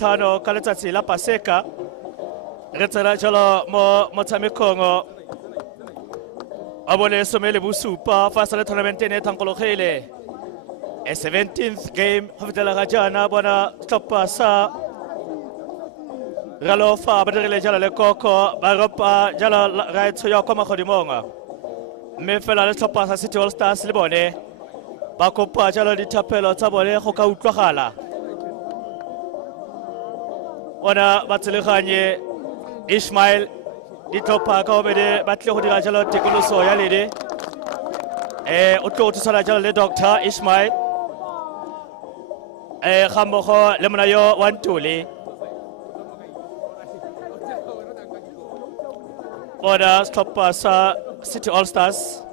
Tano ka letsatsi la Paseka re tsena jalo mo motshamekong a bone some le bosupa fa sale tournament ene thankologile a 17th game go fetela ga jana bona setlhopha sa Ralofa ba dirile jalo le koko ba ropa jalo ra tshoya kwa magodimong mme fela le setlhopha sa City All Stars le bone ba kopa jalo dithapelo tsa bone go ka utlwagala ona ba tseleganye Ismail ditlhopha ka obedi ba tle go dira jalo tekoloso ya ledi o tlo tsala jalo le Dr. Ismail ga mmogo le mona yo wa Ntuli bona setlhopha sa City All Stars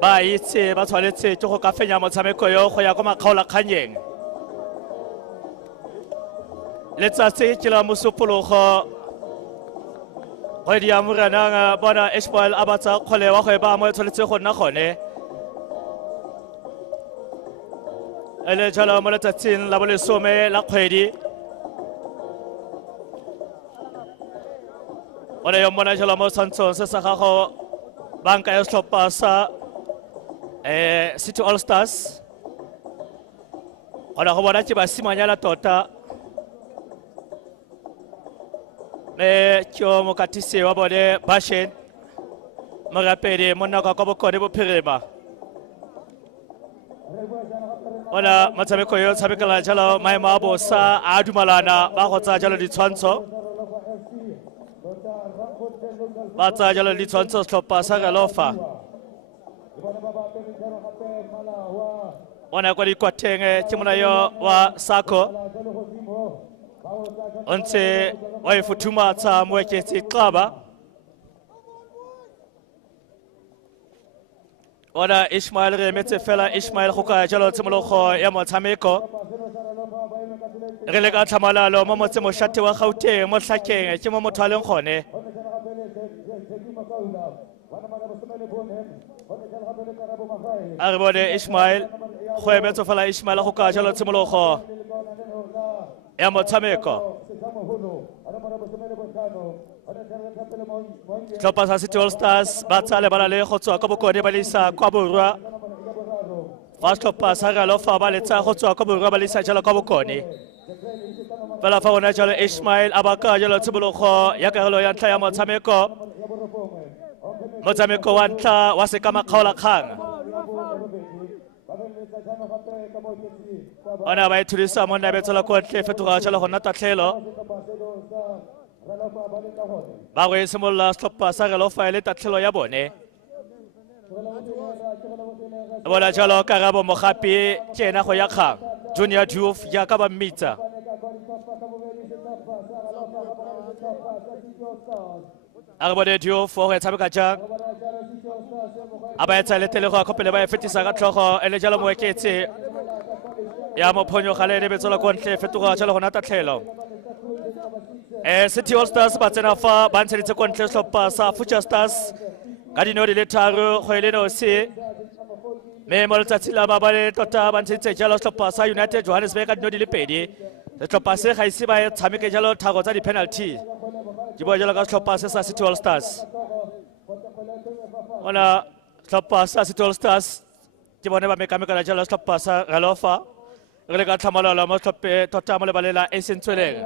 ba itse ba tshwanetse go ka fenya motshameko yo go ya kwa makgaolakganyeng letsatsi ke la mosupologo go di amoranang bona Ismail a batsa kgole wa go ba mo tshwanetse go nna gone ele jalo mo letsatsing la bolesome la kgwedi ona yo mona jalo mo santsong se sa gago banka ya setlhopha sa City All Stars ona go bona ke ba simanyana tota kyo mokatisi wa bone Bashen morapedi monna kwa bokone bophirima ona motshameko yo tshamekela jalo maemo a bosa a dumalana ba go tsa jalo ditshwantsho ba tsa jalo ditshwantsho setlhopha sa Ralofa ona kwa dikwateng ke mona yo wa Sako onse wa ifuthumatsa moeketsi Xaba ona Ismail re metse fela Ismail go ka jalo tshimologo ya motshameko re le ka tlhamalalo mo motse moshate wa Gauteng Mohlakeng ke mo motho a leng gone a re bone Ismail go emetso fela Ismail go ka jalo tshimologo ya motshameko setlhopha sa City All Stars ba tsa lebala le go tswa ka bokone ba lisa kwa borwa fa setlhopha sa Ralofa ba letsa go tswa kwa borwa ba lisa jalo kwa bokone fela fa ona jalo Ismail a baka jalo tshimologo ya karolo ya ntlha ya motshameko wa ntlha wa sekamakgaolakgang ona ba ithulisa mo nabetsela ko ntle fetoga jalo go nna tatlhelo ba go simolola setlhopha sa Ralofa le tatlhelo ya bone bona jalo Karabo Mogapi ke ena go ya kgang Junior Diouf jaaka ba mmitsa a re bone Diouf go e tshameka jang a ba etsa letele go a kopele ba e fetisa ka tlhogo ele jalo moeketsi ya mophonyo ga le lebetsola ko ntle fetoga jalo go nna tatlhelo City All Stars ba tsena fa ba ntsheditse ko ntle setlhopha sa Future Stars ka dino di le tharo go ile nosi mme mo letsatsi la mabale tota ba ntsheditse jalo setlhopha sa United Johannesburg ka dino di le pedi setlhopha se ga ise ba tshameke jalo thago tsa di-penalty ke bua jalo ka setlhopha se sa City All Stars ona setlhopha sa City All Stars ke bone ba mekamekana jalo setlhopha sa Ralofa re le ka tlhamalalo mo setlhophe tota mo lebalela e sentsweleng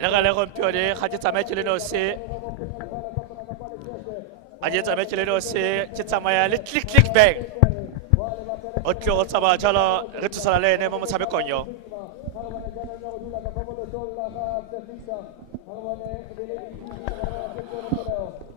le ga le gompione ga ke tsamaye ke le nosi a ke tsamaye ke le nosi ke tsamaya le click bang o tlo go tsamaya jalo re thusana le ene mo motshamekong yo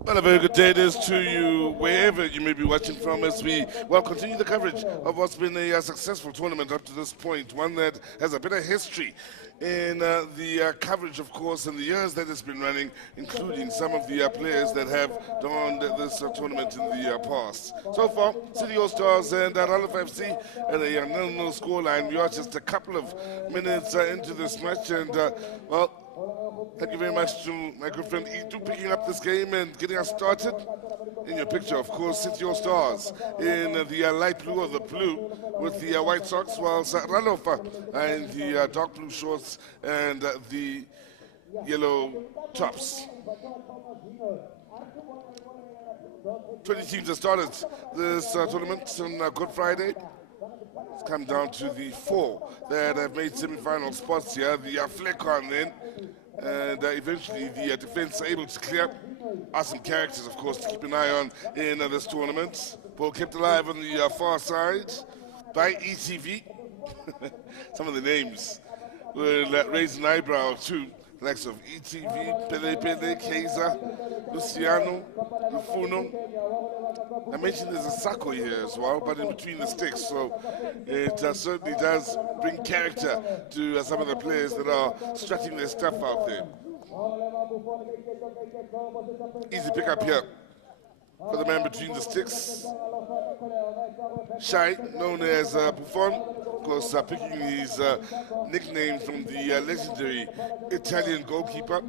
Well, a very good day it is to you, wherever you may be watching from, as we continue the coverage of what's been a successful tournament up to this point, one that has a bit of history in the coverage, of course, in the years that it's been running, including some of the players that have donned this tournament in the past. So far, City All-Stars and Randfontein FC at a 0-0 scoreline. We are just a couple of minutes into this match, and well, thank you very much to my good friend Itu picking up this game and getting us started. In your picture, of course, City All-Stars in the light blue or the blue with the white socks, whilst Randfontein in the dark blue shorts and the yellow tops. 20 teams have started this tournament on Good Friday. It's come down to the 4 that have made semi-final spots here. The flick on then, and eventually the defense are able to clear. Are some characters, of course, to keep an eye on in this tournament. Ball kept alive on the far side by ETV. Some of the names will raise an eyebrow too. Likes of ETV, Pele, Kaiser, Luciano, Lufuno. I mentioned there's a Sako here as well, but in between the sticks, so it certainly does bring character to some of the players that are strutting their stuff out there. Easy pick up here for the man between the sticks. Shai, known as Buffon, of course, picking his nickname from the legendary Italian goalkeeper.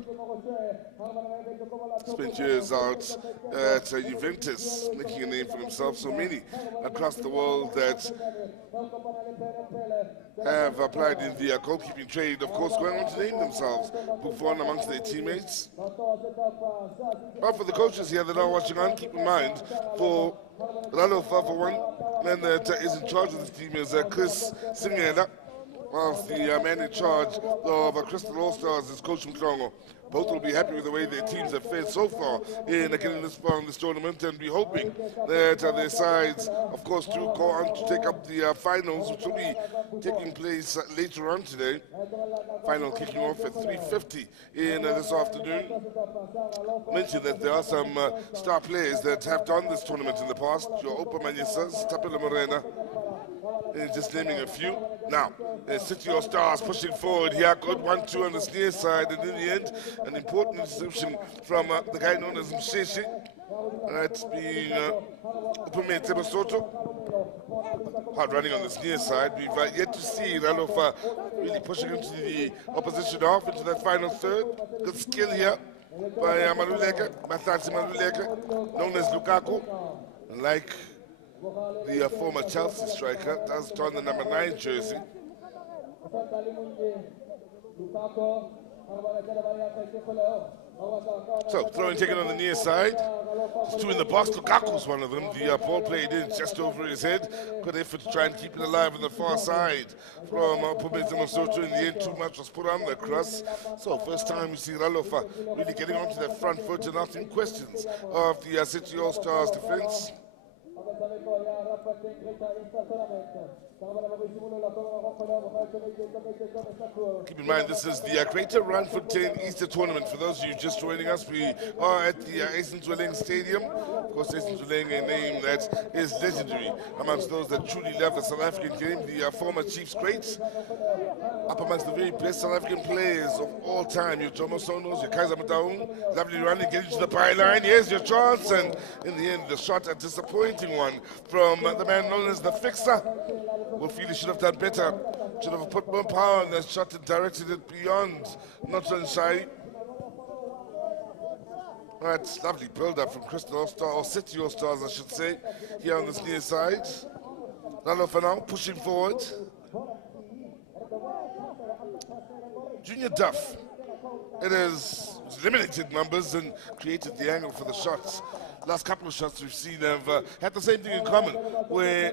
Spent years out at Juventus, making a name for himself. So many across the world that have applied in the goalkeeping trade, of course, going on to name themselves Buffon amongst their teammates. But for the coaches here that are watching on, keep in mind, for Randfontein, for one, man that is in charge of this team is Chris Singela, whilst the man in charge of Crystal All-Stars is Coach Mhlongo. Both will be happy with the way their teams have fared so far in getting this far in this tournament, and be hoping that their sides, of course, do go on to take up the finals, which will be taking place later on today. Final kicking off at 3:50 in this afternoon. Mentioned that there are some star players that have done this tournament in the past. Your Opa Manyesas, Tapela Morena, just naming a few. Now, City All-Stars pushing forward here. Good 1-2 on the near side, and in the end, an important interception from the guy known as Msheshi. That's being Upame Tebasoto. Hard running on this near side. We've yet to see Randfontein really pushing into the opposition half, into that final third. Good skill here by Mathati Maluleke, known as Lukaku. Like the former Chelsea striker, does turn the number 9 jersey. So, throwing taken on the near side. Just 2 in the box. Lukaku's one of them. The ball played in just over his head. Good effort to try and keep it alive on the far side from Pumezi Soto. In the end, too much was put on the cross. So, first time we see Randfontein really getting onto that front foot and asking questions of the City All-Stars defense. Keep in mind, this is the Greater Randfontein Easter Tournament. For those of you just joining us, we are at the Esentualeng Stadium. Of course, Esentualeng, a name that is legendary amongst those that truly love the South African game. The former Chiefs greats, up amongst the very best South African players of all time. Your Jomo Sonos, your Kaiser Mataung, lovely running, getting to the byline. Here's your chance, and in the end, the shot, a disappointing one from the man known as the Fixer. Will feel he should have done better. Should have put more power on that shot and directed it beyond Northern Shai. Right, lovely build-up from Crystal All-Star, or City All-Stars, I should say, here on this near side. Randfontein now pushing forward. Junior Duff. It is eliminated numbers and created the angle for the shots. Last couple of shots we've seen have had the same thing in common, where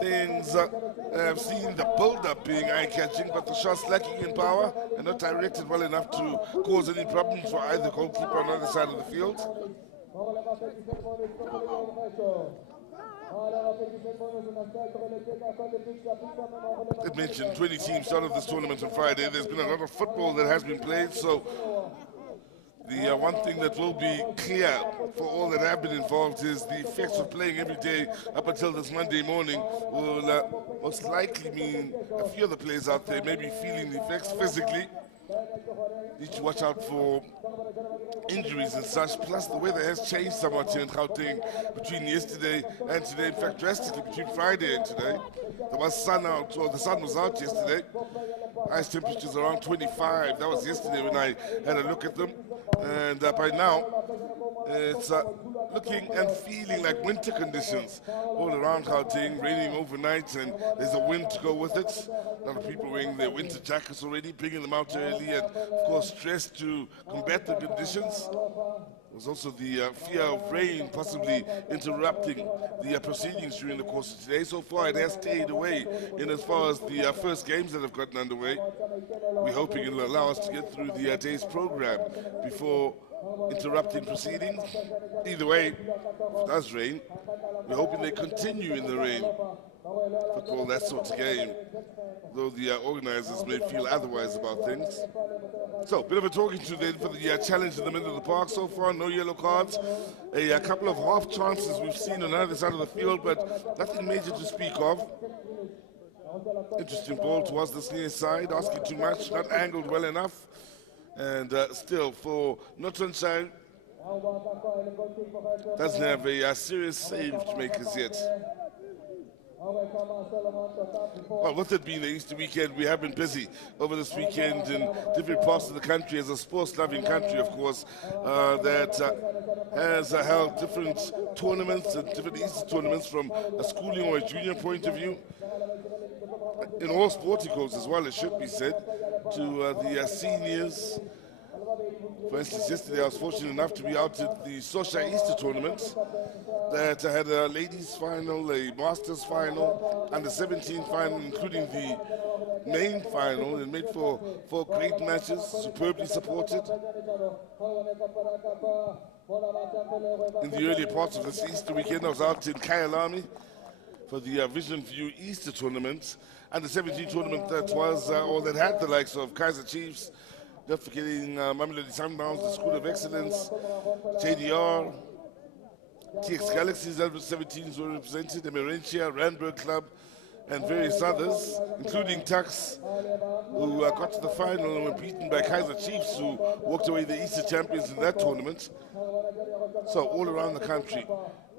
things have seen the build-up being eye-catching, but the shots lacking in power and not directed well enough to cause any problems for either goalkeeper on either side of the field. It mentioned 20 teams started this tournament on Friday. There's been a lot of football that has been played, so The one thing that will be clear for all that have been involved is the effects of playing every day up until this Monday morning will most likely mean a few of the players out there may be feeling the effects physically. Need to watch out for injuries and such. Plus, the weather has changed somewhat here in Gauteng between yesterday and today. In fact, drastically between Friday and today. There was sun out, or the sun was out yesterday. Highest temperatures around 25. That was yesterday when I had a look at them. And by now, it's looking and feeling like winter conditions all around Gauteng, raining overnight, and there's a wind to go with it. A lot of people wearing their winter jackets already, bringing them out early, and of course stressed to combat the conditions. There's also the fear of rain possibly interrupting the proceedings during the course of today. So far, it has stayed away in as far as the first games that have gotten underway. We're hoping it'll allow us to get through the day's program before interrupting proceedings. Either way, if it does rain, we're hoping they continue in the rain. Football, that sort of game, though the organizers may feel otherwise about things. So, bit of a talking to then for the challenge in the middle of the park so far. No yellow cards. A couple of half chances we've seen on either side of the field, but nothing major to speak of. Interesting ball towards the near side, asking too much, not angled well enough. And still for Notonshine, doesn't have a serious save to make as yet. Well, with it being the Easter weekend, we have been busy over this weekend in different parts of the country as a sports-loving country, of course, that has held different tournaments and different Easter tournaments from a schooling or a junior point of view. In all sporting codes as well, it should be said, to the seniors. For instance, yesterday I was fortunate enough to be out at the Sosha Easter tournament that had a ladies final, a masters final, and the 17 final, including the main final, and made for great matches, superbly supported. In the earlier parts of this Easter weekend, I was out in Kyalami for the Vision View Easter tournament, and the 17 tournament that was, or that had the likes of Kaizer Chiefs, not forgetting Mamelodi Sundowns, the School of Excellence, JDR, TX Galaxies under 17s were represented, the Merentia, Randburg Club, and various others, including Tux, who got to the final and were beaten by Kaizer Chiefs, who walked away the Easter champions in that tournament. So all around the country,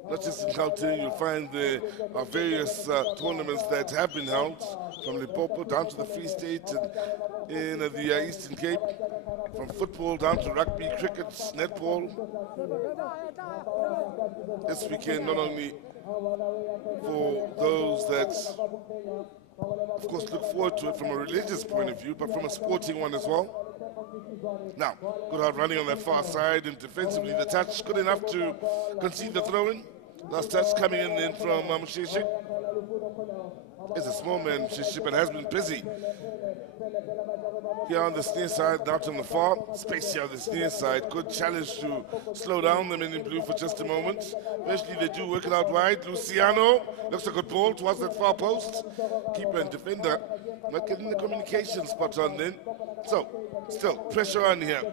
not just in Gauteng, you'll find there are various tournaments that have been held, from Limpopo down to the Free State and in the Eastern Cape, from football down to rugby, cricket, netball. This weekend, not only for those that, of course, look forward to it from a religious point of view, but from a sporting one as well. Now, good hard running on that far side, and defensively the touch good enough to concede the throw-in. Last touch coming in from Mshishik. It's a small man, Mshishik, but has been busy. Here on the near side, out on the far. Space here on the near side. Good challenge to slow down the men in blue for just a moment. Eventually they do work it out wide. Luciano looks a good ball towards that far post. Keeper and defender not getting the communication spot on then. So, still, pressure on here.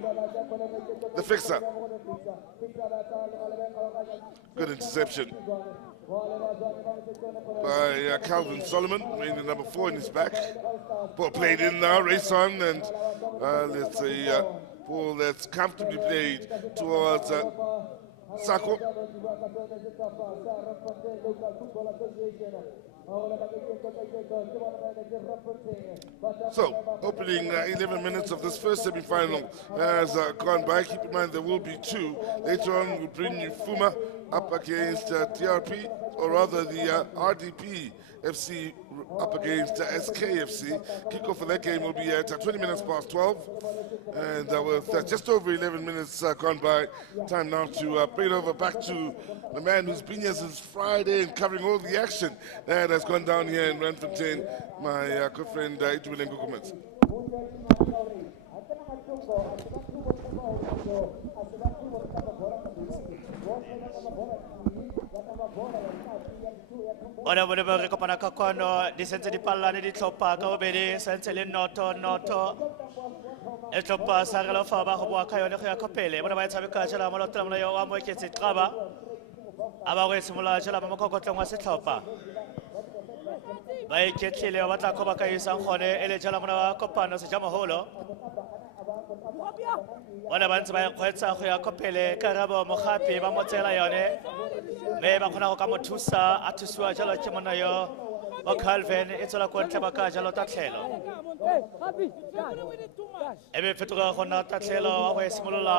The fixer. Good interception by Calvin Solomon, wearing the number 4 in his back. Ball played in now, race on, and let's say ball that's comfortably played towards Sako. So, opening 11 minutes of this first semi-final has gone by. Keep in mind there will be 2. Later on we'll bring you Fuma up against TRP, or rather the RDP FC up against SKFC. Kickoff for that game will be at 20 minutes past 12. And with just over 11 minutes gone by, time now to bring it over back to the man who's been here since Friday and covering all the action that has gone down here in Randfontein, my good friend Itumeleng Gukumet. ona bone ba re kopana ka kwano di sentse di pallane di tlhopha ka bobedi sentse le noto e tlhopha sa re lo fa ba go bua ka yone go ya ka pele bona ba e tshameka jela mo lotela mo yo wa mo ke qaba aba go simola jela mo kokotlong wa setlhopha ba e ketlile ba tla go ba ka isang gone ele jela mona wa kopano se jama holo bona ba ntse ba kgwetsa go ya ka pele ka rabo mo gape ba mo tsela yone me ba khona go ka mo thusa a thusiwa jalo ke mona yo wa Calvin e tsela ko ntle ba ka jalo tatlhelo ebe fetoga go na tatlhelo wa go simolola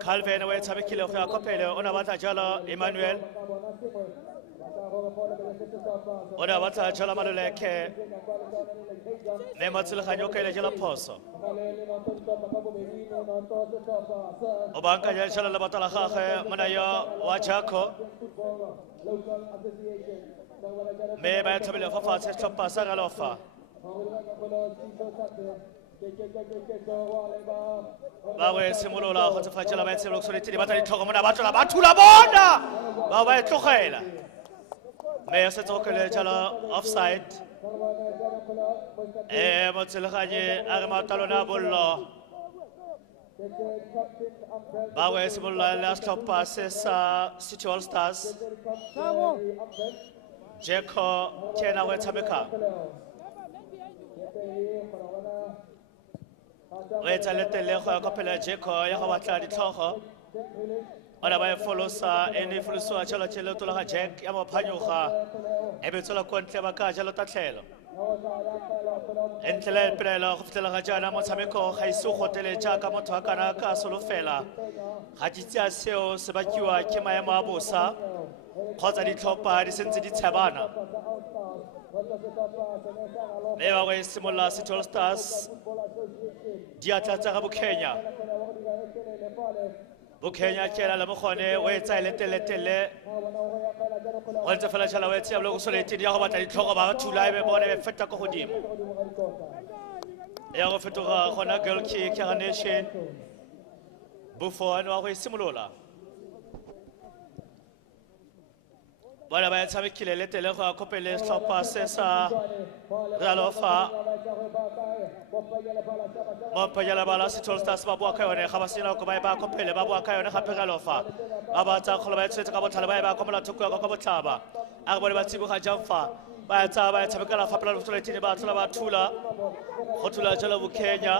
Calvin wa tshabekile go ya ka pele ona ba tla jalo Emmanuel ona ba tla jalo Maluleke me matsela ganyo ka ile jalo phoso o banka ya jalo le batala gagwe mona yo wa Jaco me ba tshabile fa fa se tlhopha sa galofa ba we simolola go tsefa jela ba tselo go soletse di batla di tlhogo mona ba tlola ba thula bona ba e tlogela me se tsokele jela offside mo tselaganye a re matalona bollo ba we simolola la tlhopha se sa City All Stars Jeko kena we tshameka re tsa letele go ya kopela Jeko ya go batla ditlhogo ona ba e folosa ene folosa tshela tshela tola ga Jack ya mo phanyuga e be tsola kontle ba ka jalo tatlhelo entle pela go fitela ga jana mo tshameko ga iso go tele jaaka motho a kana ka solofela ga ditsia seo se bakiwa ke maemo a bosa khotsa di tlhopha di sentse di tshabana me ba go simolla City All Stars di atlatsa ga Bokenya kela la mogone o etsa letele o ntse fela tšhala o etse ya go solete di ya go batla ditlhogo ba thula e be bone be feta ko godimo ya go fetoga gona goal kick ya nation Buffon wa go simolola bona ba tshamekile letele go akopele tlhopha se sa Ralofa mo pajala bala City All Stars ba bua ka yone ga ba sena go ba akopele ba bua ka yone gape Ralofa ba ba tsa kholo ba tsetse ka botlhale ba ka mola thoko ya ka botlhaba a go bone ba tsibuga jamfa ba tsa ba tshamekela fa pela lotsoletini ba tsola ba thula go thula jalo Bokenya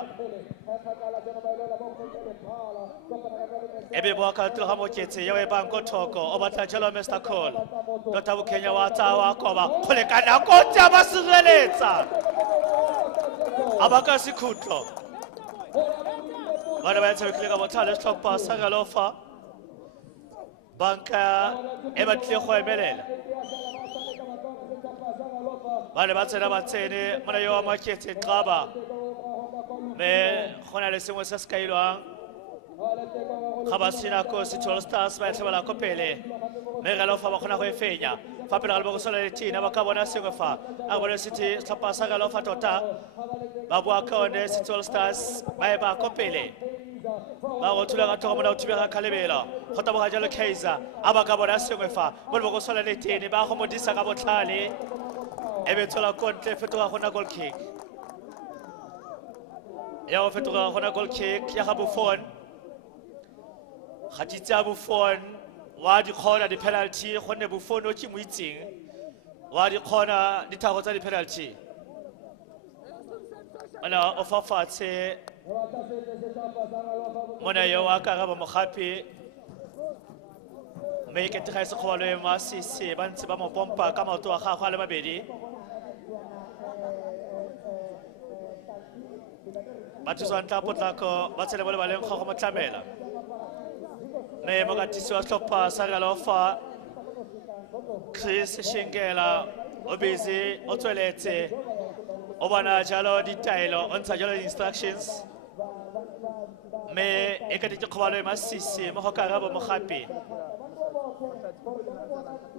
ebe bua ka tloga mo ketse ya ba nko thoko o batla jalo Mr Cole Dr Bokenya wa tsa wa koba khole kana ko tsa ba sireletsa abaka sikhutlo bana ba tshamekile ka botlhale tlhopha sa Ralofa banka e ba tle go emelela bana ba tsena ba tsene mona yo wa maketse qaba me gona le sengwe se se kailwang ga ba sena ko City All Stars ba tlhabala ko pele me Ralofa ba khona go e fenya fa pele ga le go sola le tina ba ka bona sengwe fa a bona City tlhopha sa Ralofa tota ba bua ka one City All Stars ba e ba ko pele ba go thula ga tloga mona o thubega khalebela go taboga jalo Kaiser a ba ka bona sengwe fa bo go sola le tina ba go modisa ka botlhale e be tsola kontle fetoga gona goal kick ya go fetoga gona goal kick ya ga Buffon ga ditsa Buffon wa di khona di penalty gonne Buffon o ke mo itseng wa di khona di thago tsa di penalty ana o fafatse mona yo wa ka ga mo gape me ke tga se khwalo e masisi ba ntse ba mo pompa ka maoto a gagwe a le mabedi ba tswa ntla potlako ba tsele bole ba leng go mo tlamela me mo ka tswa tlhopha sa Ralofa Chris Shingela o busy o tsweletse o bona jalo ditaelo o ntsha jalo instructions me e ka dikgobalo e masisi mo go karabo mo gape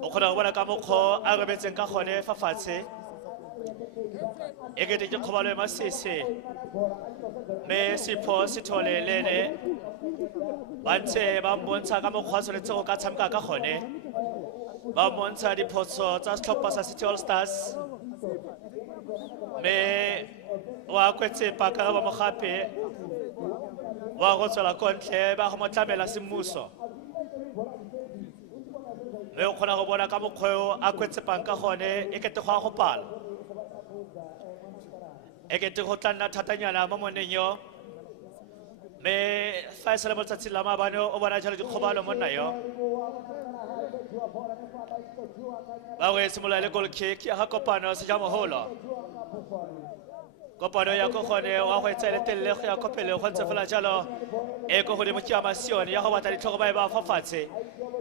o khona go bona ka mokgo a rebetseng ka gone fa fatshe e ke dikgobalo e masisi me Sipho Sithole lene ba ntse ba mbontsha ka mokgwa tshwanetse go ka tshameka ka gone ba montsha diphoso tsa setlhopha sa City All Stars me wa kwetse paka ba mo gape wa go tswela kontle ba go motlamela semmuso me o khona go bona ka mokgweo a kwetse panka gone e kete go pala e kete go tlanna thatanyana mo monenyo me fa se le motsatsi la mabane o bona jalo dikgobalo mo nna yo ba go simola le goal kick ya Kopano se ja moholo Kopano ya go gone wa go etsa le telle go ya kopele go ntse fela jalo e go godimo ke amasione ya go batla ditlhogo ba e ba fafatshe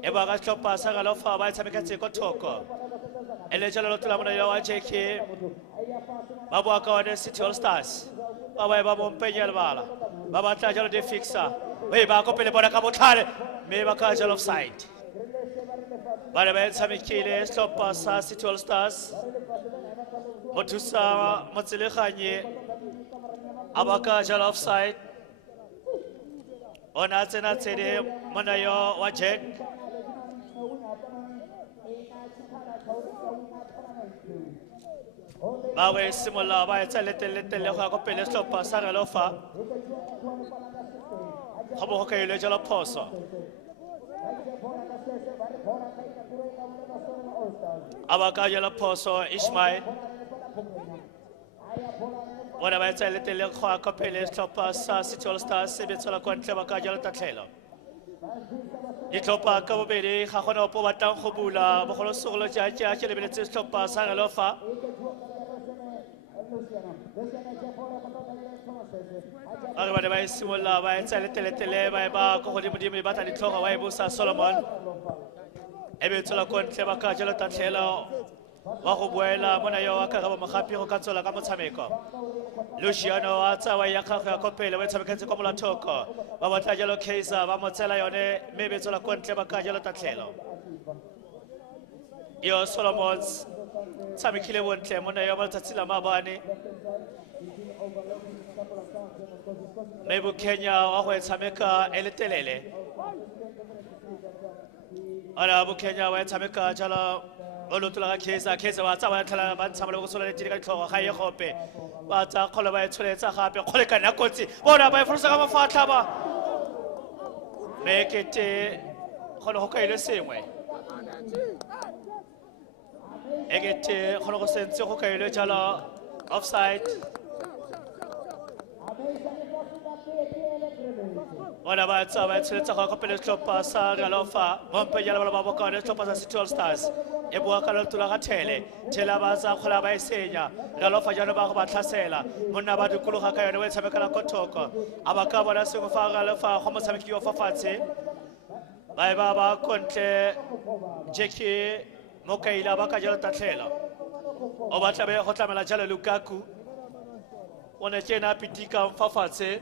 e ba ga tlhopa sa ga lofa ba tshameka tseko thoko ele jalo lo tla mona yo wa JK ba bo ka one City All Stars ba ba ba mo mpenyela bala ba batla jalo di fixa we ba kopele bona ka botlhale me ba ka jalo offside ba le ba tshamekile tlhopa sa City All Stars Motusa Motseleganye abaka jalo offside ona tsena tsede mona yo wa Jack ba we simola ba etsa letele go go pele tlhopa sa relofa go bo go ka ile jalo phoso abaka jalo phoso Ismail Ona ba etsa letele go go pele tlhopa sa City All Stars se betsola kwa ntle ba ka jalo tatlhelo ditlhopha ka bobedi ga gona opo batlang go bula bogolo segolo ja ke lebeletse tlhopha sa relofa Are ba ba simola ba etsa letele ba ba go godimo dimo ba tla ditlhoga wa e bosa Solomon e betsola kwa ntle ba ka jalo tatlhelo wa go boela mona yo wa ka ga magapi go ka tsola ka motshameko Luciano wa tsawa ya gagwe ya kopele wa tshameketse kwa molathoko ba batla jalo Kaiser ba motsela yone me betsola kwa ntle ba ka jalo tatlhelo yo Solomons tshamekile bontle mona yo ba tsatsila mabane Mebu Kenya wa go tshameka eletelele Ala bu Kenya wa tshameka jalo Olutula Kaiser wa tsawa tlhala ba tshamela go sola le tiri ka tlhogo ga ye gope ba tsa khole ba etsholetsa gape khole kana kotsi bona ba ifrusa ka mafatla ba mekete khole go ka ile sengwe egete khole go sentse go ka ile jalo offside Ona ba tsa ba etsholetsa go pele tlhopa sa Realofa bompe jalo ba boka ne tlhopa sa City All Stars e bua ka lotula ga thele ba tsa khola ba isenya Realofa jalo ba go ba tlhasela monna ba dikologa ka yone we tshamekela kothoko aba ka bona se go fa Realofa go motshameki yo fafatshe ba kontle Jackie Mokaila ba ka jalo tatlhela o batla be go tlamela jalo Lukaku ona tjena pitika mfafatshe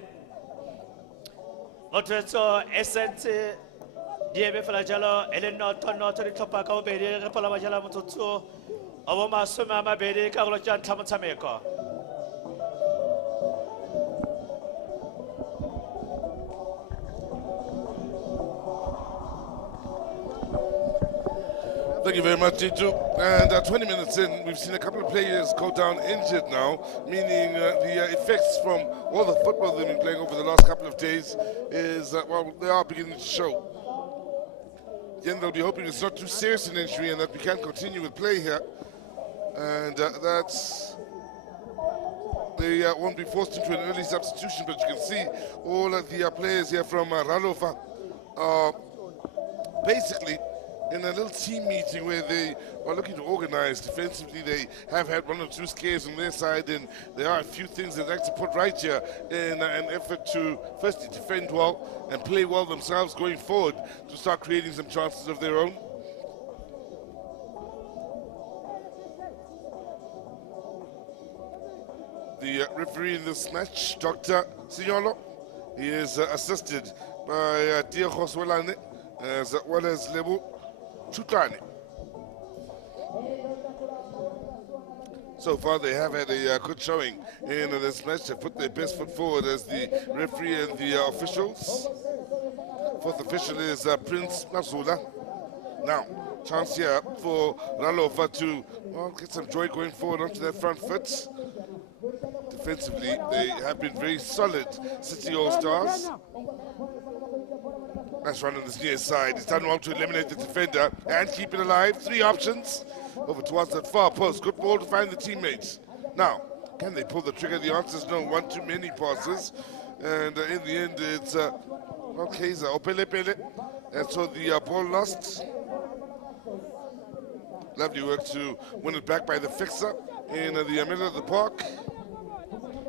Otretso essence diebe fela jalo ele noto di tlhopa ka bobedi re pala ba jala motsotso obo masome a mabedi ka go tja ntlha motshameko Thank you very much, Chichu. And 20 minutes in, we've seen a couple of players go down injured now, meaning the effects from all the football they've been playing over the last couple of days is, well, they are beginning to show. Again, they'll be hoping it's not too serious an injury and that we can continue with play here. And they won't be forced into an early substitution, but you can see all of the players here from Realofa are basically in a little team meeting where they are looking to organize. Defensively, they have had one or two scares on their side, and there are a few things they'd like to put right here in an effort to firstly defend well and play well themselves going forward to start creating some chances of their own. The referee in this match, Dr. Signolo, he is assisted by Diego Swelane as well as Lebu Chutani. So far they have had a good showing in this match. They put their best foot forward as the referee and the officials. Fourth official is Prince Masula. Now, chance here for Ralofa to get some joy going forward onto their front foot. Defensively, they have been very solid, City All-Stars. Nice run on this near side. He's done well to eliminate the defender and keep it alive. 3 options. Over towards that far post. Good ball to find the teammates. Now, can they pull the trigger? The answer is no. One too many passes. And in the end, it's Kaiser or Pele. And so the ball lost. Lovely work to win it back by the fixer in the middle of the park.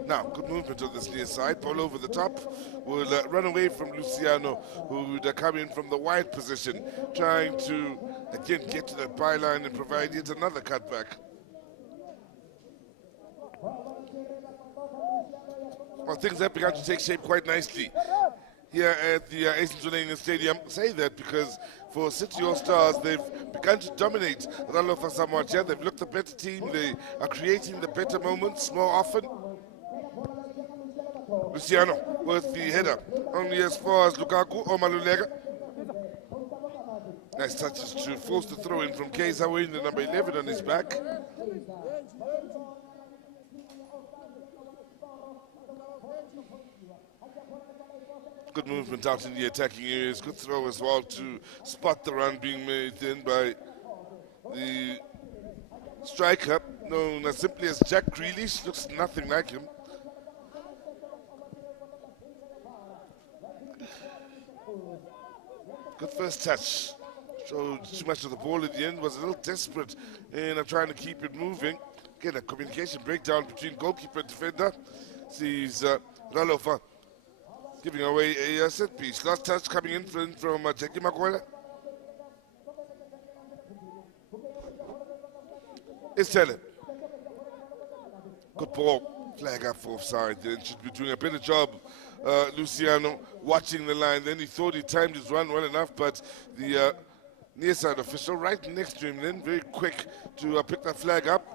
Now, good movement on this near side. Ball over the top. Will run away from Luciano, who would come in from the wide position, trying to, again, get to that byline and provide yet another cutback. Well, things have begun to take shape quite nicely here at the Randfontein Stadium. I say that because for City All-Stars, they've begun to dominate Ralofa somewhat here. They've looked the better team. They are creating the better moments more often. Luciano with the header, only as far as Lukaku or Mohlakeng. Nice touches to force the throw in from Kaiser, wearing the number 11 on his back. Good movement out in the attacking areas. Good throw as well to spot the run being made in by the striker, known as simply as Jack Grealish. Looks nothing like him. Good first touch. Showed too much of the ball at the end. Was a little desperate in trying to keep it moving. Again, a communication breakdown between goalkeeper and defender. Sees Ralofa giving away a set piece. Last touch coming in from Jackie Makwela. It's Tele. Good ball. Flag up for offside. Then should be doing a better job. Luciano watching the line. Then he thought he timed his run well enough, but the near side official right next to him then very quick to pick that flag up.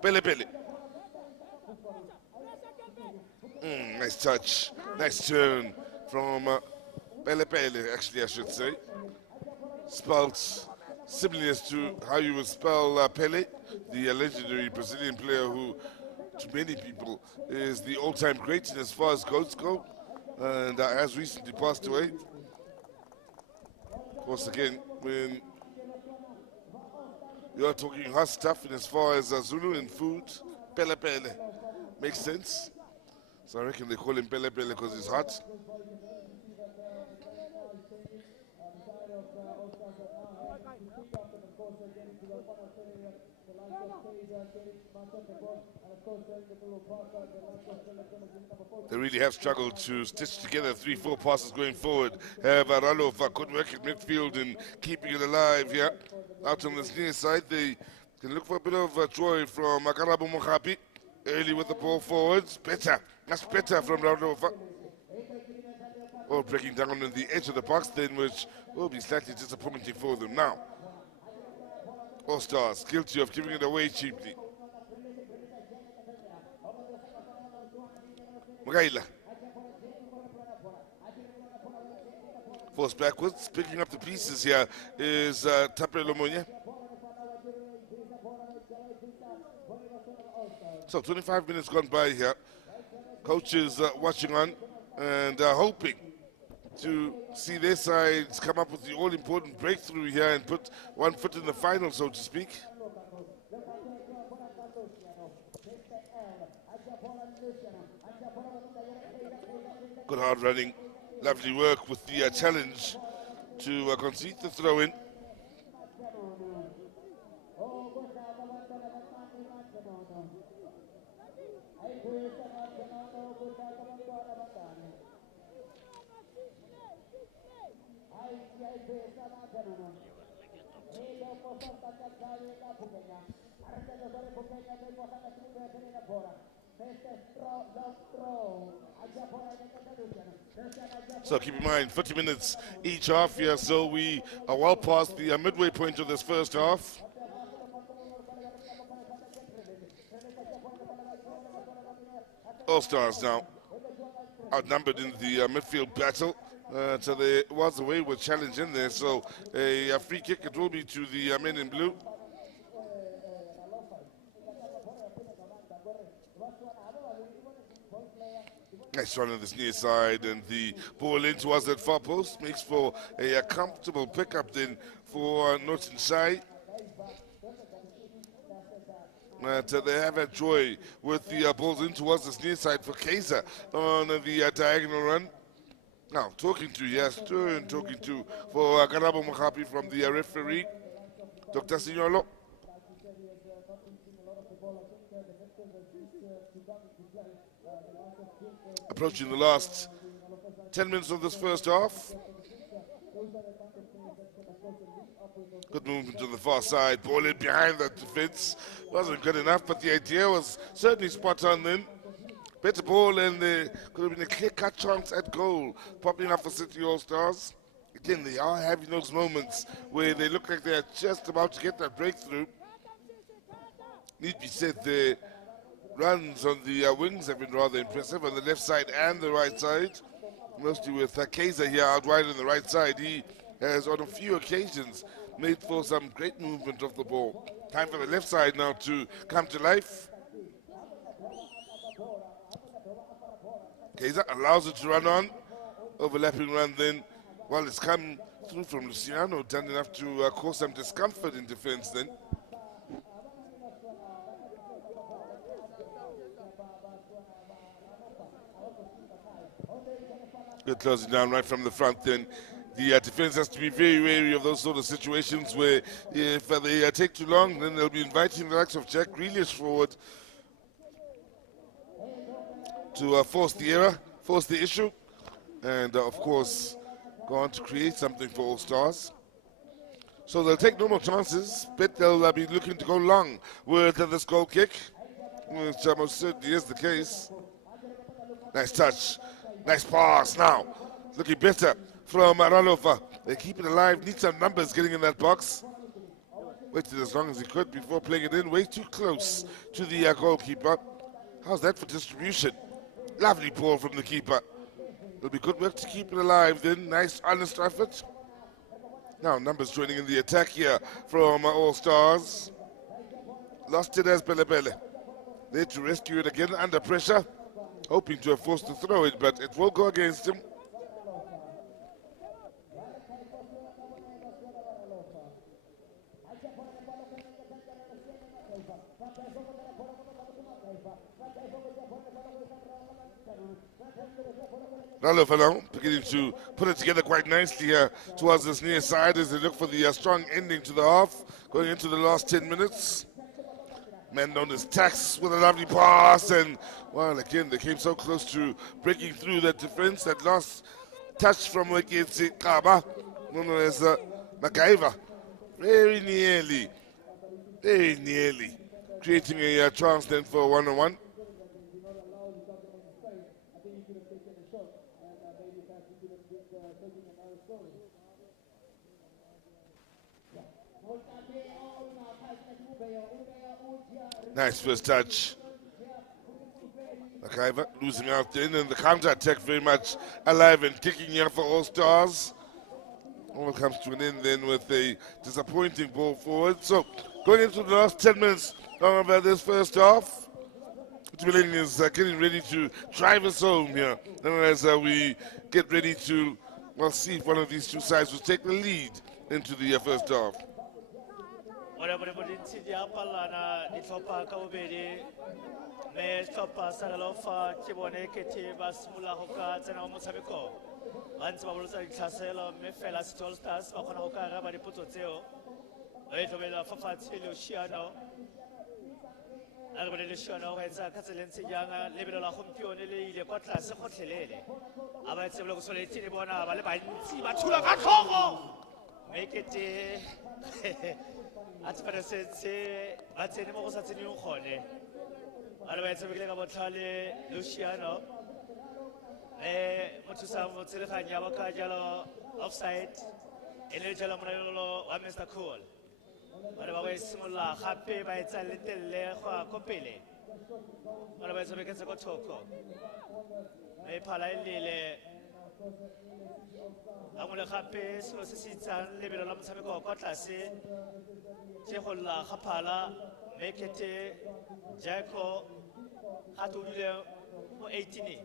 Pele. Nice touch. Nice turn from Pele, actually I should say. Spelled similarly as to how you would spell Pele, the legendary Brazilian player who, to many people, is the all-time great as far as goals go, and has recently passed away. Of course, again, when you are talking hot stuff, and as far as Zulu and food, Pele makes sense. So I reckon they call him Pele because he's hot. They really have struggled to stitch together 3-4 passes going forward. Have Ralofa good work at midfield and keeping it alive here. Out on this near side, they can look for a bit of joy from Makarabo Mohapi. Early with the ball forwards. Better. That's better from Ralofa. Or breaking down on the edge of the box then, which will be slightly disappointing for them now. All-Stars guilty of giving it away cheaply. Magaila. Forced backwards. Picking up the pieces here is Tapelo Monya. So 25 minutes gone by here. Coaches watching on and hoping to see their sides come up with the all-important breakthrough here and put one foot in the final, so to speak. Good hard running, lovely work with the challenge to concede the throw-in. So keep in mind, 40 minutes each half here, so we are well past the midway point of this first half. All-Stars now outnumbered in the midfield battle. So there was a wayward challenge in there. So a free kick, it will be to the men in blue. Nice run on this near side, and the ball in towards that far post makes for a comfortable pickup then for Norton Shai. They have a joy with the balls in towards this near side for Kaiser on the diagonal run. Now, talking to for Karabo Mokhapi from the referee, Dr. Signolo. Approaching the last 10 minutes of this first half. Good movement to the far side, ball in behind that defense. Wasn't good enough, but the idea was certainly spot on then. Better ball, and there could have been a clear-cut chance at goal popping up for City All-Stars. Again, they are having those moments where they look like they're just about to get that breakthrough. Need to be said, the runs on the wings have been rather impressive on the left side and the right side. Mostly with Kaiser here out wide on the right side. He has on a few occasions made for some great movement of the ball. Time for the left side now to come to life. Kaiser allows it to run on. Overlapping run then. Well, it's come through from Luciano, done enough to cause some discomfort in defense then. Good closing down right from the front then. The defense has to be very wary of those sort of situations where if they take too long, then they'll be inviting the likes of Jack Grealish forward to force the error, force the issue, and of course go on to create something for All Stars. So they'll take no more chances, but they'll be looking to go long with this goal kick, which most certainly is the case. Nice touch, nice pass now, looking better from Ralofa. They keep it alive, need some numbers getting in that box. Waited as long as he could before playing it in, way too close to the goalkeeper. How's that for distribution? Lovely ball from the keeper. It'll be good work to keep it alive then. Nice, honest effort. Now numbers joining in the attack here from All Stars. Lost it as Belebele. There to rescue it again under pressure. Hoping to have forced to throw it, but it will go against him. Ralofa now beginning to put it together quite nicely here towards this near side as they look for the strong ending to the half, going into the last 10 minutes. Man known as Tax with a lovely pass, and well, again, they came so close to breaking through that defense. That last touch from Weketsi Kaba, known as MacGyver, very nearly creating a chance then for a one-on-one. Nice first touch. MacGyver losing out then, and the counter-attack very much alive and kicking here for All Stars. All comes to an end then with a disappointing ball forward. So going into the last 10 minutes of this first half, Twiling is getting ready to drive us home here. And as we get ready to, well, see if one of these two sides will take the lead into the first half. Offside. Mr. Cool. Happy by its a little copile. Otherwise, we can say, a ngwe le gape selo se se itsang lebelo la motshameko wa kwa tlase tse go lla ga phala mekete jaco a todile mo 18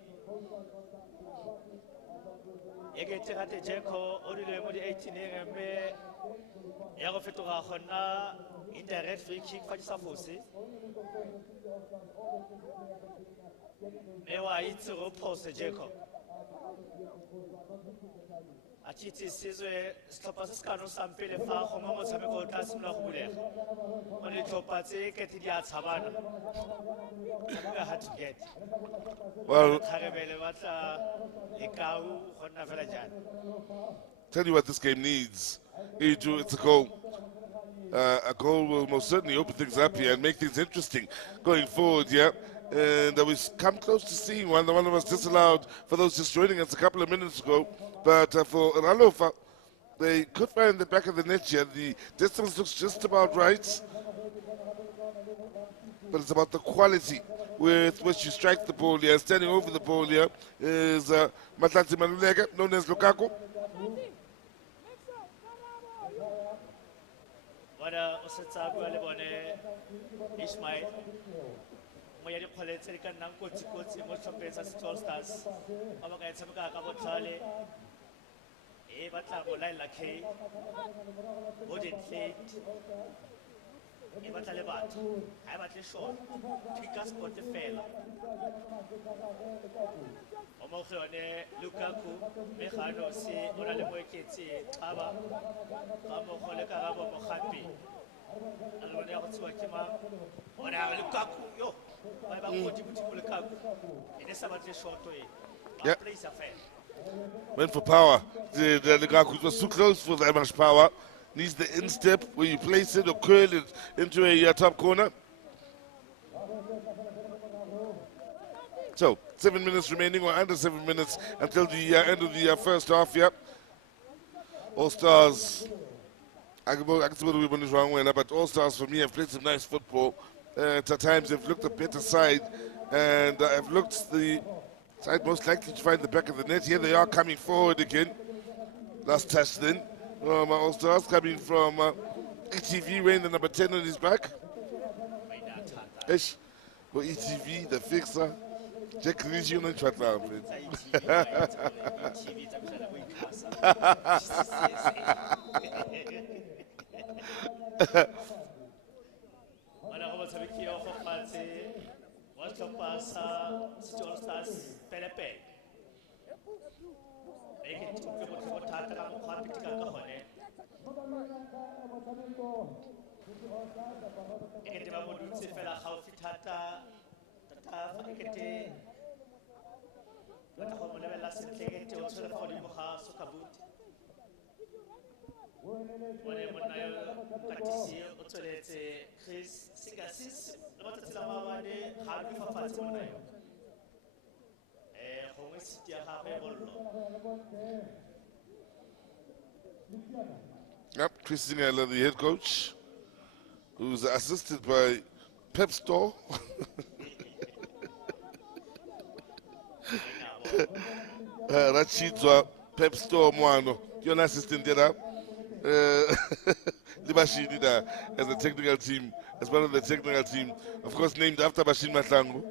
ekete gate jaco o dile mo di 18 mme ya go fetoga gona indirect free kick fa di sa fose mme wa itse go pose jaco a tshitse sizwe setlhopha se se kano sampele fa gongwe motshameko o tla simolola go bulega go le ditlhopha tse kete di a tshabana tshameka hard to get kgarebele ba tla ekau go nna fela jana. Tell you what this game needs. It's a goal. A goal will most certainly open things up here and make things interesting going forward, yeah. And we come close to seeing one. The one that was disallowed for those just joining us a couple of minutes ago. But for Ralofa, they could find the back of the net here. The distance looks just about right. But it's about the quality with which you strike the ball here. Standing over the ball here is Matlatsi Malulega, known as Lukaku. Wala o se tsa bua le bone Ismail mo ya dikgwele tse di ka nnang kotsi-kotsi mo tlhopheng sa All Stars ba ba ka e tshameka ka botlhale e batla go laela K o detlate e batla le batho ga e batle short pika spot fela o mo go yone Lukaku mme ga no se o na le mo eketse xaba ga mo go le karabo mo gape a lo ne go tsewa ke mang o na Lukaku yo ba ba go di botse Lukaku e ne sa batle short e ba place a fair. Went for power. The Lukaku was too close for that much power. Needs the instep where you place it or curl it into a top corner. So 7 minutes remaining, or under 7 minutes until the end of the first half. Yep. All Stars. I can see what we went wrong way, but All Stars for me have played some nice football. At times they've looked a better side, and have looked the side most likely to find the back of the net. Here they are coming forward again. Last touch then. All Stars coming from ETV wearing the number 10 on his back. Ish. For ETV, the fixer. Jack Region and Chatlam. Yep, Chris Singer, the head coach, who's assisted by Pep Store. Rachidwa Pep Store Moano, you're an assistant there. Libashini there as the technical team, as part of the technical team, of course named after Bashin Matlangu.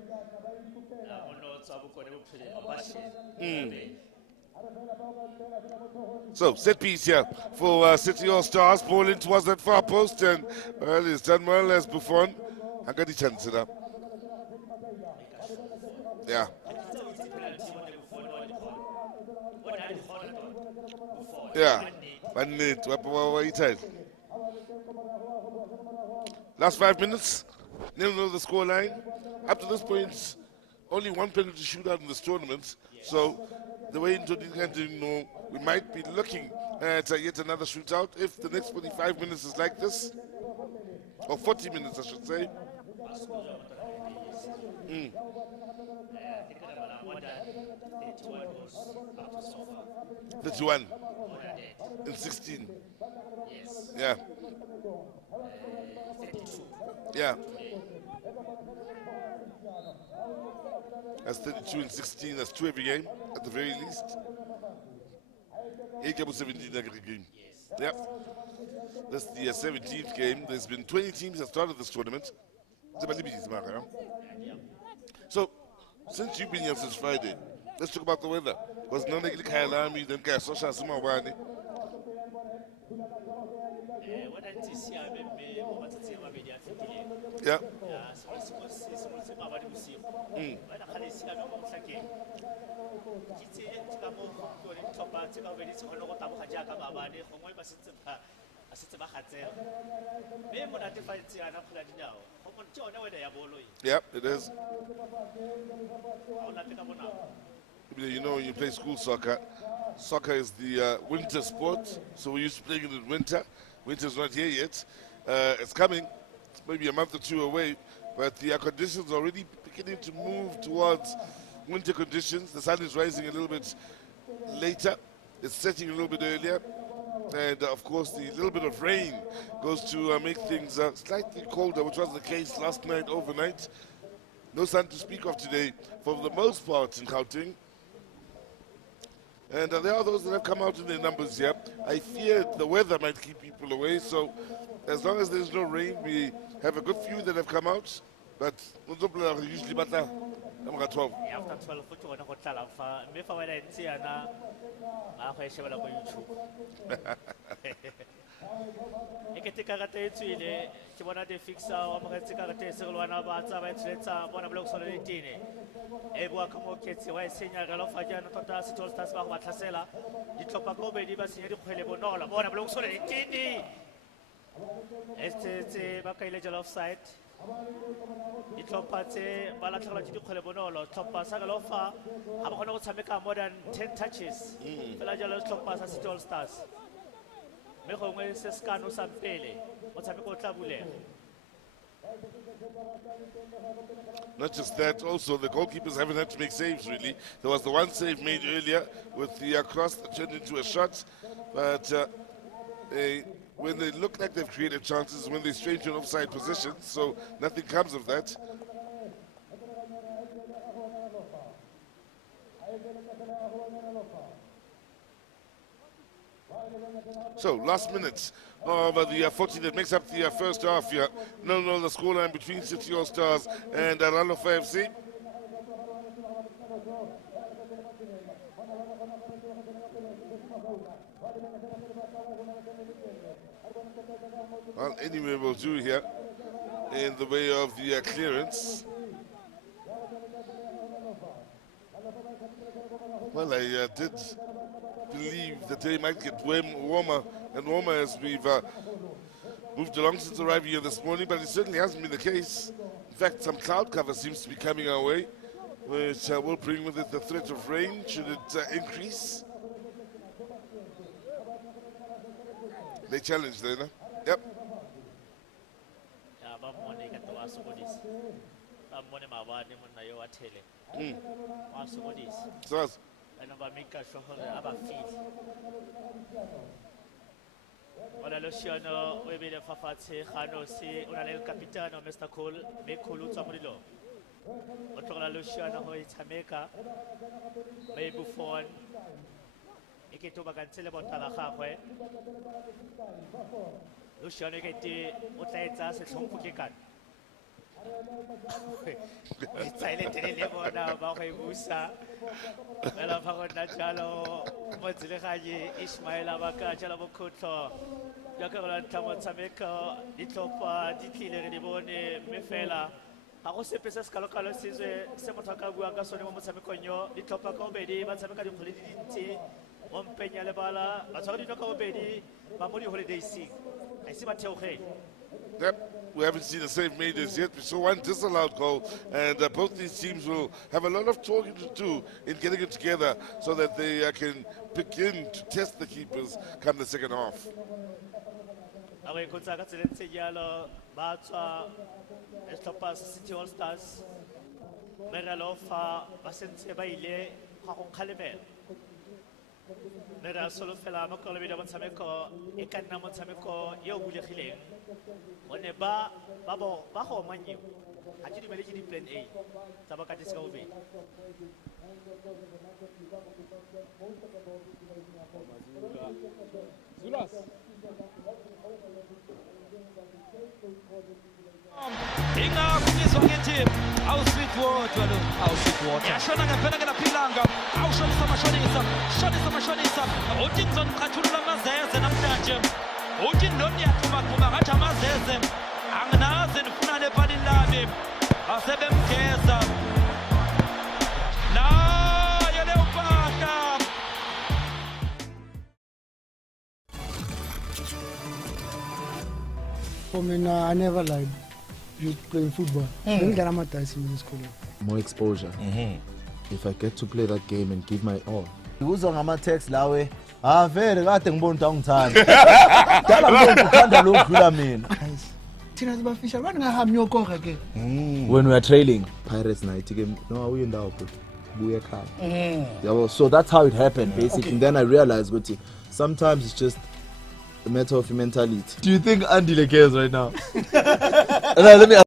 So, set piece here for City All Stars. Ball in towards that far post, and well, it's done well as Buffon. I got the chance to that. Yeah. Yeah. 1 minute. Last 5 minutes. Never know the score line. Up to this point, only one penalty shootout in this tournament. So, the way into the end, we might be looking at yet another shootout if the next 45 minutes is like this, or 40 minutes, I should say. 31 and 16. Yeah. Yeah. That's 32 and 16. That's 2 every game, at the very least. 17 game. Yep. That's the 17th game. There's been 20 teams that started this tournament. So, since you've been here since Friday, let's talk about the weather. Was none of the Kailami, then Kasosha Sumawani. Yeah. Yep, it is. You know, when you play school soccer, soccer is the winter sport, so we're used to playing it in winter. Winter's not here yet. It's coming. It's maybe a month or two away, but the conditions are already beginning to move towards winter conditions. The sun is rising a little bit later. It's setting a little bit earlier. And, of course, the little bit of rain goes to make things slightly colder, which was the case last night, overnight. No sun to speak of today, for the most part, in Gauteng. And there are those that have come out in their numbers here. I fear the weather might keep people away, so as long as there's no rain, we have a good few that have come out. But usually better. Number 12. After 12, put you on a hotel. Before I see an YouTube. I can take a to it. She wanted to fix our Makatika, one of our one of blocks on the tine. Ebuakamo Kets, why senior Galofajan, Totas, Tostas, Matasela, the Topaco, Bedivas, Helebonola, one of blocks on the tine. Este Bakailage offside. Itopate Balatology to Colebonolo, Topa Sagalofa, Abacono Sameka more than 10 touches. Pelajalos Topas as All Stars. Mehome Sescano Sampele, Otamico Tabule. Not just that, also the goalkeepers haven't had to make saves really. There was the one save made earlier with the cross that turned into a shot, but when they look like they've created chances, when they stray into an offside position, so nothing comes of that. So, last minute of the 40 that makes up the first half here. 0-0 the scoreline between City All Stars and Randfontein FC. Well, anyway, we'll do here in the way of the clearance. Well, I did believe the day might get warmer and warmer as we've moved along since arriving here this morning, but it certainly hasn't been the case. In fact, some cloud cover seems to be coming our way, which will bring with it the threat of rain should it increase. They challenge there, no? Yep. So, Ora Luciano, we be the Fafati, Hano, see, Unal Capitano, Mr. Cole, make Kuluta Murilo. Otola Luciano, who is Jamaica, may Buffon, Ikituba can tell about Talahawe. Luciano Geti, Utaita, Sompukikan. It's silent in the level now about Musa. Bella Fagonachalo, Mozzilehaji, Ismail Abaka, Jalabokuto, Jakalan Tamotameka, Ditopa, Dikile, Dibone, Mefela. I was a Pesas Calocalo, Semotaka, Guagasoni, Mosameconio, Ditopa Comedy, Masamaka Politi, Mompena Lebala, Atoni Nokobedi, Mamuri Holiday Sing. I see what you're saying. Yep. We haven't seen a save made as yet. We saw one disallowed goal, and both these teams will have a lot of talking to do in getting it together so that they can begin to test the keepers come the second half. City All Stars, Meralofa, Basense Baile, Hakonkalebe. Mera solo fela makolo bida monsameko ikanna monsameko yo bule khile one ba babo ba ho manyi ajidi mele jidi plan A tabaka diska obe Ingakunyiswa ngethi awusweet water lo awusweet yashona ngempela ke laphilanga awushonisa mashonisa uthi ngizoniqhathulula amazeze namhlanje uthi ndoni yathuma ngathi amazeze anginaze ndifunane epalini lami asebemgeza nayo leyo mpahla. For me, no, I never lied. You playing football. More exposure. If I get to play that game and give my all. Uzwa ngama-text lawe vele kade ngibona ukuthi awungithanda dala manje uthanda lo dlula mina. Thina sibafisha bani ngahambi yokoka ke. When we are trailing Pirates night game, no awuye ndawo bro, buye ekhaya. Yabo, so that's how it happened basically. Okay. And then I realized ukuthi sometimes it's just a matter of your mentality. Do you think Andile cares right now? No, let me ask.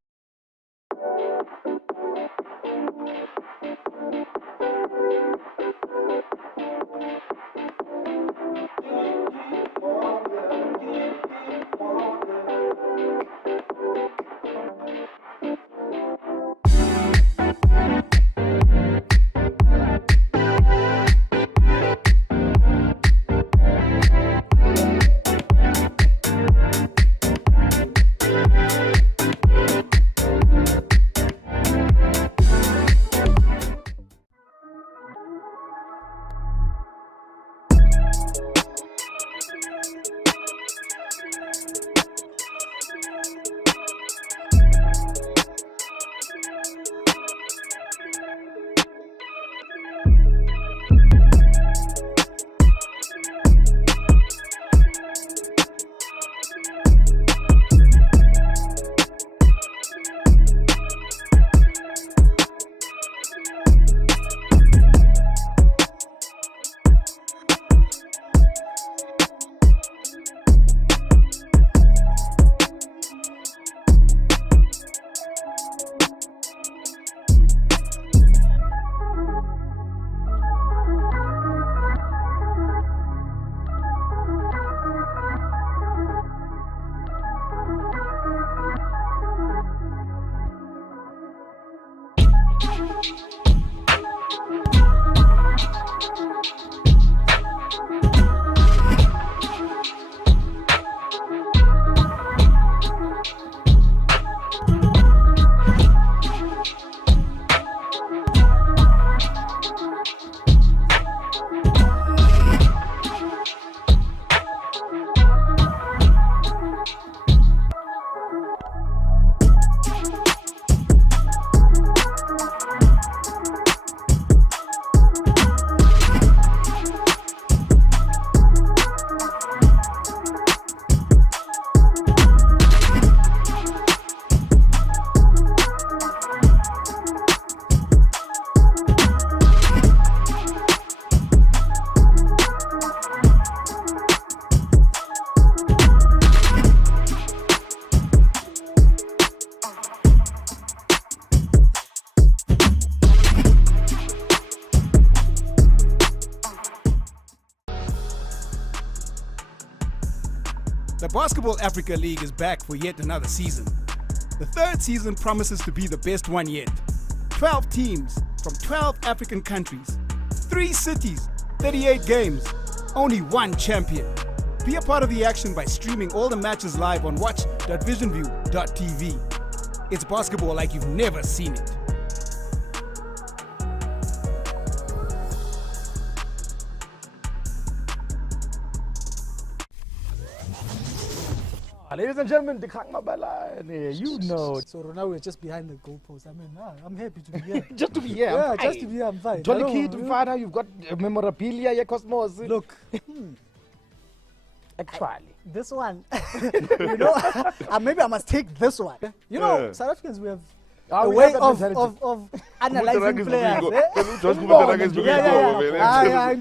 The Basketball Africa League is back for yet another season. The third season promises to be the best one yet. 12 teams from 12 African countries, 3 cities, 38 games, only one champion. Be a part of the action by streaming all the matches live on watch.visionview.tv. It's basketball like you've never seen it. Ladies and gentlemen, the Kang Mabalane, you know. So now we're just behind the goalpost. I mean, I'm happy to be here. Just to be here. Yeah, just to be here, I'm fine. Jolly key to find out you've got memorabilia, your Cosmos. Look. Actually. This one, you know, maybe I must take this one. You know, South Africans, we have a way of analyzing players. Yeah.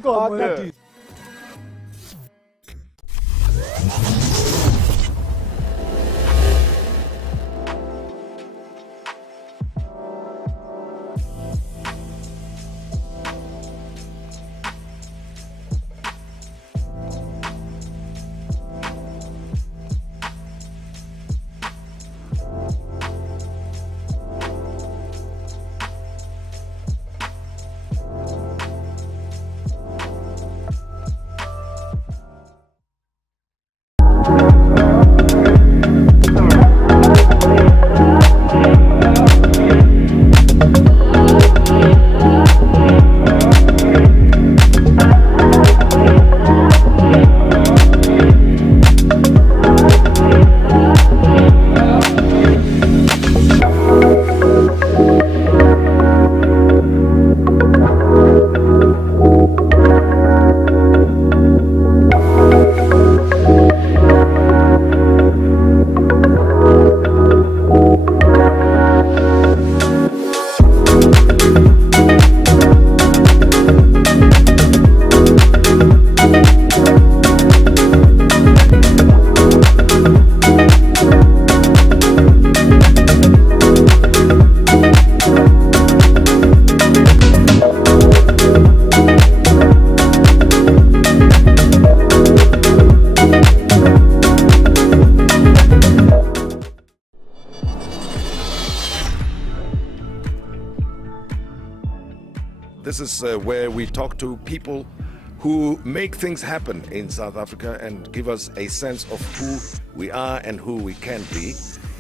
is where we talk to people who make things happen in South Africa and give us a sense of who we are and who we can be.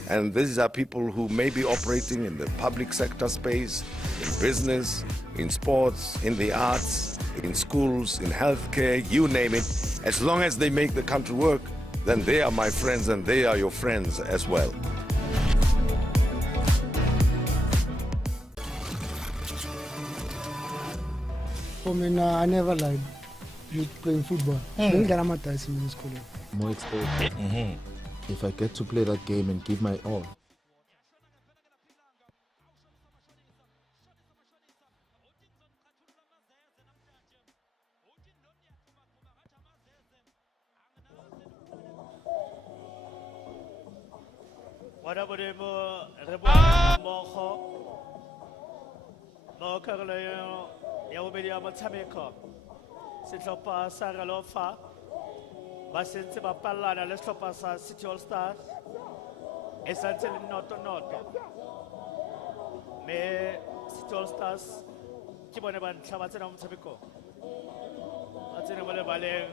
And these are people who may be operating in the public sector space, in business, in sports, in the arts, in schools, in healthcare, you name it. As long as they make the country work, then they are my friends and they are your friends as well. For me, I never liked playing football. I didn't get my time in school. More exposure. If I get to play that game and give my all. Sehlopha sa Ralofa ba sentse ba pallana le sehlopha sa City All Stars e santse le noto me City All Stars ke bone ba ntlha ba tsena mo motshamekong ba tsene mo lebaleng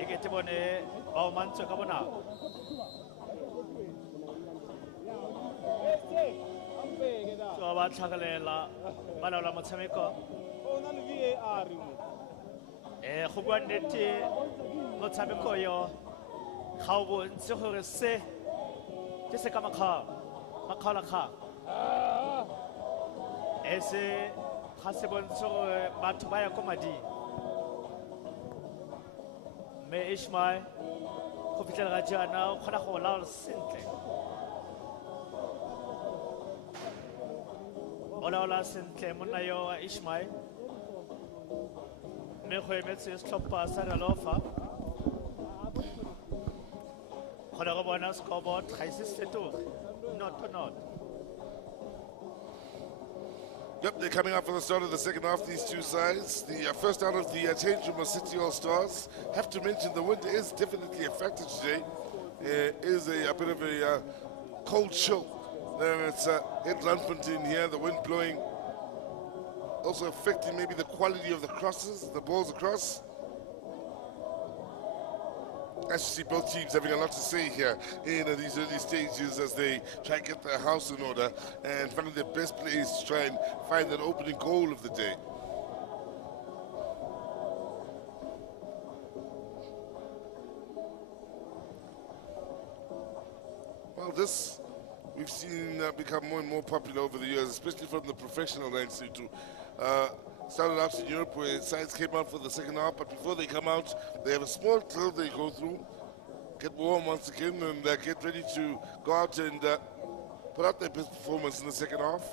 e ke te bone ba o mantswe ka bonako so ba tlhagalela ba laola motshameko go bua nnete motshameko yo ga o bontse gore se ke se ka makgaolakgang e se ga se bontshe gore batho ba ya ko mading mme Ishmael go fitlhela ga jaana o kgona go laola sentle o laola sentle monna yo wa Ishmael mme go emetse setlhopha sa Ralofa go le go bona scoreboard ga ise se fetoge not. Yep, they're coming out for the start of the second half, these two sides. The first out of the change room of City All Stars. Have to mention the wind is definitely a factor today. Is a bit of a cold show. It's at Randfontein here, the wind blowing. Also affecting maybe the quality of the crosses, the balls across. As you see, both teams having a lot to say here in these early stages as they try and get their house in order and find their best plays to try and find that opening goal of the day. Well, this we've seen become more and more popular over the years, especially from the professional ranks. Started out in Europe where sides came out for the second half, but before they come out, they have a small drill they go through, get warm once again, and get ready to go out and put out their best performance in the second half.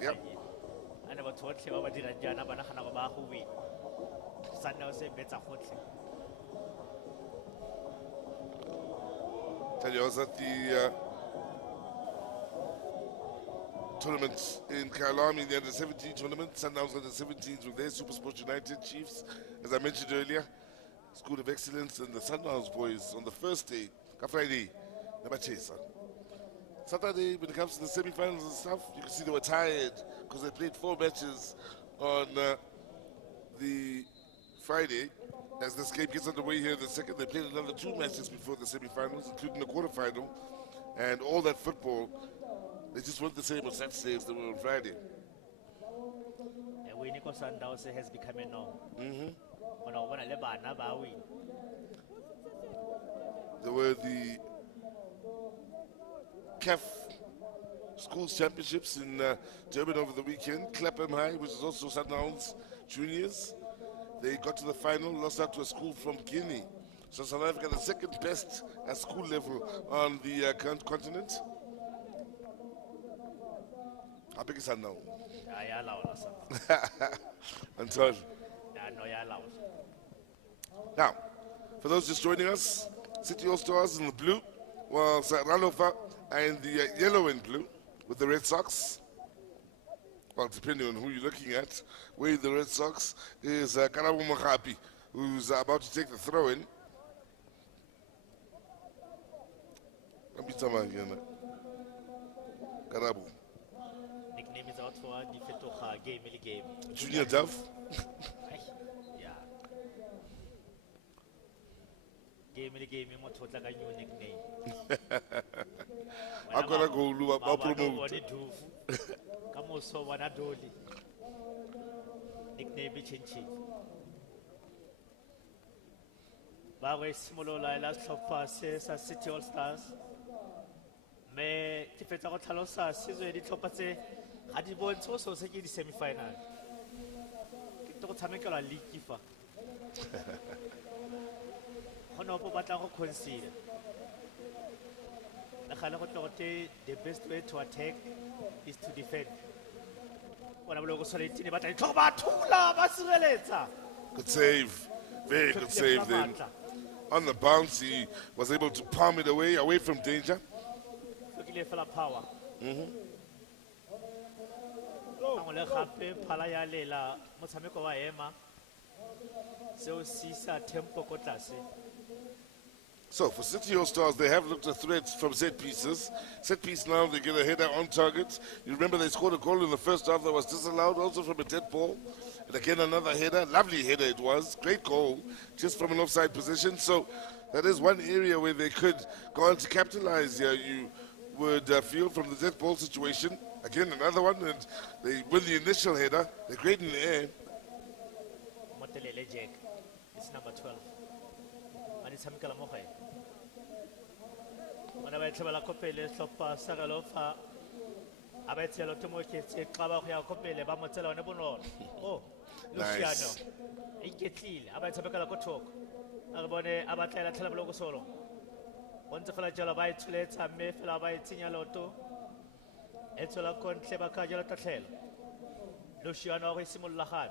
Yep. Tell you also that the tournament in Kyalami, the under-17 tournament, Sundowns under-17s with their Super Sports United Chiefs, as I mentioned earlier, School of Excellence, and the Sundowns boys on the first day, Friday, Saturday, when it comes to the semi-finals and stuff, you can see they were tired because they played 4 matches on the Friday. As this game gets underway here in the second, they played another 2 matches before the semi-finals, including the quarterfinal, and all that football. They just weren't the same on Saturday as they were on Friday. Winning for Sundowns has become a norm. There were the CAF Schools Championships in Durban over the weekend. Clapham High, which is also Sundowns Juniors. They got to the final, lost out to a school from Guinea. So South Africa, the second best at school level on the continent. How big is that now? Until now, for those just joining us, City All Stars in the blue, while Ralofa are in the yellow and blue with the Red Sox. Well, depending on who you're looking at, wearing the Red Sox is Karabu Mohapi, who's about to take the throw-in. Karabu. tloa di fetoga game le game. Junior Dove. Yeah. Game le game motho o tla ka new nickname. I'm gonna go look up promote. Kamoso wana doli. Nickname change. Ba re simolola la tlhopha se sa City All Stars. Me ke fetsa go tlhalosa sezo di tlhopha tse ga di bontshe go se ke di semi-final. Ke go tshamekela league fa. Gona go batla go consider. The best way to attack is to defend. Good save. Very good save then. On the bounce, he was able to palm it away from danger. So for City All Stars, they have looked at threats from set pieces. Set piece now, they get a header on target. You remember they scored a goal in the first half that was disallowed, also from a dead ball. And again, another header, lovely header it was, great goal, just from an offside position. So that is one area where they could go on to capitalize here, you would feel, from the dead ball situation. Again, another one, and they win the initial header. They're great in the air. It's number 12. When I travel a couple of Sagalofa, I bet you a lot more kids, a club of your couple, Bamotel on the Bono. Oh, Luciano. It gets ill. I bet a talk. Albone, Abatella Teleblogo Solo. Once a fellow by two lets, I may fill by Tignaloto. It's all a con Clebacaja Tatel. Luciano is Simulahan.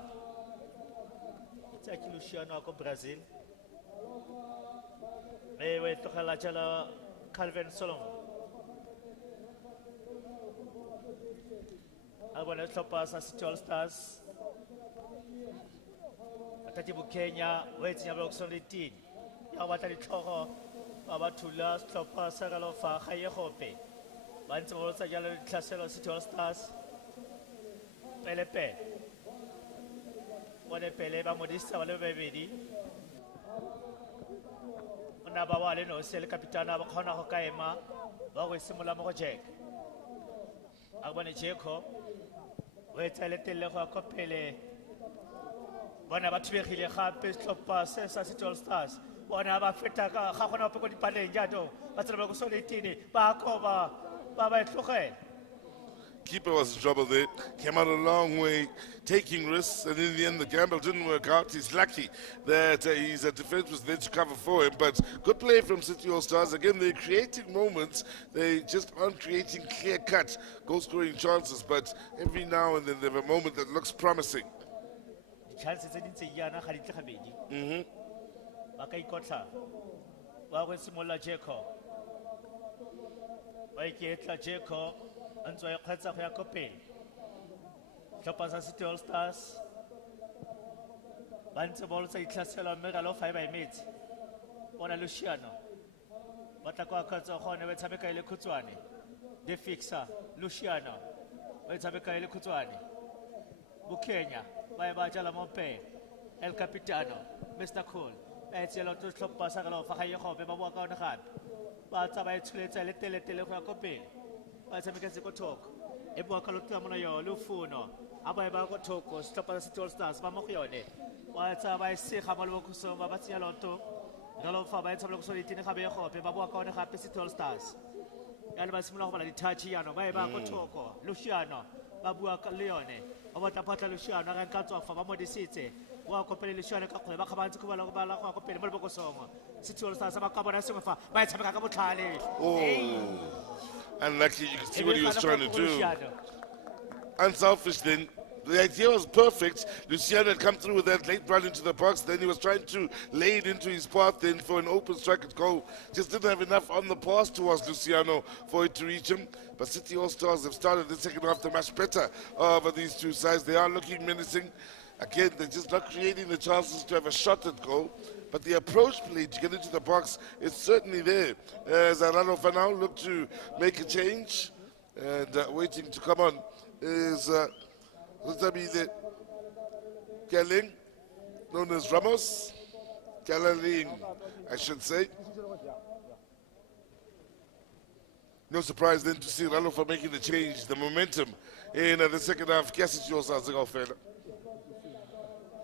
It's like Luciano of Brazil. May wait to Halajala Calvin Solomon. I want to stop us as All Stars. Atatibu Kenya, waiting about solidity. Yabatari Toro, Abatula, stop us, Sagalofa, Hayahope. Once also yellow Classel City All Stars. Pelepe. What a Peleba Modista, baby. Nabawale no sel capitana bakona go kaema ba go simola mo go jek a bone jeko o etseletele go kopele bona ba thubegile gape tlhopha se sa City All Stars bona ba feta ka ga gona pe go dipaleng jato ba tsela ba go solitini ba koba ba ba tlogela. Keeper was in trouble there, came out a long way, taking risks, and in the end the gamble didn't work out. He's lucky that his defense was there to cover for him, but good play from City All Stars. Again, they're creating moments, they just aren't creating clear-cut goal-scoring chances, but every now and then they have a moment that looks promising. Chances in Yana Hadithabedi. Bakai Kota, Wawesimola Jeko, Waiketa Jeko. And so I cut off your copy. Chopas City All Stars. Once a ball say Classel on Megalo 5 by mate. On a Luciano. What a cuts of Honor with Tabeka Kutuani. The fixer, Luciano. With Tabeka Kutuani. Bukenya. By Bajala Mompe. El Capitano. Mr. Cool. It's a lot to stop Pasagalo for higher hope. But walk on the hand. But I explain a little copy. I say because you talk. If we can look at your Lufuno, Abba go talk or stop at City All Stars, Mamokione. What's I say, Hamalokuso, Babatialoto, Dolofa by some Solitin Habeho, Babaka, Happy City All Stars. And by Simona Tachiano, by Bago Toko, Luciano, Babuaka Leone, Ovatapata Luciano, and cut off from Amodi City. Walk up in Luciano, Bakaban to Kuala, Pelboco Song, City All Stars, Abacabana, by Tabacabotali. Oh. Unlucky, you can see what he was trying to do. Unselfish then. The idea was perfect. Luciano had come through with that late run into the box. Then he was trying to lay it into his path then for an open strike at goal. Just didn't have enough on the pass towards Luciano for it to reach him. But City All Stars have started the second half the much better over these two sides. They are looking menacing. Again, they're just not creating the chances to have a shot at goal. But the approach play to get into the box is certainly there. As Randfontein now look to make a change. And waiting to come on is Rutabile Kelling, known as Ramos. Kelling, I should say. No surprise then to see Randfontein making the change, the momentum in the second half. Kiasi Josa Zigofela.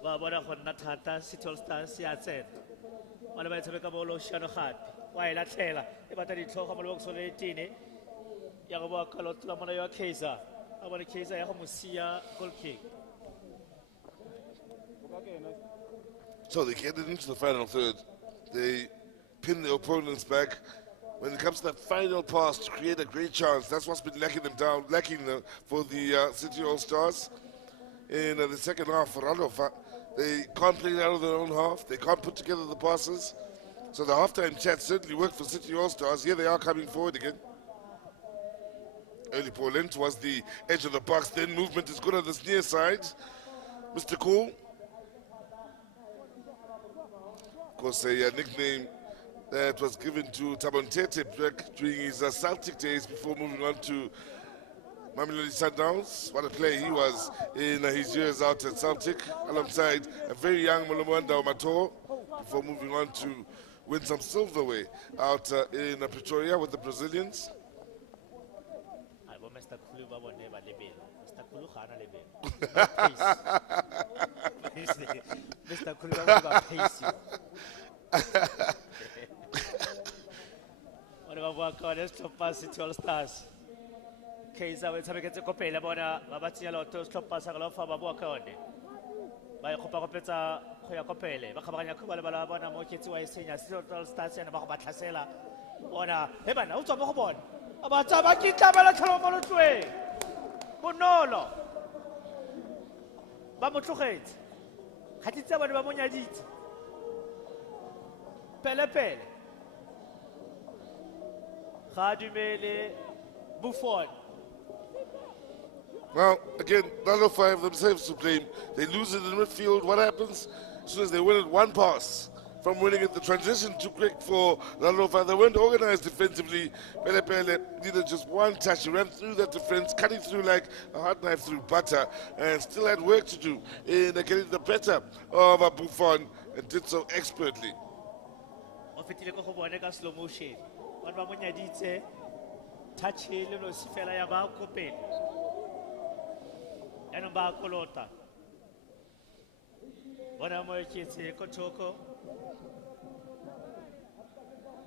Ba bona go nna thata City All Stars ya tsena. Bana ba tshameka bolo shano gape. Wa e latlhela e batla ditlhogo mo lebokso le tene. Ya go ba kalot la mona ya Kaiser. A bona Kaiser ya go mosia goal kick. So they get into the final third. They pin their opponents back. When it comes to that final pass to create a great chance, that's what's been lacking for the City All Stars. In the second half for Randfontein, they can't play it out of their own half. They can't put together the passes. So the halftime chat certainly worked for City All Stars. Here they are coming forward again. Early ball in towards the edge of the box. Then movement is good on this near side. Mr. Cool. Of course, a nickname that was given to Tabontete during his Celtic days before moving on to Mamelodi Sundowns. What a player he was in his years out at Celtic, alongside a very young Molomwanda Omato, before moving on to win some silverware out in Pretoria with the Brazilians. Mr. Kuluba pace What about work let's stop pass City All Stars. Kaiser will take a copy bona babatia to stop pass a lot for Babuakone. By Copacopeta, Hoyacopele, Bacabana Kubalabana, Mokiti, City All Stars and Babatasela. Ona, Heaven, out of Bobon. About Tabaki Tabala Kalomolotwe. Bonolo. Bamutuhet. Hatita Bamunya did. Pele Pele. Khadumele Buffon. Well, again, Randfontein themselves to blame. They lose it in midfield. What happens? As soon as they win it, one pass from winning it, the transition too quick for Randfontein. They weren't organized defensively. Pele Pele needed just one touch. He ran through that defense, cutting through like a hot knife through butter, and still had work to do in getting the better of Buffon, and did so expertly. Slow motion. What Bamunya did say, touch Hilo Sifela Yaba Copen. And about Colota. What am I saying? Cochoco.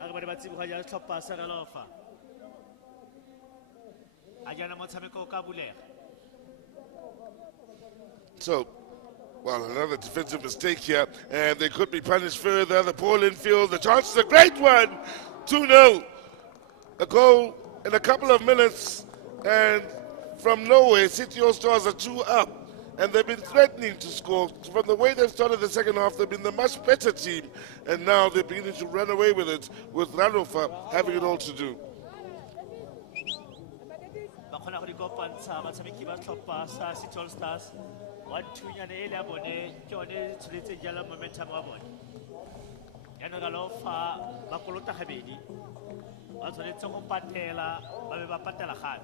I'm going to see stop pass at Alofa. Ayana Motamiko Cabule. So, well, another defensive mistake here, and they could be punished further. The ball in field, the chance is a great one. 2-0. A goal in a couple of minutes, and from nowhere, City All Stars are 2 up, and they've been threatening to score. From the way they've started the second half, they've been the much better team, and now they're beginning to run away with it, with Randfontein having it all to do. City All Stars. 1-2 and earlier bone Johnny to yellow momentum of Yanagalofa Bacolota Habedi. Also, it's a Patela, Baba Patela Khan.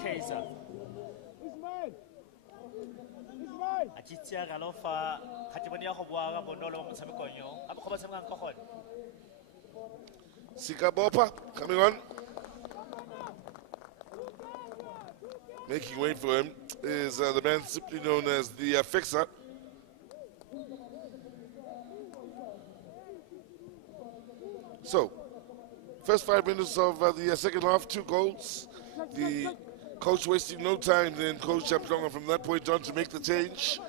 Kaiser. Achitia Galofa, Katimania Hobuaga, Bondolo, Samiconio, Abacobasaman Cohon. Sika Bopa coming on. Making way for him is the man simply known as the fixer. So, first 5 minutes of the second half, 2 goals. The coach wasting no time then, Coach Champlonga from that point on to make the change.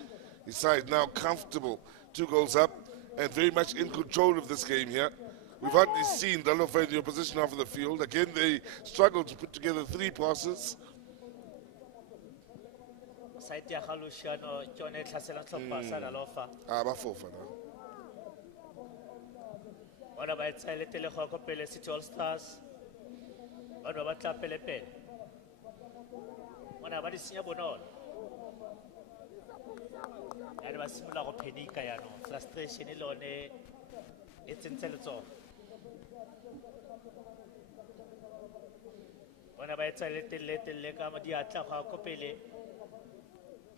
His side now comfortable, 2 goals up, and very much in control of this game here. We've hardly seen Randfontein in the opposition half of the field. Again, they struggled to put together 3 passes. Bafofa now. What about Telehocopele City All Stars? What about Pele Pele? What about the Siabonol? And was similar of Penicayano, frustration alone, it's intelligent. bona ba etsa le ka diatla go a kopele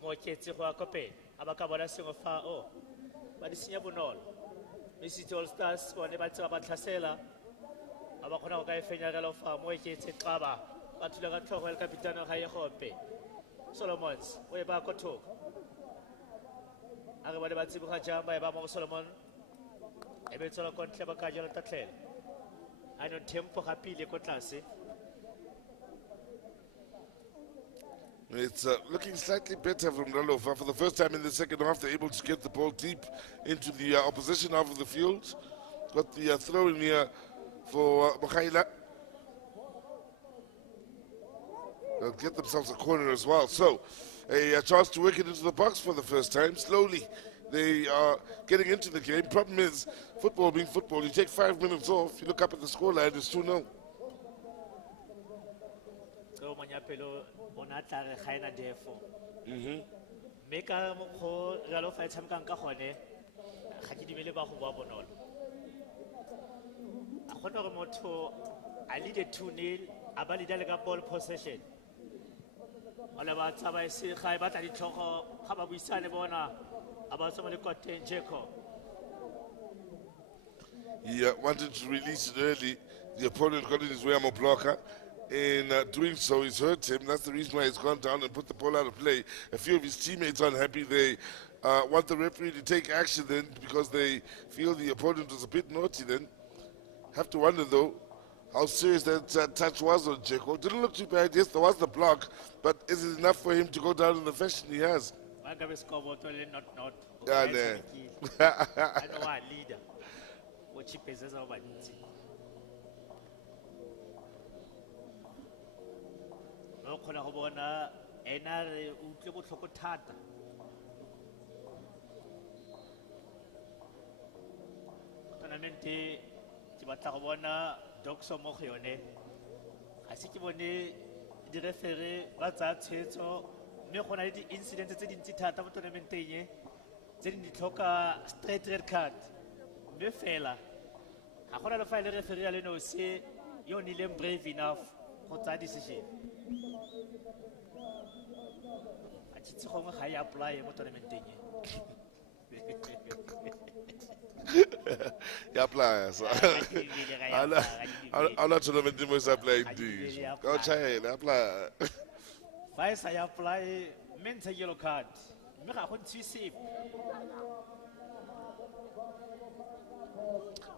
mo ketsi go a kopele a ba ka bona sengwe fa ba di senya bonolo City All Stars bone ba tsa ba tlhasela a ba khona go ka e fenya ka lo fa mo ketsi qaba ba thula ka tlhogo le kapitano ga ye gope Solomons o e ba ko thoko a re ba ba tsiboga jang ba e ba mo Solomon e be tsela kontle ba ka jela tatlhela a no tempo gapile ko tlase. It's looking slightly better from Ralofa. For the first time in the second half, they're able to get the ball deep into the opposition half of the field. Got the throw in here for Makhaila. They'll get themselves a corner as well. So, a chance to work it into the box for the first time. Slowly, they are getting into the game. Problem is, football being football, you take 5 minutes off, you look up at the scoreline, it's 2-0. Meka mo Real fa tshamka ka gone ga ke dimele ba go ba bonolo a gona go motho a lead 2-0 a ba lead le ka ball possession ala ba tsaba se ga e batla ditlhogo ga ba buisane bona a ba tsama le kwateng Jeko. He wanted to release it early. The opponent got in his way, a blocker. In doing so, he's hurt him. That's the reason why he's gone down and put the ball out of play. A few of his teammates are unhappy. They want the referee to take action then because they feel the opponent was a bit naughty then. Have to wonder though how serious that touch was on Jeko. Didn't look too bad. Yes, there was the block, but is it enough for him to go down in the fashion he has? Yeah, I know a leader. What she pays over. No khona go bona ena re utlwe botlhoko thata tournament ke batla go bona Doxo mo go yone ga se ke bone di referee ba tsa tshetso mme go na le di incidents tse dintsi thata mo tournamenteng e tse di tlhoka straight red card mme fela ga gona le fa le referee le no se yo ni le brave enough go tsa decision a tshitse gongwe ga e apply mo tournamenteng e he applies. I'm not sure if he apply indeed. Go try apply. If I apply, men's a yellow card. Me ga go ntshise.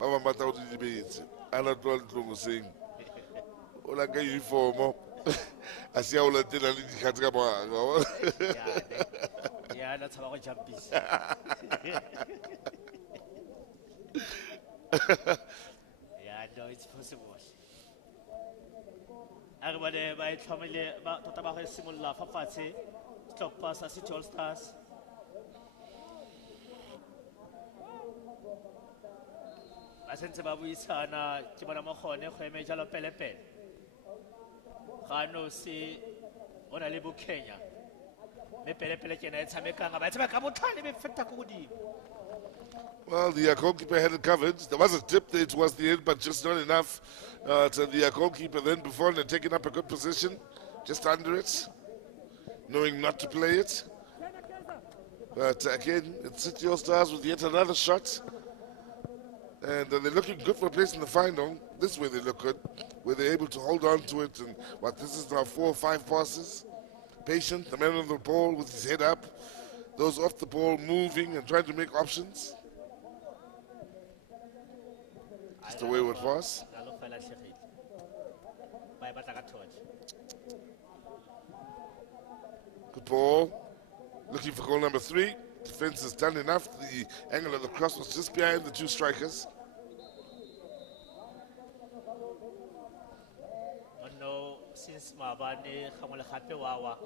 Baba mata o di betse. Ana tlo ntlo sing. O la ka uniform. Asia o la tena le dikhatse ka moaga. Yeah, that's how I jump is. Yeah, no, it's possible. Everybody, my family, tota ba go simolla fa fatshe stop pass City All Stars. Ba sentse ba buisana ke bona mo gone go eme jalo pelepele. Ga no se ona le Mohlakeng. Me pelepele ke na e tshamekanga ba tsaba ka botlhale be feta go godimo. Well, the goalkeeper had it covered. There was a tip there towards the end, but just not enough. To the goalkeeper then before and taking up a good position, just under it, knowing not to play it. But again, it's City All Stars with yet another shot. And they're looking good for a place in the final. This way they look good, where they're able to hold on to it. And this is now 4 or 5 passes. Patient, the man on the ball with his head up. Those off the ball moving and trying to make options. Just a wayward pass. Good ball. Looking for goal number 3. Defense has done enough. The angle of the cross was just behind the 2 strikers. No, since Mabane Hamole Hapewawa.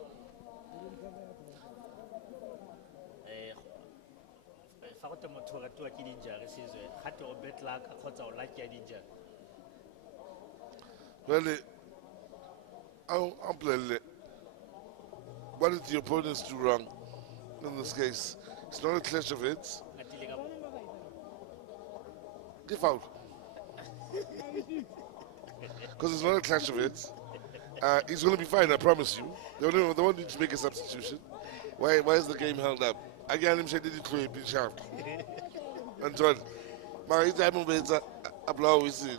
Well, what did the opponents do wrong in this case? It's not a clash of heads. Give out. Because it's not a clash of heads. He's going to be fine, I promise you. They won't need to make a substitution. Why is the game held up? Again, I'm saying it is sharp. Anton, my time of it's a blow is it.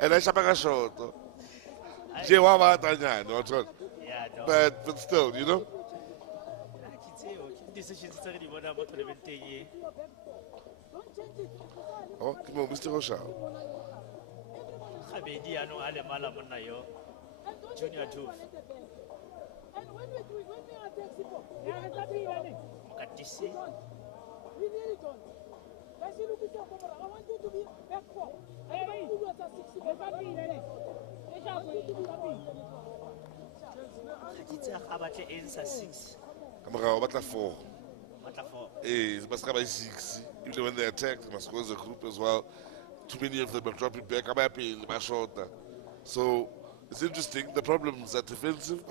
And I shall a short. But still, you know. Oh, come on, Mr. Rocha. Junior 2. I'm 4. It must have 6. Even when they attack, they must close the group as well. Too many of them are dropping back. I'm happy. So it's interesting. The problems are defensive.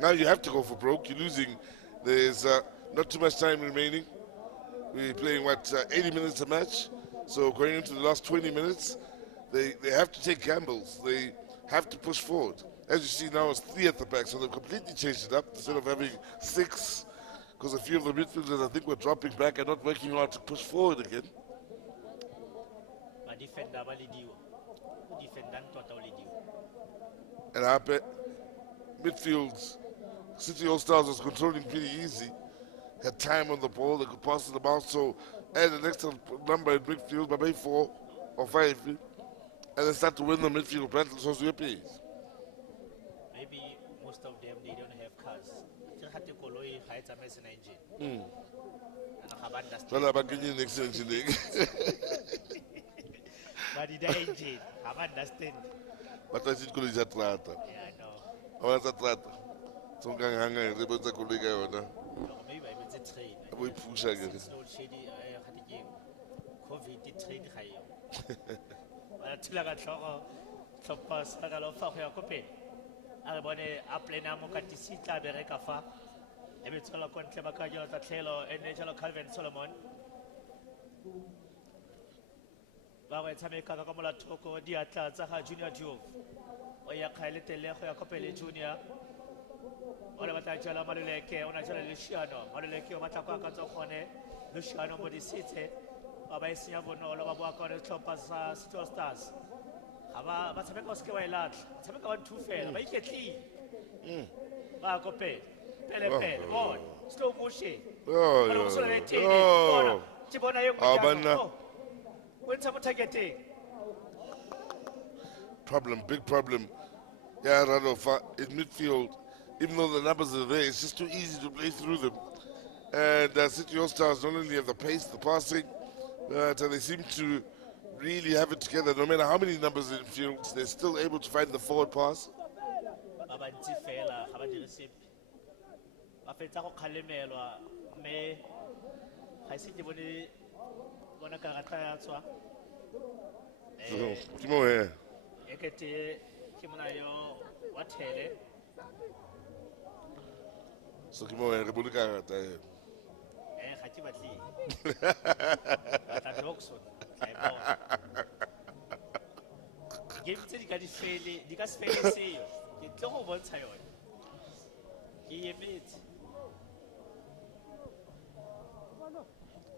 Now you have to go for broke. You're losing. There's not too much time remaining. We're playing 80 minutes a match. So going into the last 20 minutes, they have to take gambles. They have to push forward. As you see now, it's 3 at the back, so they've completely changed it up. Instead of having 6, because a few of the midfielders, I think, were dropping back and not working hard to push forward again. And I bet midfields, City All-Stars was controlling pretty easy. Had time on the ball, they could pass it about, so add an extra number in midfield, by maybe 4 or 5, and then start to win the midfield battle, so you're pleased. Maybe most of them, they don't have cars. They have to follow a messing engine. Well, I'm getting an engine. But the engine, I understand. But I think it's a trata. Yeah, I know. Oh, that's a trata. Some kind of hanger, they put a colleague on. Maybe I was a train. We push again. It's not shady. I had a game. COVID train high. I tell you, I pass. I love for your copy. I want to apply now. Mokatisi, Berekafa. Every solo country, Bakajo, Taylor, and Angelo Calvin Solomon. Bawe Tameka Kamola Toko, Diata, Zaha Junior Juve. Oya Kailete Leho, Copele Junior. Olamatachala Maluleke, Onachala Luciano, Maluleke, Mataka Kazokone, Luciano Modicite, Abasiavono, Lobabaka, Chopasa, City Stars. Aba, but Tamekoski Wailat, Tameka 2 fair, make it clean. Bacope, Pelepe, on, slow bushy. Oh, Chibona, when someone take it. Problem, big problem. Yeah, Radofa in midfield. Even though the numbers are there, it's just too easy to play through them. And City All-Stars not only have the pace, the passing, but they seem to really have it together. No matter how many numbers in field, they're still able to find the forward pass. Come on here. So come on, Republica.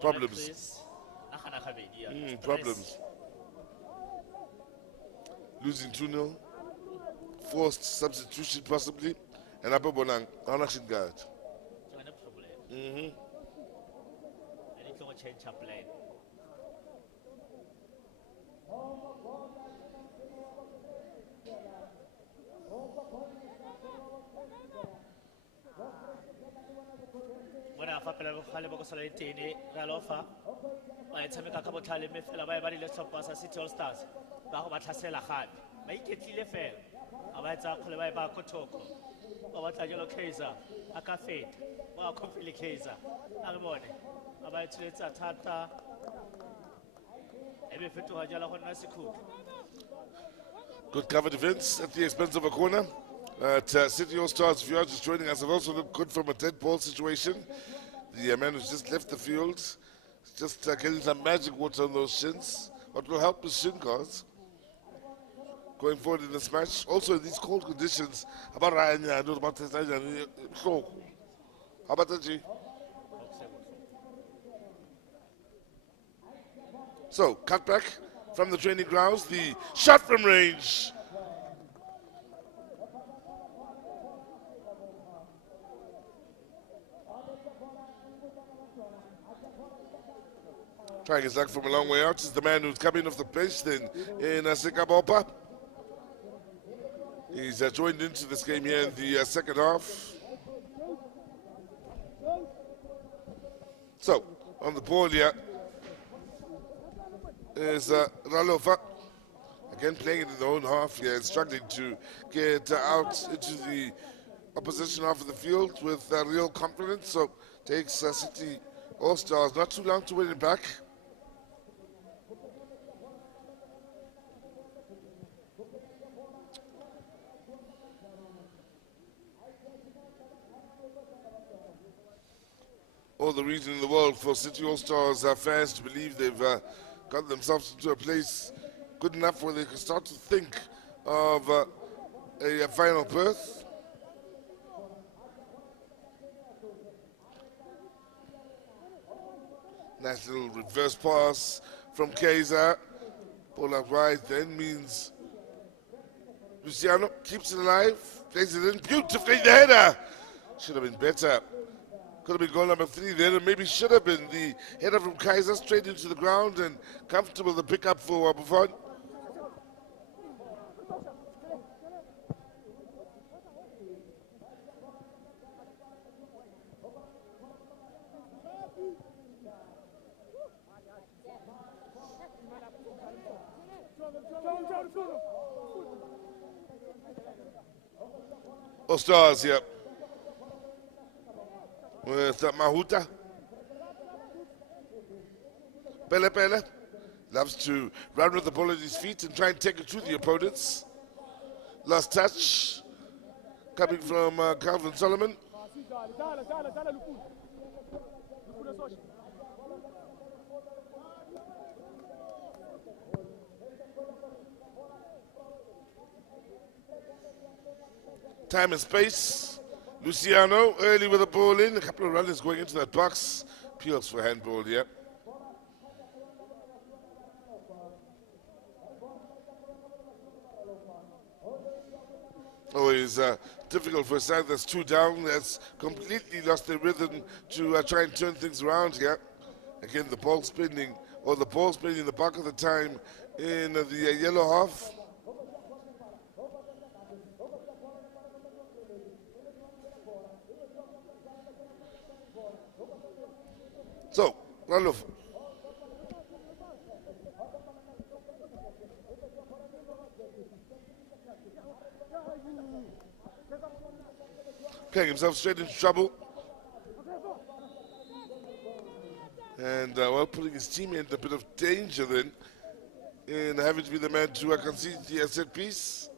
Problems. Problems. Losing 2-0. Forced substitution possibly. And Abu Bonang, I'm not in guard. No problem. I need to change our plan. When I found Halibo Solitini, Ralofa, I tell me Kakabotali, Mefela, let's pass a City All-Stars. Bahomatasela had. Make it clear fair. I might have Kotoko. What are your Kaiser? A cafe. Well, completely Kaiser. Almone. About to let Tata. Every fit to Hajala on Nasiku. Good cover defense at the expense of a corner. City All-Stars, if you are just joining us, have also looked good from a dead ball situation. The man who's just left the field, just getting some magic water on those shins. What will help his shin guards going forward in this match. Also in these cold conditions, how about that? So, cut back from the training grounds, the shot from range. Trying his luck from a long way out is the man who's coming off the bench then in Sekabopa. He's joined into this game here in the second half. So, on the ball here is Ralofa. Again playing it in the own half here and struggling to get out into the opposition half of the field with real confidence. So, takes City All-Stars not too long to win it back. All the reason in the world for City All-Stars fans to believe they've got themselves into a place good enough where they can start to think of a final berth. Nice little reverse pass from Kaiser. Ball out right then means Luciano keeps it alive, plays it in beautifully. The header should have been better. Could have been goal number 3 there, and maybe should have been the header from Kaiser straight into the ground and comfortable the pickup for Buffon. All-Stars here. With Mahuta. Pele loves to run with the ball at his feet and try and take it to the opponents. Last touch coming from Calvin Solomon. Time and space. Luciano early with the ball in. A couple of runners going into that box. Peels for handball here. Always difficult for a side that's 2 down. That's completely lost their rhythm to try and turn things around here. Again, the ball spinning, or the ball spinning the bulk of the time in the yellow half. So, Ralof. Getting himself straight into trouble. And, well, putting his team in a bit of danger then in having to be the man to concede the set piece.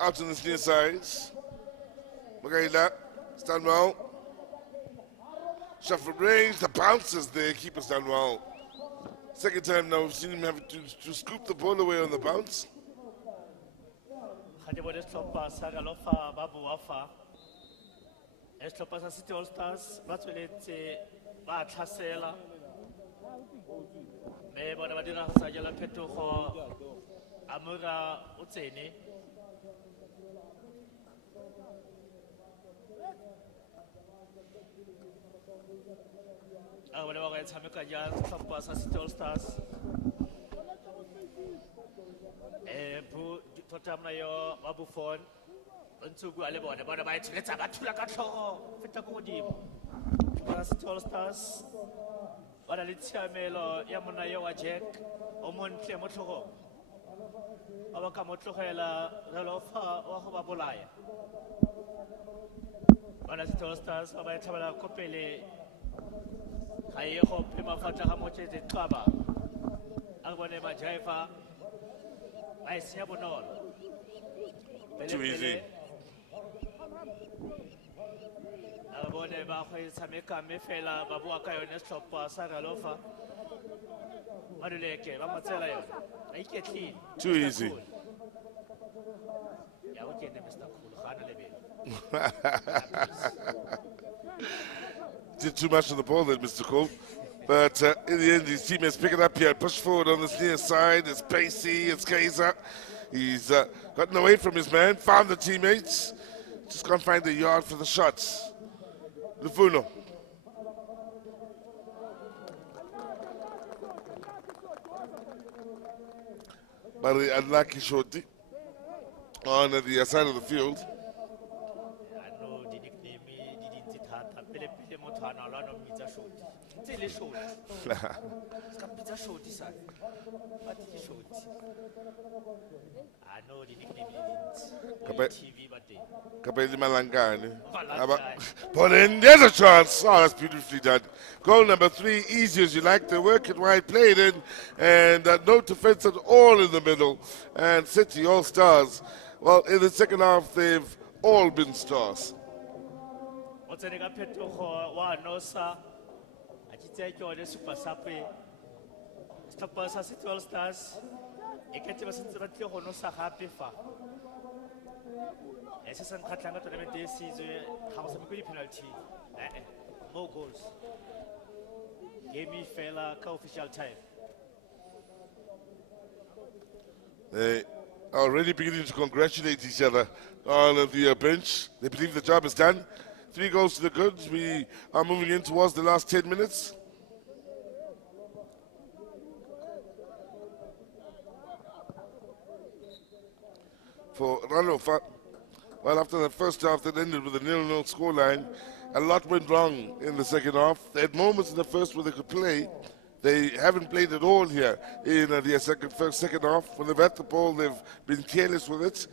Out on this near side. Magaila, stand well. Shot from range, the bounces there, keeper stand well. Second time now we've seen him having to scoop the ball away on the bounce. City All-Stars ba tsweletse ba tlhasela mme bona ba dira go sa jela phetogo Amora o tsene a bona ba go tshameka jang setlhopha sa City All-Stars bu totamna yo ba Buffon Ntsuku a le bone bona ba itsheletsa ba thula ka tlhogo feta go godimo ba City All-Stars ba na le tshiamelo ya mona yo wa Jack o montle mo tlhogong ba ba ka mo tlogela Ralofa wa go ba bolaya ba na City All-Stars ba ba tlhabela kopele Haye go phema fatla ga motsetse Xaba. A bone ba jaifa. Ai sia bonolo. Too easy. A bone ba go tshameka me fela ba bua ka yone setlhopha sa Ralofa. Maduleke ba motsela yone. A iketlile. Too easy. Ya o kene Mr. Cool gana lebelo. Did too much on the ball then, Mr. Cole. But in the end, his teammates pick it up here and push forward on this near side. It's Pacey, it's Kaiser. He's gotten away from his man, found the teammates. Just can't find the yard for the shots. Lufuno. But the unlucky shorty on the side of the field. I know the nickname didn't thata pele motho a na lwana mmitsa shoti. Tse le shoti. Ska mmitsa shoti sa. But ke shoti. I know the nickname didn't. TV but Kapeli Malangani. But then there's a chance. Oh, that's beautifully done. Goal number 3, easy as you like. They work it wide, play it in, and no defense at all in the middle. And City all stars. Well, in the second half, they've all been stars. What's the phetogo wa nosa? A tshitse ke one super sape. Stopper sa City All Stars. E ke tseba sentse ba tle go nosa gape fa. Se se nkgatlhang ka tournament e sizwe ga go tshamekwa di-penalty. More goals. Game e fela ka official time. They are already beginning to congratulate each other on the bench. They believe the job is done. 3 goals to the good. We are moving in towards the last 10 minutes. For Randfontein, well, after the first half that ended with a 0-0 scoreline, a lot went wrong in the second half. They had moments in the first where they could play. They haven't played at all here in the second half. When they've had the ball, they've been careless with it.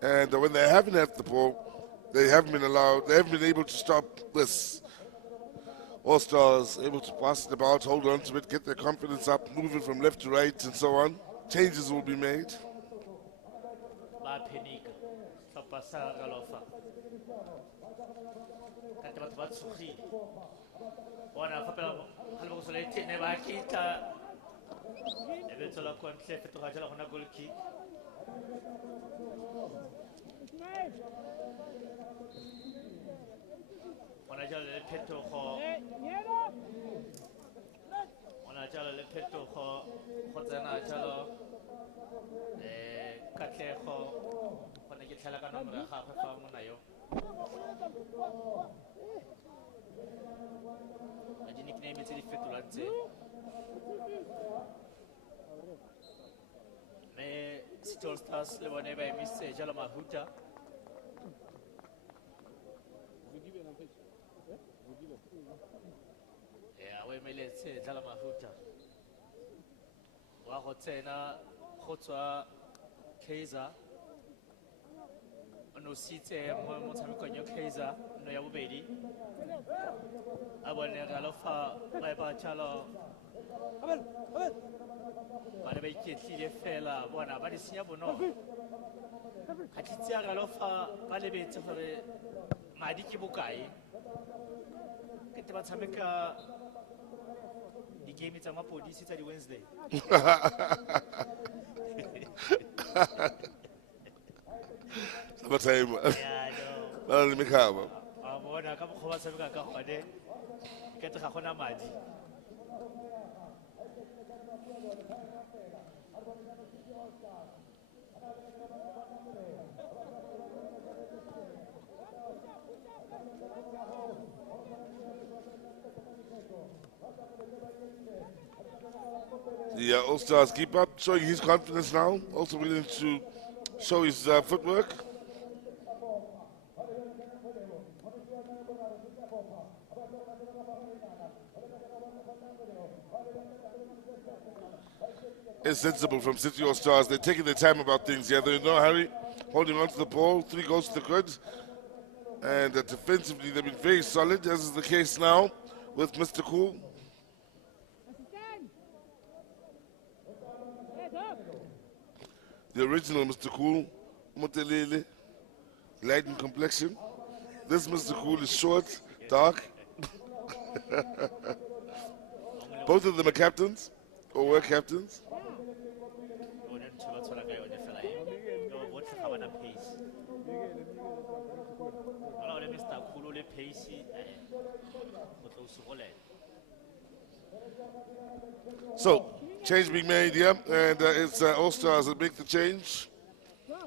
And when they haven't had the ball, they haven't been able to stop this. All Stars able to pass it about, hold on to it, get their confidence up, moving from left to right and so on. Changes will be made. Mais si tu Stars le bonnet va émisser Jalo Mahuta. Ouais, mais c'est Jalo Mahuta. Wa hotsena hotswa Kaiser. On aussi c'est moi mon ami connu Kaiser no ya bobedi. Abone Ralofa ba ba Jalo. Bana ba iketlile fela bona ba di senya bonolo ga titsia Ralofa ba lebetse gore madi ke bokae ke te ba tshameka di game tsa mapodisi tsa di Wednesday Summertime. Ba le mekaba. A bona ka go ba tshameka ka gone ke te ga gona madi. The All Stars keeper showing his confidence now, also willing to show his footwork. It's sensible from City All Stars. They're taking their time about things here. They're in no hurry, holding on to the ball. 3 goals to the good. And defensively, they've been very solid, as is the case now with Mr. Cool. the original Mr. Cool, Motelele, light in complexion. This Mr. Cool is short, dark. Both of them are captains, or were captains. So, change being made here, and it's All Stars that make the change.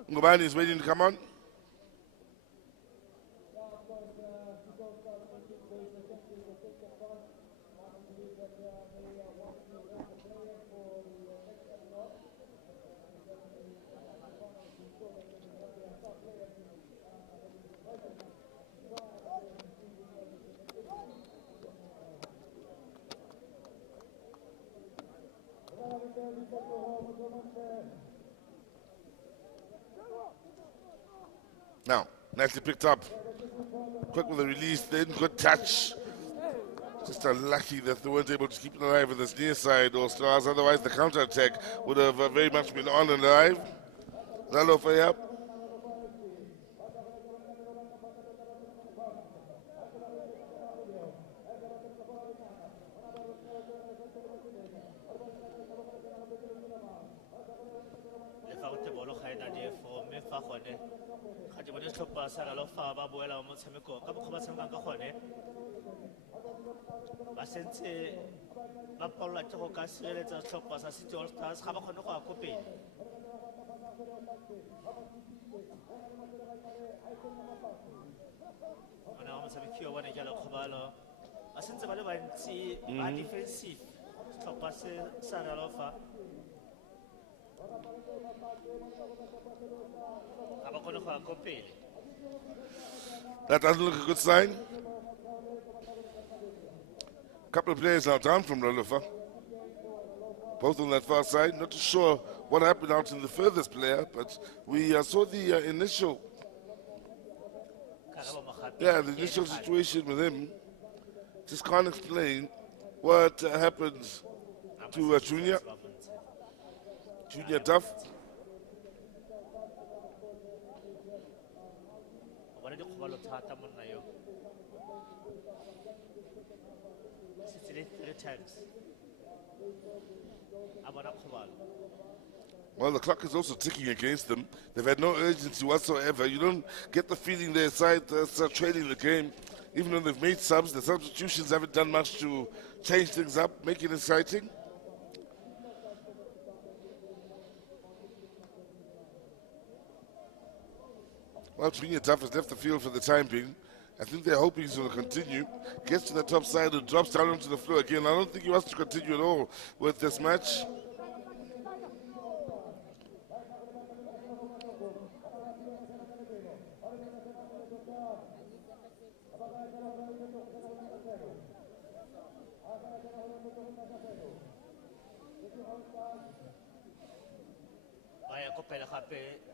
Ngubani is waiting to come on. Now, nicely picked up. Quick with the release, then good touch. Just unlucky that they weren't able to keep it alive in this near side, All Stars. Otherwise, the counter attack would have very much been on and alive. Lalo Fayab. That doesn't look a good sign. A couple of players now down from Ralofa. Both on that far side. Not too sure what happened out in the furthest player, but we saw the initial situation with him. Just can't explain what happened to Junior Duff. Well, the clock is also ticking against them. They've had no urgency whatsoever. You don't get the feeling their side start trailing the game. Even when they've made subs, the substitutions haven't done much to change things up, make it exciting. Well, Junior Duff has left the field for the time being. I think they're hoping he's going to continue. Gets to the top side and drops down onto the floor again. I don't think he wants to continue at all with this match.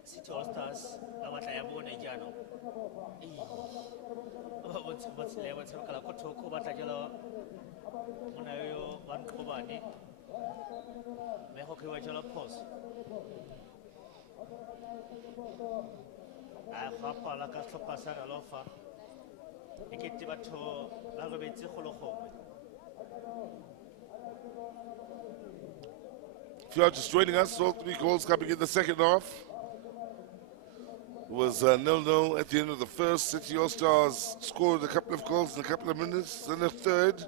City All Stars ba batla ya bone jaanong ba bontsha matsele ba tshameka la kothoko ba tla jela mona yo ba Nqobane me go ke wa jela pause a gapa la ka tlhopha sa Ralofa e ke te batho ba robetse go logongwe. If you are just joining us, all three goals coming in the second half. It was 0-0 at the end of the first. City All Stars scored a couple of goals in a couple of minutes, then a third.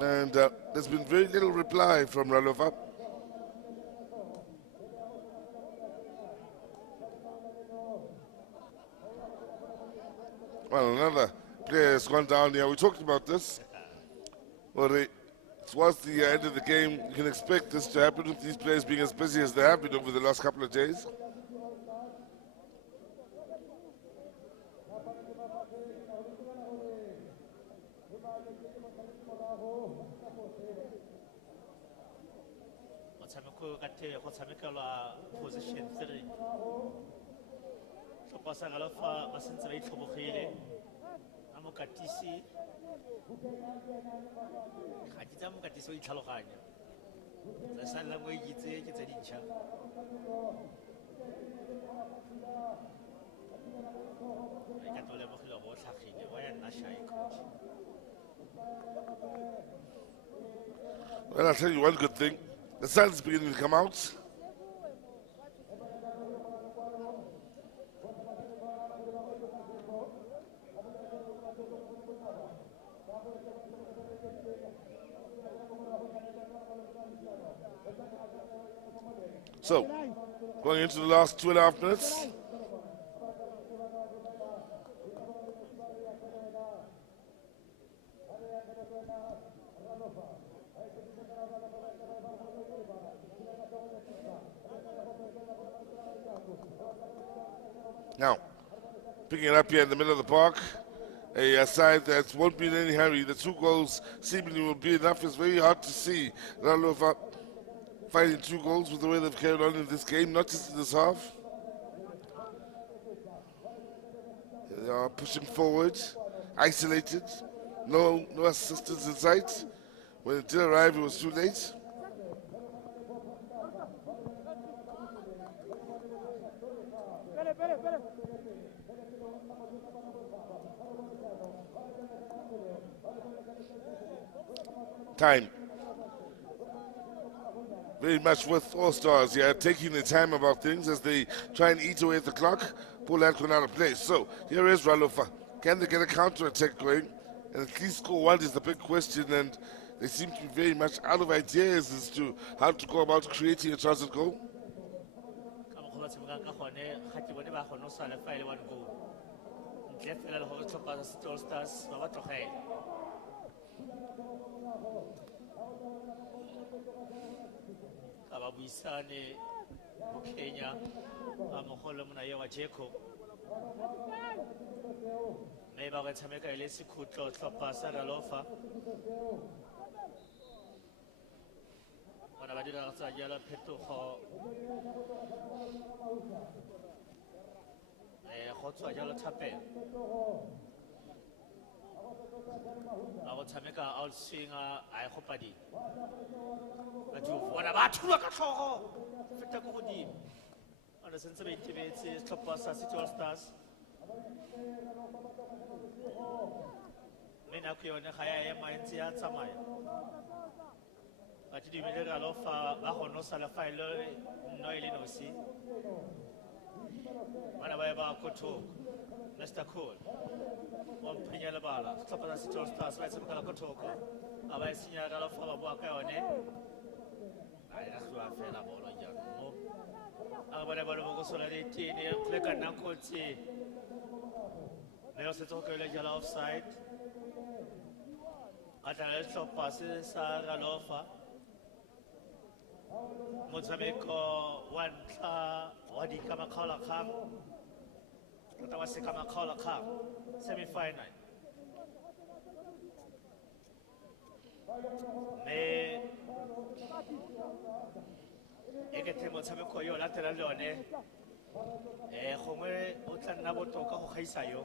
And there's been very little reply from Ralofa. Well, another player has gone down here. We talked about this. Well, towards the end of the game, you can expect this to happen with these players being as busy as they have been over the last couple of days. Position 3. So sa Ralofa ba sentse ba itlhobogile a mokatisi ga di tsa mokatisi o itlhaloganya tsa sala mo ikitse ke tsa dintšha Well, I'll tell you one good thing. The sun's beginning to come out. So, going into the last 2.5 minutes. Now, picking it up here in the middle of the park, a side that won't be in any hurry. The 2 goals seemingly will be enough. It's very hard to see Randfontein finding 2 goals with the way they've carried on in this game, not just in this half. They are pushing forward, isolated, no assistance in sight. When it did arrive, it was too late. Time. Very much with All Stars here, taking their time about things as they try and eat away at the clock. Pull that one out of place. So here is Randfontein. Can they get a counter attack going? And at least score one is the big question, and they seem to be very much out of ideas as to how to go about creating a chance at goal. Ababuisane Kenya amogolo mona ye wa Jacob me ba ga tshameka ile sekhutlo tlhopha sa Ralofa bona ba dira tsa jala phetogo go tswa jalo thapela a go tshameka out swinga a go padi batho bona ba thulwa ka tlhogo feta go godimo ana sentse ba itebetse setlhopha sa City All Stars me nako yone ga ya ema ntse ya tsamaya ba tidimile Ralofa ba go no sala file no ile nosi bana ba ba kotho Mr. Cool on pinya la bala setlhopha sa City All Stars ba tshameka la kotoko a ba isinya Ralofa ba bua ka yone ai ra tswa fela bola ja no a ba le ba go sola le tini le ka nna kotsi le se tsoka le jala offside a tla le setlhopha se sa Ralofa motshameko wa ntla wa dikamakgaola kgang Kata wa sekamakgaola kgang semi-final me e ke temo motshameko yo latela le yone gongwe o tla nna botoka go gaisa yo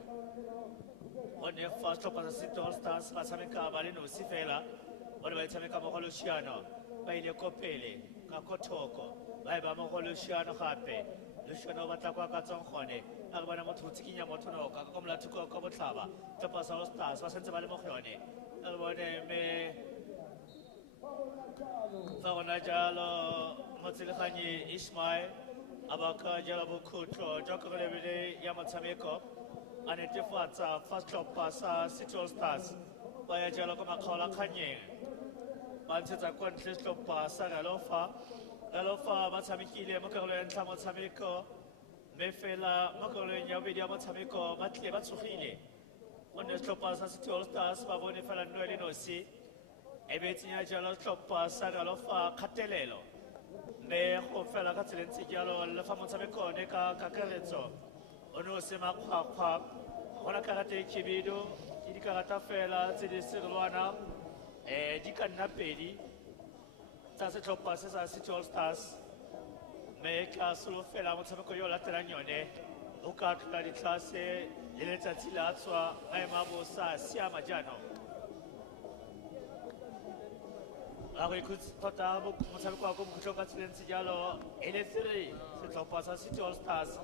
o ne fa setlhopha sa City All Stars ba tshameka ba le nosi fela o ne ba tshameka mo go Luciano ba ile ko pele ka Kotoko ba ba mo go Luciano gape Luciano ba tla kwa ka tsong gone a re bona motho o tsikinya motho no ka ka molathuko ka botlhaba setlhopha sa All Stars ba sentse ba le mo go yone a re bone me fa gona jalo motseleganyi Ismail abaka jala bokhutlo joko le bile ya motshameko a netefatsa fa setlhopha sa City All Stars ba ya jalo ka makgaola kganyeng ba ntshetsa kwa ntle setlhopha sa Ralofa ba tshamekile mo karolong ya ntlha motshameko mme fela mo karolong ya bobedi ya motshameko ba tlile ba tshogile gonne setlhopha sa City All Stars ba bone fela nno e le nosi e be tsenya jalo setlhopha sa Ralofa kgatelelo mme go fela ka tsela ntse jalo le fa motshameko one ka kakaretso o ne o se makgwakgwa gona karata e khibidu ke dikarata fela tse di serolwana di ka nna pedi tsa setlhopha se sa City All Stars mme ka solofela motshameko yo o latelang yone o ka tlola ditlhase le letsatsi la tswa maemo a bosa siama jaanong a go ikhutsa mo motshameko wa go mokhutlong ka tseleng sejalo e le 3 setlhopha sa City All Stars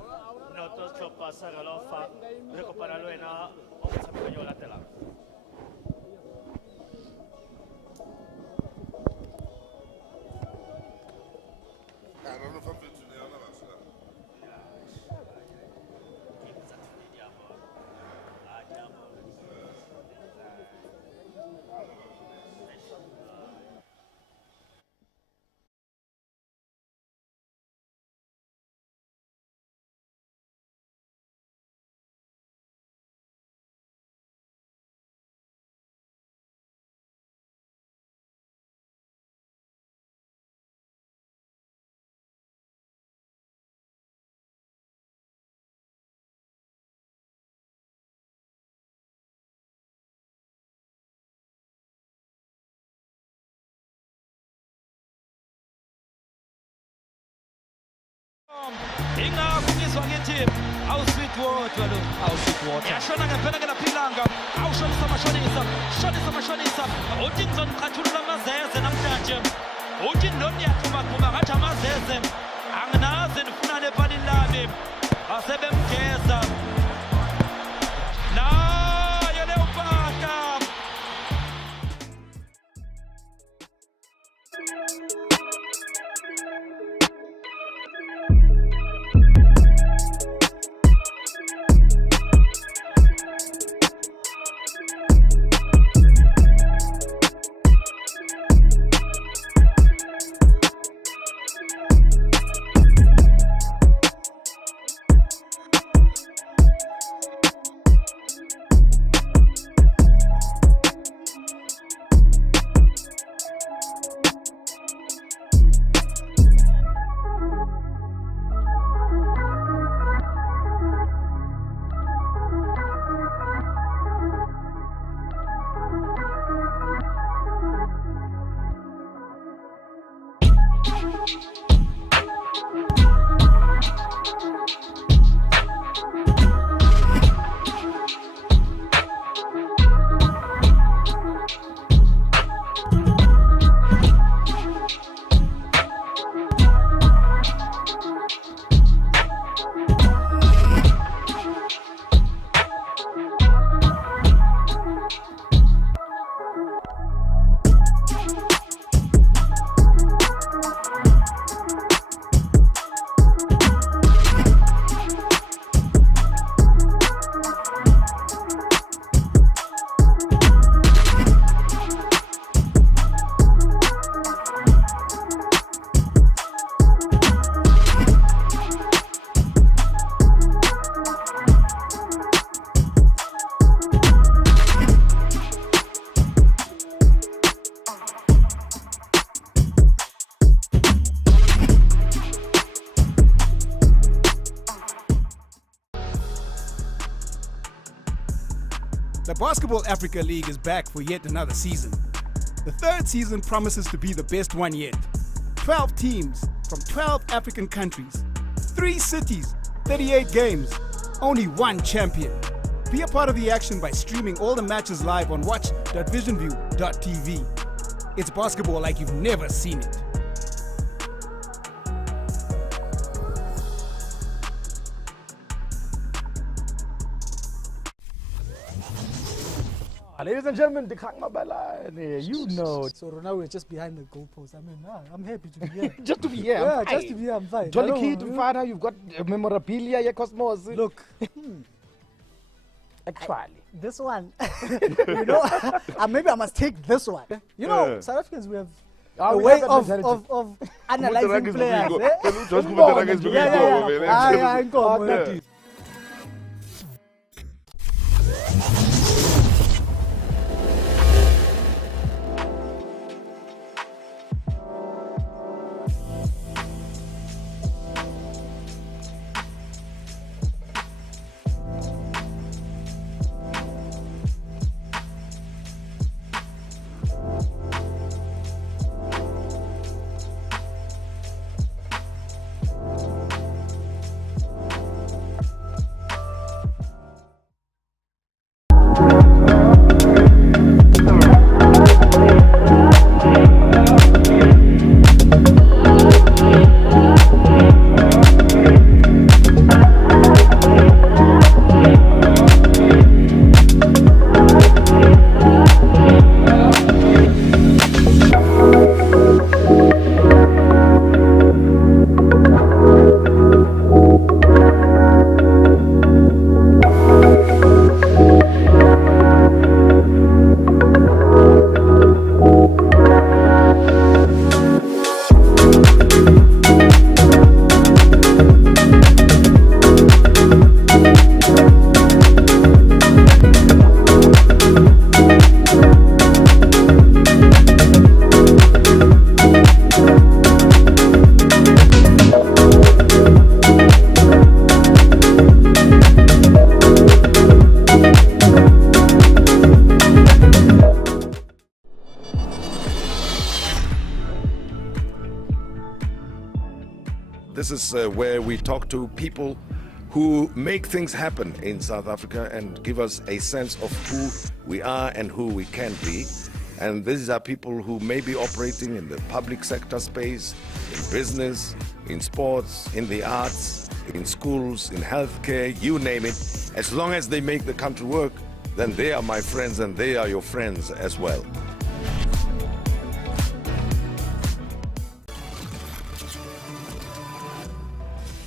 noto setlhopha sa Ralofa re kopana le wena o motshameko yo latelang. I don't know if I'm going to nail that. Ingakunyiswa ngithi awusweet water lo awusweet yashona ngempela ke laphilanga awushonisa mashonisa uTinzon uqhathulula amazeze namhlanje uthi ndoni yathuma ngathi amazeze anginaze ndifuna lepalini lami asebemgeza nayo leyo mpahla. The Basketball Africa League is back for yet another season. The third season promises to be the best one yet. 12 teams from 12 African countries, 3 cities, 38 games, only one champion. Be a part of the action by streaming all the matches live on watch.visionview.tv. It's basketball like you've never seen it. Ladies and gentlemen, the Kang Mabala, you know. So now we're just behind the goalpost. I mean, I'm happy to be here. Just to be here. Yeah, just to be here, I'm fine. Jolly key to find out you've got memorabilia, your Cosmos. Look. Actually. This one, you know, maybe I must take this one. You know, South Africans, we have a way of analyzing players. Yeah. This is where we talk to people who make things happen in South Africa and give us a sense of who we are and who we can be. And these are people who may be operating in the public sector space, in business, in sports, in the arts, in schools, in healthcare, you name it. As long as they make the country work, then they are my friends and they are your friends as well.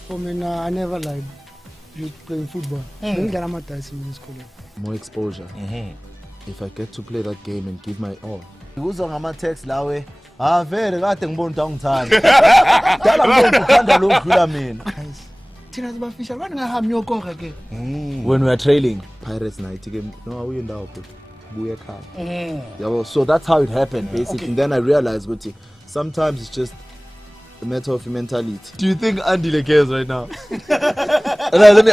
For me, I never lied. You playing football. More exposure. If I get to play that game and give my all. Uzwa ngama-text lawe vele kade ngibona ukuthi angithanda dala ngibona uthanda lo dlula mina. Thina sibafisha bani ngahambi yokonga ke. When we are trailing Pirates night game, no awuye ndawo bro, buye ekhaya. Yabo, so that's how it happened basically. Okay. And then I realized ukuthi sometimes it's just a matter of mentality. Do you think Andile cares right now? Let me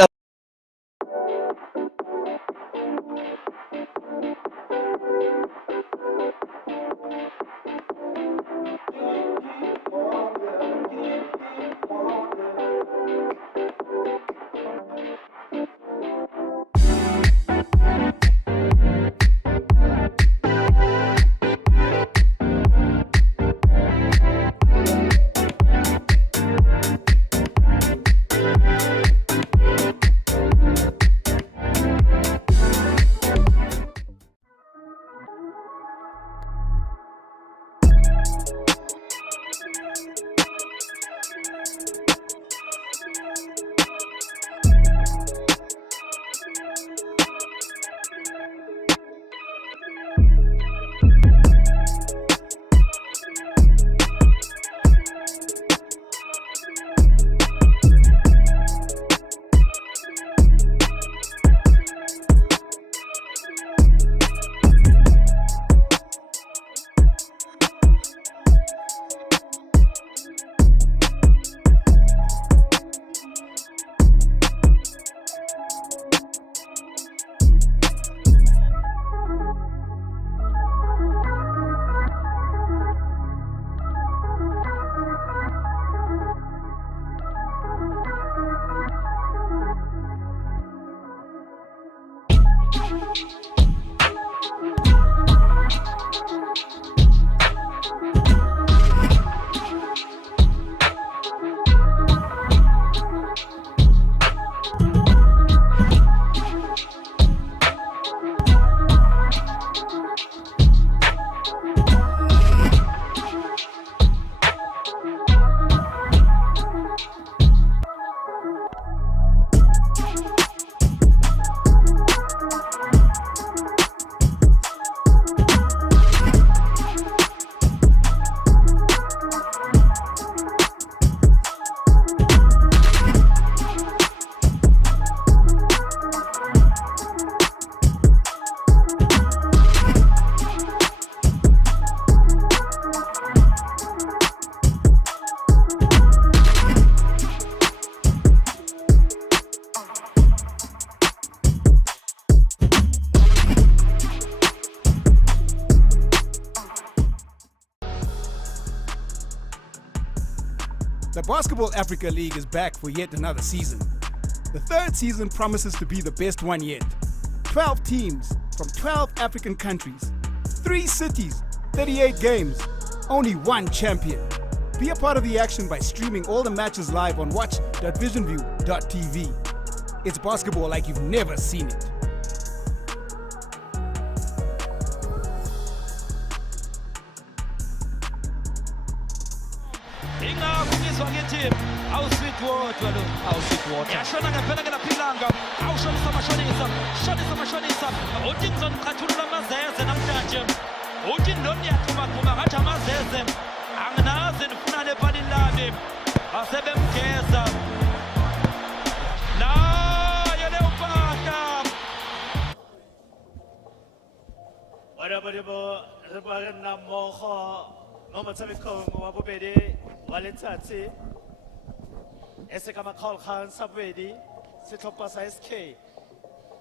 The Basketball Africa League is back for yet another season. The third season promises to be the best one yet. 12 teams from 12 African countries, 3 cities, 38 games, only one champion. Be a part of the action by streaming all the matches live on watch.visionview.tv. It's basketball like you've never seen it. setlhopha sa SK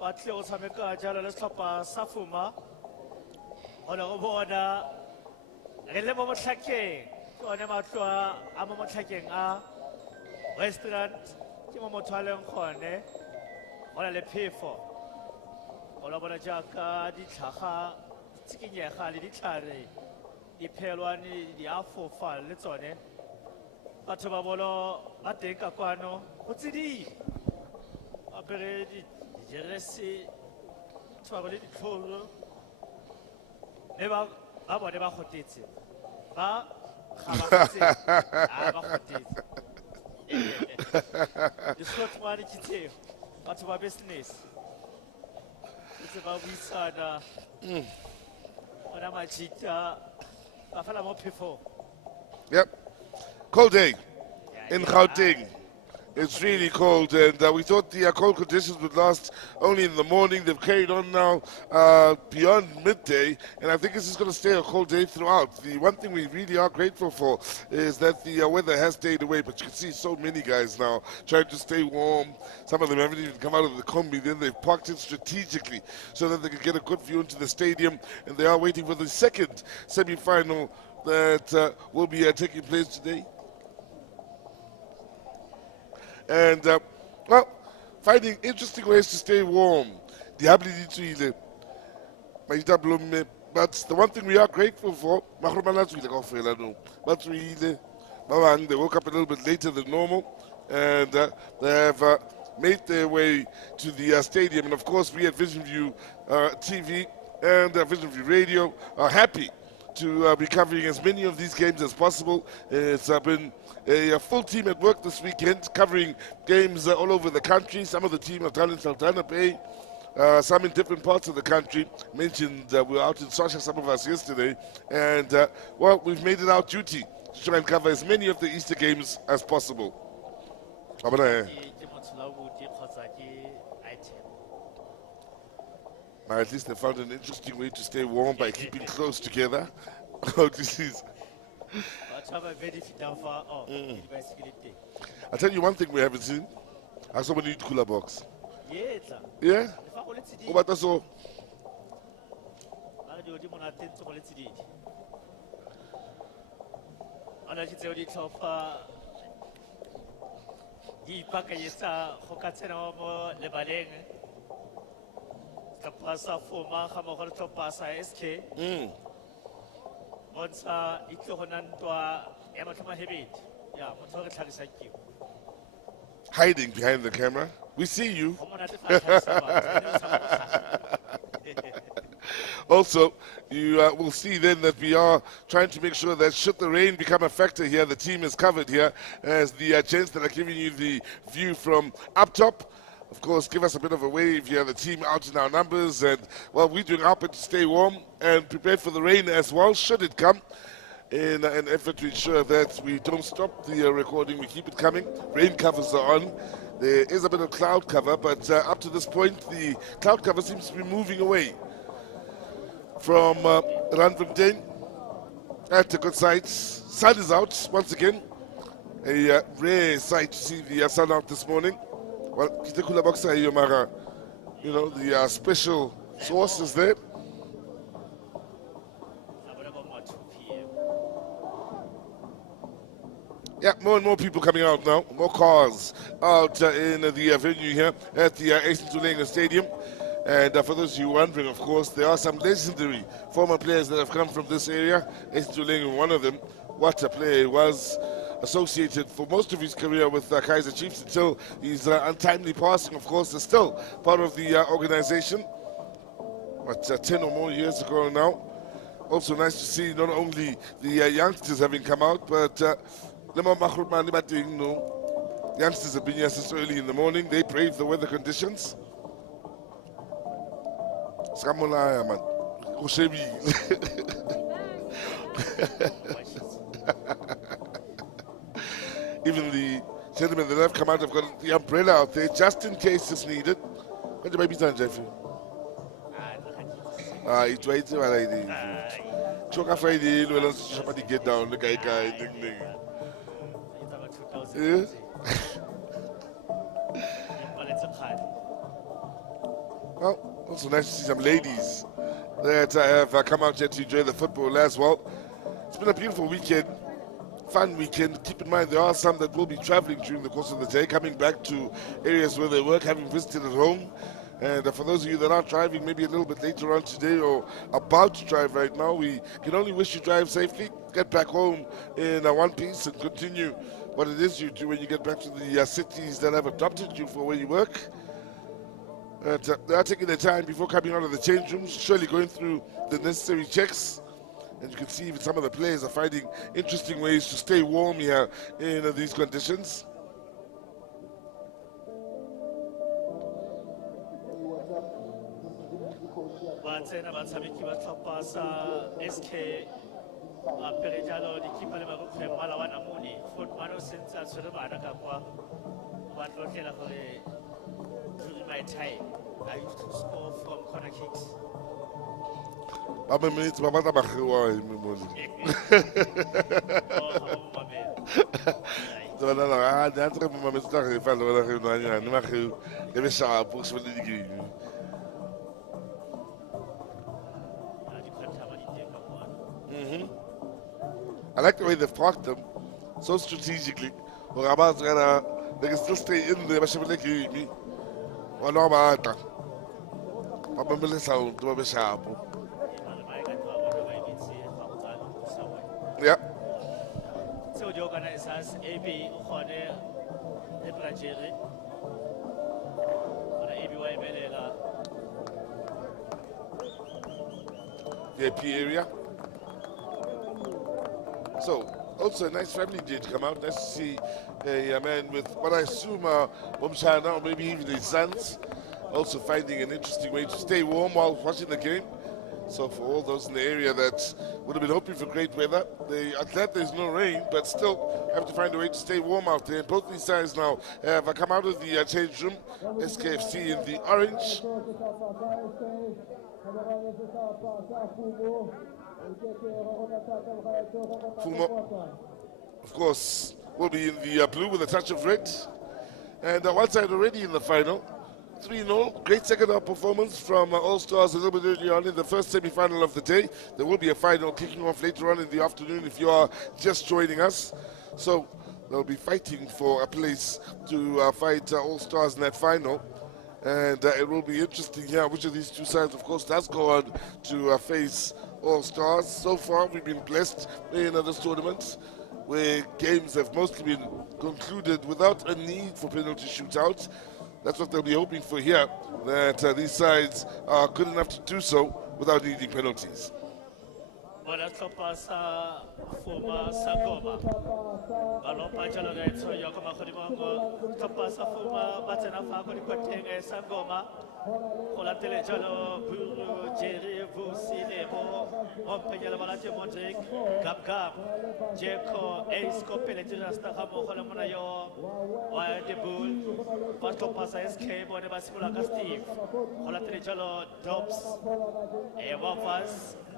ba tle go tshameka jalo le setlhopha sa Fuma go ne go bona re le mo Mohlakeng ke one matlo a mo Mohlakeng a restaurant ke mo motho a leng gone go na le phefo go la bona jaaka ditlhaga tsikinyega le ditlhare diphelwane di a fofa le tsone batho ba bolo ba teng ka kwano go tsidile apere dijeresi batho ba bole ditlholo mme ba bone ba gotetse ba ga ba gotetse ba gotetse disotlwane ke tseo batho ba business ntse ba buisana ona machita ba fela mo phefo. Yep. Cold day in Gauteng. It's really cold, and we thought the cold conditions would last only in the morning. They've carried on now beyond midday, and I think this is going to stay a cold day throughout. The one thing we really are grateful for is that the weather has stayed away, but you can see so many guys now trying to stay warm. Some of them haven't even come out of the combi, then they've parked it strategically so that they can get a good view into the stadium, and they are waiting for the second semi-final that will be taking place today. And, well, finding interesting ways to stay warm. But the one thing we are grateful for, but they woke up a little bit later than normal, and they have made their way to the stadium. And of course, we at Vision View TV and Vision View Radio are happy to be covering as many of these games as possible. It's been a full team at work this weekend, covering games all over the country. Some of the team have done in Sultana Bay, some in different parts of the country. Mentioned we were out in Sasha, some of us yesterday, and well, we've made it our duty to try and cover as many of the Easter games as possible. At least they found an interesting way to stay warm by keeping close together. Oh, this is. I'll tell you one thing we haven't seen. I saw many cooler box. Yeah? Oh, but that's all. Hiding behind the camera. We see you. Also, you will see then that we are trying to make sure that should the rain become a factor here, the team is covered here as the gents that are giving you the view from up top. Of course, give us a bit of a wave here, the team out in our numbers, and well, we're doing our bit to stay warm and prepared for the rain as well, should it come, in an effort to ensure that we don't stop the recording, we keep it coming. Rain covers are on. There is a bit of cloud cover, but up to this point, the cloud cover seems to be moving away from Randfontein at a good sight. Sun is out once again. A rare sight to see the sun out this morning. Well, Kitekula Boxa Yomara, you know, the special sauce is there. Yeah, more and more people coming out now, more cars out in the venue here at the Randfontein Stadium. And for those of you wondering, of course, there are some legendary former players that have come from this area. Randfontein, one of them. What a player was. Associated for most of his career with Kaizer Chiefs until his untimely passing, of course, is still part of the organization. But 10 or more years ago now. Also nice to see not only the youngsters having come out, but youngsters have been here since early in the morning. They braved the weather conditions. Even the gentlemen that have come out have got the umbrella out there just in case it's needed. What do you done, Jeffrey? It's right there, I did. Choka Friday, somebody get down, the guy, ding. Yeah? Well, also nice to see some ladies that have come out here to enjoy the football as well. It's been a beautiful weekend fun weekend. Keep in mind there are some that will be traveling during the course of the day, coming back to areas where they work, having visited at home. And for those of you that are driving maybe a little bit later on today or about to drive right now, we can only wish you drive safely, get back home in one piece and continue what it is you do when you get back to the cities that have adopted you for where you work. They are taking their time before coming out of the change rooms, surely going through the necessary checks. And you can see even some of the players are finding interesting ways to stay warm here in these conditions. Batsena batshameki ba tlhopha sa SK apere jalo dikipa le bagokgwe mmala wa namone footman o sentse a tshwere bana ka kwa ba tlotlela gore during my time I used to score from corner kicks. Baba minutes baba ta baghewa imemole. Tsona la a dantre mama metsa re fa lo la re no anya ni maghe e be sha pour se le digi. I like the way they've parked them so strategically. They can still stay in there. Yeah. So the organizers AB ukhone eBrazil. Ona AB wa emelela. VIP area. So, also a nice family day to come out. Nice to see a man with what I assume are China or maybe even his sons, also finding an interesting way to stay warm while watching the game. So for all those in the area that would have been hoping for great weather, they are glad there's no rain, but still have to find a way to stay warm out there. And both these sides now have come out of the change room. SKFC in the orange. Fumo, of course, will be in the blue with a touch of red. And one side already in the final. 3-0, great second half performance from All Stars a little bit early on in the first semi-final of the day. There will be a final kicking off later on in the afternoon if you are just joining us. So they'll be fighting for a place to fight All Stars in that final. And it will be interesting here which of these two sides, of course, does go on to face All Stars. So far, we've been blessed in this tournament where games have mostly been concluded without a need for penalty shootouts. That's what they'll be hoping for here, that these sides are good enough to do so without needing penalties.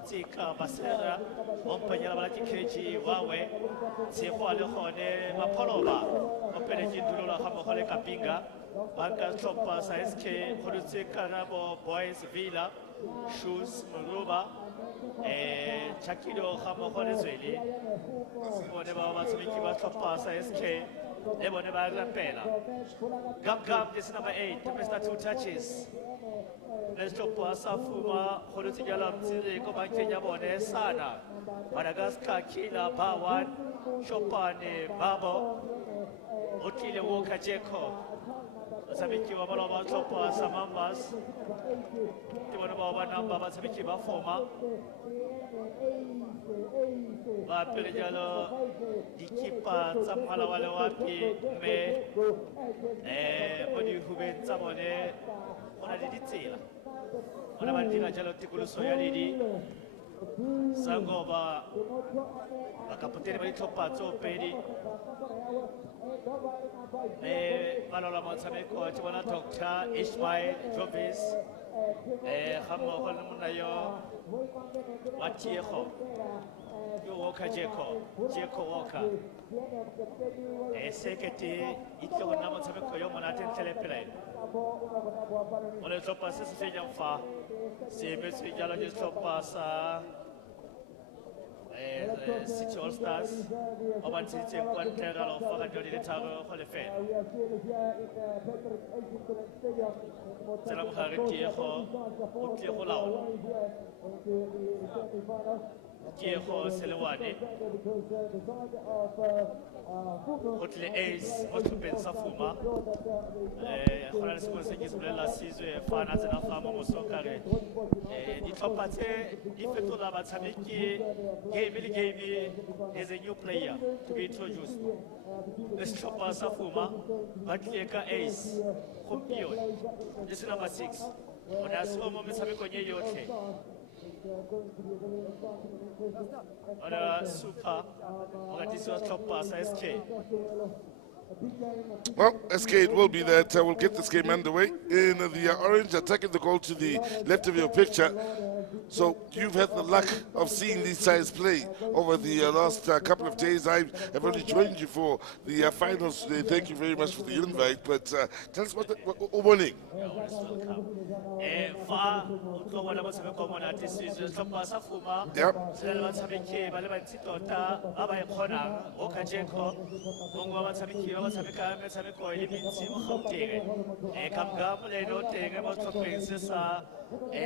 Tika Basera, Montpellier Balaki Keji, Wawe, Sequa Lehone, Mapoloba, Operation Dula Hamokole Kapinga, Banka Chopa, SK, Hoduse Karabo, Boys Villa, Shoes, Muruba, Chakido Hamokole Zweli, whatever was making what Chopa, SK, Eboneba Rampela. Gam, this number 8, Mr. 2 touches. Let's talk about Safuma, Hodutigalam, Siriko, Kenya Bonesana, Madagascar, Kila, Bawan, Chopane, Babo, Otile Walker Jeko, Sabiki Wabalova, Chopa, Samambas, Tiwanaba number, Sabiki Bafoma, Bapirijalo, Dikipa, Samalawapi, Me, Odi Hubin, Samone. Ona diditila ona bandira jalo tikulu soya lidi sangoba akapotele bali topa tsopedi balola motsame ko tibona Dr. Ismail Jobis hammo hono munayo watieko yo woka jeko woka sekete itlo na motsame ko yo mona tentelepele. On ne peut pas se faire fa. C'est monsieur Diallo qui se passe City All Stars ba ba ntshitseng kwa ntle ka lo fa ka di le tharo go le fela tsela mogare Tiego o tle go laola Tiego Selewane go tle Ace mo tlhopheng sa Fuma go na le sekolo se ke se bolelela Sizwe fa na tsena fa mo mosokare ditlhopha tse di fetola batshameki game le game is a new player to be introduced le setlhopha sa Fuma ba tlile ka Ace gompieno le se number 6 o ne a seo mo metshamekong e yotlhe on a super SK. Well, SK it will be that will get this game underway. In the orange, attacking the goal to the left of your picture. So you've had the luck of seeing these sides play over the last couple of days. I have only joined you for the finals today. Thank you very much for the invite. But tell us what morning.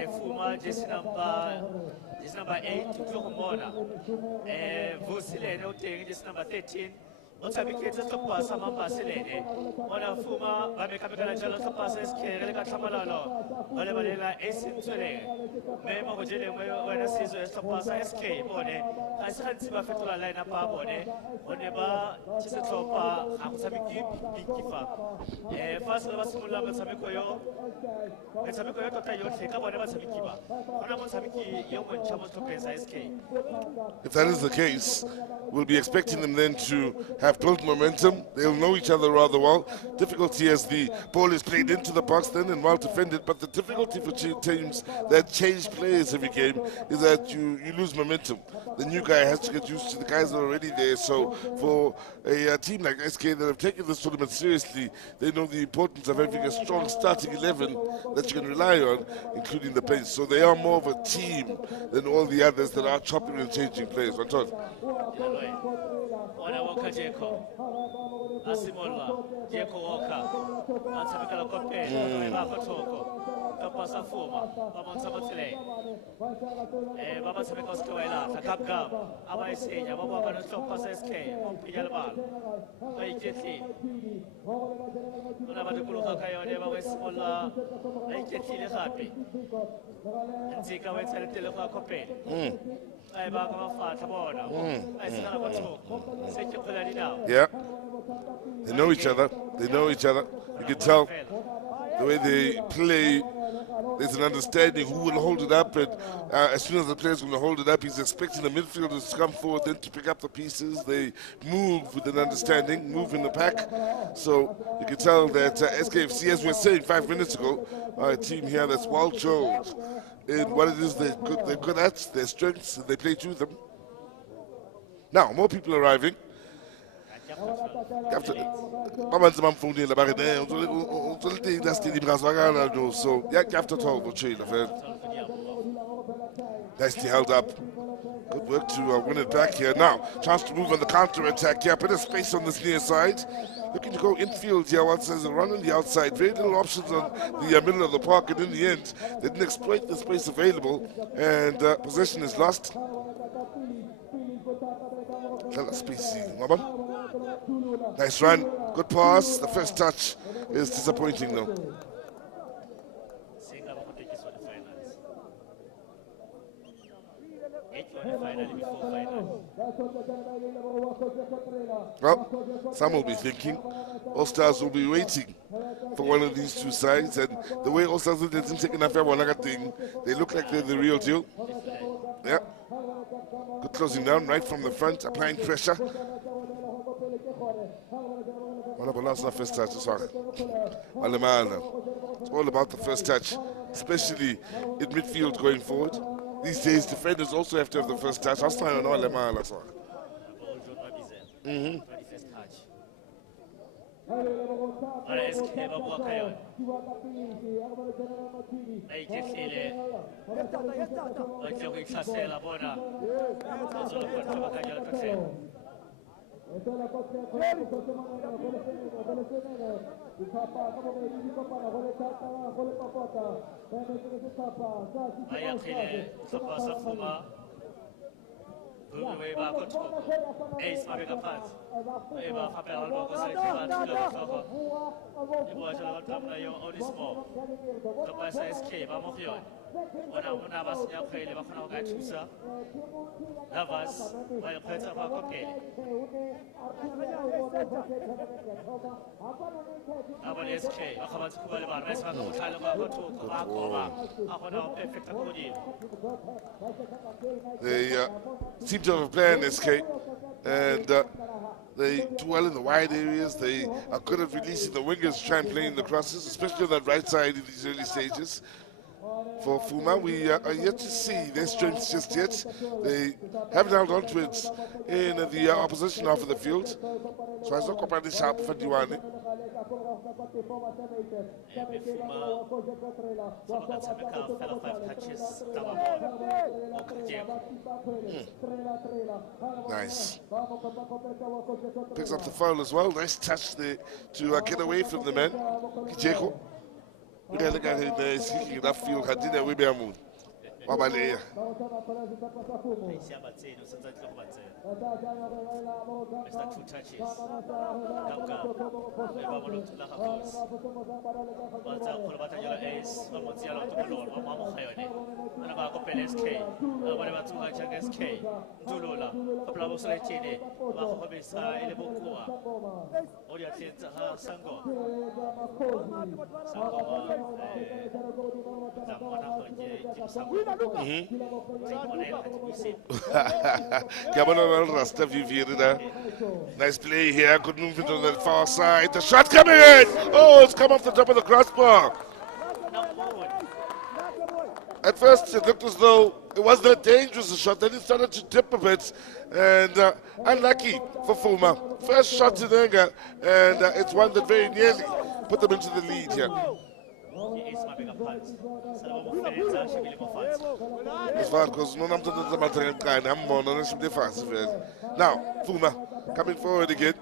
Fuma just number 8 to Mona. Vusile no thing just number 13. Otabikete stoppa sama paselene. Ona Fuma ba me kamekala jalo stoppa SK re ka tlamalalo. Bale balela esintswele. Me mo bojele mo wena sizo stoppa SK bone. Ga se gantsi ba fetola line up ba bone. One ba tse stoppa ga go tshameki bikifa. Fa se ba simolla ba tshameko yo. Metshameko yo tota yotlhe ka bone ba tshameki ba. Ona mo tshameki yo mo ntšha mo stoppa SK. If that is the case, we'll be expecting them then to have built momentum. They'll know each other rather well. Difficulty as the ball is played into the box then and well defended, but the difficulty for teams that change players every game is that you lose momentum. The new guy has to get used to the guys that are already there. So for a team like SK that have taken this tournament seriously, they know the importance of having a strong starting 11 that you can rely on, including the bench. So they are more of a team than all the others that are chopping and changing players. Anton. Ona Walker Jeko Asimola Jeko Walker Atamikala Kope Baba Toko Kapasa Fuma Baba Samatile Baba Samikos Koela Takabgam Aba Isenya Baba Bana Topas SK Pijalbal Aiketi Ona Badukulu Kakayone Baba Simola Aiketi Le Happy Zika Wetzel Telefa Kope Yeah, they know each other. They know each other. You can tell the way they play. There's an understanding who will hold it up, and as soon as the player's going to hold it up, he's expecting the midfielders to come forward, then to pick up the pieces. They move with an understanding, move in the pack. So you can tell that SKFC, as we were saying 5 minutes ago, are a team here that's well drilled in what it is they're good at, their strengths, and they play to them. Now, more people arriving. So, yeah, after 12 will change. Nicely held up. Good work to win it back here. Now, chance to move on the counter attack here. Bit of space on this near side. Looking to go infield here. Once there's a run on the outside. Very little options on the middle of the park. And in the end, they didn't exploit the space available. And possession is lost. Nice run. Good pass. The first touch is disappointing though. Well, some will be thinking All Stars will be waiting for one of these two sides, and the way All Stars didn't take enough thing, they look like they're the real deal. Yeah. Good closing down right from the front, applying pressure. What about last first touch? Sorry. It's all about the first touch, especially in midfield going forward. These days, defenders also have to have the first touch. ikehlile ohle ukuhlasela bona uzolokho bakanyela kahle ayakhile sapasa fuma Uweba kotu, ace mabega pants. Uweba fapel albo kusaitiva tilo soko. Ibu ajala tamna yo onismo. Kapasa SK ba mohion. Ona basnya khwele ba khona ga thusa. Lavas ba khwetsa ba kokele. Abone SK ba khabatsi khubale ba ba sa go tlhala ba kotu ba koba. A khona perfect go di. They seem to have a plan, SK, and they do well in the wide areas. They are good at releasing the wingers, try and play in the crosses, especially on that right side in these early stages. For Fuma, we are yet to see their strengths just yet. They haven't held on to it in the opposition half of the field. So I saw Kopani sharp for Diwani. Nice. Picks up the foul as well. Nice touch there to get away from the man. Kijeko. We got to look at him there. He's kicking that field. Hadina Wibiamun. Wabalea. Mr. Two touches. Rasta Vivira. Nice play here. Could move it on the far side. The shot coming in. Oh, it's come off the top of the crossbar. At first, it looked as though it wasn't that dangerous a shot. Then it started to dip a bit. And unlucky for Fuma. First shot in anger. And it's one that very nearly put them into the lead here. Now, Fuma coming forward again.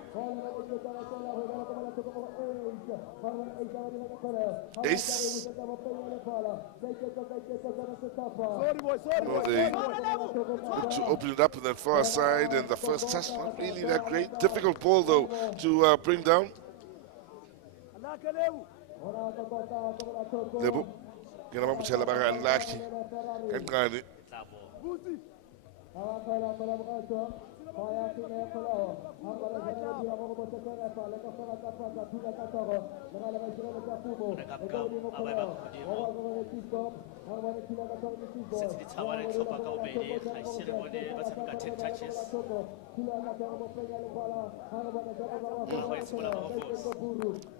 Ace. They look to open it up on that far side, and the first touch not really that great. Difficult ball though to bring down. Lebu, kena mabuchela baka unlucky. Kankani.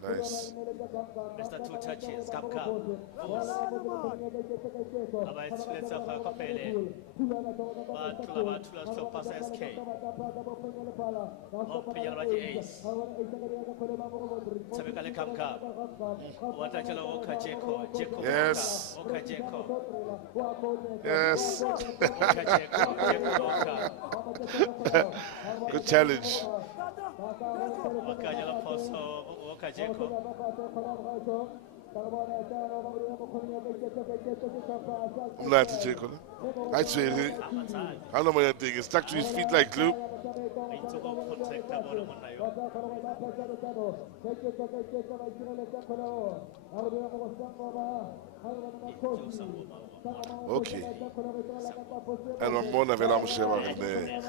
Nice. Mr. Two touches, Kapka. SK. Yes. Yes. Good challenge. Not to check on it. Actually, I don't know what that thing is. Stuck to his feet like glue. Okay. And I'm more than I'm sure in there.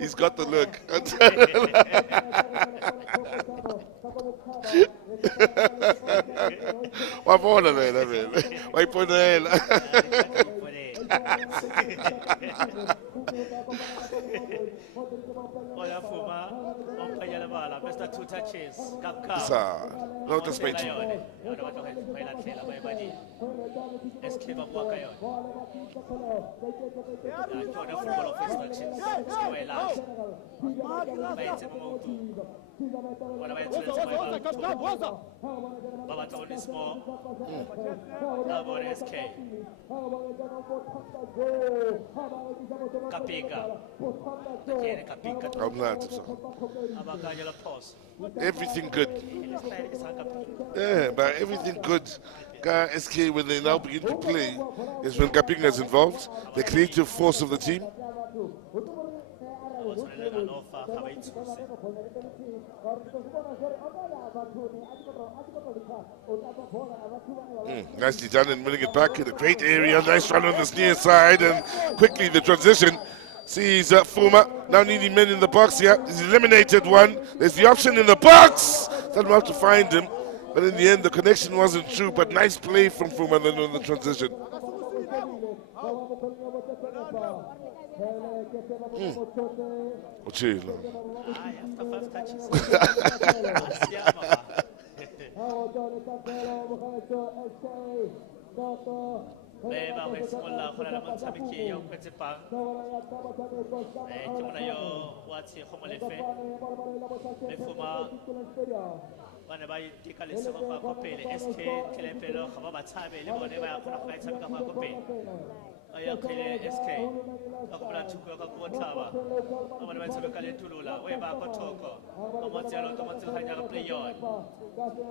He's got the look. Why more than that? Why put that? Mr. Two touches, no, that's my team. Bona ba etswetse ba batla one small SK Kapika I'm glad. abakanyela pause Everything good. Yeah, but everything good. SK, when they now begin to play, is when Kapinga is involved, the creative force of the team. Nicely done and winning it back in a great area. Nice run on this near side and quickly the transition. Sees Fuma now needing men in the box here. He's eliminated one. There's the option in the box. Doesn't have to find him. But in the end, the connection wasn't true. But nice play from Fuma then on the transition. Ochilo. Beba ho simolla go la motshameki yo kwetse pang ke mona yo wa tshi go molefe le Fuma bana ba itika le sego ga go pele SK tlepelo ga ba ba tshabe le bone ba ya khona go tshameka ga go pele aya khele SK ka go bla thuko ka go tlaba ba bana ba tshameka le tulula we ba go thoko ba mo tselo ka mo tselo ga play yon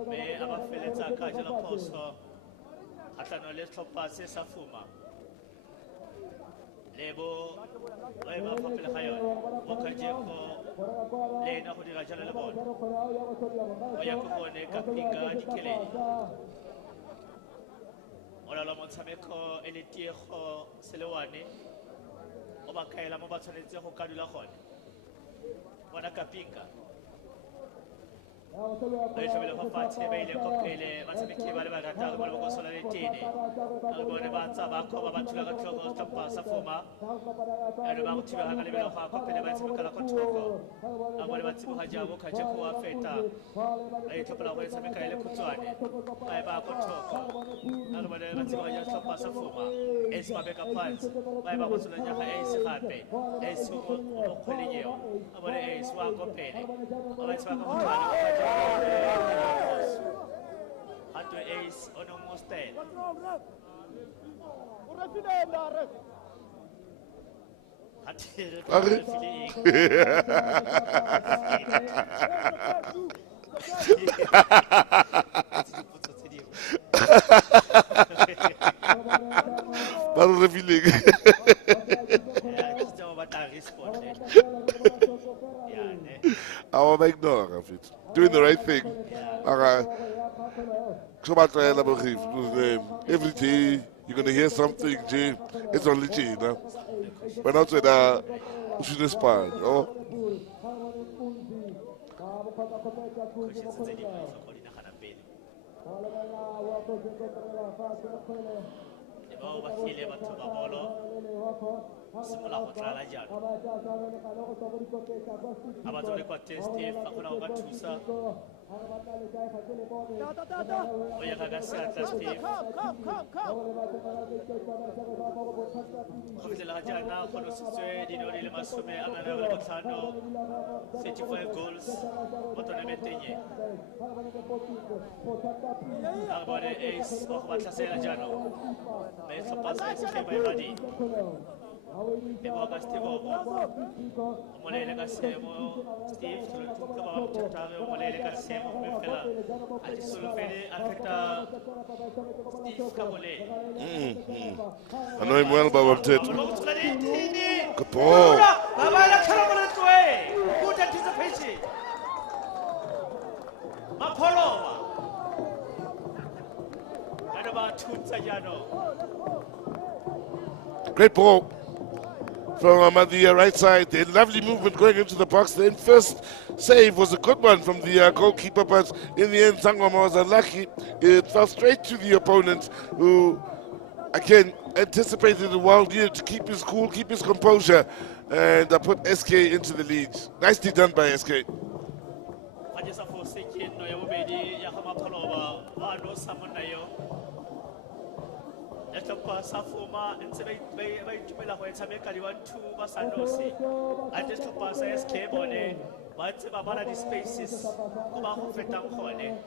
me aba feletsa ka jela poso atlano le tlhopha se sa Fuma lebo re ba phapela ga yona o ka jeko le na go dira jalo le bona o ya go bone ka pinga dikeledi o la motshameko e le tiego selewane o ba kaela mo ba tshwanetse go ka dula gone bona ka pinga They should be fatshe ba ile go pele ba tshameki ba le ba rata go go sola le tene a bone ba tsa ba go ba thula ka tlhogo tlhopa sa Fuma a re ba go thiba ga le belo ga go pele ba tshameka la go thoko a bone ba tsibo ga jabo ka je go a feta a e tlhopa go tshameka ile khutswane ka ba go thoko a re bone ba tsibo ga tlhopa sa Fuma es ba be ka pants ba ba go sola nya ga es gape es go kgolenyeo a bone es wa go pele ba tswa go thwana Hatu ace on almost 10. Pas de feeling. Our ignore of it. Doing the right thing. Every day you're gonna hear something, Jay. It's only Jay, you know. But not with shouldn't spar. Oh. Simula go tlala jalo aba tsole kwa test fa go na go thusa o ya ga se atla Steve go fitela jana go no setswe di no le masome a mane le botlhano 35 goals mo tournamenteng ye a bone ace go batla sela jano ba e tlhopa se ke ba badi Ebo ka Steve Molele ka semo Steve ka ba mothatare Molele ka semo me fela a di solofele a feta Steve ka Molele I know him well by what did. Good ball. Baba la khara mo tsoe good anticipation Mapolowa ana ba thutsa jano Great ball from the right side. The lovely movement going into the box. The first save was a good one from the goalkeeper, but in the end, Sangoma was unlucky. It fell straight to the opponent, who again anticipated the wild year to keep his cool, keep his composure, and put SK into the lead. Nicely done by SK. Sehlopha sa Fuma ntse ba itumela go tshameka di 1-2 ba Sanosi. A sehlopha sa SK bone ba ntse ba bana di spaces go ba go fetang gone.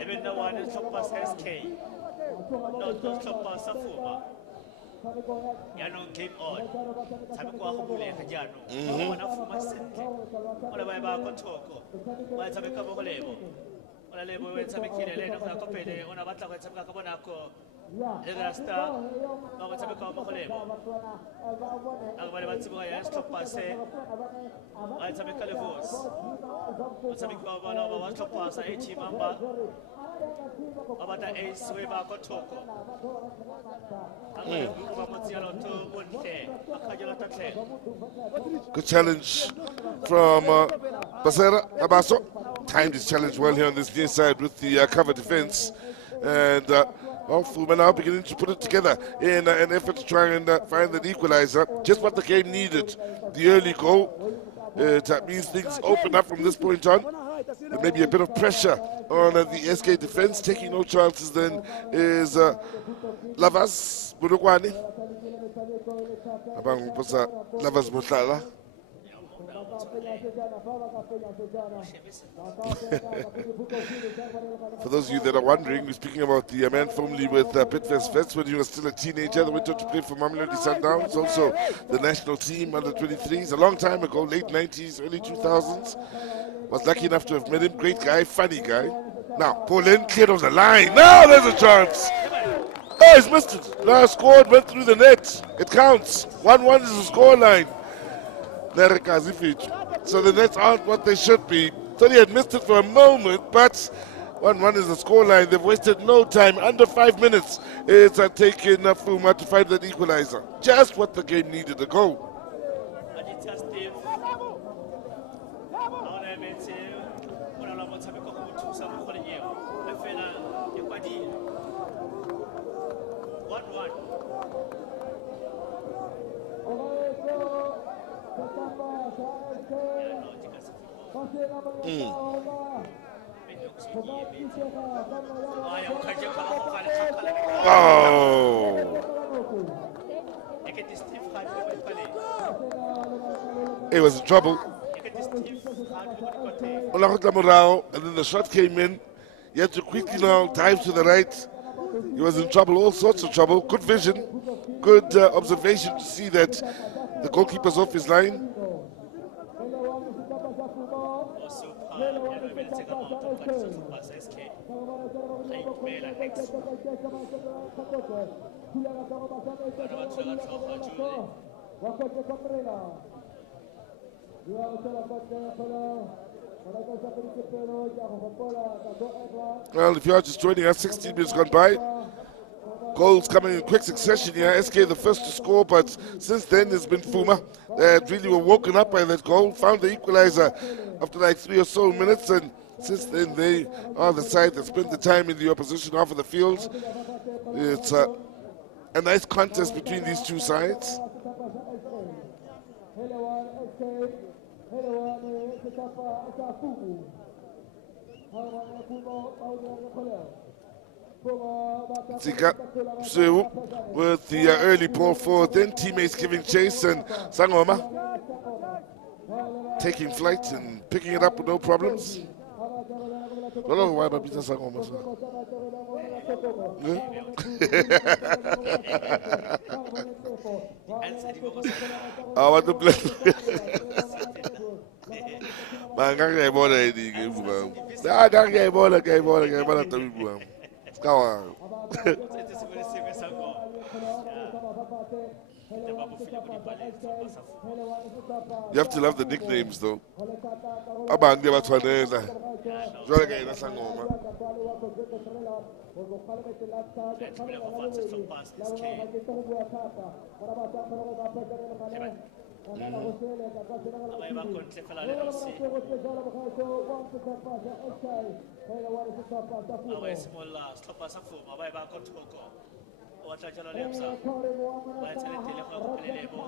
Even the one sehlopha sa SK. No sehlopha sa Fuma. Yaanong game on. Tshameko wa go bulega jaanong. Bona Fuma sentle. Ona ba go thoko. Ba tshameka mo go lebo. Ona lebo we tshamekile le no go pele ona batla go tshameka ka bonako. Le rasta ba go tshameka mo go lebo. Aga ba le batsibo ya sehlopha se. Ba tshameka le Vos. Ba tshameka ba ba sehlopha sa HE Mamba. Abata ace we ba go thoko. Good challenge from Basera Abaso. Timed his challenge well here on this near side with the cover defense. And Fuma now beginning to put it together in an effort to try and find an equalizer. Just what the game needed. The early goal. That means things open up from this point on. There may be a bit of pressure on the SK defense. Taking no chances then is Lavas Burukwani. Abang Posa Lavas Mohlala. For those of you that are wondering, we're speaking about the man formerly with Bidvest Vets when he was still a teenager. They went on to play for Mamelodi Sundowns, also the national team under 23s. A long time ago, late 90s, early 2000s. Was lucky enough to have met him. Great guy, funny guy. Now, Pauline cleared off the line. Now there's a chance. Oh, he's missed it. Now scored, went through the net. It counts. 1-1 is the scoreline. So the nets aren't what they should be. Thought he had missed it for a moment, but 1-1 is the scoreline. They've wasted no time. Under 5 minutes, it's taken Fuma to find that equalizer. Just what the game needed, a goal. He was in trouble. And then the shot came in. He had to quickly now dive to the right. He was in trouble, all sorts of trouble. Good vision, good observation to see that the goalkeeper's off his line. Well, if you are just joining us, 16 minutes gone by. Goals coming in quick succession here. SK the first to score, but since then it's been Fuma that really were woken up by that goal, found the equalizer after like 3 or so minutes, and since then they are the side that spent the time in the opposition half of the field. It's a nice contest between these two sides. Zika with the early ball forward, then teammates giving chase, and Sangoma taking flight and picking it up with no problems. I want to play. I can't get more than I can't get more than Go on. You have to love the nicknames, though. Watachala Lemsa, Vitality Lebo,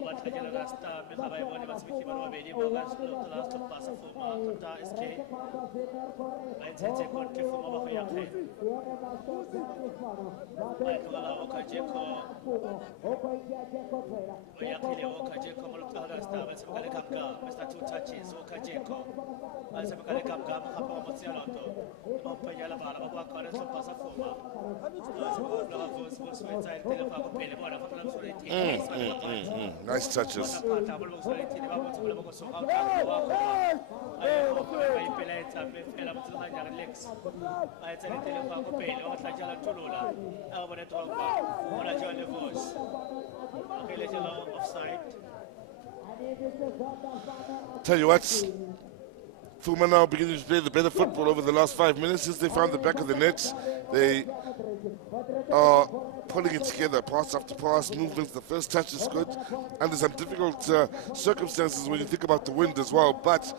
Watachala Rasta, Mikhabai Boni, Vasiki, Bogas, the last of Passa Fuma, SK, Vitality Country from Obayake, Michael Okajeko, Oyakile Okajeko, Rasta, Vasakalekaka, Mr. Two Touches, Okajeko, Vasakalekaka, Hapomoziato, Opayala Baba, Passa Fuma. Nice touches. Tell you what, Fuma now beginning to play the better football over the last 5 minutes since they found the back of the net. They are pulling it together, pass after pass, movements. The first touch is good, under some difficult circumstances when you think about the wind as well. But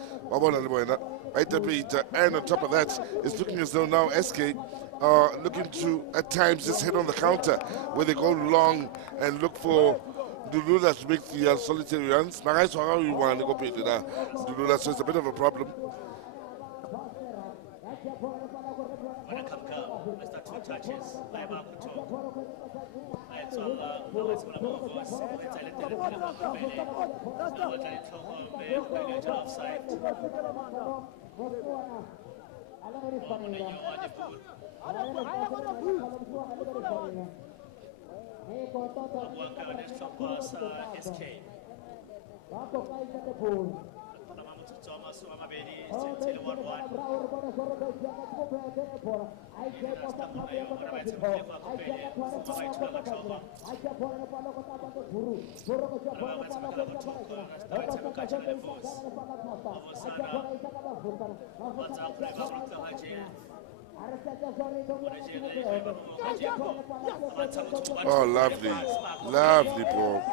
and on top of that, it's looking as though now SK are looking to at times just hit on the counter where they go long and look for Dulula to make the solitary runs. So it's a bit of a problem. Mr. Two Touches, by Makuto. Oh, lovely, lovely ball.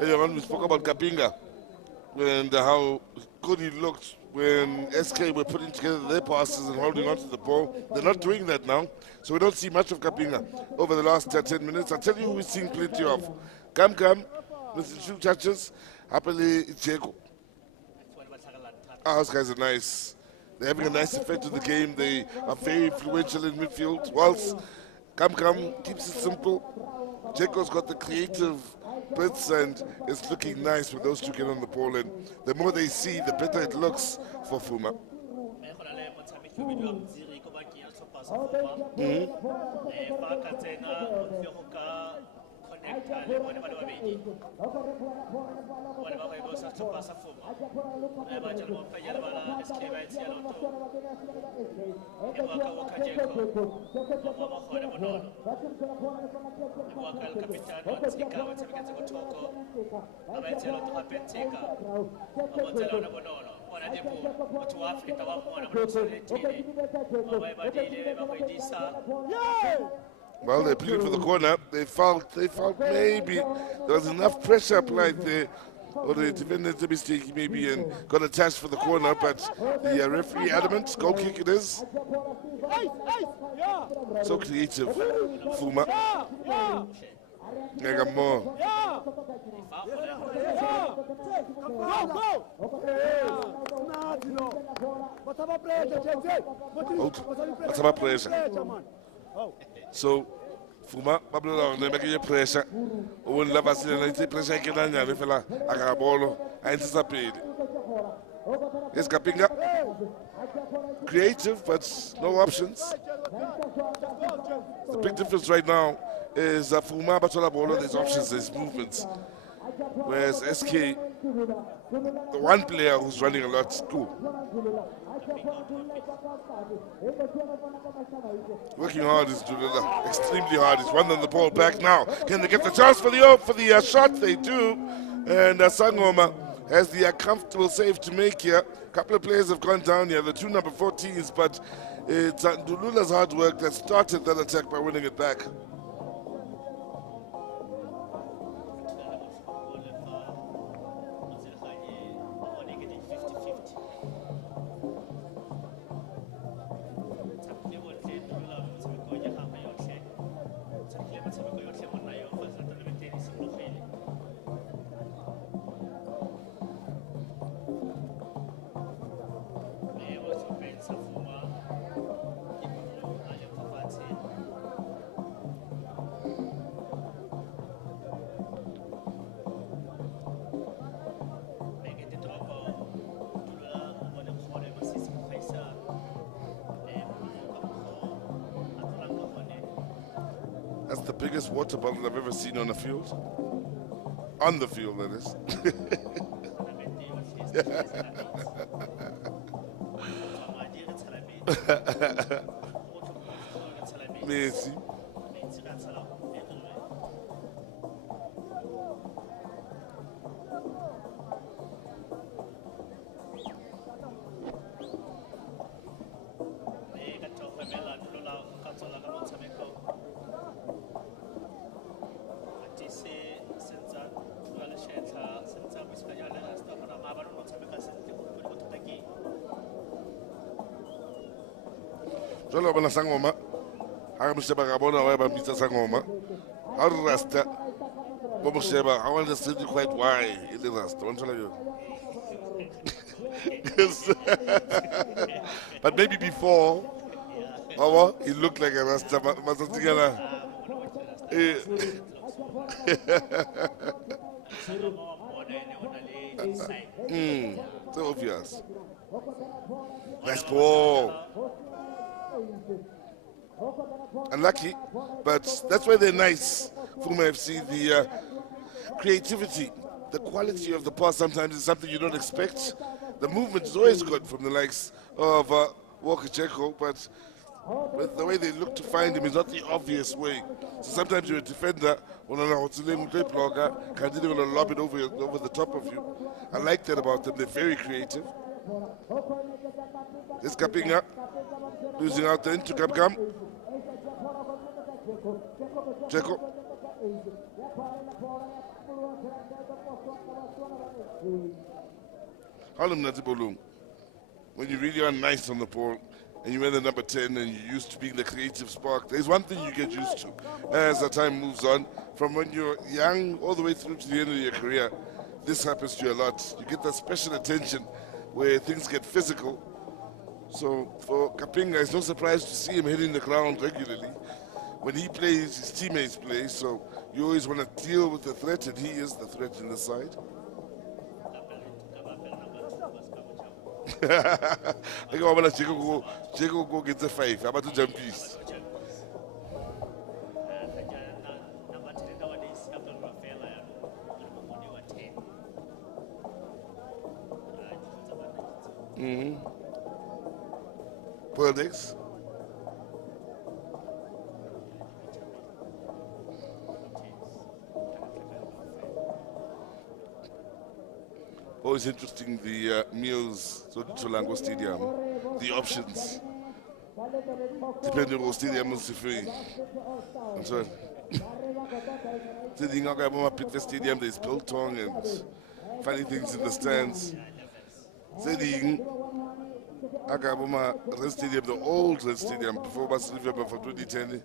Everyone, we spoke about Kapinga and how good he looked when SK were putting together their passes and holding on to the ball. They're not doing that now, so we don't see much of Kapinga over the last 10 minutes. I'll tell you who we've seen plenty of. Kam with the 2 touches. Happily, Icheko. Those guys are nice. They're having a nice effect to the game. They are very influential in midfield. Whilst Kam keeps it simple, Jeko's got the creative bits and it's looking nice when those two get on the ball. And the more they see, the better it looks for Fuma. Well, they pleaded for the corner. They felt maybe there was enough pressure applied there, or the defendant's a mistake maybe, and got attached for the corner. But the referee adamant, goal kick it is. So creative, Fuma. More. What's about pressure? So, Fuma, they make you pressure. When la facile pressure che dagna le fela a Carabolo, a anticipate. Yes, Kapinga. Creative, but no options. The big difference right now is Fuma Batola Bolo, there's options, there's movements. Whereas SK, the one player who's running a lot, school. Working hard is Dulula, extremely hard. He's won the ball back now. Can they get the chance for the shot? They do. And Sangoma has the comfortable save to make here. A couple of players have gone down here, the two number 14s, but it's Dulula's hard work that started that attack by winning it back. That's the biggest water bottle I've ever seen on a field. On the field, that is. Merci. Jolo bona Sangoma. Ha mo sheba ga bona wa ba bitsa Sangoma. Ha re rasta. Bo mo sheba, I understand quite why it is rasta. One tell you. But maybe before, he looked like a rasta. So obvious. Nice ball. Unlucky, but that's why they're nice. Fuma FC, the creativity, the quality of the pass sometimes is something you don't expect. The movement is always good from the likes of Walker Checo, but with the way they look to find him is not the obvious way. So sometimes you're a defender, can't even lob it over the top of you. I like that about them. They're very creative. This capping up, losing out then to Kam. Checo. When you really are nice on the ball and you wear the number 10 and you're used to being the creative spark, there's one thing you get used to as the time moves on. From when you're young all the way through to the end of your career, this happens to you a lot. You get that special attention where things get physical. So for Kapinga, it's no surprise to see him hitting the ground regularly. When he plays, his teammates play, so you always want to deal with the threat, and he is the threat in the side. I want to Jacob gets a 5. How about the jump piece? Politics. Always interesting, the meals to Lango Stadium, the options. Depending on what stadium is free. I'm sorry. The stadium, there's biltong and funny things in the stands. Red Stadium, the old Red Stadium, before Bas River for 2010.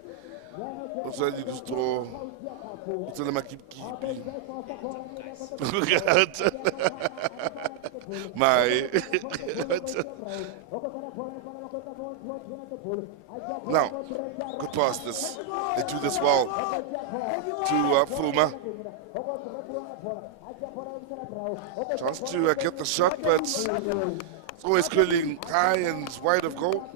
Also, you just draw. It's a keep. My. Now, good pass this. They do this well to Fuma. Chance to get the shot, but it's always curling high and wide of goal.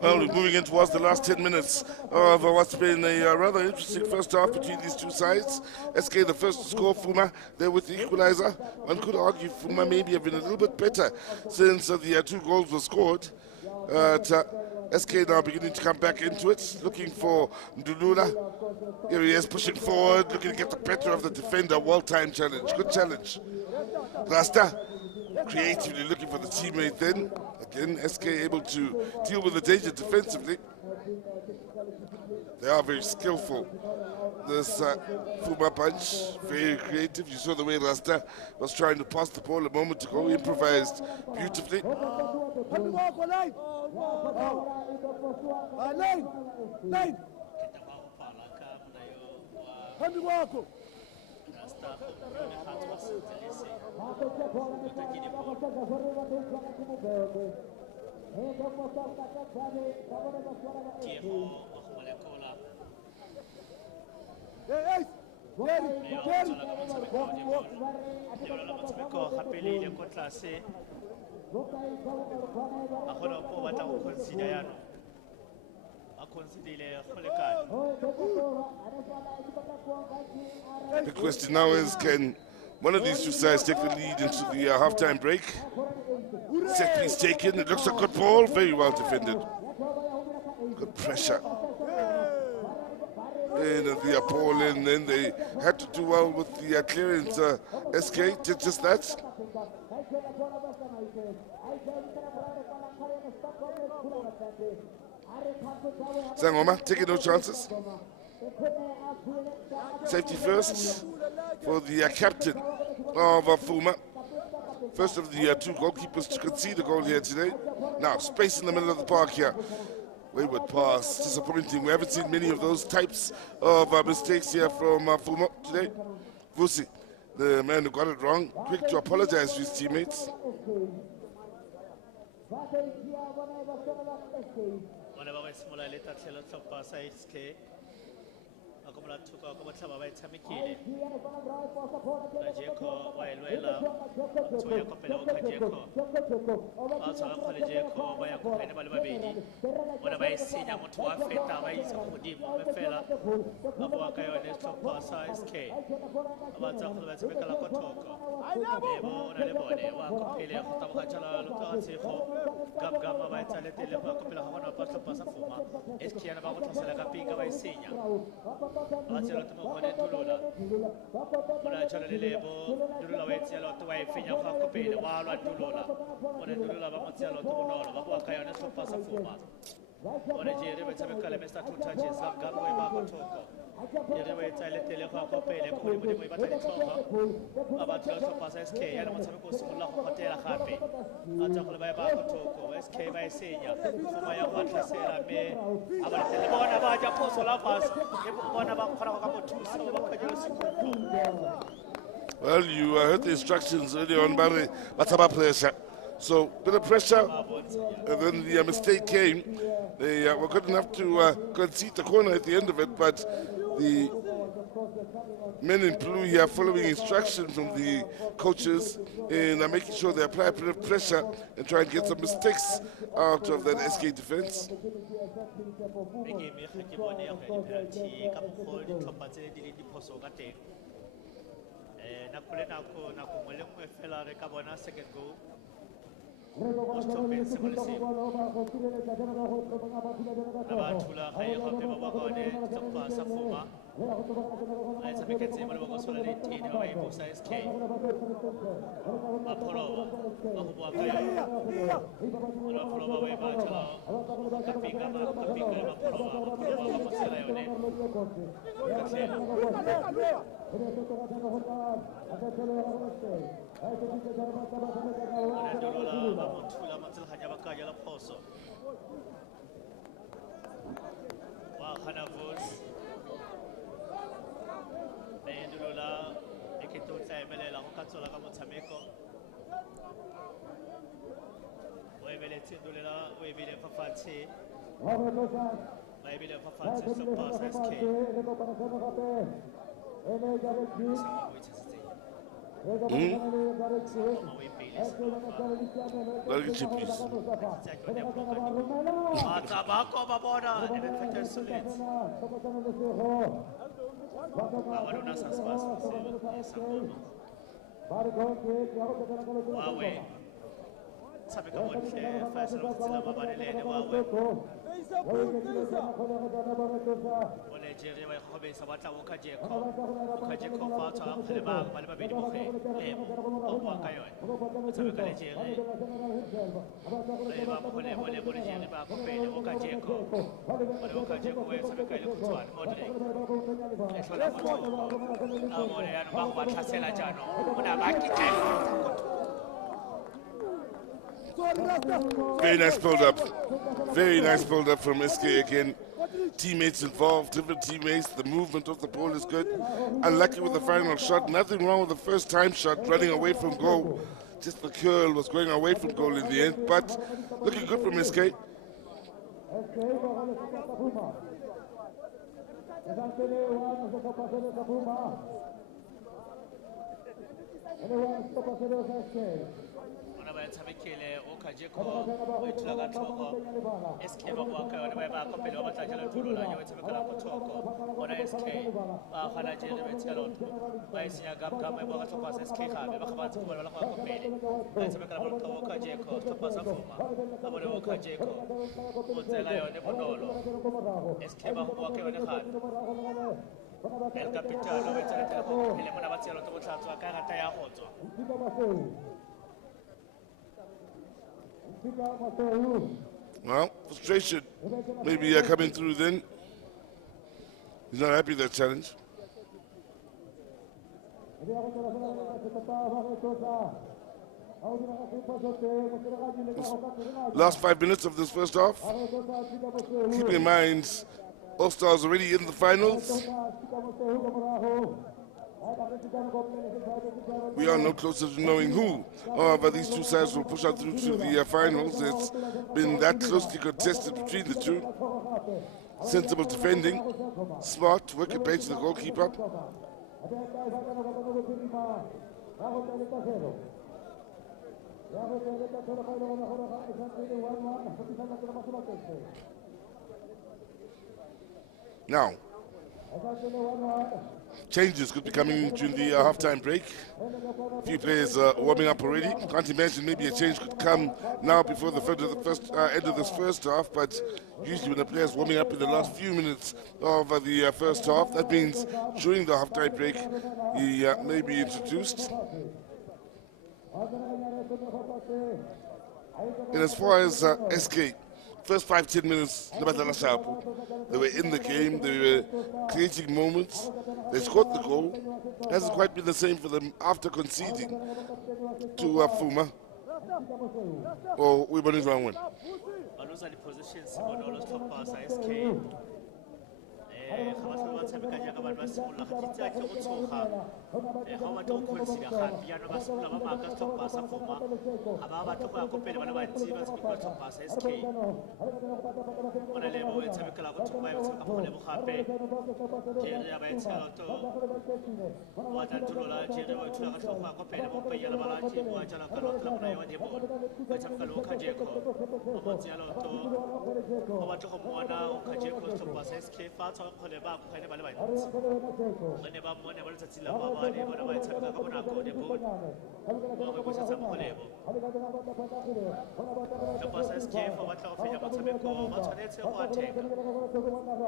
Well, we're moving in towards the last 10 minutes of what's been a rather interesting first half between these two sides. SK the first to score, Fuma there with the equalizer. One could argue Fuma maybe have been a little bit better since the 2 goals were scored. SK now beginning to come back into it, looking for Ndulula. Here he is pushing forward, looking to get the better of the defender. Well-timed challenge, good challenge. Rasta creatively looking for the teammate then. Again, SK able to deal with the danger defensively. They are very skillful. This Fuma bunch, very creative. You saw the way Rasta was trying to pass the ball a moment ago, improvised beautifully. The question now is, can one of these two sides take the lead into the halftime break? Set piece taken, it looks a good ball, very well defended. Good pressure. And the ball in, then they had to do well with the clearance. SK did just that. Sangoma taking no chances. Safety first for the captain of Fuma. First of the 2 goalkeepers to concede a goal here today. Now, space in the middle of the park here. Wayward pass, disappointing. We haven't seen many of those types of mistakes here from Fuma today. Vusi, the man who got it wrong, quick to apologize to his teammates. Well, you heard the instructions earlier on, Barry. What's about pressure? So, bit of pressure, and then the mistake came. They were good enough to concede the corner at the end of it, but the men in blue here following instructions from the coaches in making sure they apply a bit of pressure and try and get some mistakes out of that SK defense. I tshameka tsebo le go sola le tene ba e bosa SK ba pholoba ba go bua ka yona ba pholoba ba e ba tshela ka pinga ba pholoba ba pasela yone ka tlela Randolola ba mothula matselaganya ba ka jala phoso wa khana votes Randolola e ke totla emelela go ka tsola ka motshameko o emeletse Ndolela o ebile fa fatshe ba ebile fa fatshe sehlopha sa SK Matabako babona Randfontein Solid Babalona saspas Wawe Sabi ka montle Faisal Mtsila babalelene wawe Ole Jerry wa khobe sa batla o kajeko fa tsa khale ba ba le babedi mo khe o bua ka yone sabi ka le Jerry le ba mo le Jerry ba ko pele o kajeko o kajeko we sabi ka le kutswana modre le hlola mo a mo le ya ba go ba tlhasela jano ona ba kitela Very nice build-up. Very nice build-up from SK again. Teammates involved, different teammates. The movement of the ball is good. Unlucky with the final shot. Nothing wrong with the first time shot, running away from goal. Just the curl was going away from goal in the end. But looking good from SK. Tshamekile o kajeko o itula ka tlhoko SK ba bua ka yone ba ka pele ba tla jela Ndolela yo tshamekela go thoko bona SK ba gana jele betshelo ba isinya gap ba bua ka tlhoko sa SK gabe ba ga ba tshola ba go pele ba tshamekela go kajeko topa sa fuma ba bone o kajeko o tsela yone bonolo SK ba go bua ka yone gabe El Capitano ba tsela go pele mona ba tsela go tlhatswa ka rata ya go tswa Well, frustration maybe coming through then. He's not happy with that challenge. Last 5 minutes of this first half. Keeping in mind, All Stars already in the finals. We are no closer to knowing who. However, these two sides will push out through to the finals. It's been that closely contested between the two. Sensible defending, smart, work at pace to the goalkeeper. Now, changes could be coming during the half-time break. A few players warming up already. Can't imagine maybe a change could come now before the end of this first half, but usually when a player's warming up in the last few minutes of the first half, that means during the half-time break he may be introduced. And as far as SK, first 5-10 minutes, they were in the game, they were creating moments, they scored the goal. Hasn't quite been the same for them after conceding to Fuma. Or we were in round one. Those are the positions Monolos top pass SK.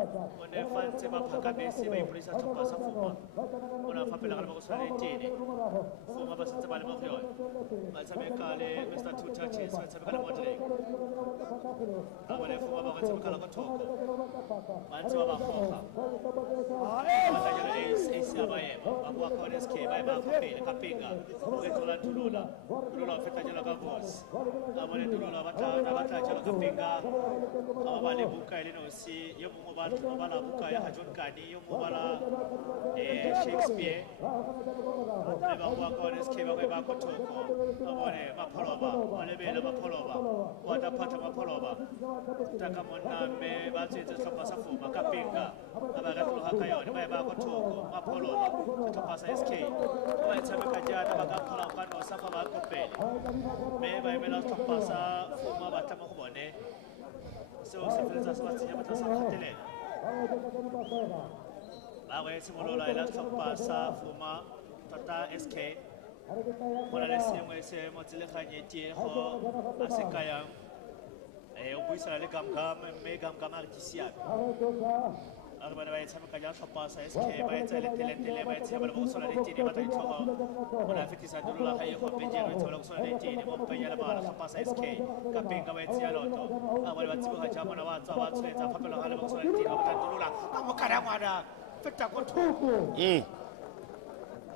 one fantse ba phakametse ba ipolisa tlhopha sa Fuma ona fa pele ga le go swana le tene Fuma ba sentse ba le mo go yone ba tshameka le Mr. Two Touches ba tshameka le Mohlakeng ba bone Fuma ba go tshameka la go thoko ba ntse ba goga ba tla jalo AC ba ema ba bua ka SK ba ba go pele ka pinga go tlola Tulula o feta jalo ka boss ba bone Tulula ba tla jalo ka pinga ba ba le buka ile no si yo mo ba la buka ya John Kani yo mo ba la Shakespeare ba ba bua ka SK ba go thoko ba bone ba pholoba ba le bela ba pholoba wa ta phatha ba pholoba ta ka monna me ba tsetse tlhopha sa Fuma ka pinga ba ga tloga ka yone ba go thoko ba pholoba tlhopha sa SK ba tshameka jana ba ka phola ka no sa fa ba go pele me ba emela tlhopha sa Fuma ba tla mo go bone seo se feletsa se ba tsenya ba tla sa kgatelela ba go simolola ela tlhopha sa Fuma tota SK go na le sengwe se mo tseleganyetse go a se kayang o buisana le Gamgam mme Gamgam a re ke siame a re bana ba e tshameka jang tlhopha sa SK ba e tsaya letelentele ba e tsaya ba le mo go sola le tene ba tla ditlhogo go na fetisa Tulula ga e go pejero e tsaya le go sola le tene mo mpenya le bana tlhopha sa SK ka pinga ba e tsaya loto a bone ba tsiboga jang bona ba tswa ba tsholetsa phapelo ga le mo go sola le tene ba tla Tulula ka mo kara ngwana feta go thoko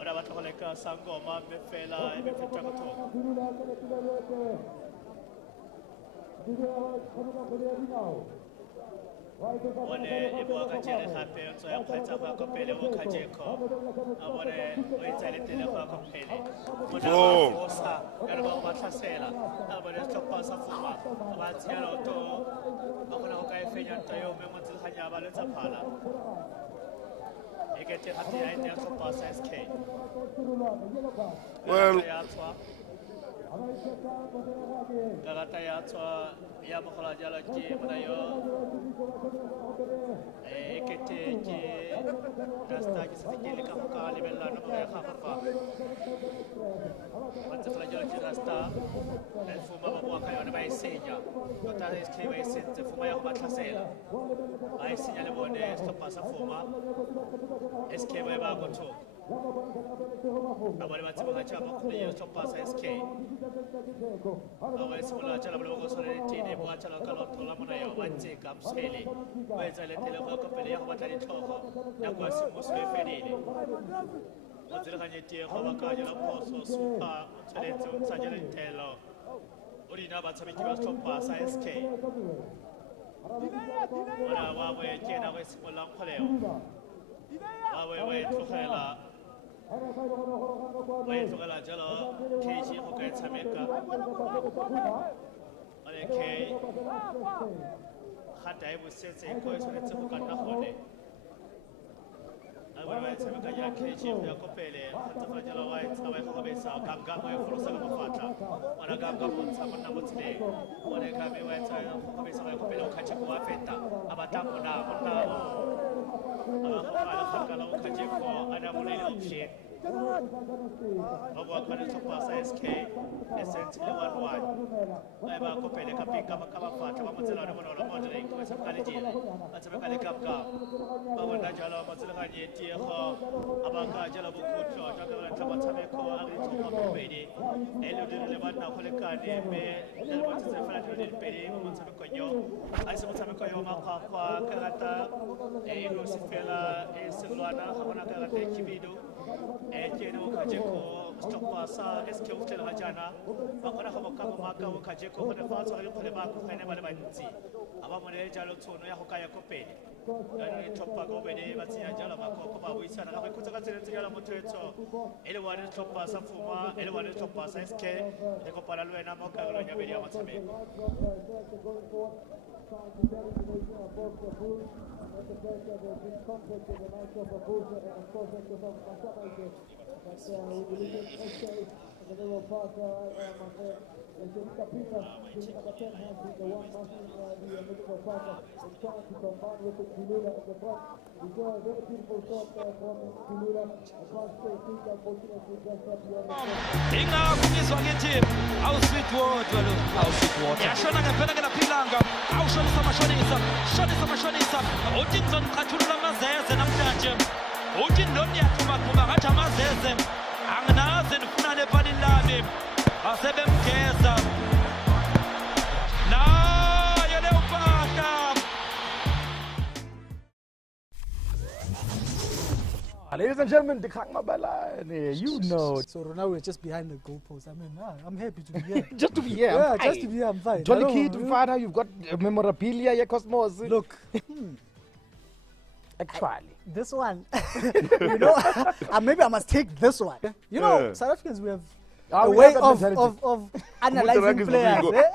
ona ba tla go leka Sangoma mme fela e be feta go thoko one e bua ka jere gape o tsaya kgwetsa go ya ko pele mo Kajeko a bone o e tsaya letele go ya ko pele monaosa jalo ba go ba tlhasela a bone tlhopha sa Fuma ba tseya loto ba kgona go ka e fenya nta yo mme mo tseleganya ba letsa phala e kete gate ya ete ya tlhopha sa SK Well, karata ya tswa ya mogola jalo ke mona yo e kete ke rasta ke se ke le ka go ka lebella no ya ga fa ba tsela jalo ke rasta e Fuma ba bua ka yone ba e senya tota SK ba e sentse Fuma ya go ba tlhasela ba e senya le bone tlhopha sa Fuma SK ba go thoko abale ba tseba ga ba go le tlhopha sa SK ba se mola tšala bole go sole tene bo a tšala ka lotho la mona yo ba ntse ka msele ba etsa le tele go ka pele ya go batla ditlhogo ya go se mo se fedile go tseleganye tiego ba ka jela phoso supa tšheletse o tsa jela ditelo o dina ba tshameki ba tlhopha sa SK ona wa bo ke na go se mola kgoleo ba we tlogela ba e tlogela jalo KG go ka tshameka ole K gata e bosetse ko e tshwanetse go ka nna gone a bona ba e tshameka ya KG ya ko pele gata fa jalo wa e tsaba go besa Gamgam wa e folosa ka mafatla ona Gamgam mo ntsha monna mo tseleng ona ka be wa e tsaya go besa go pele o khatse go wa feta a batla monna Kala o Kajeko ana mo le option ba bua ka tlhopha sa SK essentially 1-1 ba go pele ka pika ba ka ba fatla ba motsela le bona mo dire ko sa ka le jele ba tsebe ka le kapka ba bona jalo mo tsela ga nyeti go aba ka jalo bo khutlo ta ka le tlhapa tshameko a re tlhopha go pele e le dire le bana go le kane me le mo tsela fela le pele mo tshameko yo a se mo tshameko yo ma kwa karata e no se fela e se lwana ga bona karata e kibido e kene o Kajeko tlhopha sa SK o tlela jana ba kgona go boka go maka o Kajeko go ne fa tswa le kgole ba go kgene ba le bantsi aba mo le jalo tshono ya go ka ya ko pele ya re tlhopha go bene ba tsaya jalo ba go ba buisana ga go khutsa ka tsela tsela mo twetso e le wa tlhopha sa Fuma e le wa tlhopha sa SK e go para le wena mo ka lo nya be ya motshameko ingakunyiswa ngithi awusweet wodwa lo yashona ngempela ke laphilanga awushonisa mashonisa uTinzon uqhathulula amazeze namhlanje uthi ndoni yathuma ngathi amazeze anginaze ndifunane epalini lami asebemgeza nayo leyo mpahla. Ladies and gentlemen, the Kang Mabalane, you know. So now we're just behind the goalpost. I mean, I'm happy to be here. Just to be here. Yeah, just to be here, I'm fine. Jolly key to find out you've got memorabilia, yeah, Cosmos. Look, actually, this one, you know, maybe I must take this one. You know, South Africans, we have a way of analyzing players. Yeah.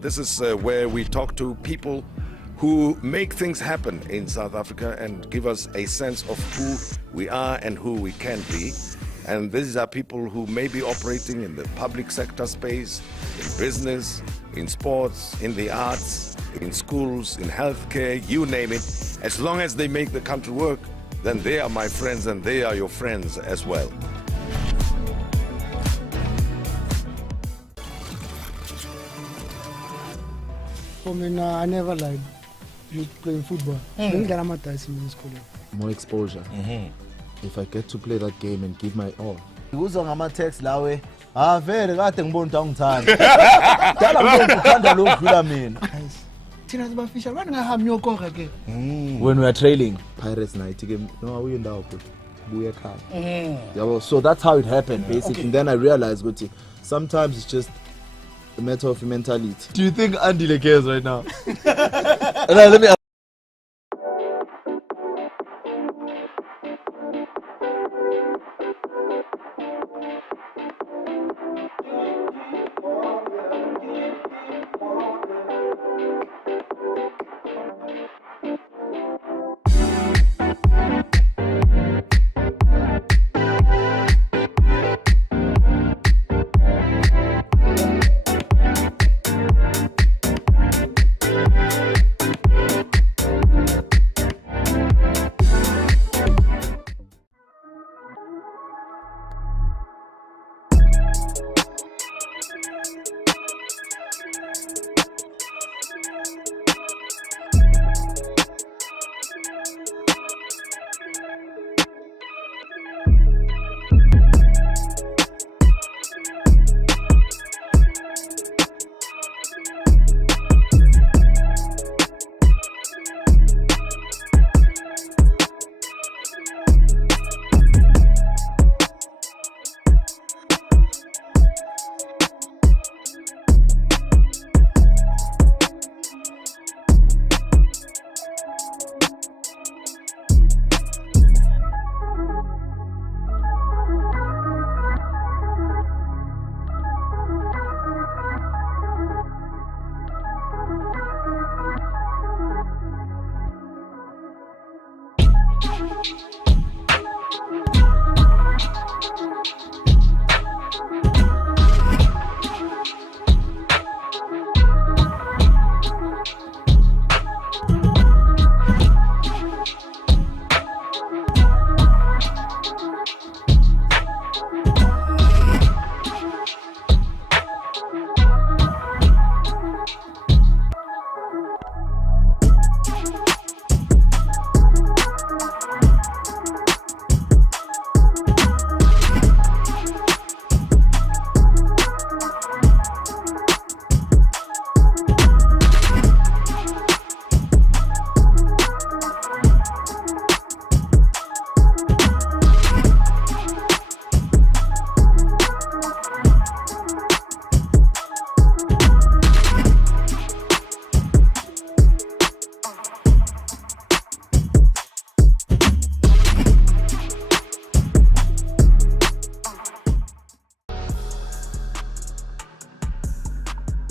This is where we talk to people who make things happen in South Africa and give us a sense of who we are and who we can be. And these are people who may be operating in the public sector space, in business, in sports, in the arts, in schools, in healthcare, you name it. As long as they make the country work, then they are my friends and they are your friends as well. For me, I never lied. You playing football. More exposure. If I get to play that game and give my all. Uzwa ngama-text lawe vele kade ngibona ukuthi angithanda dala ngibona uthanda lo dlula mina. Thina sibafisha bani ngahambi yokonga ke. When we are trailing Pirates night game, no awuye ndawo futhi buye ekhaya. Yabo, so that's how it happened basically. And then I realized ukuthi sometimes it's just a matter of mentality. Do you think Andile cares right now? Let me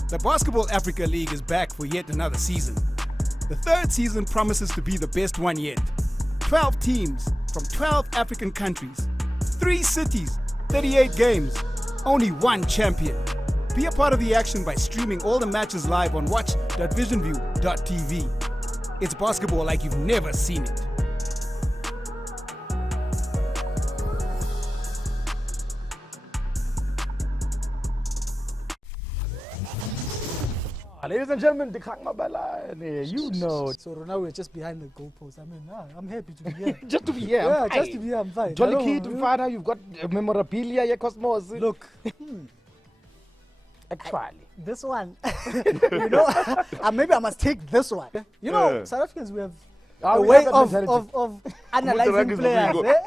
The Basketball Africa League is back for yet another season. The third season promises to be the best one yet. 12 teams from 12 African countries, 3 cities, 38 games, only one champion. Be a part of the action by streaming all the matches live on watch.visionview.tv. It's basketball like you've never seen it. Ladies and gentlemen, you know. So now we're just behind the goalpost. I mean, I'm happy to be here. Just to be here. Yeah, just to be here, I'm fine. Jolly Kid, Father, you've got memorabilia, yeah, Cosmos. Look. Actually. This one, you know, maybe I must take this one. You know, South Africans, we have a way of analyzing players. Yeah.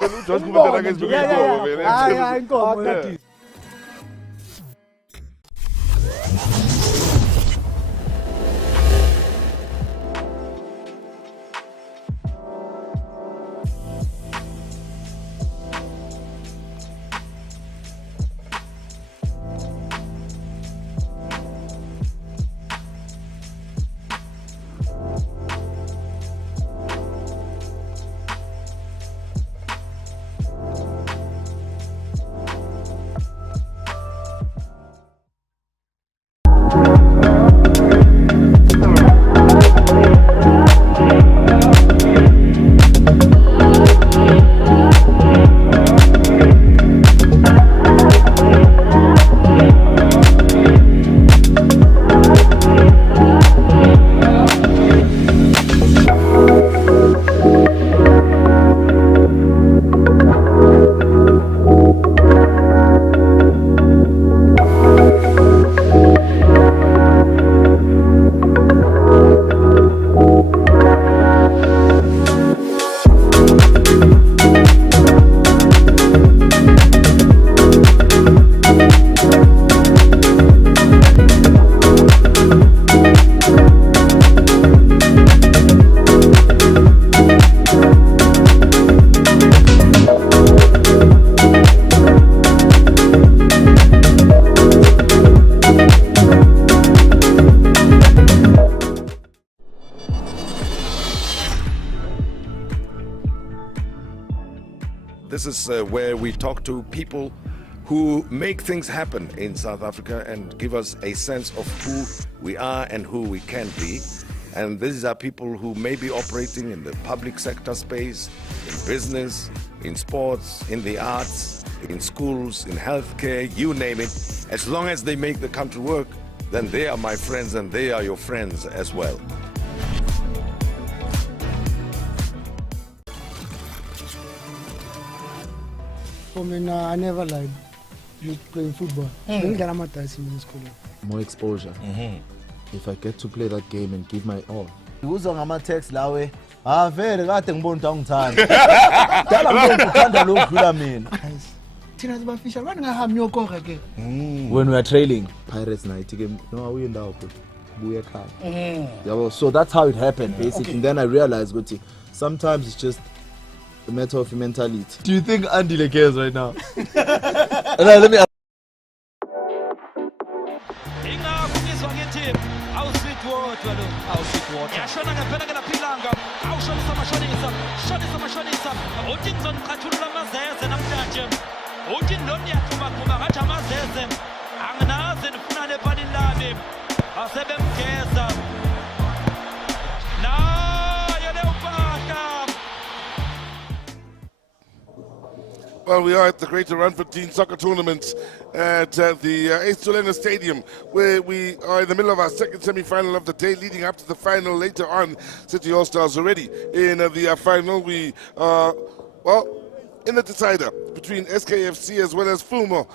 This is where we talk to people who make things happen in South Africa and give us a sense of who we are and who we can be. And these are people who may be operating in the public sector space, in business, in sports, in the arts, in schools, in healthcare, you name it. As long as they make the country work, then they are my friends and they are your friends as well. For me, I never lied. You playing football. More exposure. If I get to play that game and give my all. Uzwa ngama-text lawe vele kade ngibona ukuthi angithanda dala ngibona uthanda lo dlula mina. Thina sibafisha abantu ngahambi niyokora ke. When we are trailing Pirates night game, no awuye ndawo futhi buye ekhaya. So that's how it happened basically. And then I realized ukuthi sometimes it's just a matter of mentality. Do you think Andile cares right now? Let me Yashona ngempela ke laphilanga awushonisa amashonisa Shonisa. Odin zon Katula Mazes and Amtajem. Odin Lonia Tumakuma Hamazes. Angnaz and Funane Padilabim. Asebem Kesa. Well, we are at the Greater Randfontein Soccer Tournament at the Eastolena Stadium, where we are in the middle of our second semi-final of the day, leading up to the final later on. City All-Stars already in the final. We are, well, in the decider between SKFC as well as Fumo,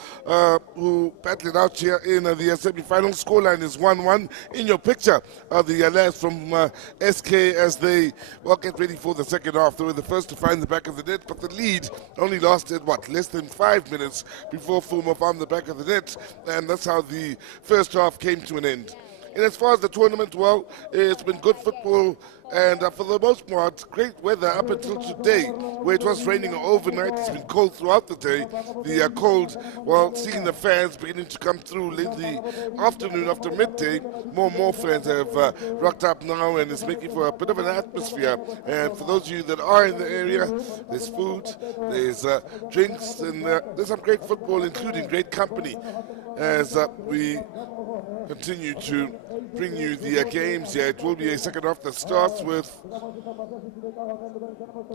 who battled out here in the semi-final. Scoreline is 1-1. In your picture are the lads from SK as they get ready for the second half. They were the first to find the back of the net, but the lead only lasted, less than 5 minutes before Fumo found the back of the net, and that's how the first half came to an end. And as far as the tournament, well, it's been good football, and for the most part, great weather up until today, where it was raining overnight. It's been cold throughout the day. The cold, well, seeing the fans beginning to come through late the afternoon after midday, more fans have rocked up now, and it's making for a bit of an atmosphere. And for those of you that are in the area, there's food, there's drinks, and there's some great football, including great company, as we continue to bring you the games here. It will be a second half that starts with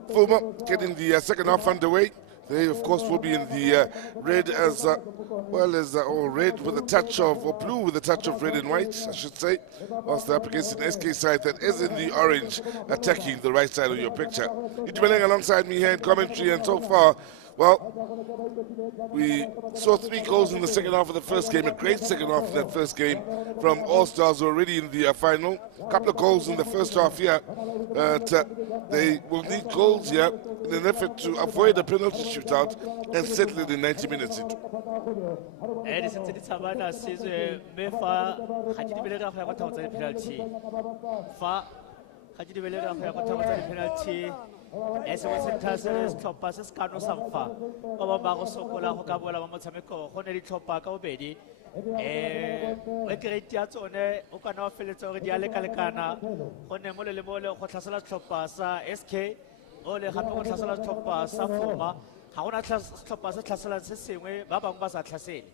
Fuma getting the second half underway. They, of course, will be in the red as well as or red with a touch of, or blue with a touch of red and white, I should say. Whilst they're up against an SK side that is in the orange, attacking the right side of your picture. You're dwelling alongside me here in commentary, and so far, well, we saw 3 goals in the second half of the first game, a great second half of that first game from All-Stars already in the final. A couple of goals in the first half here, but they will need goals here in an effort to avoid a penalty shootout and settle it in 90 minutes. As we said, Tasses, Topaz, Cano Samfa, Obago Sokola, Hokabola, Motameko, Honey Topaco, Bedi, a great Yatone, Okano Filito, Dialecalcana, Honemole Mole, Hotasala Topasa, SK, Ole Hapo Tasala Topasa, Foma, Hauna Topasa, Tasala, Sesame, Babambas at Tassin.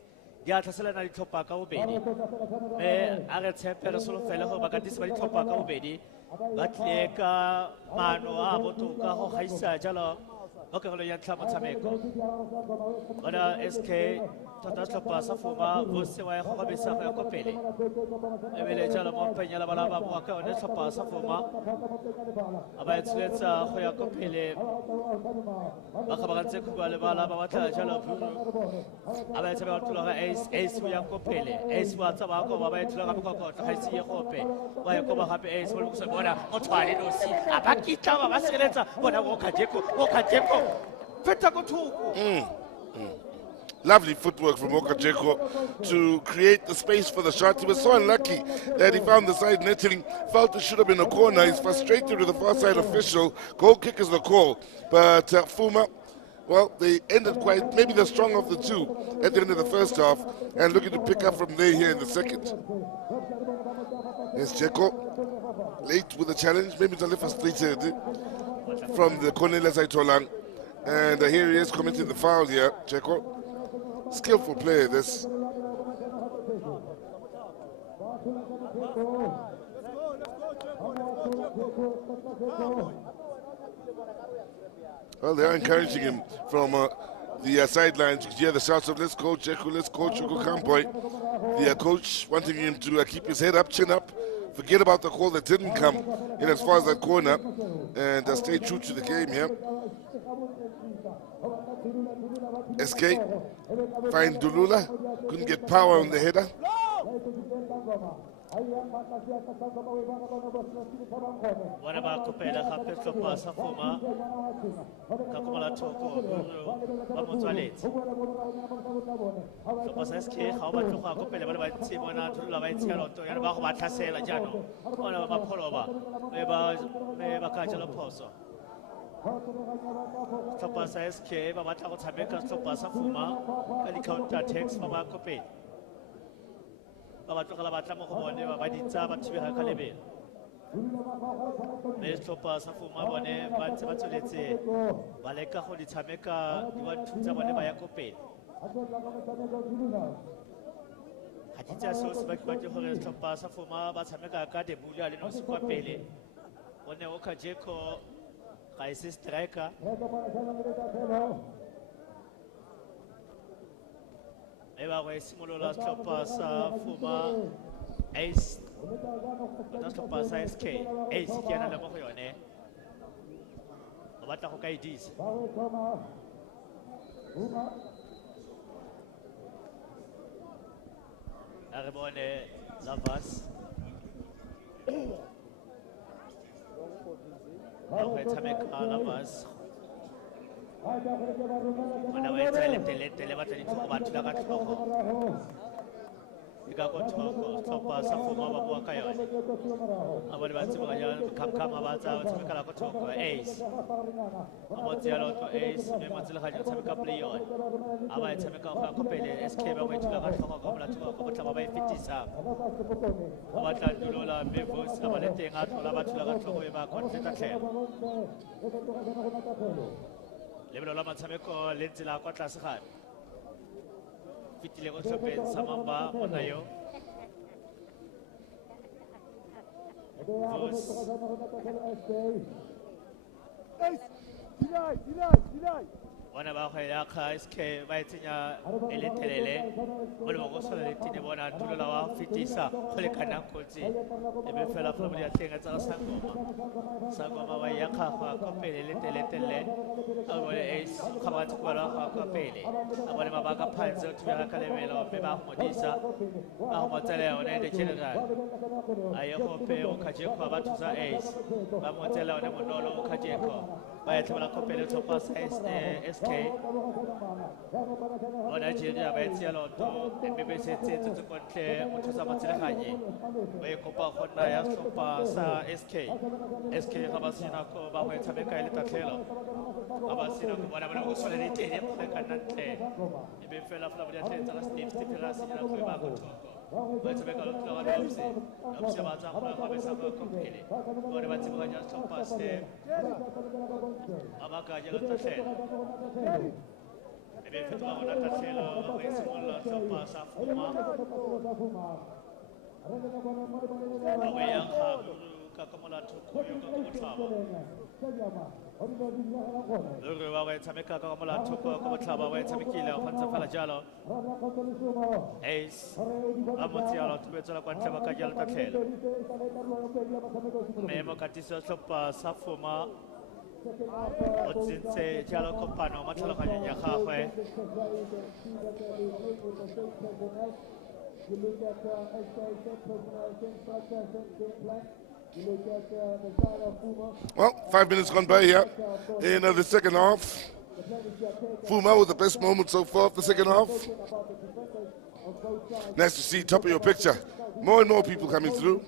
Yatasala Topaco, Bedi, Agathe Perasol Fellow, Bagatis by Topaco, Bedi. Batleka Manoa Botuka ho Haisa Jalo Okalo Yantama Tameko Oda SK Tatasla Pasa Fuma Bosewa Hobisa Copele Emile Jalamo Pena Balaba Waka on the Pasa Fuma about Swetza Hoya Copele Bakabanse Kubalaba Wata Jalo about Ace Hoya Copele Ace Watabako about Lagako Haisi Hope Wayakoba Happy Ace Motwari no see Abakita Vasileta what a Wakajeko Lovely footwork from Okajeko to create the space for the shot. He was so unlucky that he found the side netting, felt it should have been a corner. He's frustrated with the far side official. Goal kick is the call. But Fuma, well, they ended quite, maybe the strong of the two at the end of the first half, and looking to pick up from there here in the second. There's Jeko, late with the challenge, maybe it's a little frustrated from the Cornelia Saitolang. And here he is committing the foul here, Jeko. Skillful player, this. Well, they are encouraging him from the sidelines. You can hear the shouts of let's go, Jeko, let's go, Jeko Kamboy. The coach wanting him to keep his head up, chin up, forget about the call that didn't come in as far as that corner, and stay true to the game here. SK, find Dulula, couldn't get power on the header. What about Copela, Hapeto Pasa Fuma, Kakumala Toko, Bamutualet? So Pasaski, how about Copela by Simona to Lavaitiano, and about Matasela Jano, one of Apolova, Maybe Kajalo Poso. Topasa SK, Bamatao Tabeka, Topasa Fuma, and the counter takes from our copy. mme setlhopha sa Fuma bone ba ntse ba tsweletse ba leka go di tshameka di-1-2 tsa bone ba ya ko pele ga ke tsaya seo se bakiwa ke gore setlhopha sa Fuma ba tshameka ka Debula le nosi kwa pele gonne o Kajeko ga e se striker mme ba go e simolola setlhopha sa Fuma Ace kgotsa setlhopha sa SK Ace ke yana le mo go yone ba batla go ka e disa a re bone Lavas ba go e tshameka Lavas gona ba e tsaya letelele batla dithogo ba thula ka tlhogo ka ko thoko setlhopha sa Fuma ba bua ka yone a bone ba tsiboganya khamkhama ba tsaya ba tshamekela ko thoko Ace a mo tseya loto Ace mme mo tseleganyo o tshameka play yone a ba e tshameka go ya ko pele SK ba go e thula ka tlhogo ka molathogo go botlha ba e fetisang a batla dulola mme Vosi a ba le teng a tlola ba thula ka tlhogo e ba kontleta tlhelo lebelo la motshameko le ntse la kwa tlase gape fitile go tlhopheng sa Mamba mona yo bona ba go ya kha SK ba e tsenya e le telele mo le go sola le tine bona tulola wa fitisa go le kana kotsi e be fela fa ya tsenga tsa Sangoma ba ya kha go pele le telele a bone Ace ga ba tse kwa go pele a bone ba ka phanse o tshwara ka lebelo mme ba go modisa ba go motsela yone de general a ye go pe o Kajeko ba thusa Ace ba motsela yone monolo o Kajeko ba ya tlola ko pele tsopa sa SK ona jedi ba etsi ya loto mme be setse tse kontle o thusa motseleganyi ba e kopa go nna ya setlhopha sa SK ga ba sena ko ba go tshameka ile tatlhelo ga ba sena go bona go sola le tene go ka nna ntle e be fela fela ba tla tsa Steve ra se na go ba go thoko ba tshameka lo tloga le opse ba tsa go ba sa go pele gore ba tsiboganya setlhopha se ba ka ja tatlhelo e be fetoga gona tatlhelo go e simolola setlhopha sa Fuma ba go yang ga ka ka molathoko yo ka botlhaba re ba go e tshameka ka molathoko ka botlhaba ba e tshamekile go ntse fela jalo Ace a motsialo tubetsela kwa ntle ba ka jalo tatlhelo mme mo katiso setlhopha sa Fuma o tsentse jalo kopano mo tlhaloganyong ya gagwe Well, 5 minutes gone by here in the second half. Fuma with the best moment so far of the second half. Nice to see top of your picture. More and more people coming through.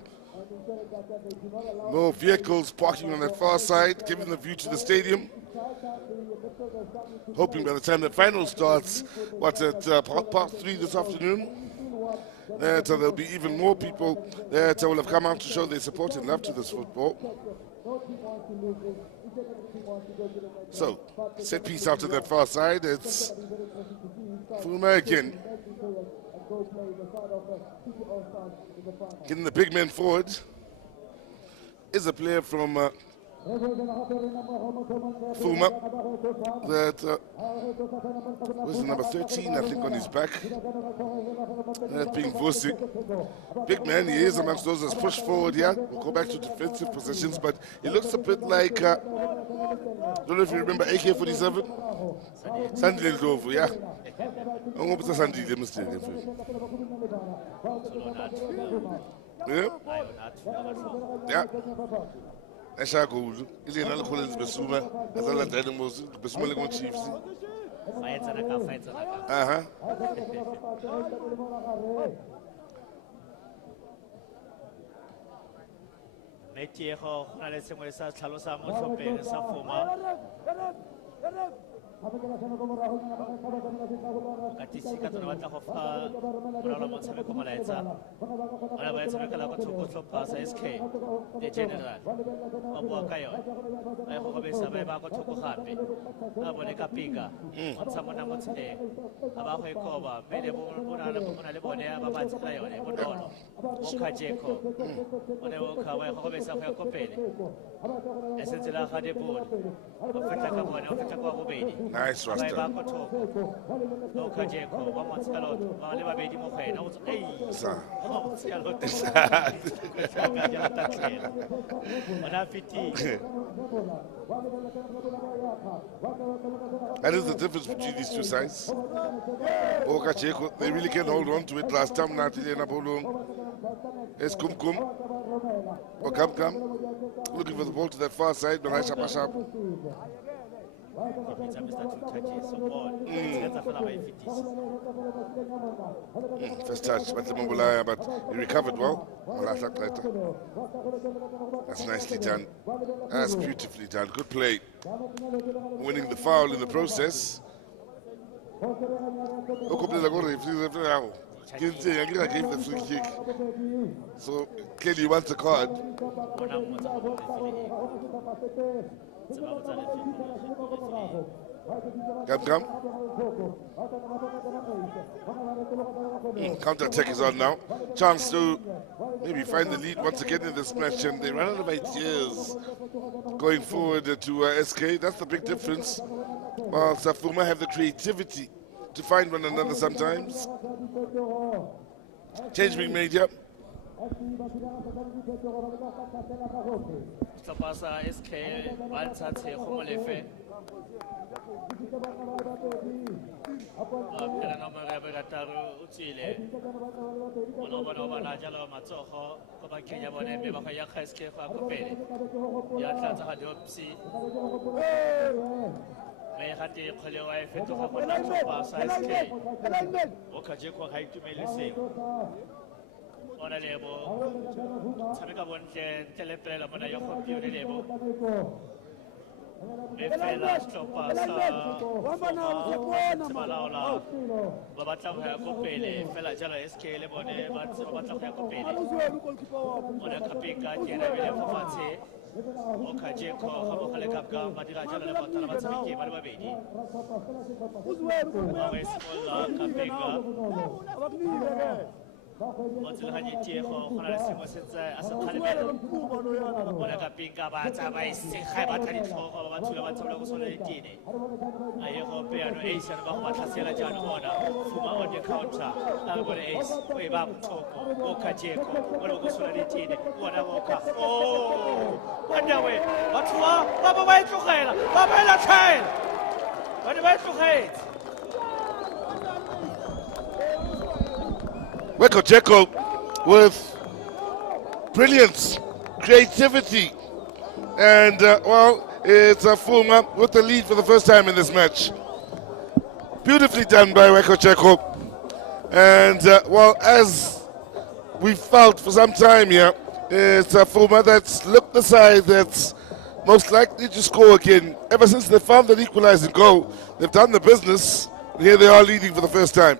More vehicles parking on that far side, giving the view to the stadium. Hoping by the time the final starts, at past 3 this afternoon, that there'll be even more people that will have come out to show their support and love to this football. So, set piece out to that far side. It's Fuma again. Getting the big man forward is a player from Fuma that was number 13, I think, on his back. That being Vosi. Big man, he is amongst those that's pushed forward here. We'll go back to defensive positions, but he looks a bit like, I don't know if you remember AK-47? Sandile Ndovu, yeah. I'm going to put Sandile, Mr. Yeah? Yeah. Esha gold. Ile na lekgolo le besuma. A tsala tsa demos, besuma le go Chiefs. Aha. Metiego na le sengwe sa tlhalosa mo tlhopheng sa Fuma katisi ka tsona batla go fa moralo motshameko molaetsa ona ba tshamekela ka thoko tlhopha sa SK the general ba bua ka yone ba go gobesa ba ba go thoko gape a bone ka pinga o tsamona mo tseleng a ba go ikoba pele bona le bone ba ba tsela yone bonolo o kajeko one o ka ba go gobesa go ya kopele esetse la ga de bona o feta ka bona o feta kwa bobedi Nice, Rasta. o kajeko ba mo tsela ba le babedi mo kgwena o tsei Sa. That is the difference between these two sides. Okacheko, they really can hold on to it. Last time, Nathalie Napolong. It's Kumkum. Or Kam. Looking for the ball to that far side. Narasha Pashap. First touch, but he recovered well. That's nicely done. That's beautifully done. Good play. Winning the foul in the process. Gave the free kick. So Kelly wants a card. Come. Counter attack is on now. Chance to maybe find the lead once again in this match, and they run out of ideas going forward to SK. That's the big difference. While Safuma have the creativity to find one another sometimes. Change being made here. Pasa SK Balsatse Homolefe. Utile. Ono Najalo Matsoho, Kenya Bone, Bebaka SK Fakopele. Yatata Hadopsi. Mayhati Kolewa Feto Pasa SK. Okajeko High to Melise. On a label, Samika one telepel, but I hope you label. If I last to pass, Malaula, Babata Hakopele, Fella Jala Scale, but Babata Hakopele. On a Kapika, General Fafati, Okajeko, Habokaleka, Madira Jala Batamaki, Malabedi. Always Kapika. Until Hajitiho, Horasimo says, as a Calibano, Monaca Pinga Bata by Sihabatani for Solidini. I hope Piano Ace and Bahamasela Janona, Fuma on the counter, Albert Ace, Webab Toko, Oka Jaco, Monaco Solidini, Wanawoka. Oh, wonder way, what's what? Papa went to Hale, Papa la child. What about to hate? Weko Jeko with brilliance, creativity, and it's a Fuma with the lead for the first time in this match. Beautifully done by Weko Jeko, and as we felt for some time here, it's a Fuma that's looked the side that's most likely to score again. Ever since they found that equalizing goal, they've done the business, and here they are leading for the first time.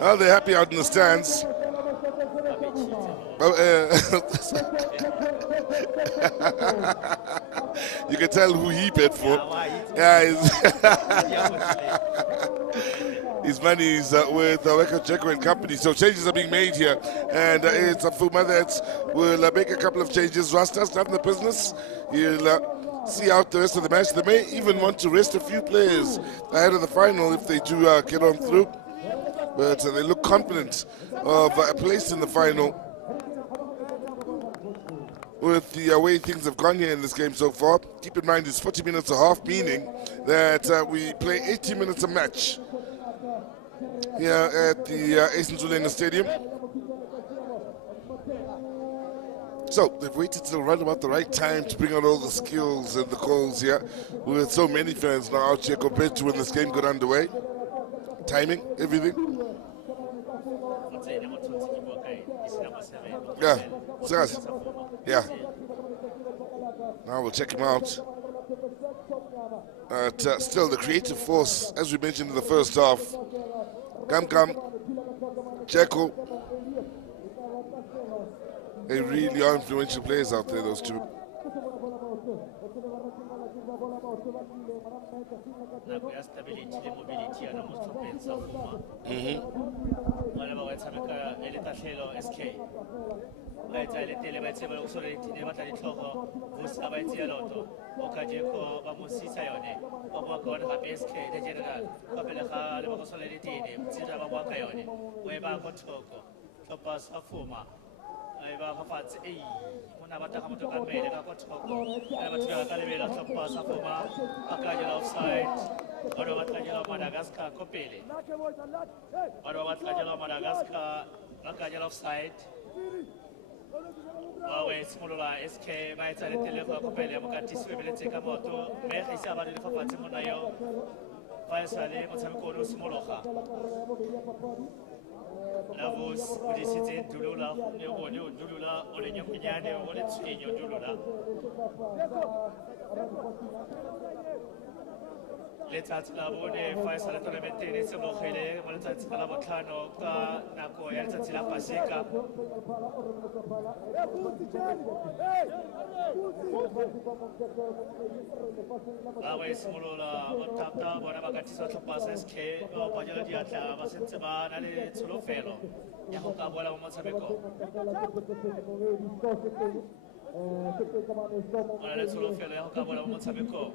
Well, they're happy out in the stands. You can tell who he paid for. Yeah, his money is with Weko Jeko and company. So changes are being made here, and it's a Fuma that will make a couple of changes. Rasta's done the business. He'll see out the rest of the match. They may even want to rest a few players ahead of the final if they do get on through. But they look confident of a place in the final with the way things have gone here in this game so far. Keep in mind it's 40 minutes a half, meaning that we play 80 minutes a match here at the Ace Nzuleni Stadium. So they've waited till right about the right time to bring out all the skills and the calls here with so many fans now out here compared to when this game got underway. timing, everything. Yeah, yeah. Now we'll check him out. Still the creative force, as we mentioned in the first half. Kam, Jeko. They really are influential players out there, those two. Offside. Simolola SK ba etsa le tele go kopela mo ka tiswebeletse ka moto me ga isa ba le fafatse mo na yo fa sa le motshameko o simologa la vos o disitse dulula le bone o dulula o le nyonyane o le tshenyo dulula letsatsi la bone fa sa le tournament e se mogele mo letsatsi la botlhano ka nako ya letsatsi la paseka simolola bothata bona ba katisa tlhopha sa SK ba pajela diatla ba sentse ba na le tsholofelo ya go ka bola mo motshamekong ba le tsholofelo ya go ka bola mo motshamekong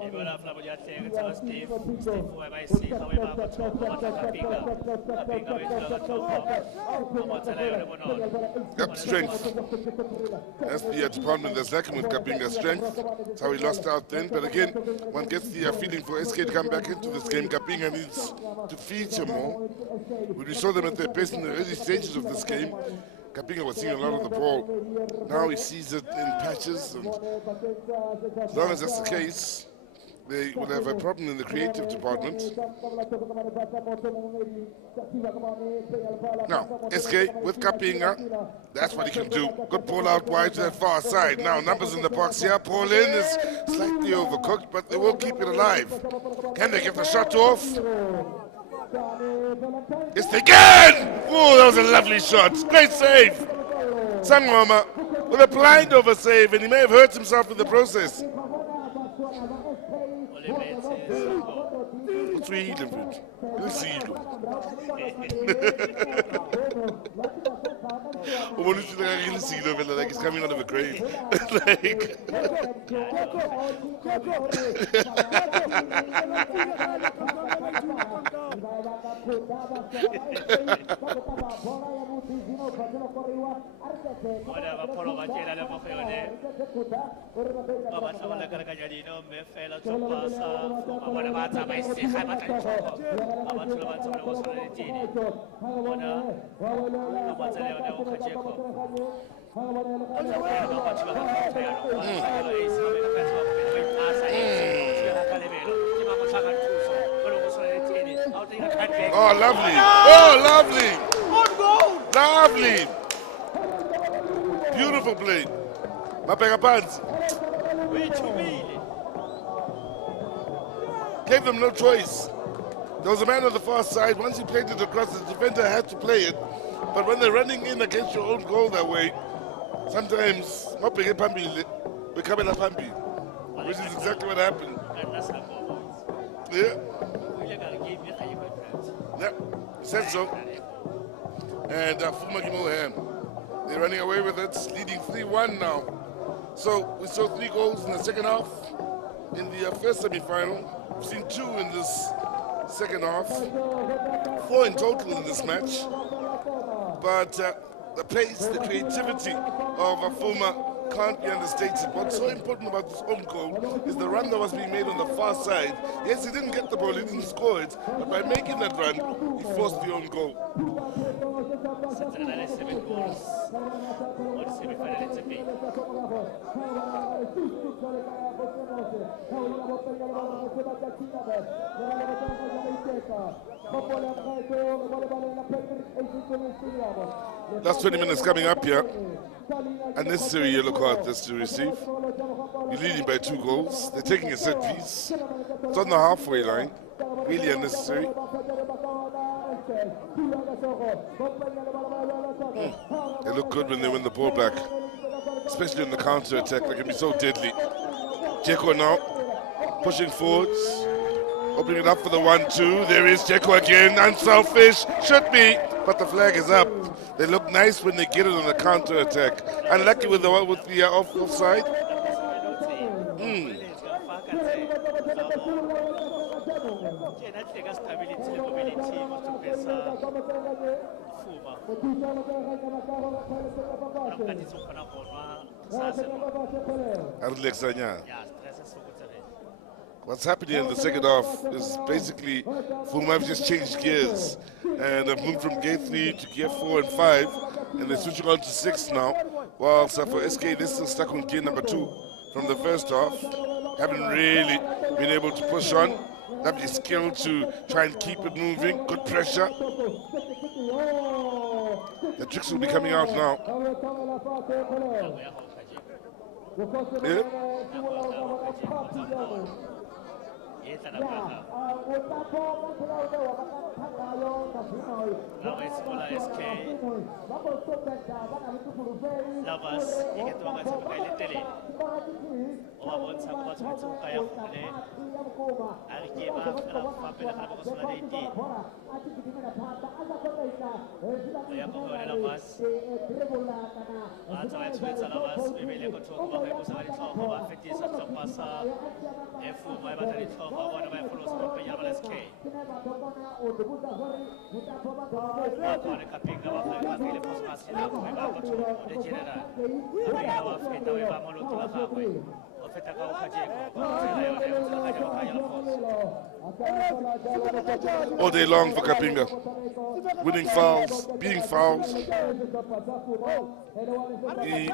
Ebola flabo ya teng tsa Steve wa ba isi ga ba ba tshogo ba tla pinga ba tla tshogo mo tsela yo le bonolo. Yep, strength. That's the department that's lacking with Kapinga's strength. That's how he lost out then. But again, one gets the feeling for SK to come back into this game. Kapinga needs to feature more. When we saw them at their best in the early stages of this game, Kapinga was seeing a lot of the ball. Now he sees it in patches. And as long as that's the case, they will have a problem in the creative department. Now, SK with Kapinga, that's what he can do. Good ball out wide to that far side. Now, numbers in the box here. Paul in is slightly overcooked, but they will keep it alive. Can they get the shot off? Yes, they can! Oh, that was a lovely shot. Great save. Sangoma with a blind over save, and he may have hurt himself in the process. What's we eating, Rich? We'll see you. Like he's coming out of a grave. Like. Oh, lovely. Oh, lovely. Lovely. Beautiful play. Mapega pants. Gave them no choice. There was a man on the far side. Once he played it across, the defender had to play it. But when they're running in against your own goal that way, sometimes Mapega Pambi become a Pambi, which is exactly what happened. Yeah. Yep, said so. And Fumaki Mohan, they're running away with it, leading 3-1 now. So we saw 3 goals in the second half. In the first semi-final, we've seen 2 in this second half, 4 in total in this match. But the pace, the creativity of Afuma can't be understated. What's so important about this home goal is the run that was being made on the far side. Yes, he didn't get the ball, he didn't score it, but by making that run, he forced the own goal. Last 20 minutes coming up here. Unnecessary yellow card this to receive. You're leading by 2 goals. They're taking a set piece. It's on the halfway line. Really unnecessary. They look good when they win the ball back, especially in the counter attack. They can be so deadly. Jeko now pushing forwards, opening it up for the 1-2. There is Jeko again, unselfish, should be, but the flag is up. They look nice when they get it on the counter attack. Unlucky with the offside. What's happening in the second half is basically Fuma have just changed gears and have moved from gear 3 to gear 4 and 5, and they're switching on to 6 now, whilst for SK they're still stuck on gear number 2 from the first half. Haven't really been able to push on. Lovely skill to try and keep it moving. Good pressure. The tricks will be coming out now. Yeah. All day long for Kapinga. Winning fouls, being fouled. He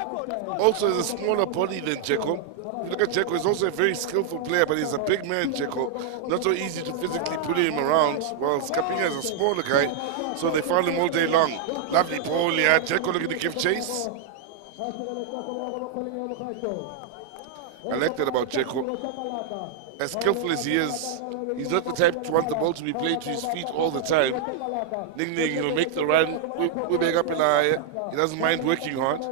also is a smaller body than Jeko. If you look at Jeko, he's also a very skillful player, but he's a big man, Jeko. Not so easy to physically put him around. Whilst Kapinga is a smaller guy, so they foul him all day long. Lovely ball, yeah. Jeko looking to give chase. I like that about Jeko. As skillful as he is, he's not the type to want the ball to be played to his feet all the time. Ning Ning, he'll make the run, we make up in eye. He doesn't mind working hard.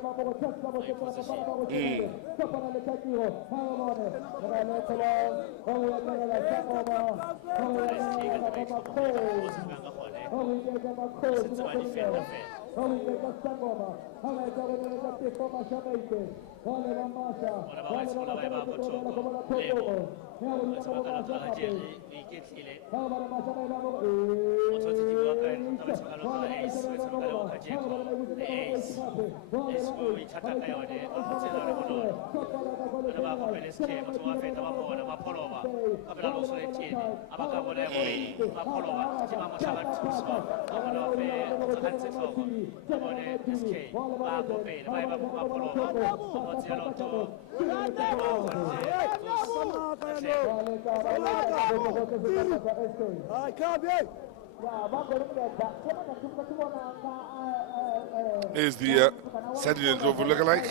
Is the Sandy and Dover lookalike?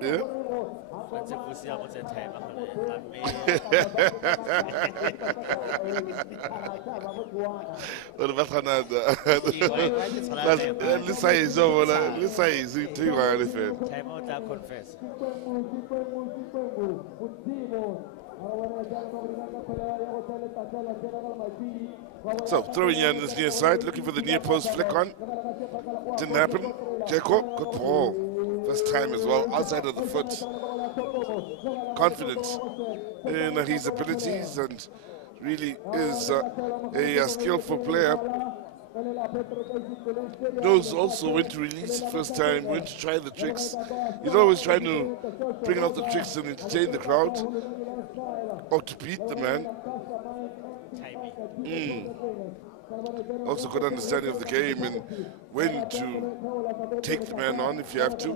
Yeah. What about Canada? Let's say it's over. Let's say it's too hard. So throwing you on this near side, looking for the near post flick on. Didn't happen. Jeko, good ball. First time as well, outside of the foot. Confident in his abilities and really is a skillful player. Knows also when to release it first time, when to try the tricks. He's always trying to bring out the tricks and entertain the crowd. Or to beat the man. Also good understanding of the game and when to take the man on if you have to.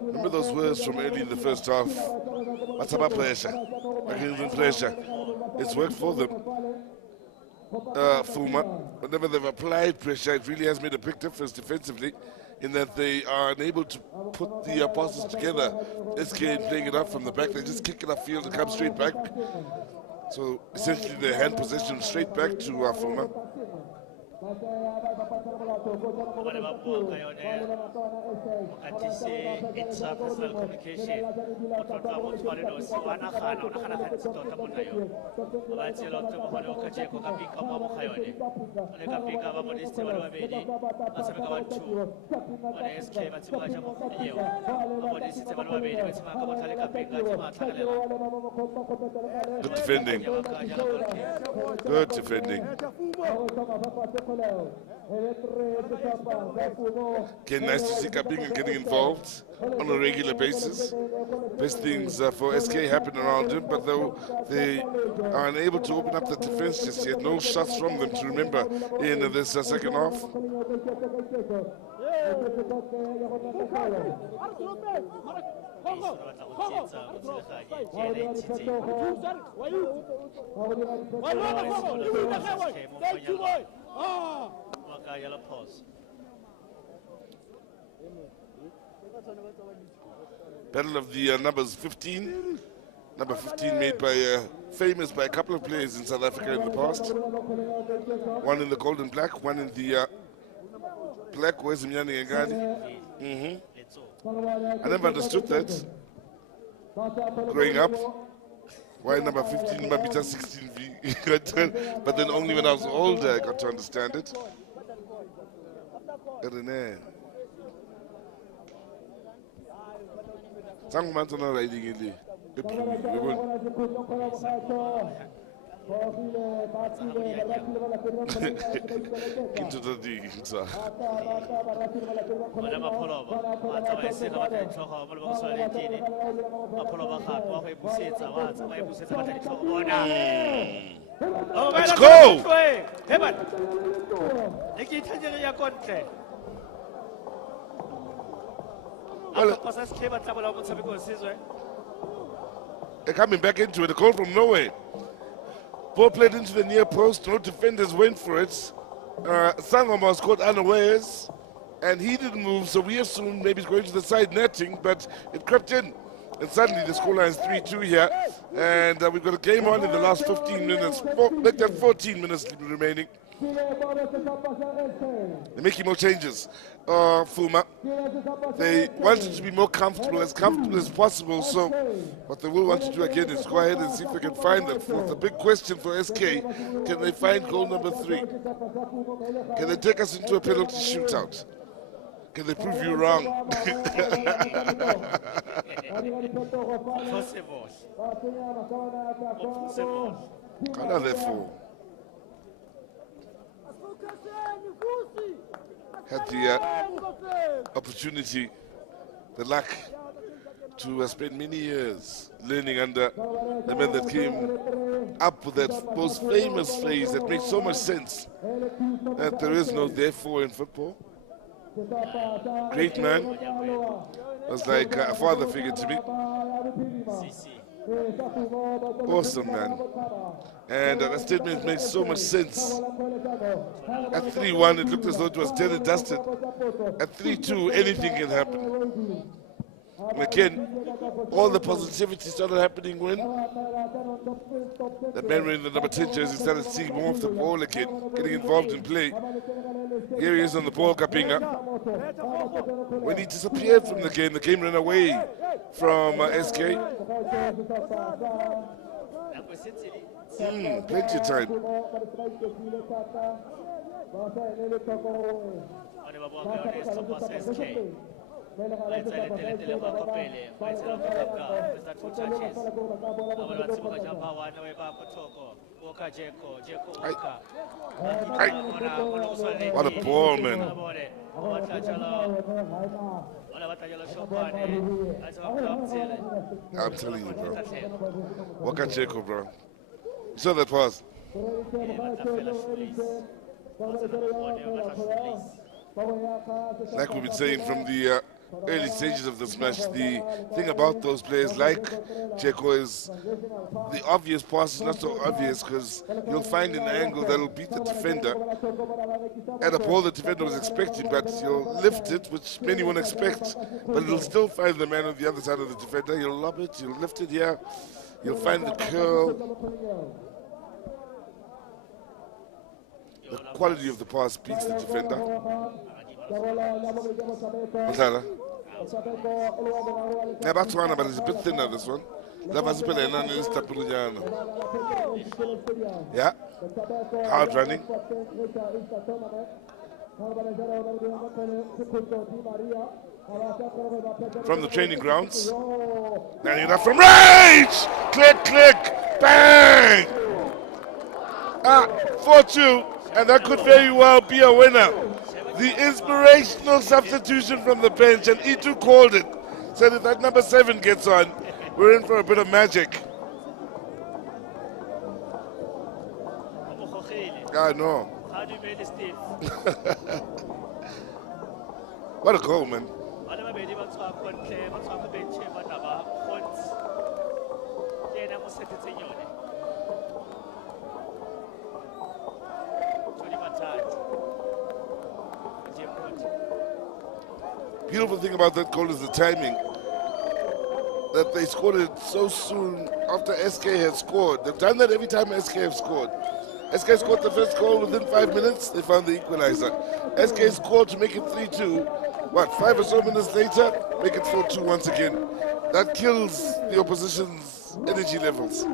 Remember those words from early in the first half? What's about pressure? Pressure. It's worked for them. Fuma, whenever they've applied pressure, it really has made a big difference defensively in that they are unable to put the passes together. SK playing it up from the back, they just kick it upfield and come straight back. So essentially they hand possession straight back to Fuma. Good defending. Good defending. Again, nice to see Kapinga getting involved on a regular basis. Best things for SK happen around him, but though they are unable to open up the defense just yet, no shots from them to remember in this second half. Battle of the numbers 15. Number 15 made by famous by a couple of players in South Africa in the past. One in the gold and black, one in the black. Where's Mnyani Ngani? I never understood that growing up. Why number 15 might be just 16V? But then only when I was older I got to understand it. Sangumantona riding in into the dig. Let's go! They're coming back into it, a goal from nowhere. Ball played into the near post, no defenders went for it. Sangoma was caught unawares, and he didn't move, so we assumed maybe he's going to the side netting, but it crept in. And suddenly the scoreline is 3-2 here, and we've got a game on in the last 15 minutes, 14 minutes remaining. They're making more changes. Fuma, they wanted to be more comfortable as possible, so what they will want to do again is go ahead and see if they can find that fourth. The big question for SK, can they find goal number 3? Can they take us into a penalty shootout? Can they prove you wrong? What are they for? Had the opportunity, the luck to spend many years learning under the man that came up with that most famous phrase that makes so much sense, that there is no therefore in football. Great man, was like a father figure to me. Awesome, man. And that statement makes so much sense. At 3-1, it looked as though it was dead and dusted. At 3-2, anything can happen. And again, all the positivity started happening when that man in the number 10 jersey started seeing more of the ball again, getting involved in play. Here he is on the ball, Kapinga. When he disappeared from the game ran away from SK. Plenty of time. What a ball, man. I'm telling you, bro. Mohlakeng, bro. You saw that pass? Like we've been saying from the early stages of this match, the thing about those players like Cheko is the obvious pass is not so obvious because you'll find an angle that'll beat the defender at a ball the defender was expecting, but you'll lift it, which many won't expect, but it'll still find the man on the other side of the defender. You'll lob it, you'll lift it here, you'll find the curl. The quality of the pass beats the defender. Batswana, but it's a bit thinner, this one. Yeah, hard running. From the training grounds. Landing it up from range! Click, click, bang! 4-2, and that could very well be a winner. The inspirational substitution from the bench, and E2 called it. Said if that number 7 gets on, we're in for a bit of magic. I know. What a goal, man. Beautiful thing about that goal is the timing. That they scored it so soon after SK had scored. They've done that every time SK have scored. SK scored the first goal within 5 minutes, they found the equalizer. SK scored to make it 3-2. What, 5 or so minutes later, make it 4-2 once again. That kills the opposition's energy levels.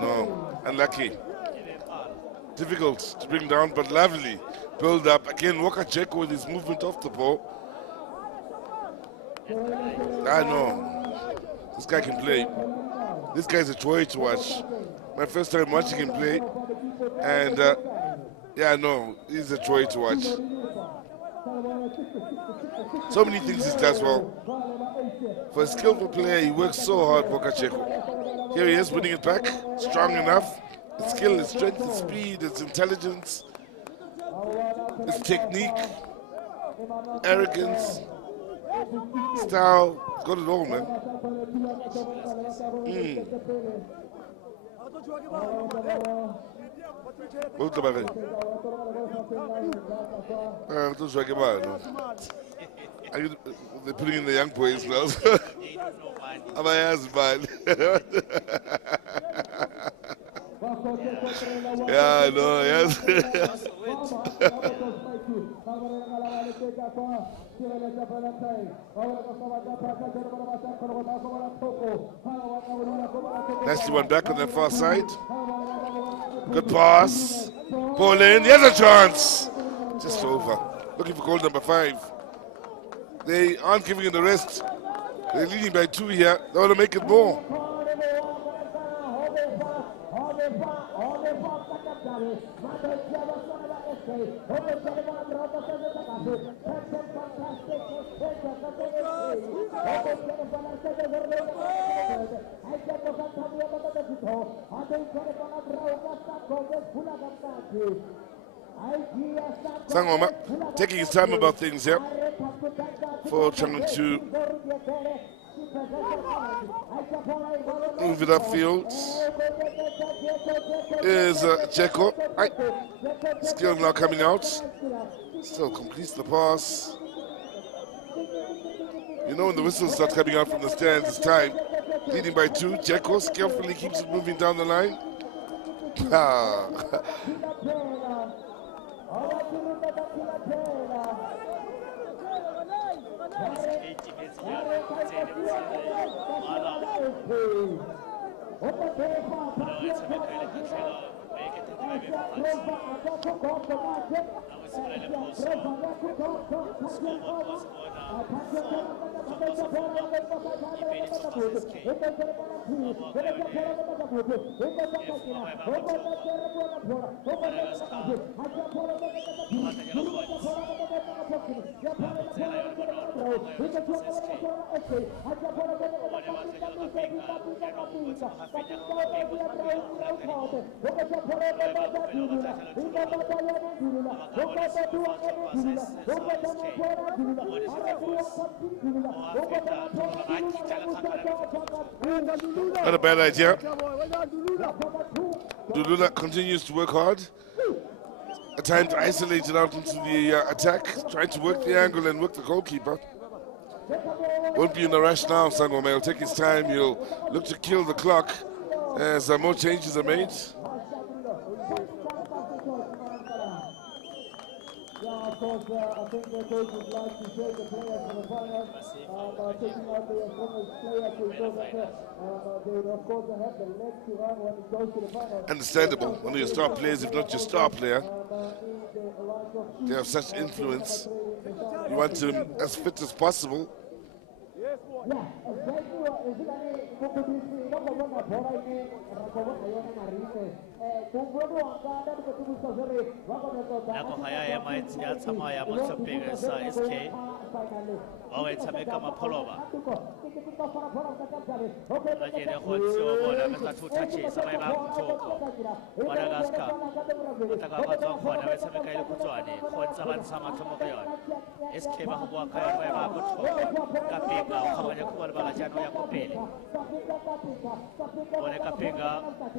No, unlucky. Difficult to bring down, but lovely build up. Again, Mohlakeng with his movement off the ball. I know. This guy can play. This guy's a joy to watch. My first time watching him play. And yeah, no, he's a joy to watch. So many things he does well. For a skillful player, he works so hard, Mohlakeng. Here he is winning it back. Strong enough. His skill, his strength, his speed, his intelligence, his technique, arrogance, style. He's got it all, man. They're putting in the young boys now. Yeah, I know, yes. Nasty one back on the far side. Good pass. Ball in. Here's a chance. Just over. Looking for goal number 5. They aren't giving it the rest. They're leading by 2 here. They want to make it more. Sangoma taking his time about things here for trying to move it upfield. Is Cheko. Skill now coming out. Still completes the pass. You know when the whistles start coming out from the stands, it's time. leading by 2. Jekos carefully keeps it moving down the line. Ah. Not a bad idea. Dulula continues to work hard. At times isolated out into the attack, trying to work the angle and work the goalkeeper. Won't be in a rush now, Sangoma. He'll take his time. He'll look to kill the clock as more changes are made. Of course, I think the coach would like to take the players to the final, taking out the strongest players to go that they would of course have the legs to run when it goes to the final. Understandable. One of your star players, if not your star player, they have such influence. You want them as fit as possible. nako ga ya ema ya tsamaya mo tlhopheng sa SK ba wa tshameka mapholoba ba kene go tseo bona ba tla thutha tshisa ba ba mthoko Madagascar ba ka ba tswa gona ba tshameka ile kutswane go ntsa ba ntsha mathomo go yona SK ba go bua ka ba ba botlhoko ka peka o kgabanya go ba ga jana ya go pele bone ka peka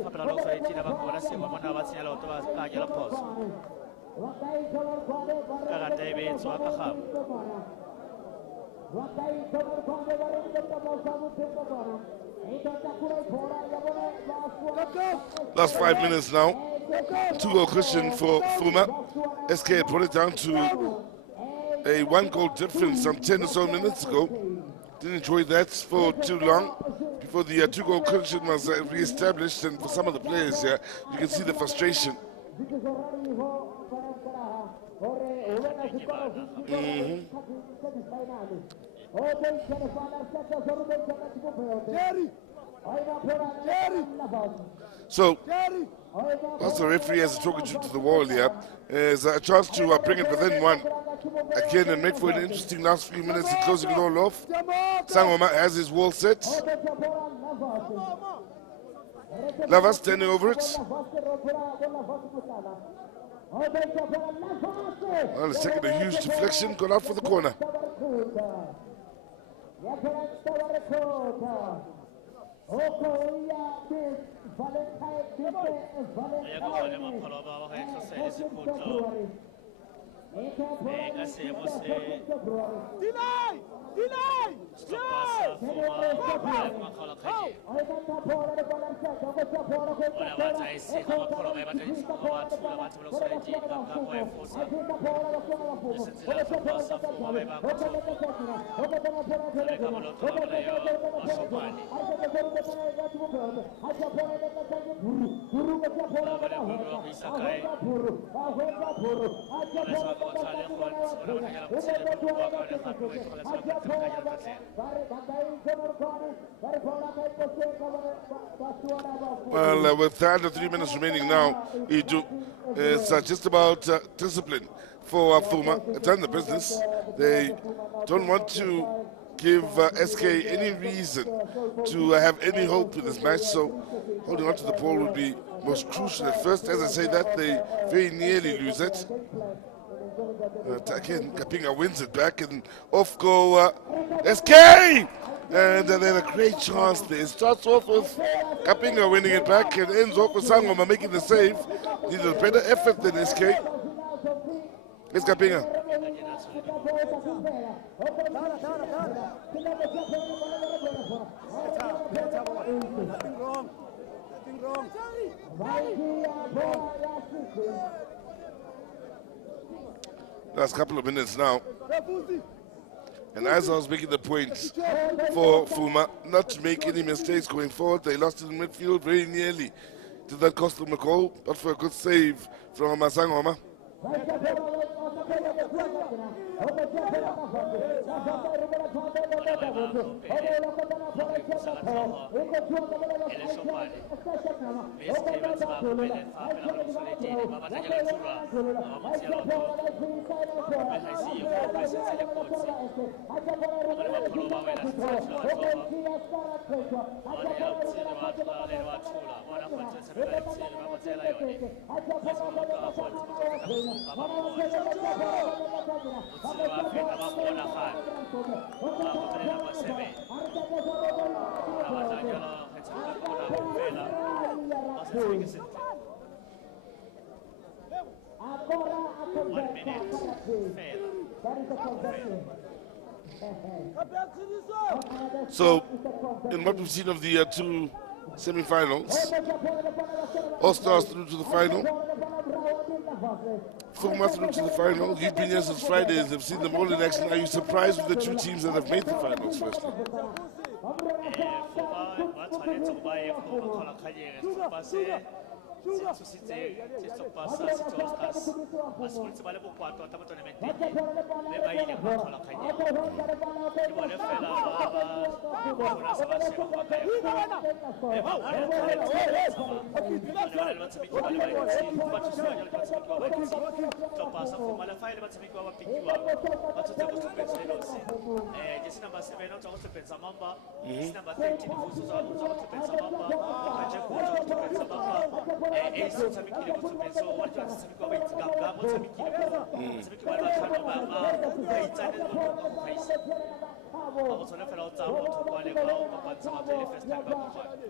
fa pela lo sa itina ba bona se ba bona ba tsenya lo to ba ka jela pause ka ga tebe tswa ka ga Last 5 minutes now. 2-goal cushion for Fuma. SK had brought it down to a 1-goal difference some 10 or so minutes ago. Didn't enjoy that for too long before the 2-goal cushion was re-established, and for some of the players here, you can see the frustration. So, whilst the referee has a talking to the wall here, there's a chance to bring it within 1 again and make for an interesting last few minutes in closing it all off. Sangoma has his wall set. Lava standing over it. Well, he's taking a huge deflection, gone out for the corner. Well, with under 3 minutes remaining now, it's just about discipline for Fuma. It's done the business. They don't want to give SK any reason to have any hope in this match, so holding on to the ball would be most crucial at first. As I say that, they very nearly lose it. Again, Kapinga wins it back, and off go SK! And then a great chance there. It starts off with Kapinga winning it back and ends off with Sangoma making the save. Needed a better effort than SK. It's Kapinga. Last couple of minutes now. And as I was making the point for Fuma not to make any mistakes going forward, they lost in midfield very nearly to that cost them a goal, but for a good save from Masangoma. So, in what we've seen of the two semi-finals, All Stars through to the final, Fuma through to the final. You've been here since Fridays, have seen them all in action. Are you surprised with the two teams that have made the finals, firstly?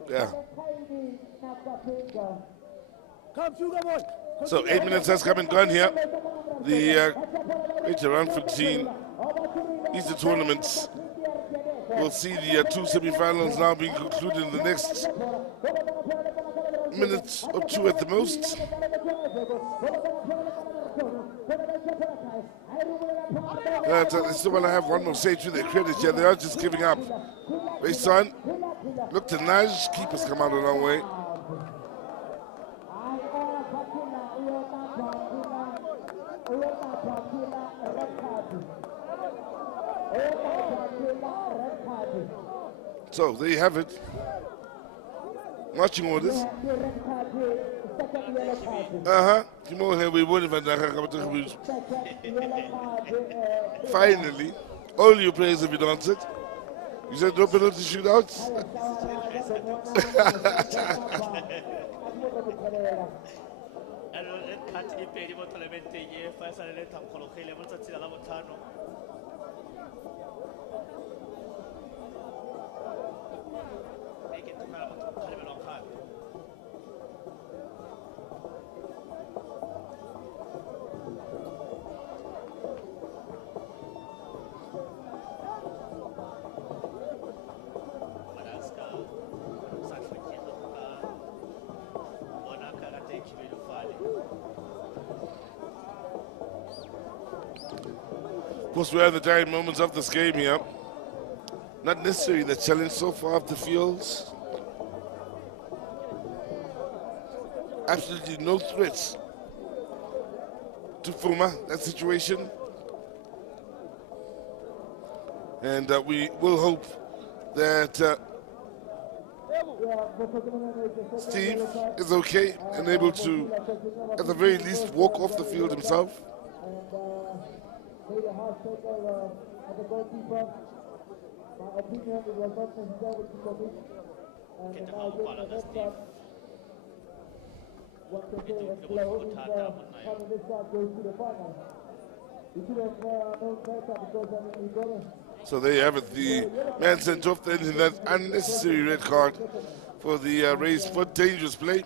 Yeah. So 8 minutes has come and gone here. The Randfontein Easter tournaments will see the two semi-finals now being concluded in the next minute or two at the most. They still want to have one more say to their credit here. They are just giving up. Son, look to Naj. Keepers come out a long way. So there you have it. Marching orders. Finally, all your players have been answered. You said no penalty shootouts? Of course, we're at the dying moments of this game here. Not necessarily the challenge so far of the fields. Absolutely no threats to Fuma, that situation. And we will hope that Steve is okay and able to, at the very least, walk off the field himself. The goalkeeper, my opinion, it was not necessary to commit. And now get the next shot. What they say is close, coming this shot goes to the final. You should have known better because he got it. So there you have it, the man sent off then in that unnecessary red card for the race for dangerous play.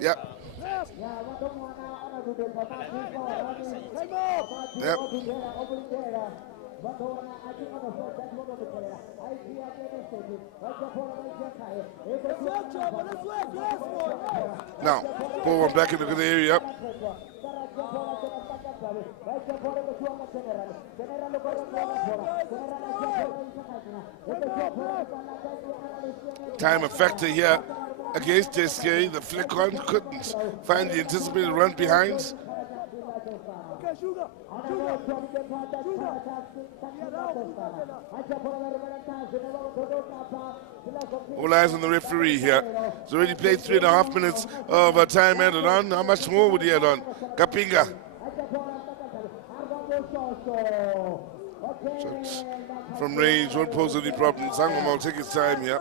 Yeah. Yep. Now, ball one back in the good area. Time and factor here against SK. The flick on couldn't find the anticipated run behind. All eyes on the referee here. He's already played 3.5 minutes of time added on. How much more would he add on? Kapinga. Shots from range won't pose any problems. Sangoma will take his time here.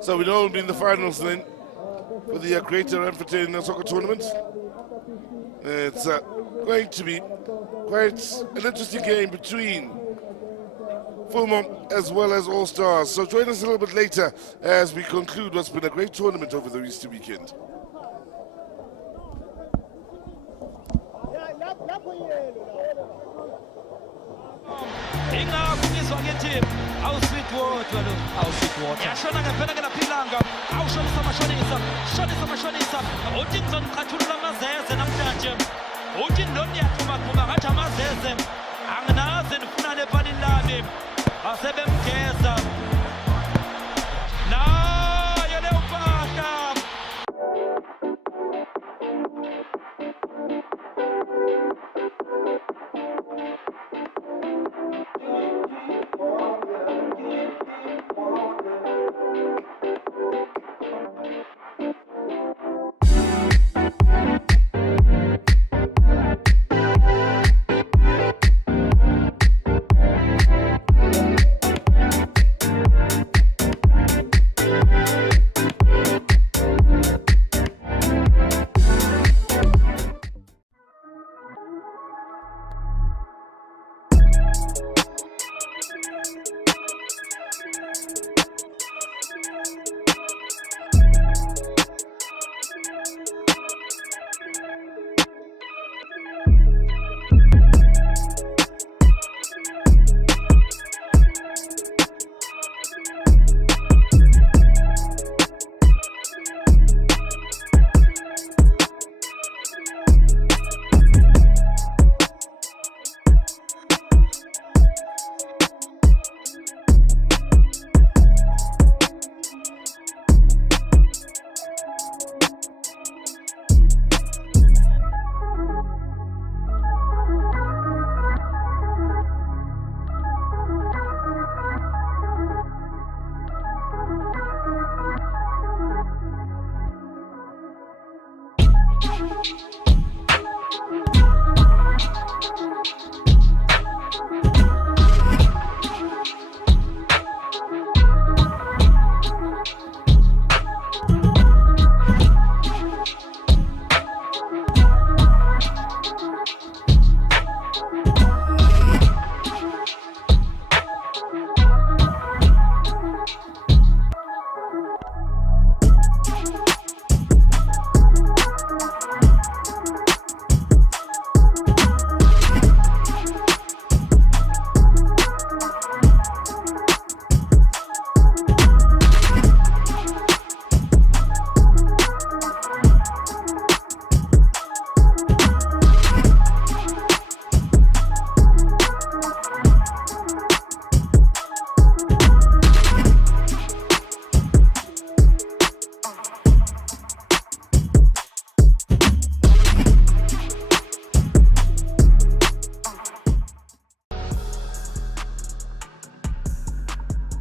So we'll all be in the finals then for the Greater Randfontein Soccer Tournament. It's going to be quite an interesting game between Fulham as well as All Stars. So join us a little bit later as we conclude what's been a great tournament over the Easter weekend. Ingakunyizwa ngeteam awusweetwater lo awusweetwater yashona ngempela ke laphilanga awushonisa mashonisa uTinzon uqhathulula amazeze namhlanje uTindoni yathuma ngathi amazeze anginaze ndifuna lephalini lami asebemgeza nayo leyo mpahla.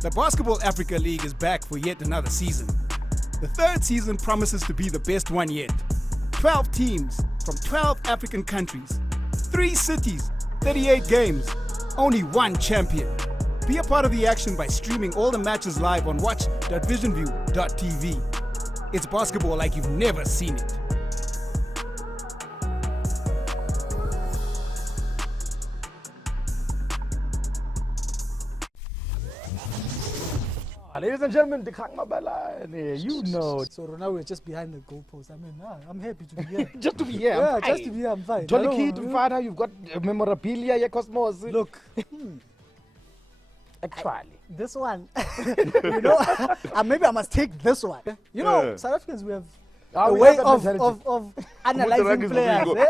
The Basketball Africa League is back for yet another season. The third season promises to be the best one yet. 12 teams from 12 African countries, 3 cities, 38 games, only one champion. Be a part of the action by streaming all the matches live on watch.visionview.tv. It's basketball like you've never seen it. Ladies and gentlemen, the Kang Mabalane, you know. So now we're just behind the goalpost. I mean, I'm happy to be here. Just to be here. Yeah, just to be here, I'm fine. Jolly key to find how you've got memorabilia, your Cosmos. Look, actually, this one, maybe I must take this one. You know, South Africans, we have a way of analyzing players. Yeah.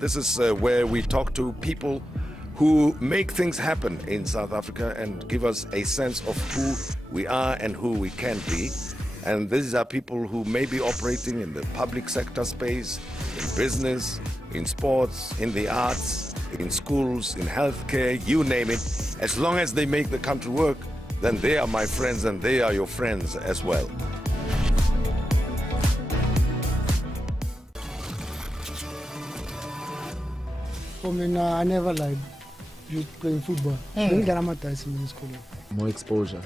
This is where we talk to people who make things happen in South Africa and give us a sense of who we are and who we can be. And these are people who may be operating in the public sector space, in business, in sports, in the arts, in schools, in healthcare, you name it. As long as they make the country work, then they are my friends and they are your friends as well. For me, I never lied. Just playing football. Didn't get amateur in school. More exposure.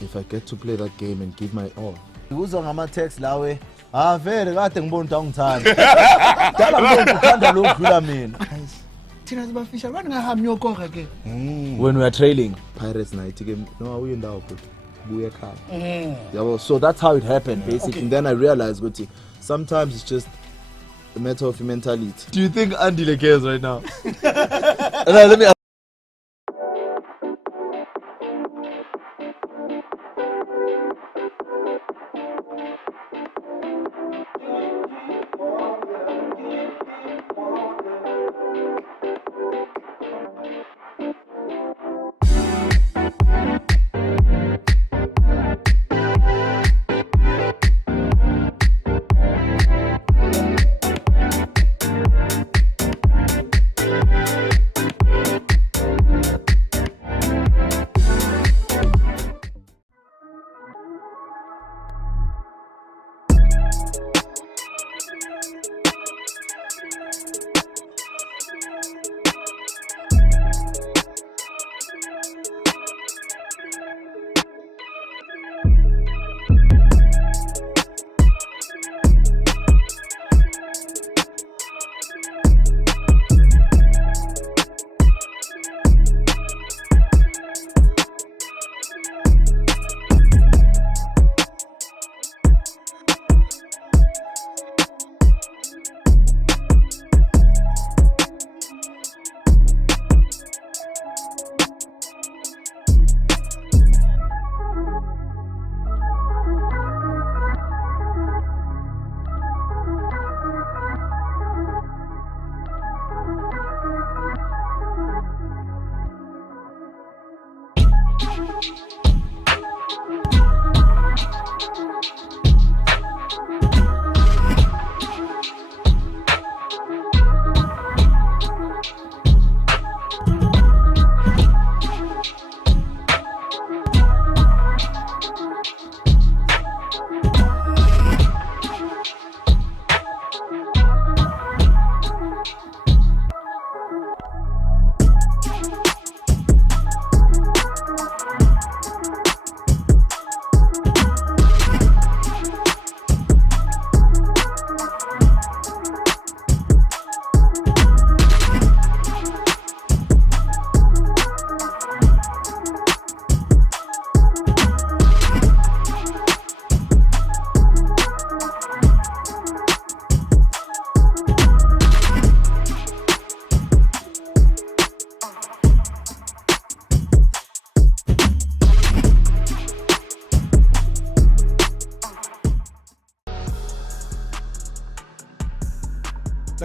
If I get to play that game and give my all. Uzwa ngama-text lawe vele kade ngibona ukuthi angithanda dala ngibona uthanda lo dlula mina Thina sibafisha bani ngahambi uyokora ke. When we are trailing Pirates night game, no awuye ndawo bro, buye ekhaya. Yabo, so that's how it happened basically. And then I realized ukuthi sometimes it's just a matter of mentality. Do you think Andile cares right now? Let me ask.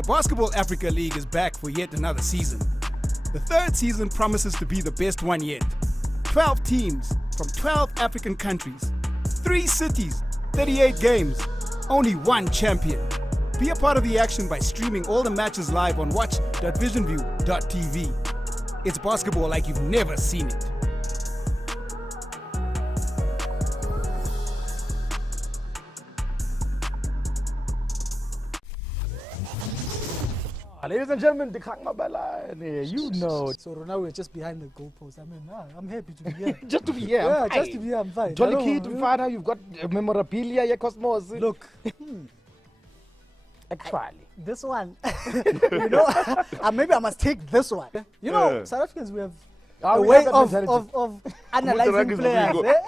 Basketball Africa League is back for yet another season. The third season promises to be the best one yet. 12 teams from 12 African countries, 3 cities, 38 games, only one champion. Be a part of the action by streaming all the matches live on watch.visionview.tv. It's basketball like you've never seen it. Ladies and gentlemen, Dikang Mabala, you know. So now we're just behind the goalpost. I mean, I'm happy to be here. Just to be here. Yeah, I'm just fine. to be here, I'm fine. Jolly I know, Kid, Father, you've got memorabilia, yeah, Cosmos. Look, Actually. this one, you know, maybe I must take this one. You know, South Africans, we have a we way have of that analyzing players. Yeah.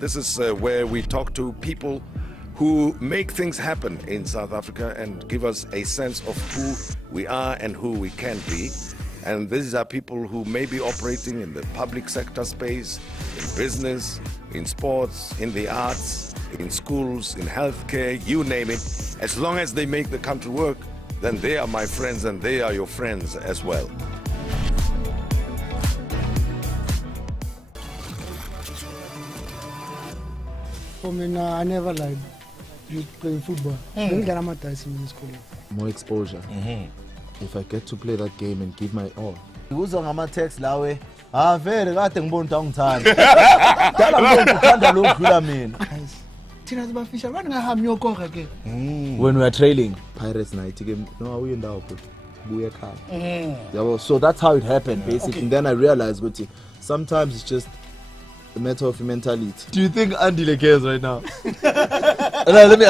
This is where we talk to people who make things happen in South Africa and give us a sense of who we are and who we can be. And these are people who may be operating in the public sector space, in business, in sports, in the arts, in schools, in healthcare, you name it. As long as they make the country work, then they are my friends and they are your friends as well. For me, I never lied. You playing football. In school. More exposure. If I get to play that game and give my all. Uzwa ngama-text lawe vele kade ngibona ukuthi awungithanda dala ngibona uthanda lo dlula mina. Thina sibafisha bani ngahambi uyokora ke. When we are trailing Pirates night game, no awuye ndawo but buye ekhaya. Yabo, so that's how it happened basically. And then I realized ukuthi sometimes it's just a matter of mentality. Do you think Andile cares right now? Let me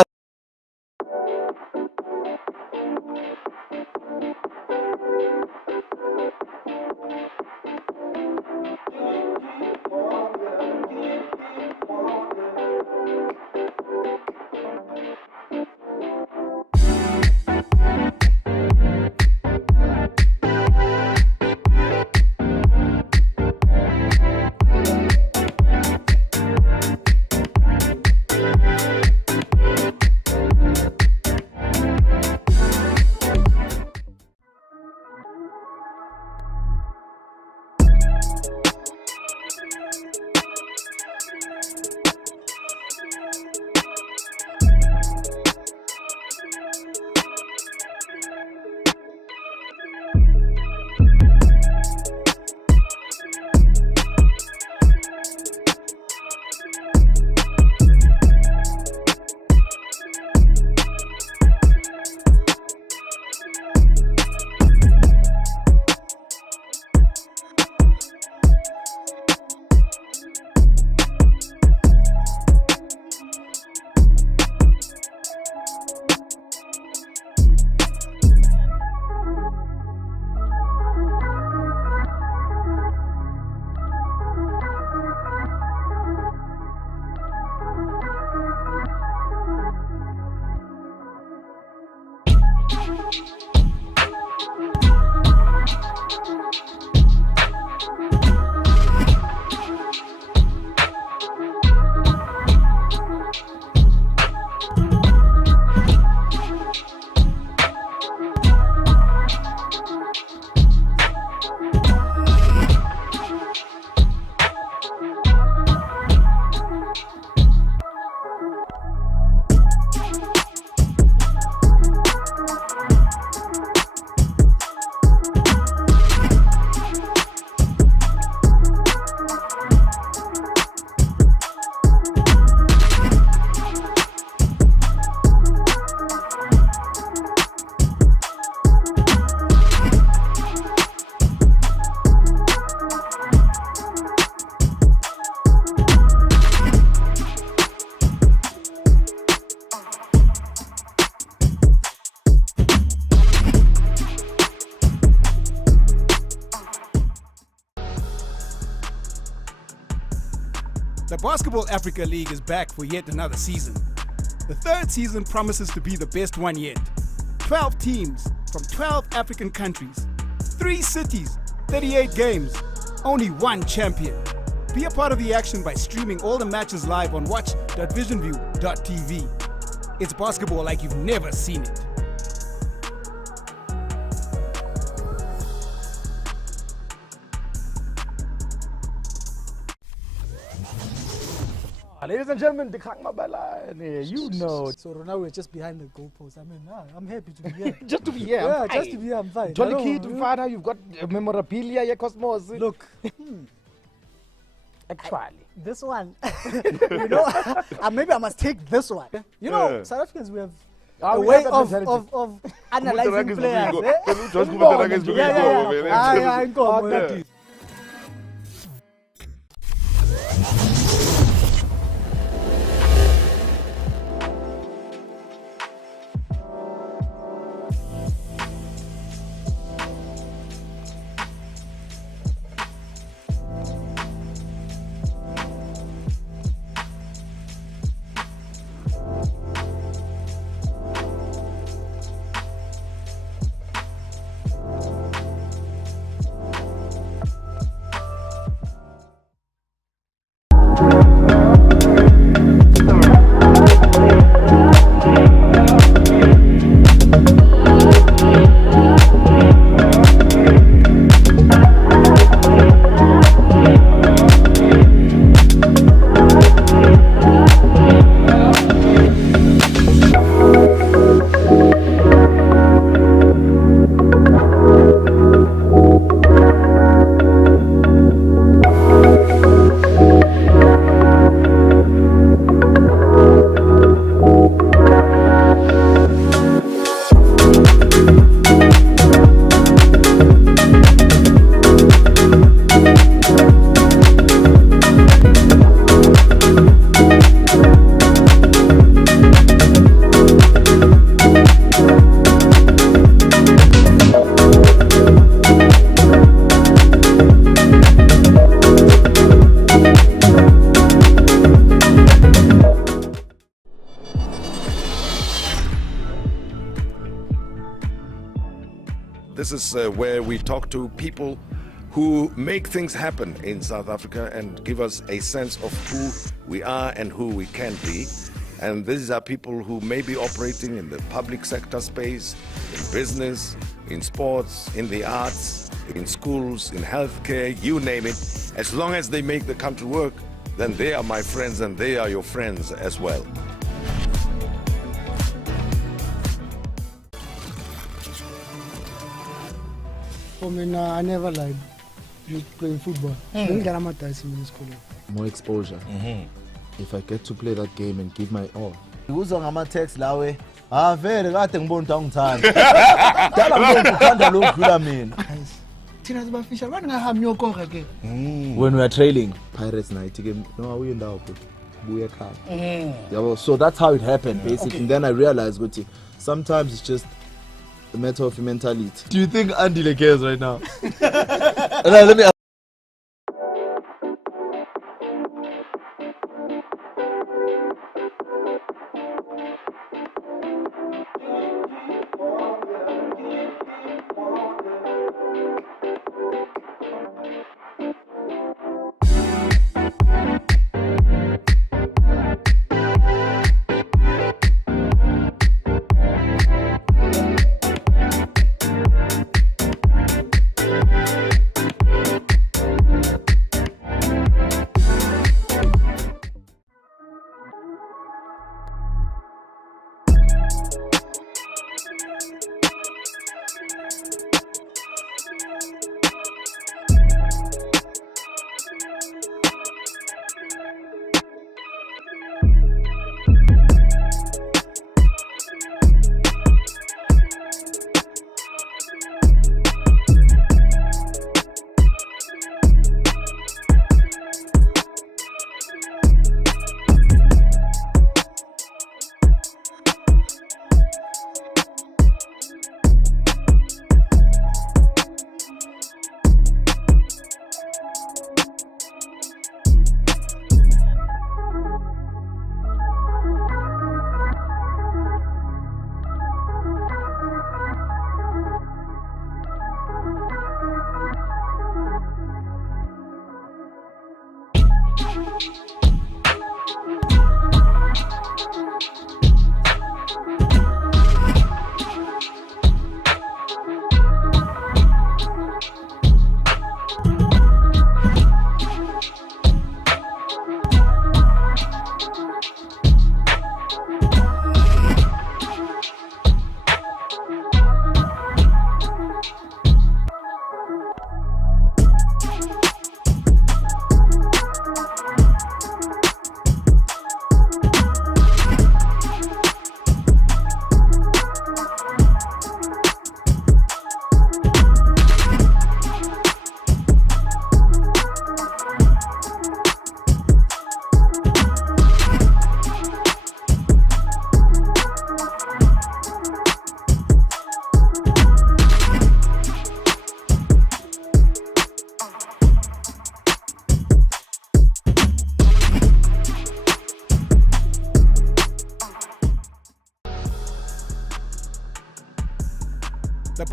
Basketball Africa League is back for yet another season. The third season promises to be the best one yet. 12 teams from 12 African countries, 3 cities, 38 games, only one champion. Be a part of the action by streaming all the matches live on watch.visionview.tv. It's basketball like you've never seen it. Ladies and gentlemen, the Kang Mabala, you know. So now we're just behind the goalpost. I mean, I'm happy to be here. Just to be here. Yeah, just to be here, I'm fine. Jolly key to find out you've got memorabilia, your Cosmos. Look. Actually. This one, maybe I must take this one. You know, South Africans, we have a way of analyzing players. Yeah. This is where we talk to people who make things happen in South Africa and give us a sense of who we are and who we can be. And these are people who may be operating in the public sector space, in business, in sports, in the arts, in schools, in healthcare, you name it. As long as they make the country work, then they are my friends and they are your friends as well. For me, I never lied. Just playing football. More exposure. If I get to play that game and give my all. Uzwa ngama-text lawe vele kade ngibona ukuthi angithanda dala ngibona uthanda lo dlula mina. Thina sibafisha abantu ngahambi uyokora ke. When we are trailing Pirates night game, no awuye ndawo futhi buye ekhaya. So that's how it happened basically. And then I realized ukuthi sometimes it's just a matter of mentality. Do you think Andile cares right now? Let me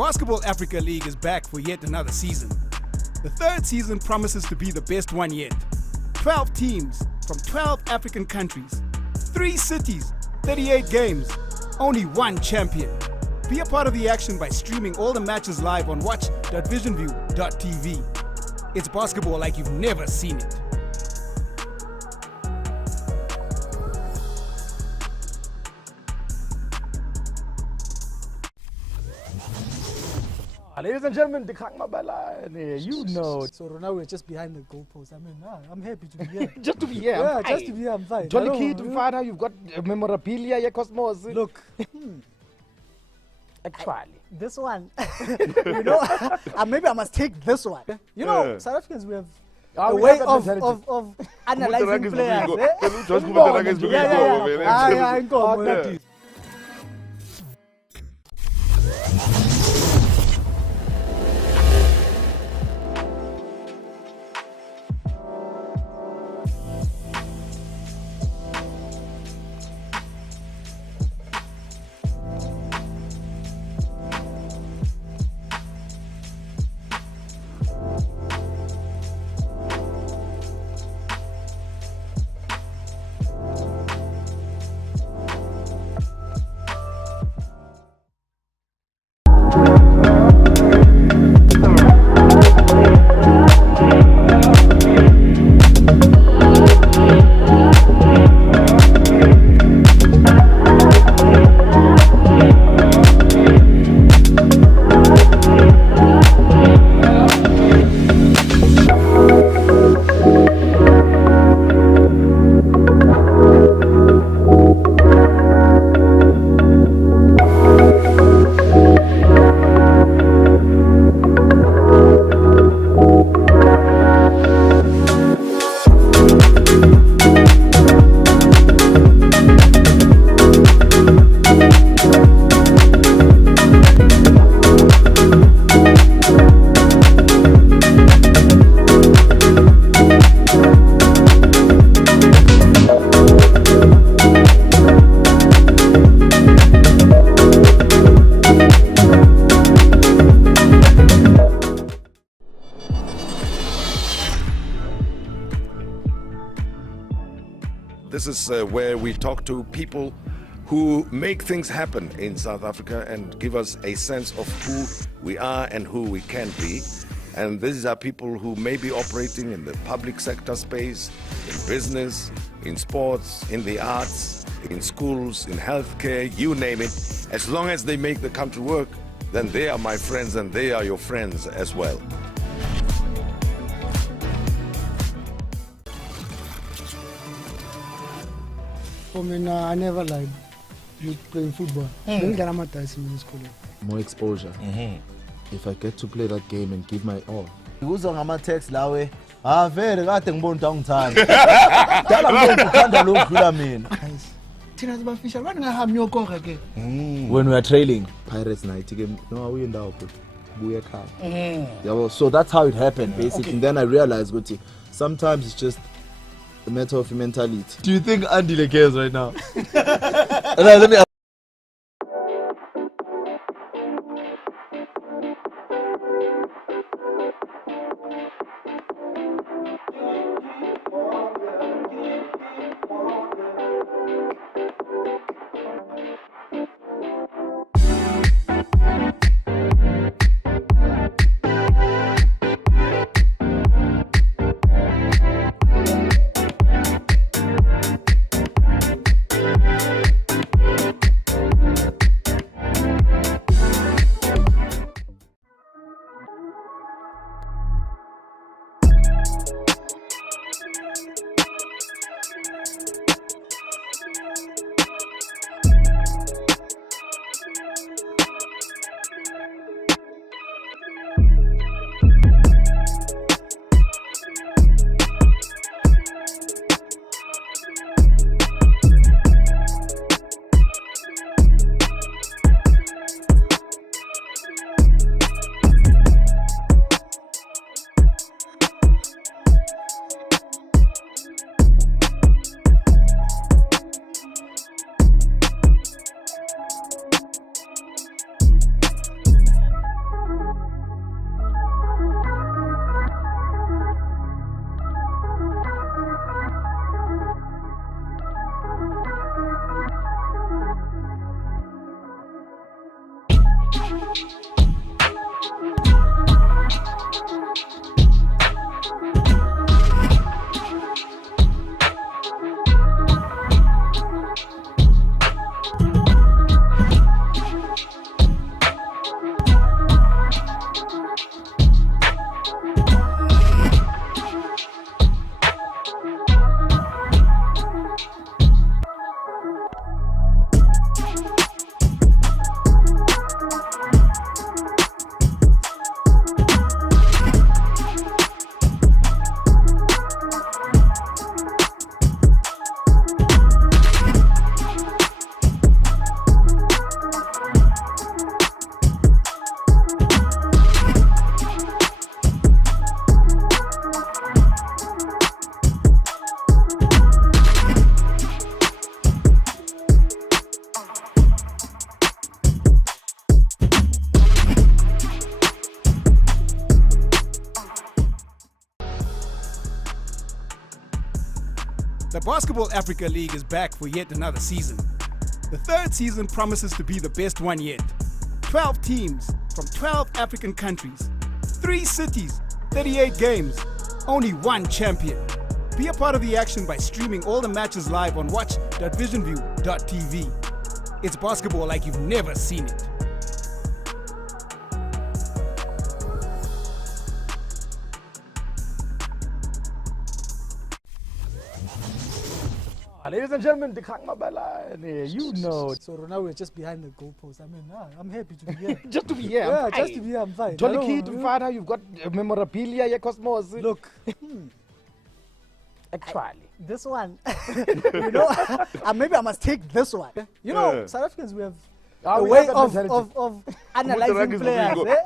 Basketball Africa League is back for yet another season. The third season promises to be the best one yet. 12 teams from 12 African countries, 3 cities, 38 games, only one champion. Be a part of the action by streaming all the matches live on watch.visionview.tv. It's basketball like you've never seen it. Ladies and gentlemen, the Kang Mabala, you know. So now we're just behind the goalpost. I mean, I'm happy to be here. Just to be here. Yeah, just to be here, I'm fine. Jolly key to find out you've got memorabilia, yeah, Cosmos. Look, actually, this one, you know, maybe I must take this one. You know, South Africans, we have a way of analyzing players. Yeah. This is where we talk to people who make things happen in South Africa and give us a sense of who we are and who we can be. And these are people who may be operating in the public sector space, in business, in sports, in the arts, in schools, in healthcare, you name it. As long as they make the country work, then they are my friends and they are your friends as well. For me, I never lied. You playing football. More exposure. If I get to play that game and give my all. Uzwa ngama-text lawe vele kade ngibona ukuthi angithanda dala ngibona uthanda lo dlula mina. Thina sibafisha bani ngahambi yokonga ke. When we are trailing Pirates night game, no awuye ndawo futhi buye ekhaya. Yabo, so that's how it happened basically. And then I realized ukuthi sometimes it's just a matter of mentality. Do you think Andile cares right now? Let me The Basketball Africa League is back for yet another season. The third season promises to be the best one yet. 12 teams from 12 African countries, 3 cities, 38 games, only one champion. Be a part of the action by streaming all the matches live on watch.visionview.tv. It's basketball like you've never seen it. Ladies and gentlemen, the Kang Mabala, you know. So now we're just behind the goalpost. I mean, I'm happy to be here. Just to be here. Yeah, just to be here, I'm fine. Jolly key to find out you've got memorabilia, yeah, Cosmos. Look, actually, this one, you know, maybe I must take this one. You know, South Africans, we have a way of analyzing players. Yeah.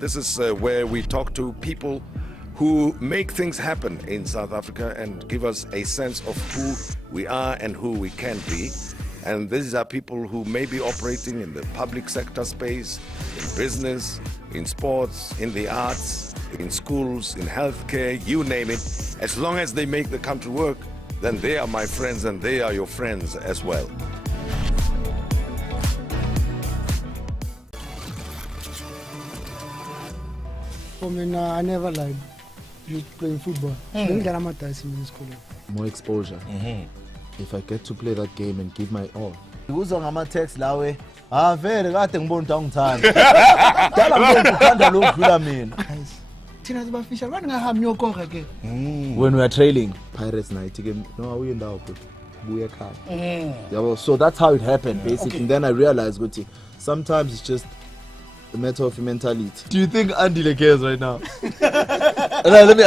This is where we talk to people who make things happen in South Africa and give us a sense of who we are and who we can be. And these are people who may be operating in the public sector space, in business, in sports, in the arts, in schools, in healthcare, you name it. As long as they make the country work, then they are my friends and they are your friends as well. For me, I never lied. You playing football. Then get a in school. More exposure. If I get to play that game and give my all. Uzwa ngama-text lawe vele kade ngibona ukuthi angithanda dala manje uthanda lo dlula mina Thina sibafisha bani ngahambi uyokora ke When we are trailing Pirates night game no awuye ndawo futhi buye ekhaya yabo so that's how it happened basically and then I realized ukuthi sometimes it's just a matter of mentality. Do you think Andile cares right now? Let me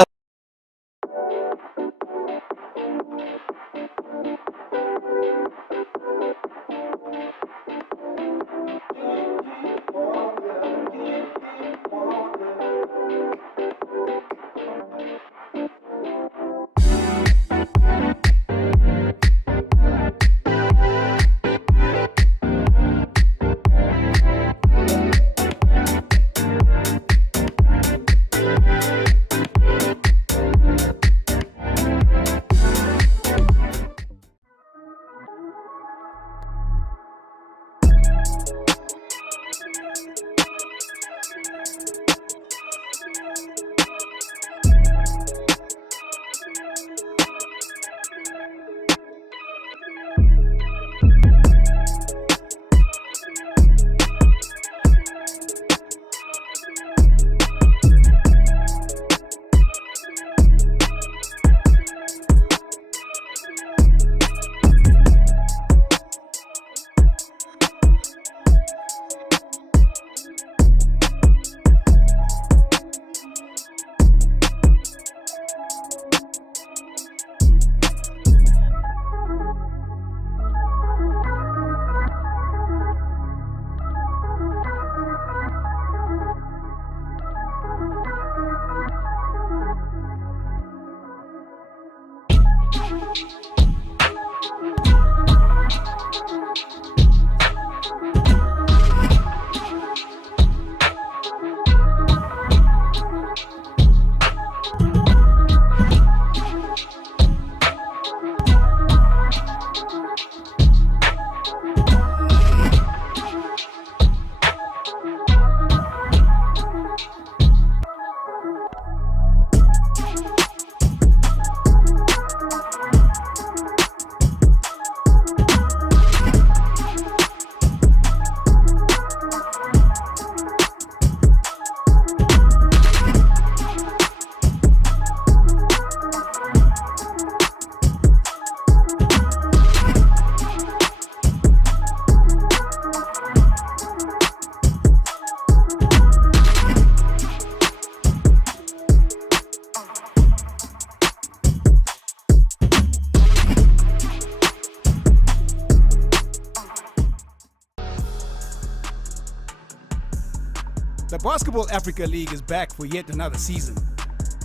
Basketball Africa League is back for yet another season.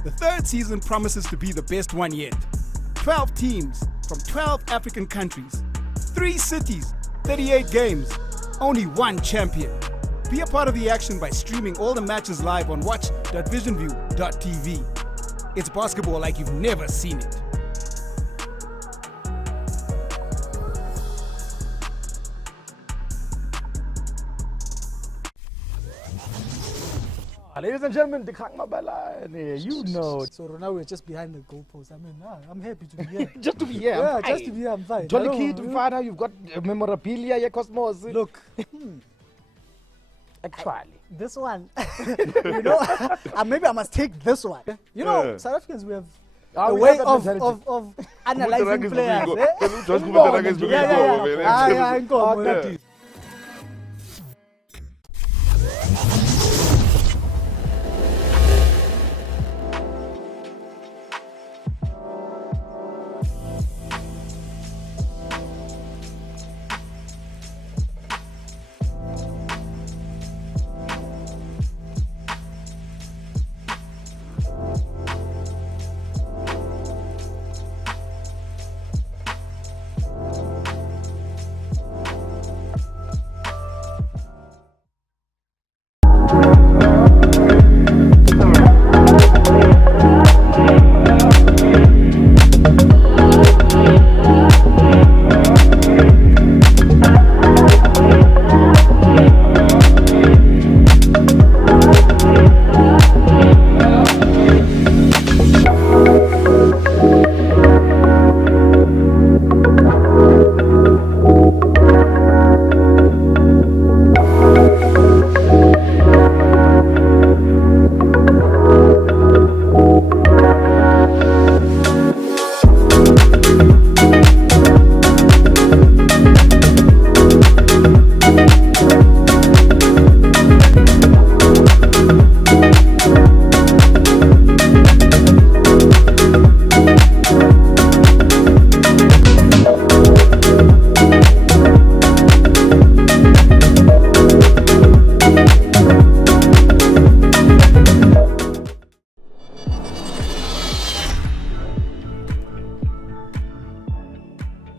The third season promises to be the best one yet. 12 teams from 12 African countries, 3 cities, 38 games, only one champion. Be a part of the action by streaming all the matches live on watch.visionview.tv. It's basketball like you've never seen it. Ladies and gentlemen, the Kang Mabala, you know. So now we're just behind the goalpost. I mean, I'm happy to be here. Just to be here. Yeah, just to be here, I'm fine. Jolly Kid, Father, you've got memorabilia, yeah, Cosmos. Look, actually, this one, maybe I must take this one. South Africans, we have a way of analyzing players. Yeah.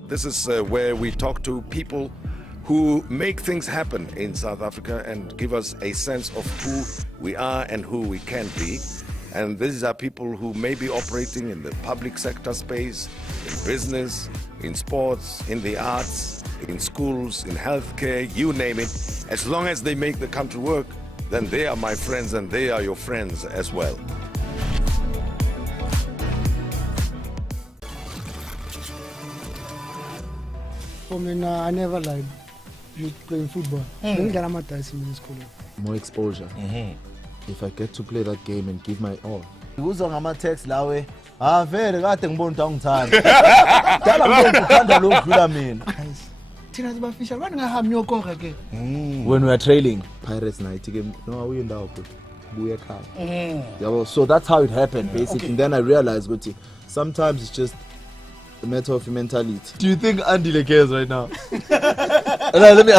This is where we talk to people who make things happen in South Africa and give us a sense of who we are and who we can be. And these are people who may be operating in the public sector space, in business, in sports, in the arts, in schools, in healthcare, you name it. As long as they make the country work, then they are my friends and they are your friends as well. For me, I never lied. You playing football. Then get a in school. More exposure. If I get to play that game and give my all. Uzwa ngama-text lawe vele kade ngibona ukuthi angithanda dala ngibona uthanda lo dlula mina thina sibafisha bani ngahambi yokonga ke When we are trailing Pirates night game no awuyindawo bro buye ekhaya yabo. So that's how it happened basically. And then I realized ukuthi sometimes it's just a matter of mentality. Do you think Andile cares right now? Let me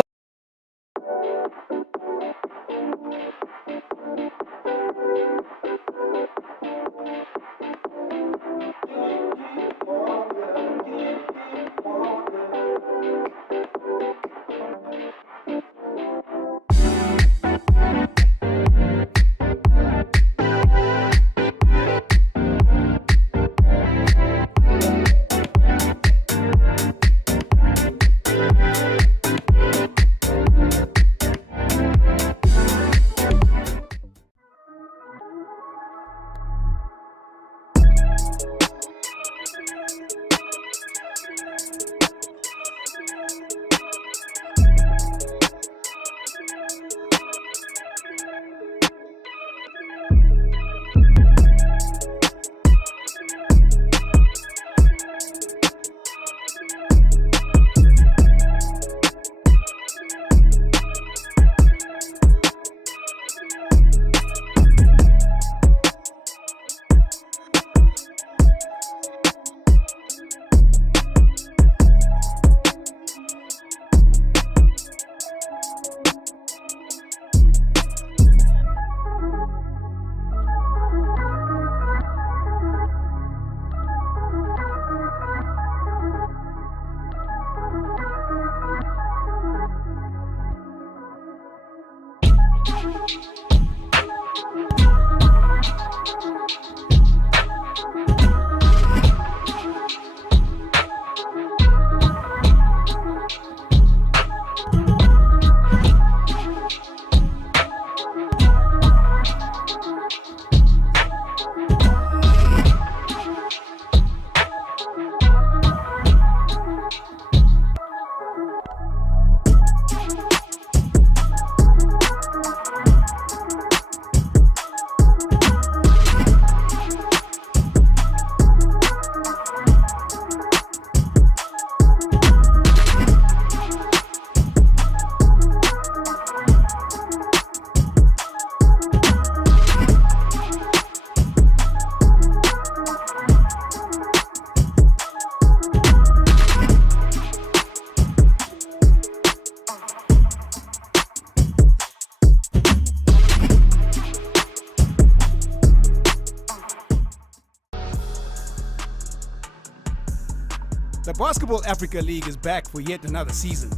The Basketball Africa League is back for yet another season.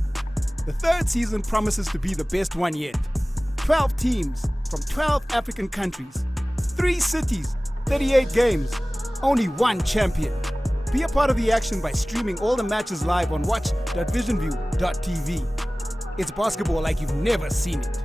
The third season promises to be the best one yet. 12 teams from 12 African countries, 3 cities, 38 games, only one champion. Be a part of the action by streaming all the matches live on watch.visionview.tv. It's basketball like you've never seen it.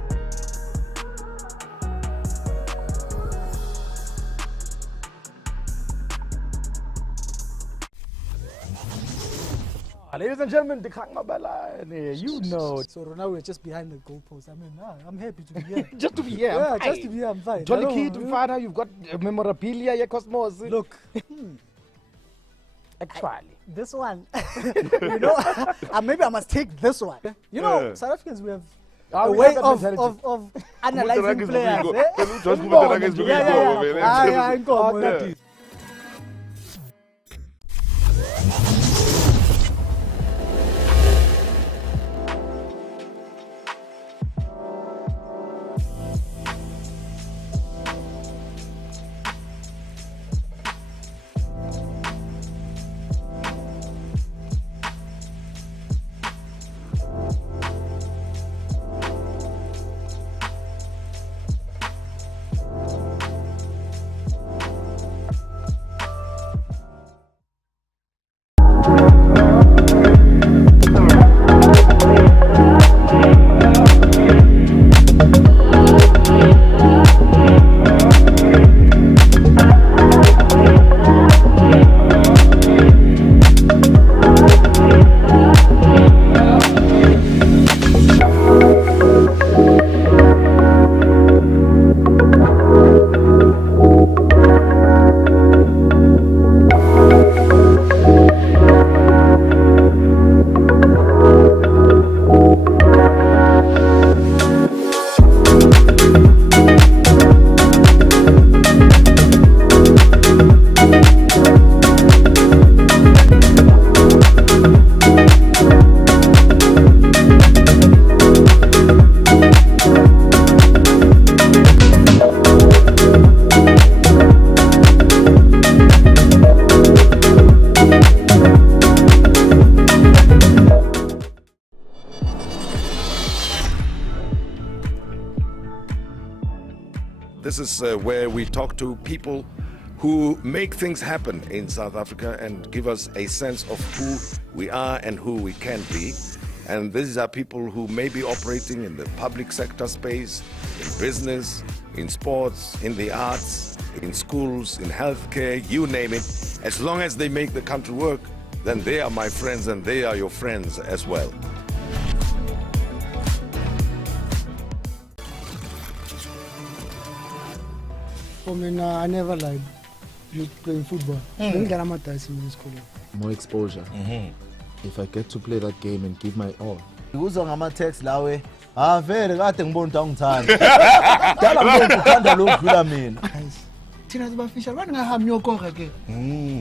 Ladies and gentlemen, the Kang Mabalane, you know. So now we're just behind the goalpost. I mean, I'm happy to be here. Just to be here. Yeah, just to be here, I'm fine. Jolly key to find out you've got memorabilia, your Cosmos. Look. Actually. This one, maybe I must take this one. You know, South Africans, we have a way of analyzing players. Yeah. This is where we talk to people who make things happen in South Africa and give us a sense of who we are and who we can be. And these are people who may be operating in the public sector space, in business, in sports, in the arts, in schools, in healthcare, you name it. As long as they make the country work, then they are my friends and they are your friends as well. For me, I never lied. You playing football. More exposure. If I get to play that game and give my all. Uzwa ngama-text lawe vele kade ngibona ukuthi awungithandi dala ngibona uthanda lo dlula mina. Thina sibafisha abantu ngahambi yokoka ke.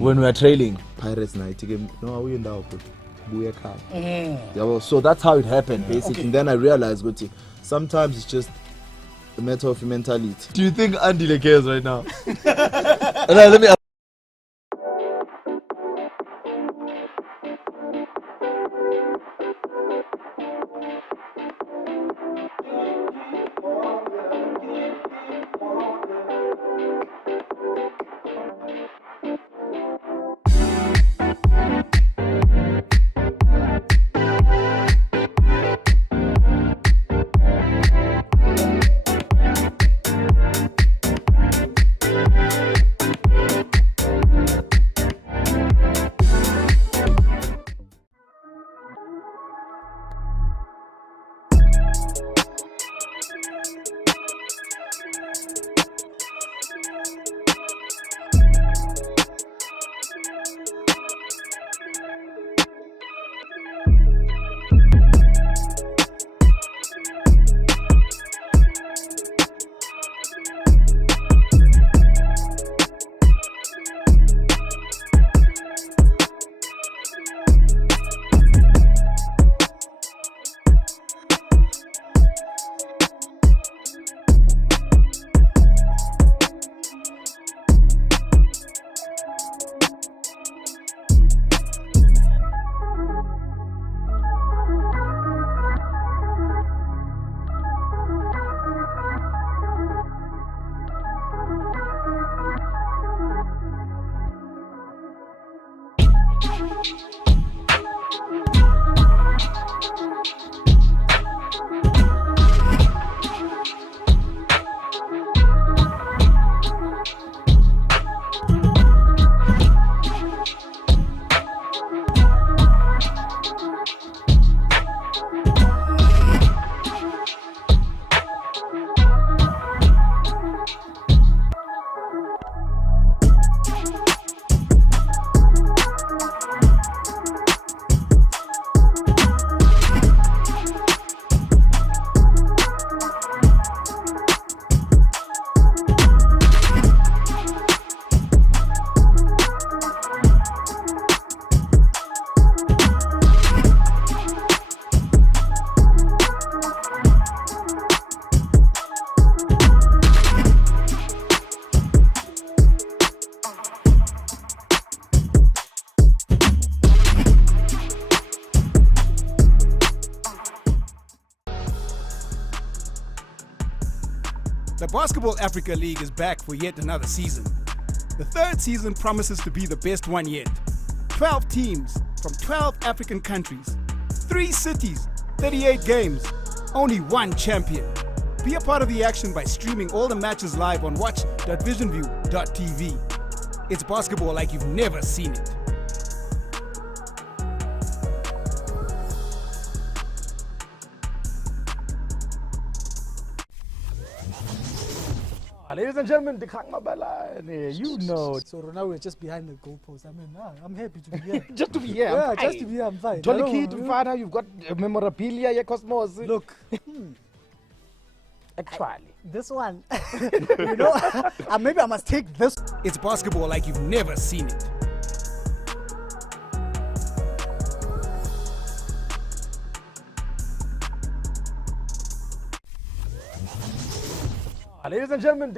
When we are trailing Pirates night game, no awuye ndawo futhi buye ekhaya. So that's how it happened basically. And then I realized ukuthi sometimes it's just a matter of mentality. Do you think Andile cares right now? Let me Basketball Africa League is back for yet another season. The third season promises to be the best one yet. 12 teams from 12 African countries, 3 cities, 38 games, only one champion. Be a part of the action by streaming all the matches live on watch.visionview.tv. It's basketball like you've never seen it. Ladies and gentlemen, you know. So now we're just behind the goalpost. I mean, I'm happy to be here. Just to be here, Yeah, I'm just to be here, I'm fine. Jolly I kid, don't- Father, you've got memorabilia, yeah, Cosmos. Look, Actually. this one, you know, maybe I must take this. It's basketball like you've never seen it. Ladies and gentlemen,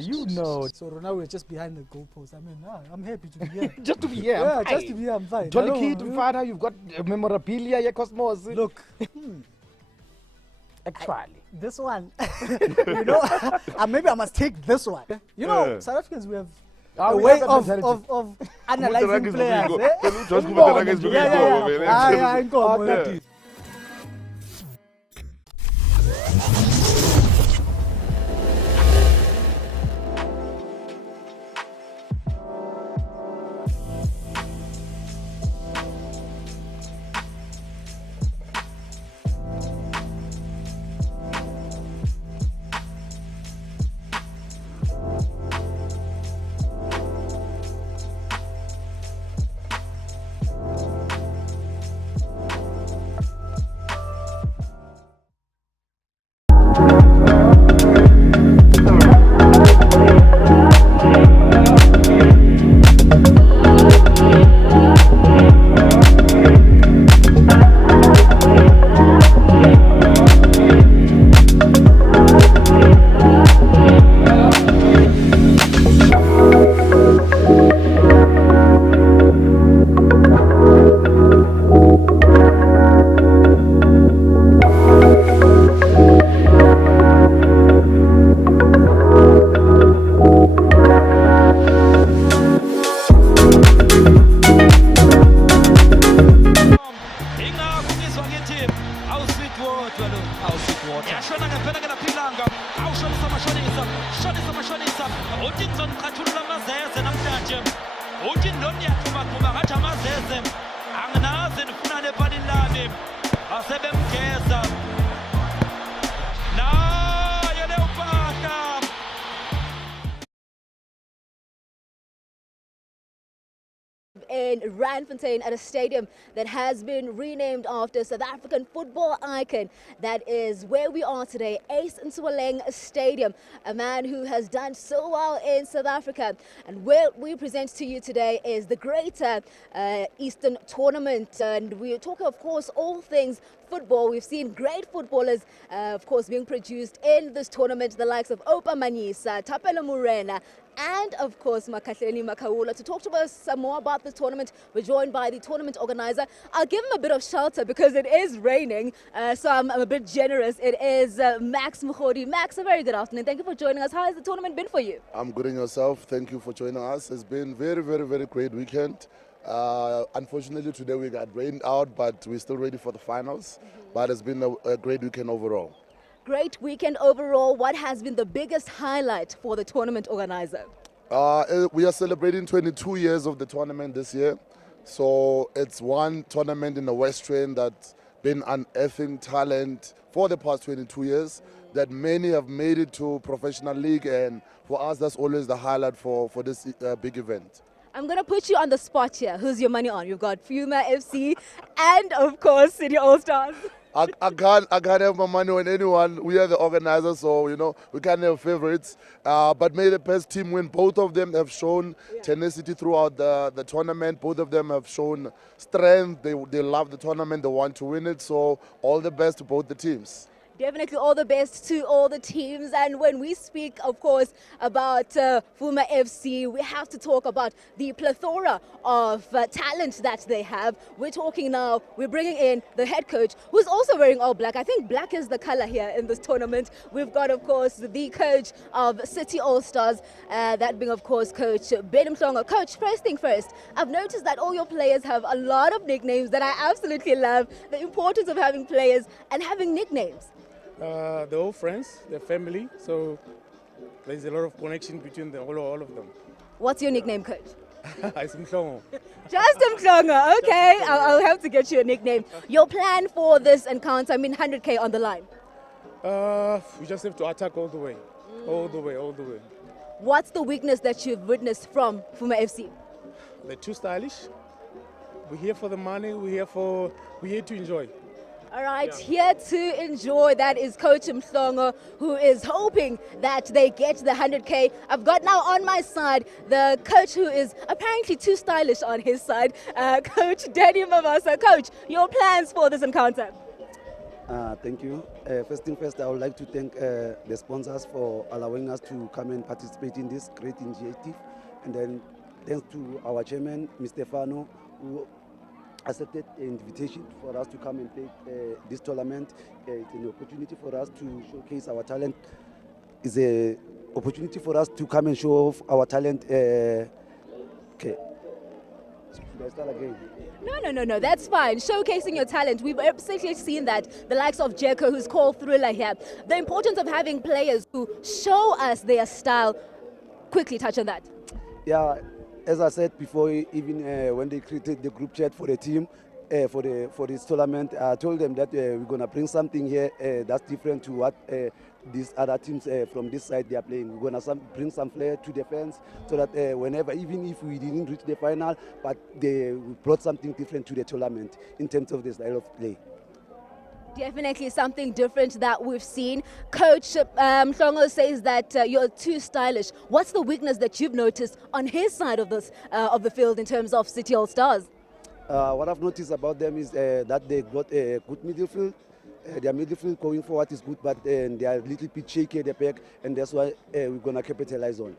you know. So now we're just behind the goalpost. I mean, I'm happy to be here. Just to be here, Yeah, I'm just to be here, I'm fine. Jolly I don't- kid, Father, you've got memorabilia, yeah, Cosmos. Look, Actually. this one, you know, maybe I must take this one. You know, South Africans, we have a we way have of, that of analyzing Umutaraga is players. moving eh? go. Just Umutaraga is moving Yeah, go. yeah, yeah. Yeah, inkomo, Yeah. yeah. In Randfontein at a stadium that has been renamed after South African football icon. That is where we are today, Ace Mohlakeng Stadium, a man who has done so well in South Africa. And what we present to you today is the Greater Eastern Tournament. And we talk, of course, all things football. We've seen great footballers, of course, being produced in this tournament, the likes of Opa Manyisa, Tapelo Murena, and of course Makahleni Makaula. To talk to us some more about this tournament, we're joined by the tournament organizer. I'll give him a bit of shelter because it is raining, so I'm a bit generous. It is Max Mkhodi. Max, a very good afternoon. Thank you for joining us. How has the tournament been for you? I'm good, and yourself? Thank you for joining us. It's been very, very, very great weekend. Unfortunately, today we got rained out, but we're still ready for the finals. But it's been a great weekend overall. Great weekend overall. What has been the biggest highlight for the tournament organizer? We are celebrating 22 years of the tournament this year. So it's one tournament in the West Rand that's been unearthing talent for the past 22 years, that many have made it to professional league, and for us that's always the highlight for this big event. I'm going to put you on the spot here. Who's your money on? You've got Puma FC and, of course, City All-Stars. I can't have my money on anyone. We are the organizers, so, you know, we can't have favorites. But may the best team win. Both of them have shown tenacity throughout the tournament. Both of them have shown strength. They love the tournament. They want to win it. So all the best to both the teams. Definitely all the best to all the teams. And when we speak, of course, about Fuma FC, we have to talk about the plethora of talent that they have. We're talking now, we're bringing in the head coach, who's also wearing all black. I think black is the color here in this tournament. We've got, of course, the coach of City All-Stars, that being, of course, Coach Ben Mhlongo. Coach, first thing first, I've noticed that all your players have a lot of nicknames that I absolutely love. The importance of having players and having nicknames. They're all friends, they're family, so there's a lot of connection between all of them. What's your nickname, Coach? It's Mhlongo. Just Mhlongo, okay. I'll have to get you a nickname. Your plan for this encounter, 100K on the line? We just have to attack all the way, all the way. What's the weakness that you've witnessed from Fuma FC? They're too stylish. We're here for the money, we're here to enjoy. All right, here to enjoy, that is Coach Mhlongo, who is hoping that they get the 100K. I've got now on my side the coach who is apparently too stylish on his side, Coach Danny Mavasa. Coach, your plans for this encounter? Thank you. First thing first, I would like to thank the sponsors for allowing us to come and participate in this great initiative. And then thanks to our chairman, Mr. Fano, who accepted the invitation for us to come and play this tournament. It's an opportunity for us to showcase our talent. It's an opportunity for us to come and show off our talent. Okay. Should I start again? No, that's fine. Showcasing your talent. We've absolutely seen that. The likes of Jeko, who's called Thriller here. The importance of having players who show us their style. Quickly touch on that. Yeah. As I said before, even when they created the group chat for the team, for this tournament, I told them that we're going to bring something here that's different to what these other teams from this side they are playing. We're going to bring some flair to the fans so that whenever, even if we didn't reach the final, but we brought something different to the tournament in terms of the style of play. Definitely something different that we've seen. Coach Mhlongo says that you're too stylish. What's the weakness that you've noticed on his side of this of the field in terms of City All-Stars? What I've noticed about them is that they got a good midfield. Their midfield going forward is good, but they are a little bit shaky at the back, and that's why we're going to capitalize on.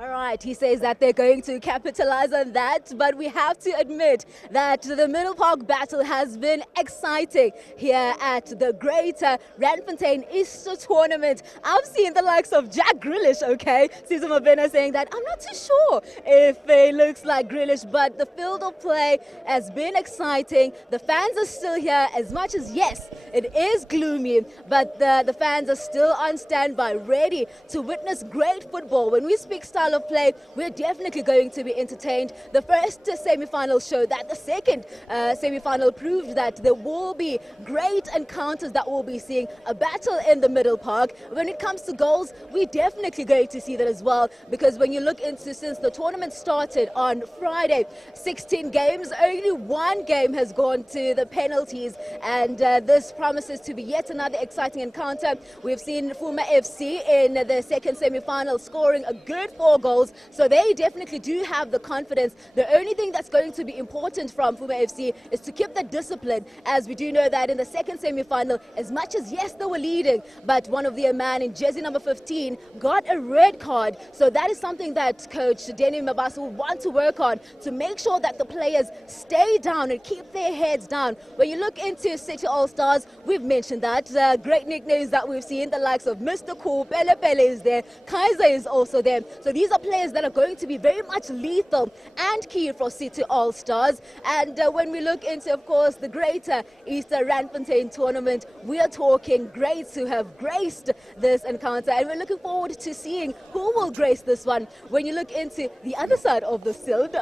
All right, he says that they're going to capitalize on that, but we have to admit that the Middle Park battle has been exciting here at the Greater Randfontein Soccer Tournament. I've seen the likes of Jack Grealish, okay? Susan Mabena saying that I'm not too sure if it looks like Grealish, but the field of play has been exciting. The fans are still here as much as, yes, it is gloomy, but the fans are still on standby, ready to witness great football. When we speak style of play, we're definitely going to be entertained. The first semi-final showed that. The second semi-final proved that there will be great encounters that we'll be seeing. A battle in the Middle Park. When it comes to goals, we're definitely going to see that as well, because when you look into, since the tournament started on Friday, 16 games, only one game has gone to the penalties, and this promises to be yet another exciting encounter. We've seen Fuma FC in the second semi-final scoring a good 4 goals, so they definitely do have the confidence. The only thing that's going to be important from Fuma FC is to keep the discipline, as we do know that in the second semi-final, as much as yes they were leading, but one of their man in jersey number 15 got a red card. So that is something that Coach Danny Mabasa will want to work on, to make sure that the players stay down and keep their heads down. When you look into City All-Stars, we've mentioned that great nicknames that we've seen, the likes of Mr. Cool, Pele is there, Kaiser is also there. So these are players that are going to be very much lethal and key for City All-Stars. And when we look into, of course, the Greater Easter Randfontein Tournament, we are talking greats who have graced this encounter, and we're looking forward to seeing who will grace this one. When you look into the other side of the field,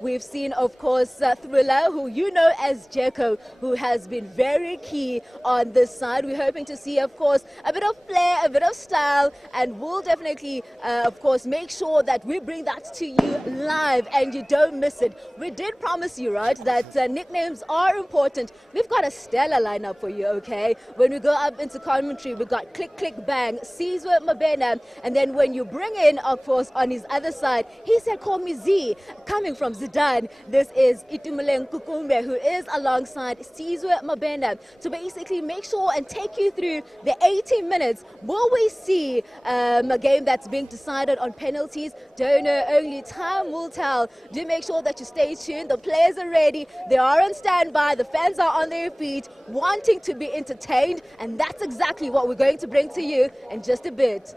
we've seen, of course, Thriller, who you know as Jeko, who has been very key on this side. We're hoping to see, of course, a bit of flair, a bit of style, and we'll definitely of course, make sure that we bring that to you live and you don't miss it. We did promise you, right, that nicknames are important. We've got a stellar lineup for you, okay? When we go up into commentary, we got Click Click Bang, Sizwe Mabena, and then when you bring in, of course, on his other side, he said, call me Z, coming from Zidane. This is Itumeleng Kukumbe, who is alongside Sizwe Mabena, to basically make sure and take you through the 80 minutes. Will we see a game that's being decided on penalties? Don't know, only time will tell. Do make sure that you stay tuned. The players are ready, they are on standby, the fans are on their feet, wanting to be entertained, and that's exactly what we're going to bring to you in just a bit.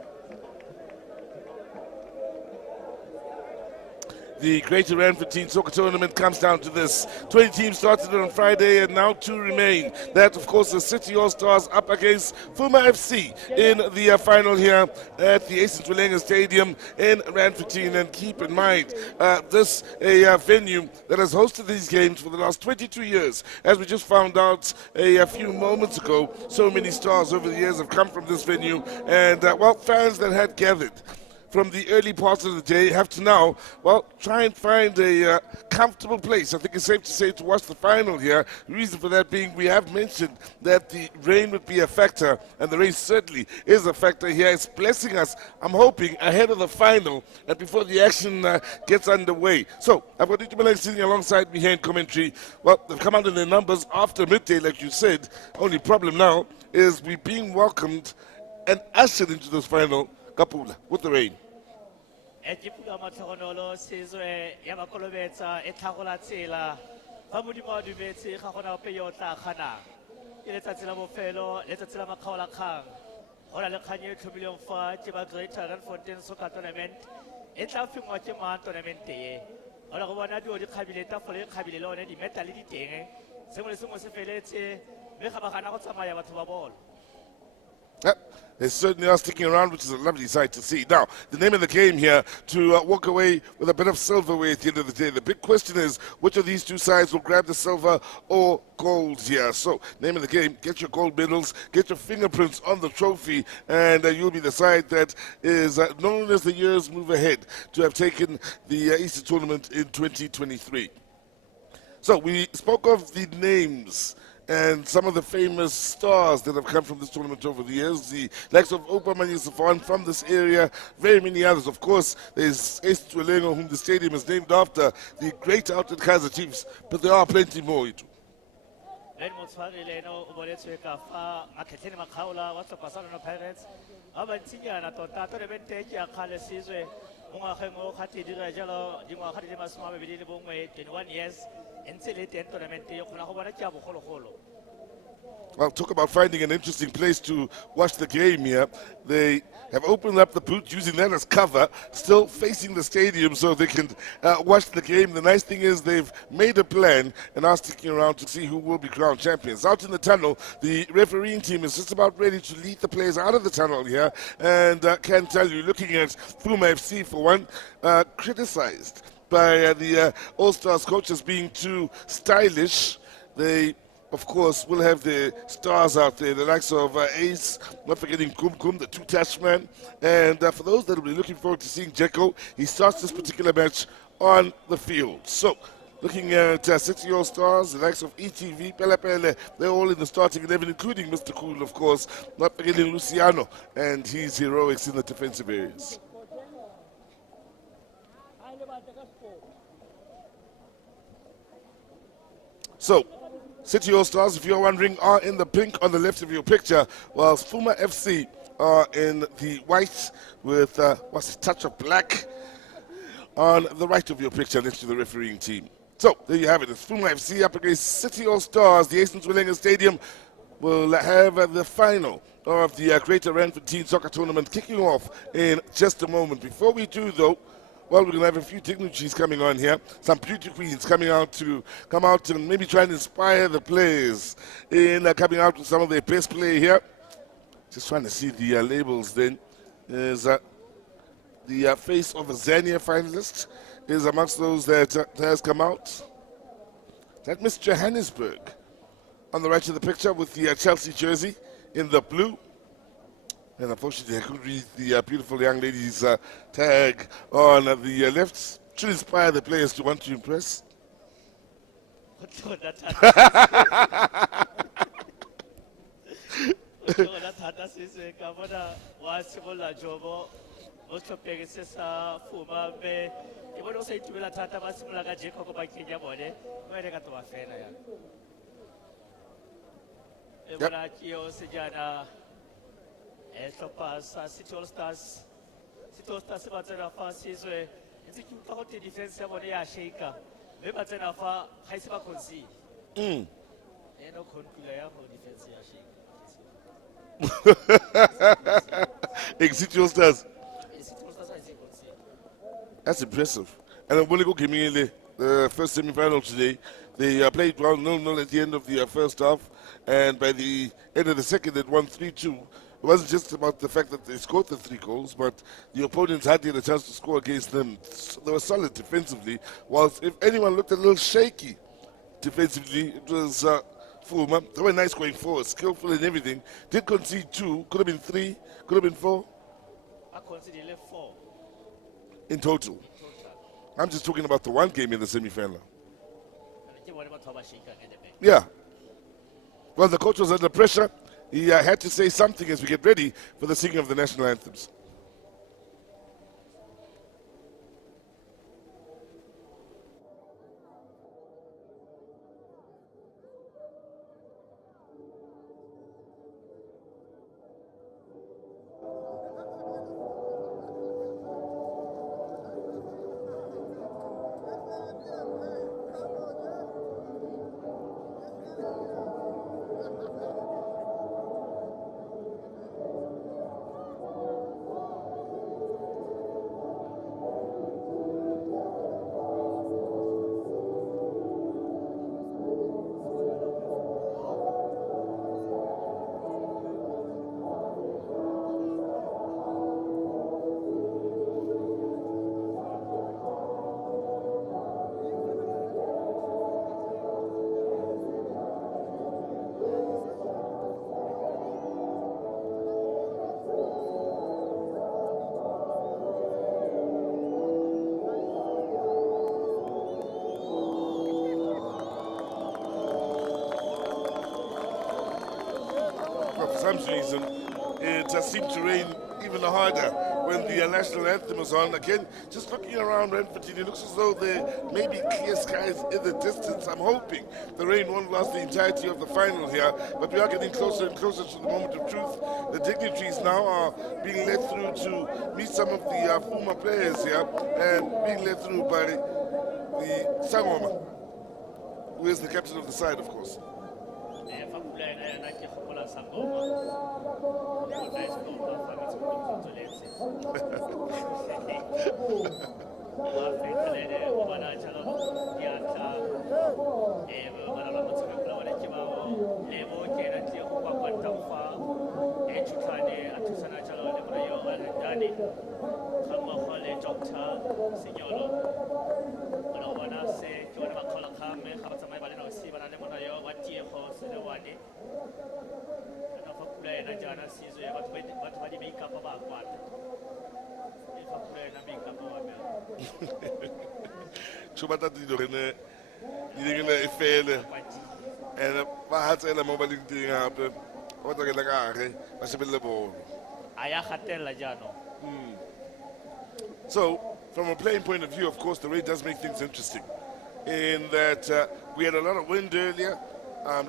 The Greater Randfontein Soccer Tournament comes down to this. 20 teams started on Friday and now 2 remain. That, of course, is City All-Stars up against Fuma FC in the final here at the Ace Ntulenge Stadium in Randfontein. And keep in mind, this a venue that has hosted these games for the last 22 years. As we just found out a few moments ago, so many stars over the years have come from this venue. And, well, fans that had gathered from the early parts of the day have to now, well, try and find a comfortable place. I think it's safe to say to watch the final here. The reason for that being we have mentioned that the rain would be a factor, and the rain certainly is a factor here. It's blessing us, I'm hoping, ahead of the final and before the action gets underway. So, I've got Itumeleng sitting alongside me here in commentary. Well, they've come out in their numbers after midday, like you said. Only problem now is we're being welcomed and ushered into this final, Kapula, with the rain. Ekipuka matlhogonolo Sizwe ya makolobetsa e tlhagola tsela fa modimo wa dumetse ga gona ope yo tla kganang ke letsatsi la bofelo letsatsi la makgaolakgang go na le kgang e tlhomilweng fa ke ba Greater Randfontein Soccer Tournament e tla fengwa ke mang tournament e go na go bona dio di kgabile tafole e kgabile le one di-medal di teng sengwe le sengwe se feletse mme ga ba gana go tsamaya batho ba bolo. They certainly are sticking around, which is a lovely sight to see. Now, the name of the game here, to walk away with a bit of silverware at the end of the day. The big question is, which of these two sides will grab the silver or gold here? So, name of the game, get your gold medals, get your fingerprints on the trophy, and you'll be the side that is known as the years move ahead to have taken the Easter Tournament in 2023. So, we spoke of the names and some of the famous stars that have come from this tournament over the years. The likes of Opa Manyisafan from this area, very many others. Of course, there's Ace Ntulenge, whom the stadium is named after, the great out at Kaizer Chiefs, but there are plenty more. Well, talk about finding an interesting place to watch the game here. They have opened up the booth using that as cover, still facing the stadium so they can watch the game. The nice thing is they've made a plan and are sticking around to see who will be crowned champions. Out in the tunnel, the refereeing team is just about ready to lead the players out of the tunnel here. And can tell you, looking at Fuma FC for one, criticized by the All-Stars coaches being too stylish. They, of course, will have the stars out there, the likes of Ace, not forgetting Kum, the two-touch man. And for those that will be looking forward to seeing Jeko, he starts this particular match on the field. So, looking at City All-Stars, the likes of ETV, Pele, they're all in the starting 11, including Mr. Cool, of course, not forgetting Luciano and his heroics in the defensive areas. So, City All-Stars, if you're wondering, are in the pink on the left of your picture, whilst Fuma FC are in the white with what's a touch of black on the right of your picture next to the refereeing team. So, there you have it. It's Fuma FC up against City All-Stars. The Ace Ntulenge Stadium will have the final of the Greater Randfontein Soccer Tournament kicking off in just a moment. Before we do, though, well, we're going to have a few dignitaries coming on here. Some beauty queens coming out to come out and maybe try and inspire the players in coming out with some of their best play here. Just trying to see the labels then. Is the face of a Zania finalist is amongst those that has come out. That Miss Johannesburg on the right of the picture with the Chelsea jersey in the blue. And unfortunately, I couldn't read the beautiful young lady's tag on the left. Should inspire the players to want to impress. City All Stars ba tsena fa sizwe ntse ke utlwa go te defense ya bone ya shaka mme ba tsena fa ga ise ba concede no conclude ya go defense ya shaka City All Stars. That's impressive. And I'm going to go the first semi-final today. They played 1-0 at the end of the first half, and by the end of the second, it won 3-2. It wasn't just about the fact that they scored the 3 goals, but the opponents had a chance to score against them. They were solid defensively, whilst if anyone looked a little shaky defensively, it was Fuma. They were nice going forward, skillful in everything. Did concede 2, could have been 3, could have been 4. I conceded 4. In total. I'm just talking about the one game in the semi-final. Yeah. Well, the coach was under pressure. He had to say something as we get ready for the singing of the national anthems. For some reason, it just seemed to rain even harder when the national anthem was on. Again, just looking around Randfontein, it looks as though there may be clear skies in the distance. I'm hoping the rain won't last the entirety of the final here, but we are getting closer and closer to the moment of truth. The dignitaries now are being led through to meet some of the former players here, and being led through by the Sangoma, who is the captain of the side, of course. So, from a playing point of view, of course, the rain does make things interesting. In that we had a lot of wind earlier.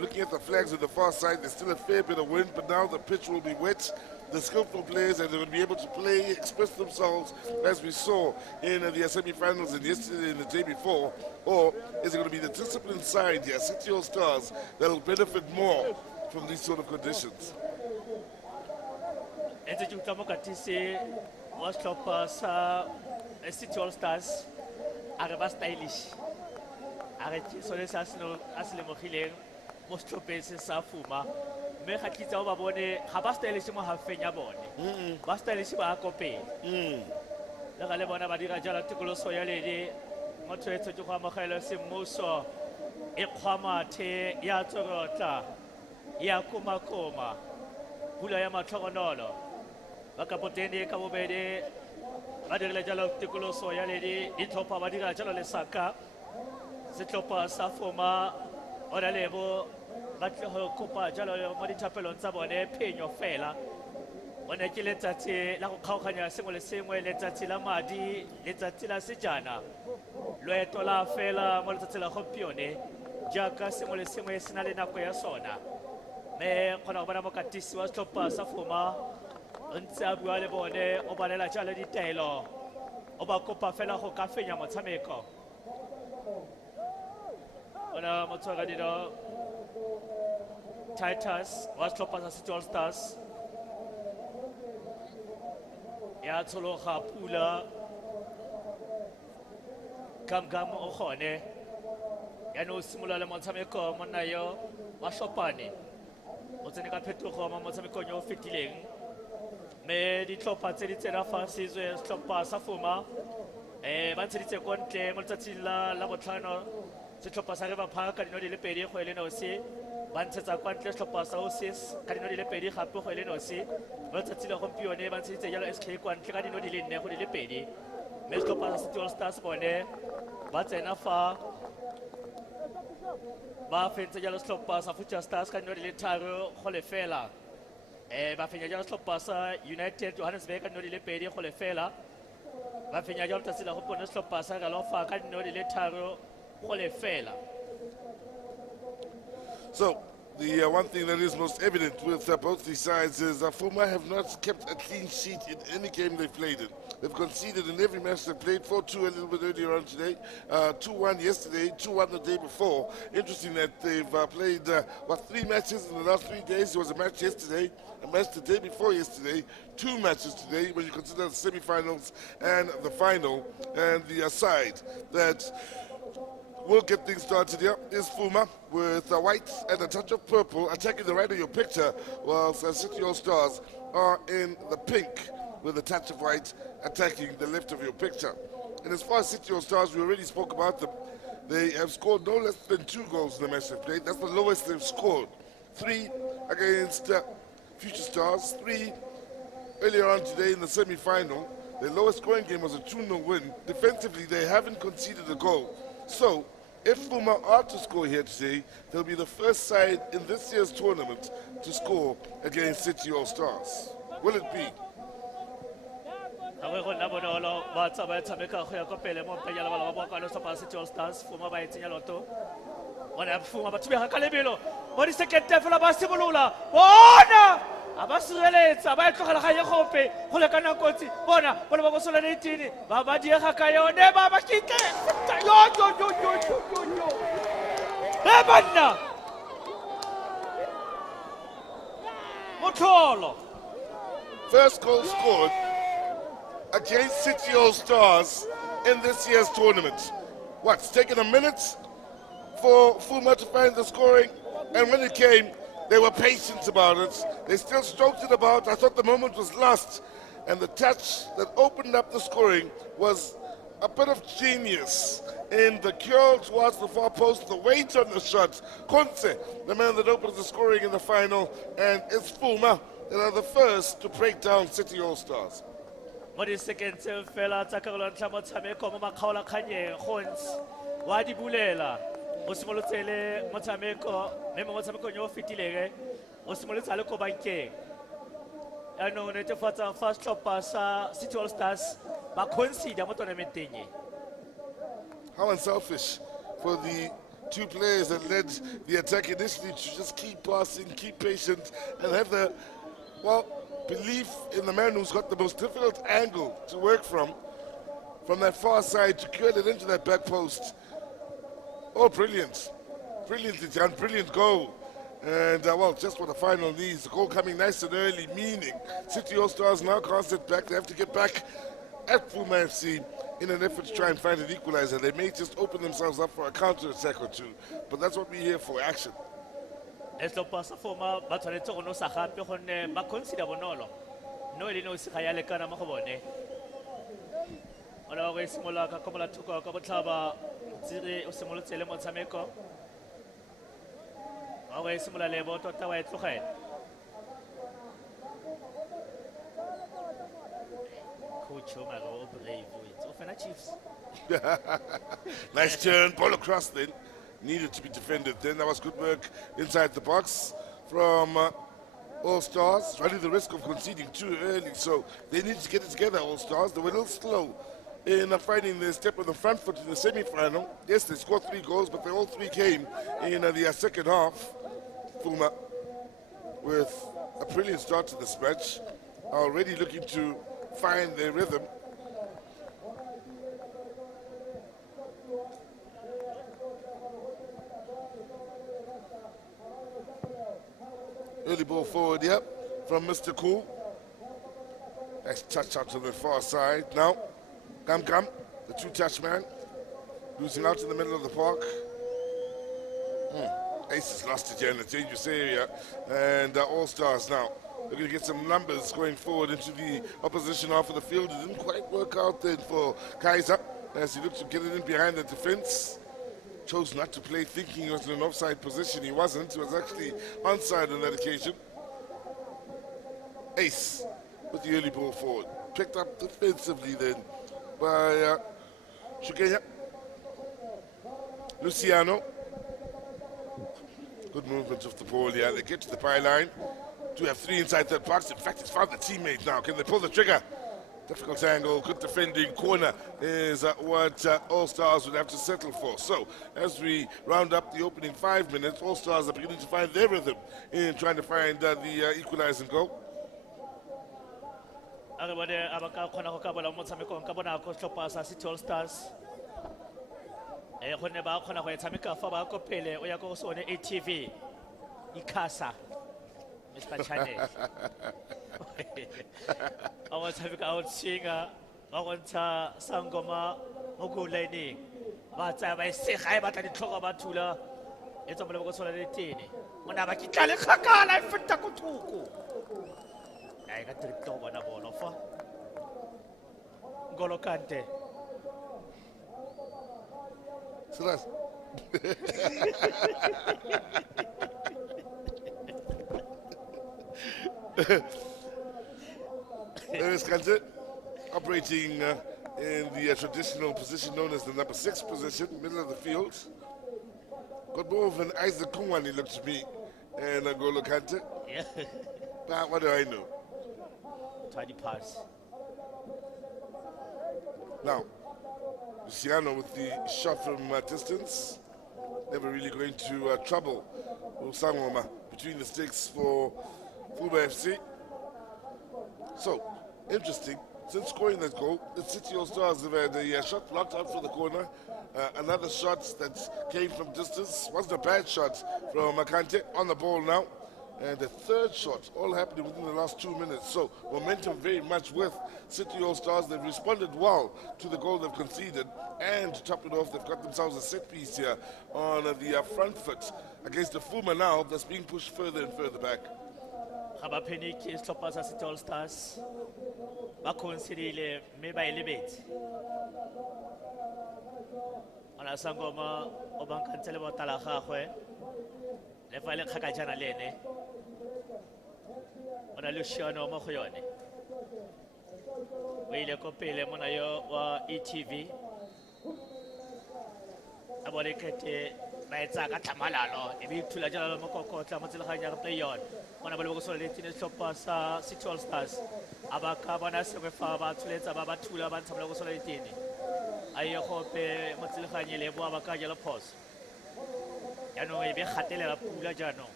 Looking at the flags on the far side, there's still a fair bit of wind, but now the pitch will be wet. The skillful players, and they're going to be able to play, express themselves, as we saw in the semi-finals and yesterday and the day before. Or is it going to be the disciplined side here, City All Stars, that will benefit more from these sort of conditions? City All Stars are stylish. Most of the Fuma. Me hakitsa o ba bone ga ba stylish mo hafeng ya bone ba stylish ba kope le ga le bona ba dira jala tikoloso ya ledi mo tshwetso ke go amogela semmuso e kgwamathe ya tsorotla ya komakoma pula ya matlhogonolo ba kapotene ka bobedi ba dirile jalo tikoloso ya ledi ditlhopha ba dira jalo le Saka setlhopha sa Fuma ona lebo ba tlo go kopa jalo mo dithapelong tsa bone phenyo fela ona ke letsatsi la go kgaoganya sengwe le sengwe letsatsi la madi letsatsi la sejana loeto la fela mo letsatsi la gompione jaaka sengwe le sengwe se na le nako ya sona mme kgona go bona mokatisi wa setlhopha sa Fuma o ntse a bua le bone o balela jalo ditaelo o ba kopa fela go ka fenya motshameko ona motshwaradino Titus wa setlhopha sa City All Stars ya tshologa pula Gam o gone ya no simolola le motshameko monna yo wa Shopane o tsene ka phetogo mo motshamekong yo fetileng mme ditlhopha tse di tsena fa sizwe setlhopha sa Fuma ba ntsheditse ko ntle mo letsatsing la botlhano setlhopha sa River Park ka dino di le pedi go ele nosi ba ntshetsa kwa ntle setlhopha sa Osis ka dino di le pedi gape go ele nosi mo letsatsing la gompione ba ntsheditse jalo SK kwa ntle ka dino di le nne go di le pedi mme setlhopha sa City All Stars bone ba tsena fa ba fentse jalo setlhopha sa Future Stars ka dino di le tharo go lefela ba fenya jalo setlhopha sa United Johannesburg ka dino di le pedi go lefela ba fenya jalo letsatsi la gompione setlhopha sa Galofa ka dino di le tharo go lefela. So, the one thing that is most evident with both these sides is Fuma have not kept a clean sheet in any game they've played in. They've conceded in every match they've played, 4-2 a little bit earlier on today, 2-1 yesterday, 2-1 the day before. Interesting that they've played, 3 matches in the last 3 days. There was a match yesterday, a match the day before yesterday, 2 matches today when you consider the semi-finals and the final. And the side that we'll get things started here. Is Fuma with white and a touch of purple attacking the right of your picture, whilst City All Stars are in the pink with a touch of white attacking the left of your picture. And as far as City All Stars, we already spoke about them. They have scored no less than 2 goals in the match they've played. That's the lowest they've scored. 3 against Future Stars, 3 earlier on today in the semi-final. Their lowest scoring game was a 2-0 win. Defensively, they haven't conceded a goal. So, if Fuma are to score here today, they'll be the first side in this year's tournament to score against City All Stars. Will it be? aba sireletsa ba tlogela ga ye gope go le kana kotsi bona bona ba go sola 18 ba ba diega ka yone ba ba kitle yo ba banna motlholo first goal scored against City All Stars in this year's tournament. It's taken a minute for Fuma to find the scoring, and when it came, they were patient about it. They still stroked it about. I thought the moment was lost. And the touch that opened up the scoring was a bit of genius in the curl towards the far post, the weight on the shot. Konse, the man that opened the scoring in the final, and it's Fuma that are the first to break down City All Stars. Mo di second fela tsa karolo ntla mo tshameko mo makgaola kganyeng Gons wa di bulela o simolotsele motshameko mme mo motshamekong yo fetileng o simolotsa le ko bankeng ano netefatsa first tlhopha sa City All Stars ba consider mo tournamenteng e. How unselfish for the 2 players that led the attack initially to just keep passing, keep patient, and have the belief in the man who's got the most difficult angle to work from that far side to curl it into that back post. Oh, brilliant. Brilliantly done, brilliant goal. And, just what the final needs. The goal coming nice and early, meaning City All Stars now can't sit back. They have to get back at Fuma FC in an effort to try and find an equalizer. They may just open themselves up for a counter-attack or 2. But that's what we're here for, action. Esto pasa forma ba tshwanetse go no sa gape gonne ba consider bonolo no ile no se ga ya lekana mo go bone ona go simola ka komola thuko ka botlhaba tsire o simolotse le motshameko a go simola le boto ta wa e tlogela Nice turn, ball across then. Needed to be defended then. That was good work inside the box from All Stars. Running the risk of conceding too early, so they need to get it together, All Stars. They were a little slow in finding their step on the front foot in the semi-final. Yes, they scored 3 goals, but they all 3 came in the second half. Fuma with a brilliant start to this match, already looking to find their rhythm. Early ball forward, yep, from Mr. Cool. Nice touch out to the far side. Now, Gam, the 2-touch man, losing out in the middle of the park. Ace has lost it here in a dangerous area, and All Stars now looking to get some numbers going forward into the opposition half of the field. It didn't quite work out then for Kaiser as he looked to get it in behind the defense. Chose not to play thinking he was in an offside position. He wasn't. He was actually onside on that occasion. Ace with the early ball forward. Picked up defensively then by Shukenya. Luciano. Good movement of the ball here. They get to the byline. Do have 3 inside third box. In fact, he's found the teammate now. Can they pull the trigger? Difficult angle, good defending. Corner is what All Stars would have to settle for. So, as we round up the opening 5 minutes, All Stars are beginning to find their rhythm in trying to find the equalizing goal. Mr. Channel. I want to out singer. I want to sangoma moguleni. But I say hi but I talk about Tula. It's a little solidarity. When I get a kakala, I fit a kutuku. I got tripped over a ball of Golo Kante. So that's there is Kante operating in the traditional position known as the number 6 position, middle of the field. Got more of an Isaac Kumwani look to me and Golo Kante. Yeah. But what do I know? 20 pass. Now, Luciano with the shot from distance. Never really going to trouble Sangoma between the sticks for Fuba FC. So, interesting. Since scoring that goal, the City All Stars have had a shot blocked out for the corner. Another shot that came from distance. Wasn't a bad shot from Kante on the ball now. And the third shot, all happening within the last 2 minutes. So momentum very much with City All Stars. They've responded well to the goal they've conceded. And to top it off, they've got themselves a set piece here on the front foot against the Fuma now that's being pushed further and further back. Abapeniki stoppa sa City All Stars. Ba considerile me ba elebet. Ona sangoma o bankantele ba tala gagwe. Le fa le khakajana lene. Ona Luciano mo go yone. O ile ko pele mona yo wa ETV. Abole kete ba etsa ka tlhamalalo e be thula jalo mo kokotla mo tseleganya re play yon. Bona ba le go sola le tine stoppa sa City All Stars. Abaka bona se go fa ba thuletsa ba ba thula ba ntsha go sola le tine. Aye go pe mo tseleganya le bo abaka jalo pause. Yano e be gatelela pula jano.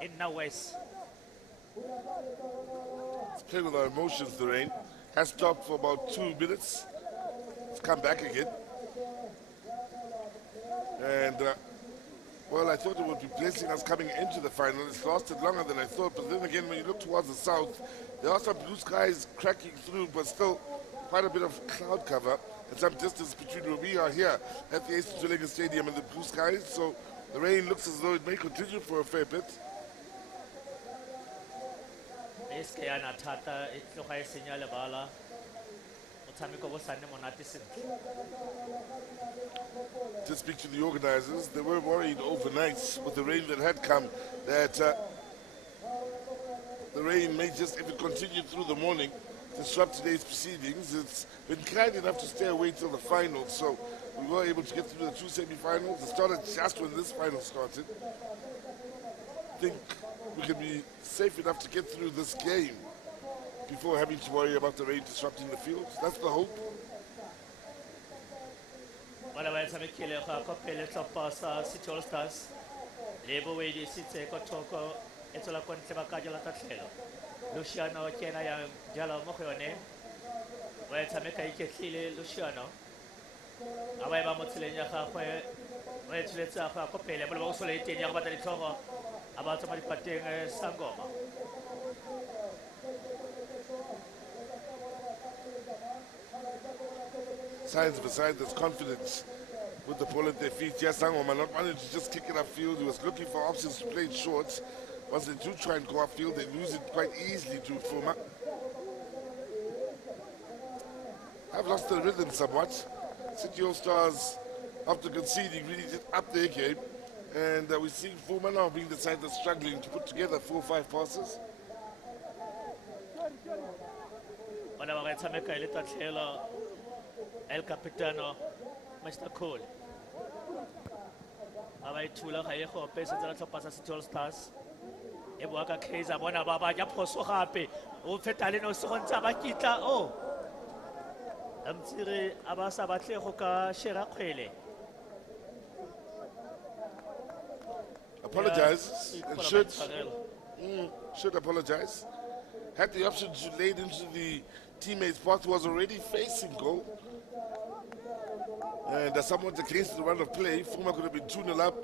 In now west. It's playing with our emotions, the rain. Has stopped for about 2 minutes. It's come back again. And, well, I thought it would be placing us coming into the final. It's lasted longer than I thought. But then again, when you look towards the south, there are some blue skies cracking through, but still quite a bit of cloud cover and some distance between where we are here at the Mohlakeng Stadium and the blue skies. So the rain looks as though it may continue for a fair bit. To speak to the organizers, they were worried overnight with the rain that had come that the rain may just, if it continued through the morning, disrupt today's proceedings. It's been kind enough to stay away till the finals, so we were able to get through the 2 semi-finals. It started just when this final started. I think we can be safe enough to get through this game before having to worry about the rain disrupting the field. That's the hope. Bana ba tshamekile ga kopele tlhopha sa City All Stars le boedi sitse ko thoko e tsola ko ntle ba ka jela tatlhelo Luciano kena ya jala mo go yone ba tshameka iketlile Luciano aba ba mo tseleng ya gagwe ba tseletsa ga kopele ba go sola iteng ya go batla ditlhogo aba tsama dipateng Sangoma. Signs of a side that's confidence with the ball at their feet. Yes, Sangoma not wanting to just kick it upfield. He was looking for options to play it short. Once they do try and go upfield, they lose it quite easily to Fuma. Have lost the rhythm somewhat. City All Stars, after conceding, really did up their game. And we're seeing Fuma now being the side that's struggling to put together 4 or 5 passes. El Capitano, Mr. Cole. Abai tula ga e go pesa tsela tlhopha sa City All Stars. E boa ka Kaizer bona ba ba ja phoso gape. O fetale no se go ntsa ba kitla o. Amtsire aba sa batle go ka shera kgwele. Apologize and should apologize. Had the option to lay it into the teammate's path, was already facing goal. And somewhat against the run of play, Fuma could have been 2-0 up.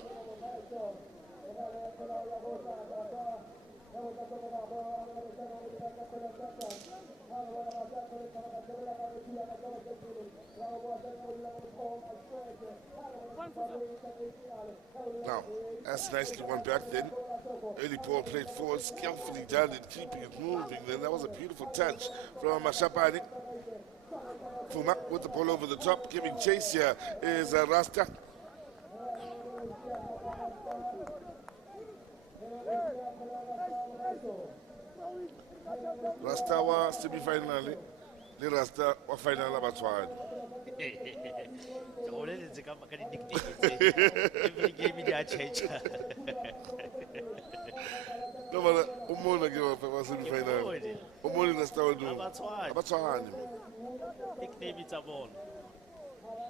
Now, that's nicely one back then. Early ball played forward, skillfully done in keeping it moving. Then that was a beautiful touch from Mashapani. Fuma with the ball over the top, giving chase here is Rasta. Rasta was semi-finally. The Rasta was final about one. Every game they change. No matter Umona give up for semi-final. Umona Rasta will do. About one. Nickname it's a ball.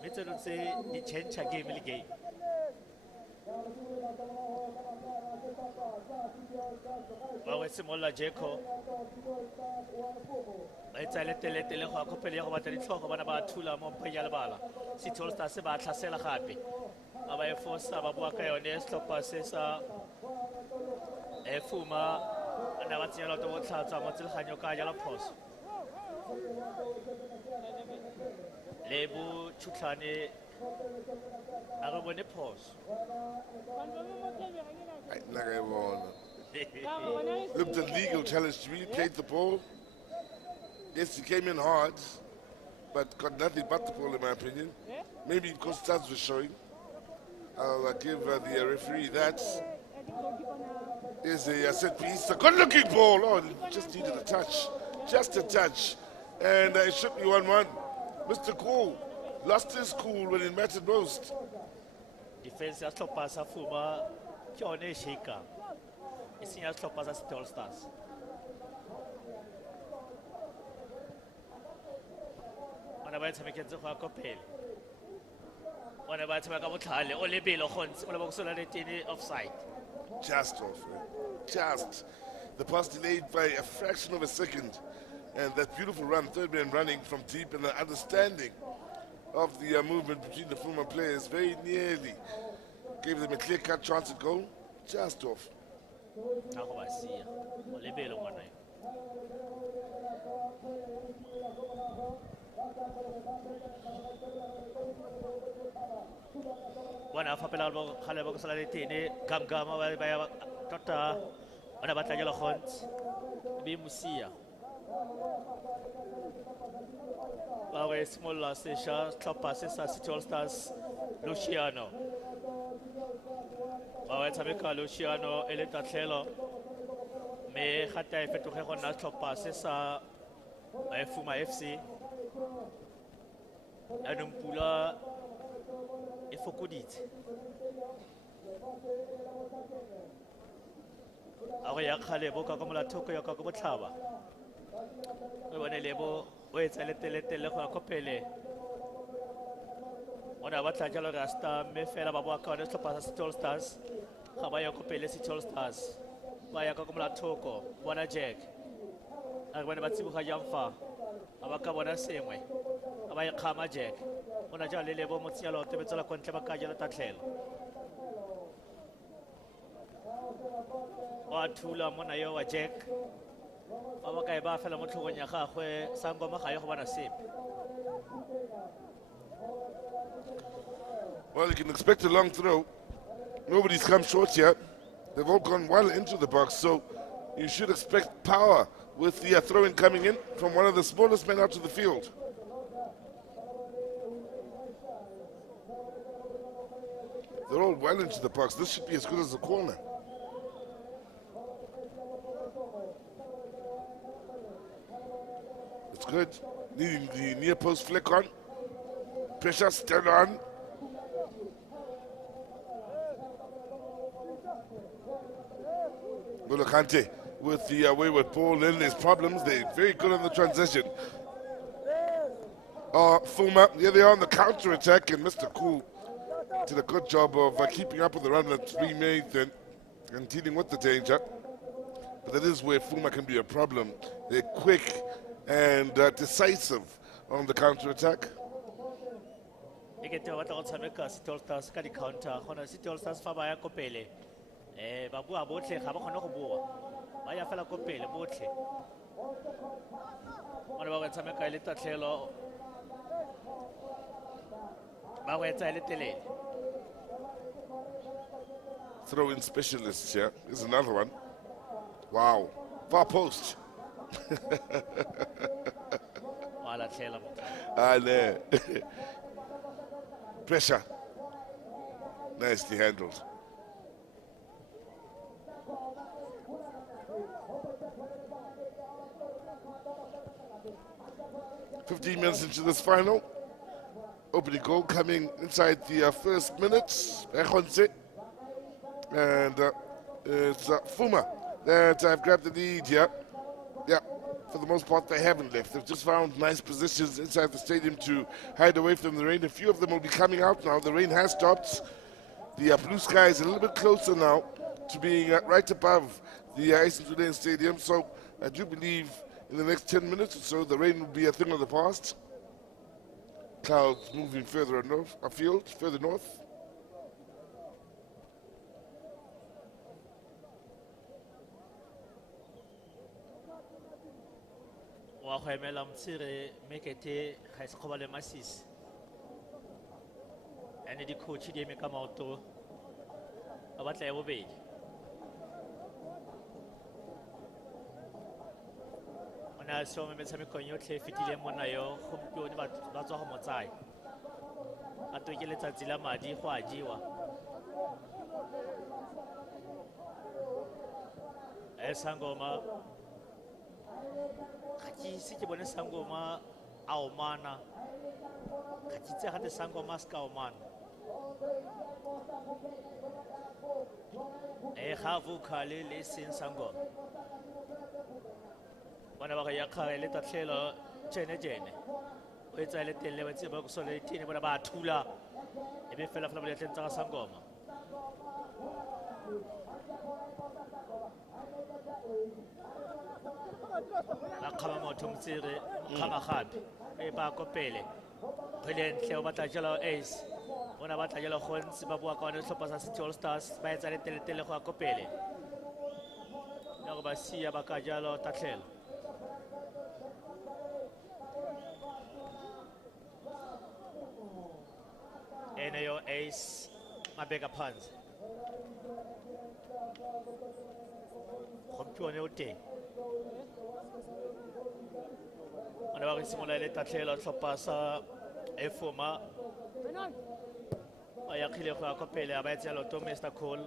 Better not say the change a game game. Well, it's Mola Jeko. It's a little go kopele go batla ditlhogo bana ba thula mo phenya lebala. City All Stars ba tlhasela gape. Aba e force ba bua ka yone stopper se sa Fuma ana ba tsela to botlhatsa mo tselganyo ka jala phoso. Lebu Chutlane Arabone pause. Looked at legal challenge to me, played the ball. Yes, he came in hard, but got nothing but the ball in my opinion. Maybe because stats were showing. I'll give the referee that. Is a set piece, a good looking ball. Oh, just needed a touch. Just a touch. And it should be 1-1. Mr. Cool lost his cool when it mattered most. Defense ya tlhopha sa Fuma ke yone e shakang. E senya tlhopha sa City All Stars. Bona ba tshameketse go akopele. Bona ba tshameka botlhale o lebelo go ntse mo le bosola le tene offside. Just off. Just. The pass delayed by a fraction of a second. And that beautiful run, third man running from deep, and the understanding of the movement between the Fuma players very nearly gave them a clear-cut chance at goal. Just off. Bona fa pela go khale ba go sala le tene gamgama ba ya tota ona ba tlanyela gont be musia ba re smolla se sha tlhopha se sa City All Stars Luciano ba wa tshameka Luciano ele tatlhelo me gata e fetoge go nna tlhopha se sa Fuma FC anong pula e fokoditse a go ya kgalebo ka molathoko ya ka go botlhaba o bone lebo o etsa leteletele go ya kopele ona ba tla jalo rasta mme fela ba boa ka one setlhopha sa Steel Stars ga ba ya kopele Steel Stars ba ya ka molathoko bona Jack a re bone ba tsiboga jang fa a ba ka bona sengwe a ba ikgama Jack ona jalo le lebo motsi ya loto be tsela kontle ba ka jalo tatlhelo wa thula mona yo wa Jack ba ba ka e ba fela mo tlhogong ya gagwe Sangoma ga ye go bona sepe. Well, you can expect a long throw. Nobody's come short yet. They've all gone well into the box, so you should expect power with the throw-in coming in from one of the smallest men out of the field. They're all well into the box. This should be as good as a corner. It's good. Needing the near post flick on. Pressure still on. Mohlakeng with the wayward ball. Then there's problems. They're very good on the transition. Fuma, yeah, they are on the counter attack, and Mr. Cool did a good job of keeping up with the run that's being made and dealing with the danger. But that is where Fuma can be a problem. They're quick and decisive on the counter attack. Steel Stars ka di counter gona Steel Stars fa ba ya kopele ba bua botlhe ga ba kgone go bua ba ya fela kopele botlhe bona ba tshameka ile tatlhelo ba wetsa ile telele. Throw-in specialists here. Here's another one. Wow. Far post. I know. Pressure. Nicely handled. "15 minutes into this final. Opening goal coming inside the first minute. And it's Fuma that have grabbed the lead here. Yeah, for the most part, they haven't left. They've just found nice positions inside the stadium to hide away from the rain. A few of them will be coming out now. The rain has stopped. The blue sky is a little bit closer now to being right above the Randfontein Stadium. So I do believe in the next 10 minutes or so, the rain will be a thing of the past. Clouds moving further north, afield, further north. Wa go emela Mtsire Mekete ga se kgobale masisi ene di coach di eme ka maoto ba batla ya bobedi ona so me metshamekong yotlhe fetile mona yo gompieno ba tswa go motsaya a to ke letsatsi la madi go a jiwa Sangoma se ke bone Sangoma a omana ga ke itse gate Sangoma se ka omana ga vocale le seng Sangoma bona ba ga ya kgare le tatlhelo jene o etsa le telle ba tseba go sola ditene bona ba thula e be fela ba le tletsa ga Sangoma ba kgama motho Mtsire kgama gape e ba kopele pele ntle o batla jalo ace bona batla jalo gontsi ba bua ka one setlhopha sa Steel Stars ba etsa le teletele go ya kopele ya go ba sia ba ka jalo tatlhelo ene yo ace mabeka phansi gompione o teng ona ba re simola le tatlhelo tlhopha sa Fuma ba ya khile go ya kopele ba etsa loto Mr. Cole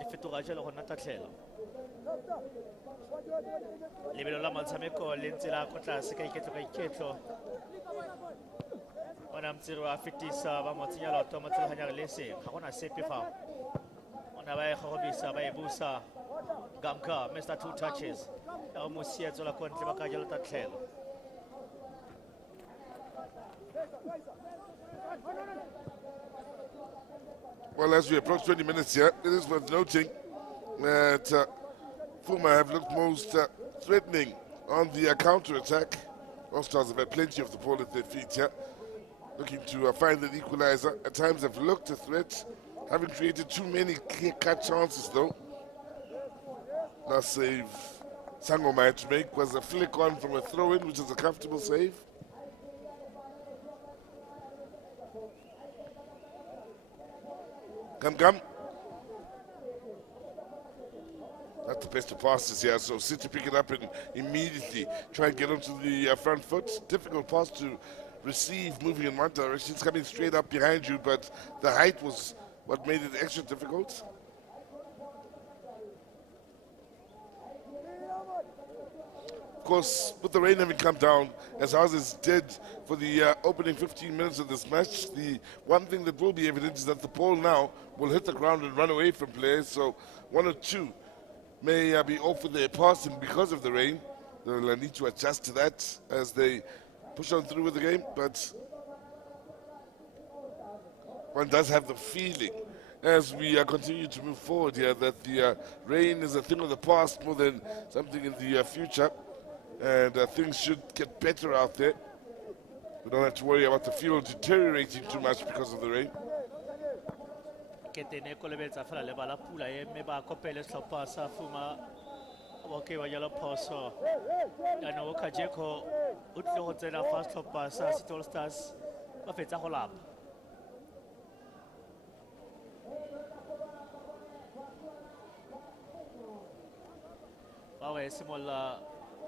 e fetoga jalo go nna tatlhelo lebelo la motshameko le ntse la ko tlase ka iketlo ona mtsiri wa fetisa ba mo tsenya loto mo tselaganyang le seng ga gona sepe fa ona ba e gogobisa ba e busa Gamka Mr. Two Touches ya mo sietso la kontle ba ka jalo tatlhelo Well, as we approach 20 minutes here, it is worth noting that Fuma have looked most threatening on the counter-attack. All Stars have had plenty of the ball at their feet here, looking to find an equalizer. At times have looked a threat, haven't created too many clear-cut chances though. Last save Sangoma had to make was a flick on from a throw-in, which is a comfortable save. Come. Not the best of passes here, so City pick it up and immediately try and get onto the front foot. Difficult pass to receive, moving in one direction. It's coming straight up behind you, but the height was what made it extra difficult. Of course, with the rain having come down, as ours is dead for the opening 15 minutes of this match, the one thing that will be evident is that the ball now will hit the ground and run away from players. So one or two may be off with their passing because of the rain. They'll need to adjust to that as they push on through with the game. But one does have the feeling as we continue to move forward here that the rain is a thing of the past more than something in the future. And things should get better out there. We don't have to worry about the field deteriorating too much because of the rain.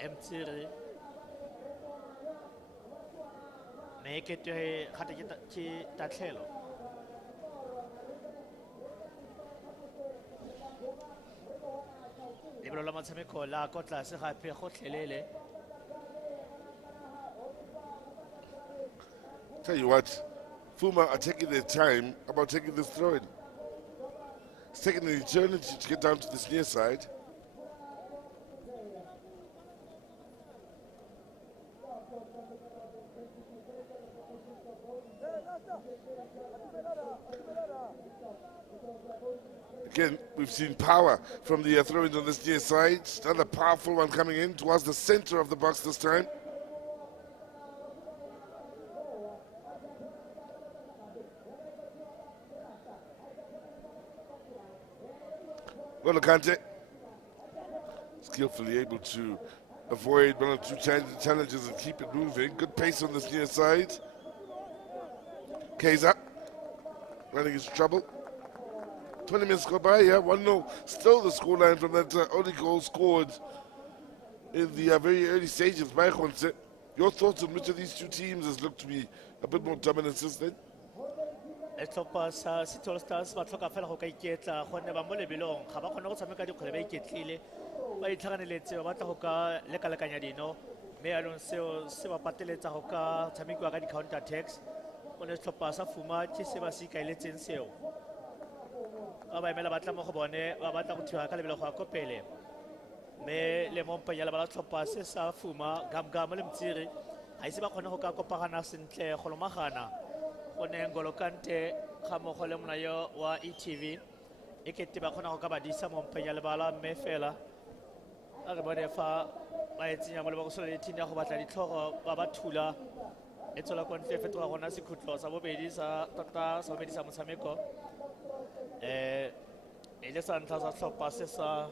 Mtsiri make it to tatlhelo lebelo la motshameko la ko tlase gape gotlhelele. Tell you what, Fuma are taking their time about taking this throw-in. It's taking an eternity to get down to this near side. Again, we've seen power from the throw-ins on this near side. Another powerful one coming in towards the center of the box this time. Mohlakeng skillfully able to avoid one or two challenges and keep it moving. Good pace on this near side. Kaiser running into trouble. 20 minutes go by, yeah, 1-0. Still the scoreline from that only goal scored in the very early stages by Khonse. Your thoughts on which of these two teams has looked to be a bit more dominant since then? Stars ba tlhoka fela go ka iketla gonne ba mo lebelong ga ba kgone go tshameka dikgwele ba iketlile ba itlhaganeletse ba batla go ka lekalekanya dino mme yaanong seo se ba pateletsa go ka tshamekiwa ka di-counter attacks gonne setlhopha sa Fuma ke se ba se ikaeletseng seo ba ba emela batla mo go bone ba batla go thiba ka lebelo go ya ko pele mme le mo mpanyela ba la tlhopha se sa Fuma Gamgam le Mtsiri ga ise ba kgone go ka kopagana sentle go lomagana gonne Ngolo Kante ga mmogo le monayo wa ETV e kete ba kgona go ka badisa mo mpanyela ba la mme fela a re bone fa ba e tsenya mo lebokosololeting ya go batla ditlhogo ba ba thula e tswela kwa ntle fetoga gona sekhutlo sa bobedi sa tota sa bobedi sa motshameko e le sa ntlha sa tlhopha se sa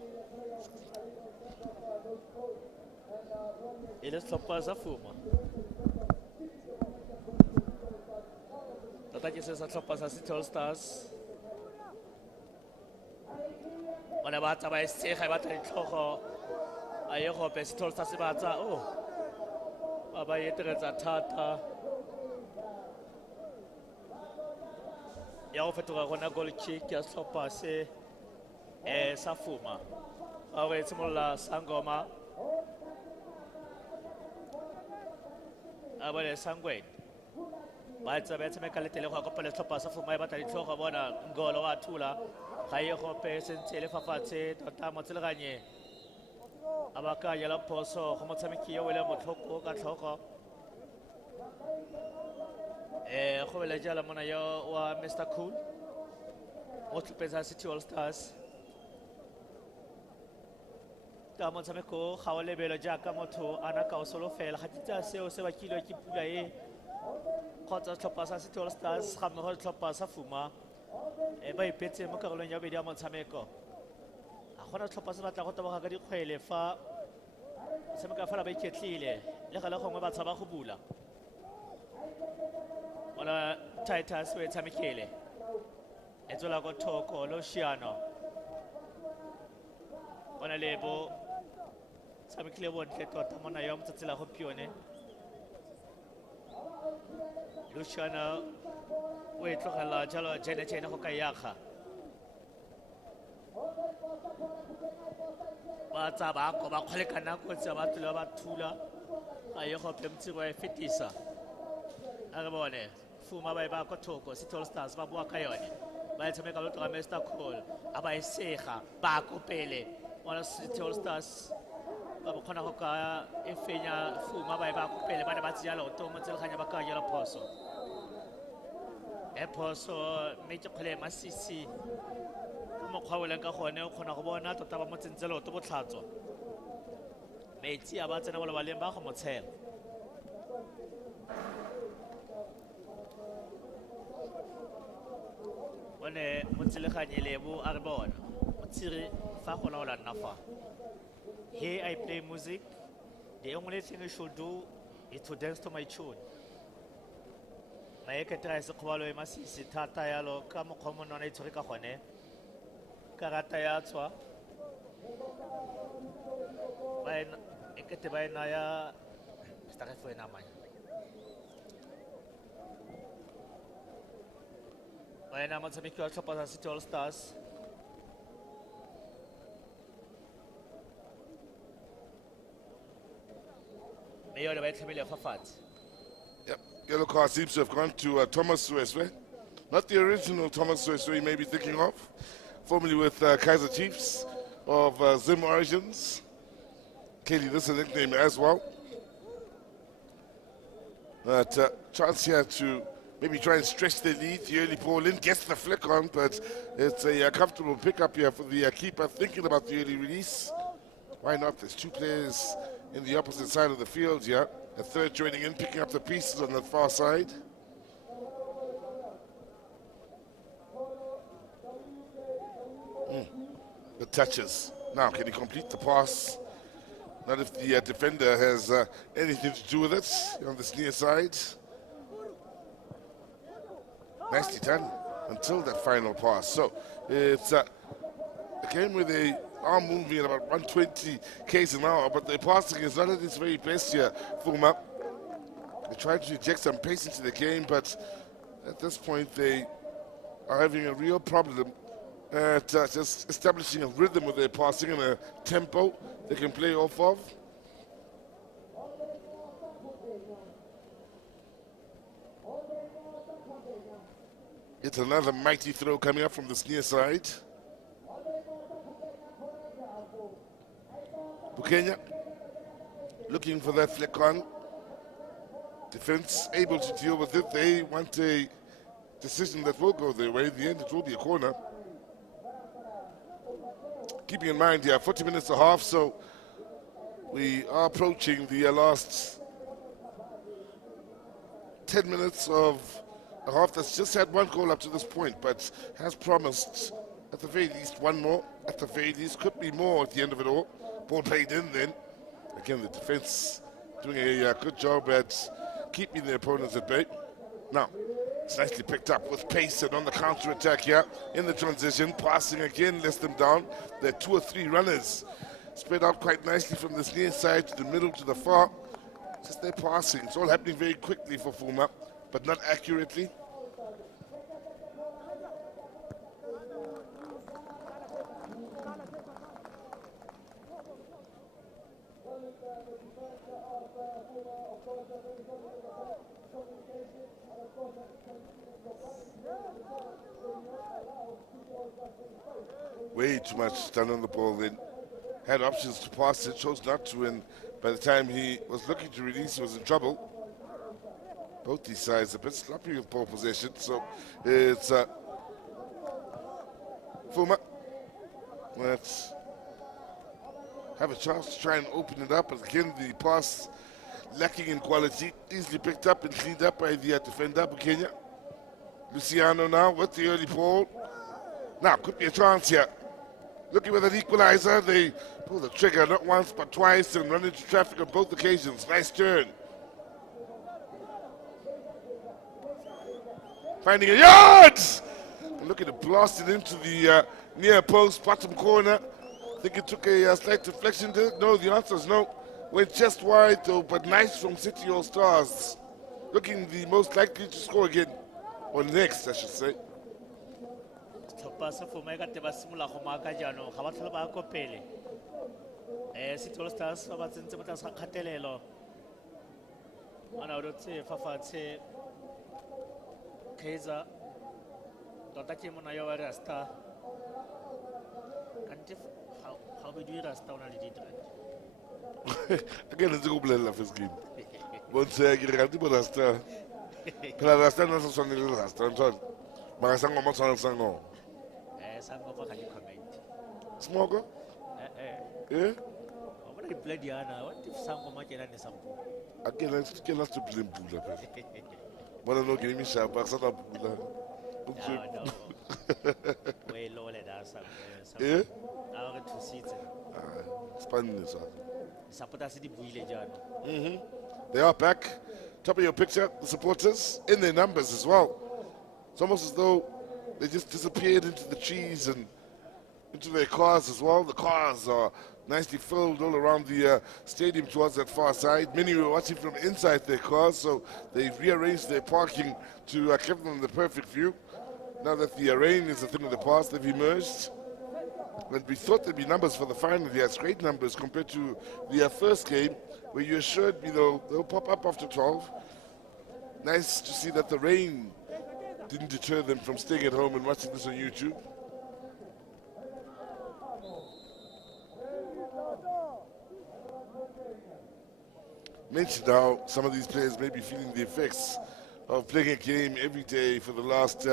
e le setlhopha sa Fuma tota ke se sa tlhopha sa City Stars bona ba tsa ba e sega e batla ditlhogo a ye gope City Stars ba tsa ba eteretsa thata ya go fetoga gona goal kick ya setlhopha se sa Fuma a re tsimolla Sangoma a bole Sangweni ba tsa ba tshameka le tele go kopela tlhopha sa Fuma e batla ditlhogo bona ngolo wa thula ga e go pe sentse le fafatshe tota motseleganye a ba ka yela phoso go motshameki yo wele motlhoko ka tlhogo go bele jala mona yo wa Mr Cool mo tlhopetsa City All Stars ka motshameko ga o lebelo jaaka motho ana ka o solofela ga titsa seo se bakilwe ke pula e kgotsa tlhopha sa City All Stars ga mmogo le tlhopha sa Fuma ba ipetse mo karolong ya bobedi ya motshameko a gona tlhopha se batla go taboga ka dikgwele fa tshameka fela ba iketlile le ga le gongwe ba tshaba go bula bona Titus o e tshamekile e tswela ko thoko Luciano bona lebo tshamekile bontle tota mona yo motsatsela go pione Luciano o e tlogela jalo jene go ka yaga ba tsa ba go ba kgole ka nako tsa ba tlola ba thula a ye go pemtsego e fetisa a re bone Fuma ba e ba ko thoko City All Stars ba bua ka yone ba e tshameka le tloga Mr Cole a ba e sega ba kopele bona City All Stars ba kgona go ka e fenya Fuma ba e ba kopele ba ne ba tsia loto mo tseleganya ba ka jela phoso e phoso mme ke kgole masisi ka mokgwa o leng ka gone o kgona go bona tota ba mo tsentse loto botlhatswa metsi a ba tsena bola baleng ba go motshela one motseleganye lebo a re bona motsiri fa go laola nna fa here I play music the only thing I should do is to dance to my tune mae ke try se khobalo e masisi thata yalo ka mokgwa mo nona e tshore ka gone karata ya tswa ba e ke te ba ena ya sta ke fo ena manya ba ena motshameki wa tlhopha sa City All Stars mme yone ba e tlhabile fa fatshe. Yellow card seems to have gone to Thomas Sueswe. Not the original Thomas Sueswe you may be thinking of. Formerly with Kaiser Chiefs of Zim origins. Clearly this is a nickname as well. But chance here to maybe try and stretch the lead. The early ball in, gets the flick on, but it's a comfortable pickup here for the keeper thinking about the early release. Why not? There's two players in the opposite side of the field here. A third joining in, picking up the pieces on the far side. The touches. Now, can he complete the pass? Not if the defender has anything to do with it on this near side. Nicely done until that final pass. So it's a game with a arm moving at about 120 k's an hour, but the passing is not at its very best here. Fuma, they tried to inject some pace into the game, but at this point they are having a real problem at just establishing a rhythm with their passing and a tempo they can play off of. It's another mighty throw coming up from the near side. Bukenya looking for that flick on. Defense able to deal with it. They want a decision that will go their way. In the end, it will be a corner. Keeping in mind, 40 minutes and a half, so we are approaching the last 10 minutes of a half that's just had one goal up to this point, but has promised at the very least one more. At the very least, could be more at the end of it all. Ball played in then. Again, the defense doing a good job at keeping their opponents at bay. Now, it's nicely picked up with pace and on the counter-attack here in the transition. Passing again, lets them down. There are 2 or 3 runners spread out quite nicely from this near side to the middle to the far. Just their passing. It's all happening very quickly for Fuma, but not accurately. Way too much done on the ball then. Had options to pass it, chose not to, and by the time he was looking to release, he was in trouble. Both these sides a bit sloppy with ball possession, so it's Fuma. Let's have a chance to try and open it up, but again the pass lacking in quality, easily picked up and cleaned up by the defender, Bukenya. Luciano now with the early ball. Now could be a chance here. Looking with an equalizer, they pull the trigger not once but twice and run into traffic on both occasions. Nice turn. Finding a yard! Looking to blast it into the near post, bottom corner. I think it took a slight deflection. No, the answer is no. Went just wide though, but nice from City All Stars. Looking the most likely to score again. Or next, I should say. City All Stars ba tsentse mo tlase ga kgatelelo ana o rotse fafatshe Kaizer tota ke mona yo wa rasta kante ga be di rasta ona le di again it's go blend la first game bon se ke re di rasta pela rasta na so sone le rasta ntho ba sa ngoma tsana sango sango ba ga di comment smoke eh o re play diana what if sango ma kena ne sampo again let's to blame pula pe bona no ke mi sha ba sa ta pula no we lo le da sa eh a re thusitse spanne sa sapota se di buile jana they are back. Top of your picture, the supporters in their numbers as well. It's almost as though they just disappeared into the trees and into their cars as well. The cars are nicely filled all around the stadium towards that far side. Many were watching from inside their cars, so they've rearranged their parking to give them the perfect view. Now that the rain is a thing of the past, they've emerged. And we thought there'd be numbers for the final. Yes, great numbers compared to the first game, where you assured me they'll pop up after 12. Nice to see that the rain didn't deter them from staying at home and watching this on YouTube. Mentioned how some of these players may be feeling the effects of playing a game every day for the last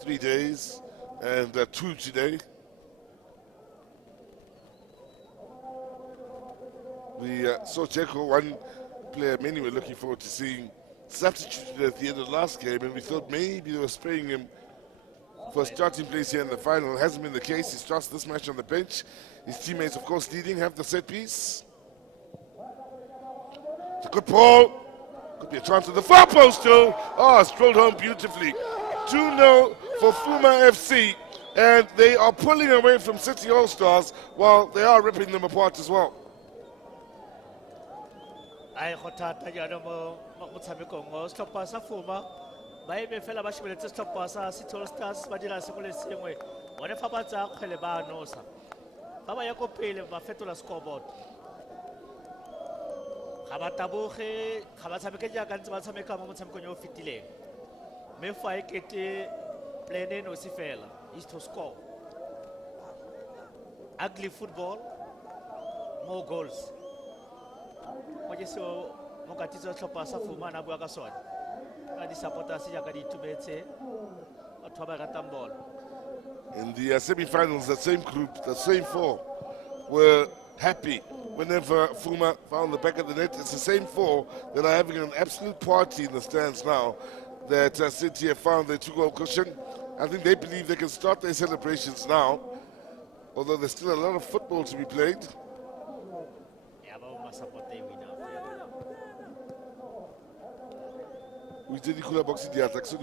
3 days and 2 today. We saw Checo, one player many were looking forward to seeing, substituted at the end of the last game, and we thought maybe they were spraying him for a starting place here in the final. It hasn't been the case. He starts this match on the bench. His teammates, of course, leading, have the set piece. It's a good ball. Could be a chance at the far post, too. Oh, strolled home beautifully. 2-0 for Fuma FC, and they are pulling away from City All Stars while they are ripping them apart as well. ai go thata jana mo motshamekong o setlhopha sa Fuma ba ebe fela ba shebeletse setlhopha sa City All Stars ba dira sengwe le sengwe bone fa ba tsaya kgwele ba nosa ba ba ya ko pele ba fetola scoreboard ga ba taboge ga ba tshameke jaaka ntse ba tshameka mo motshamekong yo fitileng me fa e kete plane no se fela is to score ugly football, more goals. What you saw, Mokatizo Chopasa Fumana Buagason. And the supporters Yakadi Tubete or Tobagatam ball. In the semi-finals, that same group, the same four, were happy whenever Fuma found the back of the net. It's the same four that are having an absolute party in the stands now that City have found their 2-goal cushion. I think they believe they can start their celebrations now, although there's still a lot of football to be played. We did the box in the attack, so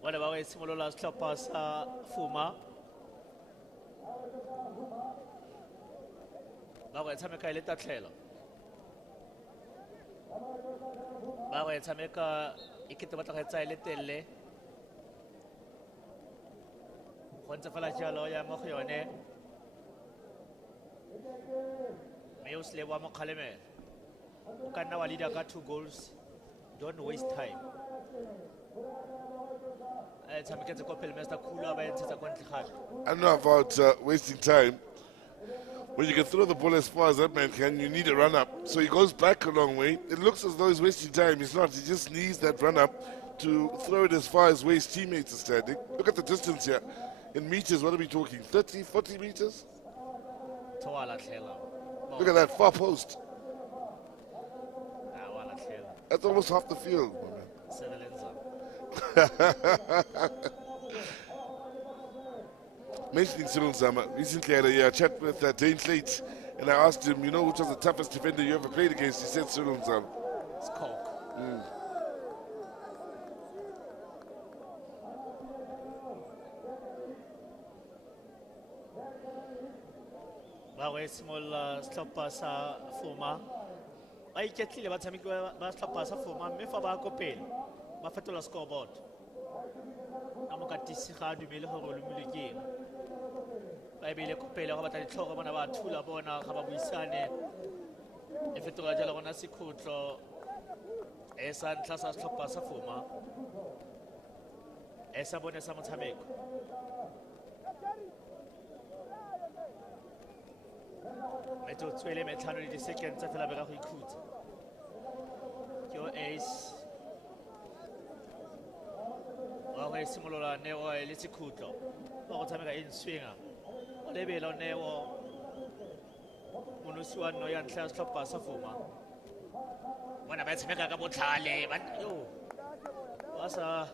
what about a similar last pass Fuma? Now it's a Mikael Tatlelo. ba go e tshameka e kete batla go etsa ile telle go ntse fela jalo ya mo go yone mme o se le wa mo kgalemela o ka nna wa leader ka 2 goals. Don't waste time. I don't know about wasting time. When you can throw the ball as far as that man can, you need a run-up. So he goes back a long way. It looks as though he's wasting time. He's not. He just needs that run-up to throw it as far as where his teammates are standing. Look at the distance here. In meters, what are we talking? 30, 40 meters? Look at that far post. That's almost half the field. Mentioning Cyril Zama, recently I had a chat with Dane Slate, and I asked him, you know, which was the toughest defender you ever played against? He said Cyril Zama. It's Coke. Ba small stopper sa Fuma. Ba iketlile ba tshameki ba stopper sa Fuma mme fa ba kopela ba fetola scoreboard. Ka mo ka tisi ga dumele gore lo mulekeng. Ba ebile kopela go batla ditlhogo bona ba thula bona ga ba buisane. E fetola jalo gona sekhutlo e sa ntla sa stopper sa Fuma. E sa bone sa motshameko. Metso tswele metlhano le di-seconds tsa fela bega go ikhutsa ke o ace wa go e simolola Neo le sekhutlo wa go tshameka in swinga o lebela Neo monosi wa nno ya ntlha ya setlhopha sa Fuma bona ba tshameka ka botlhale wa sa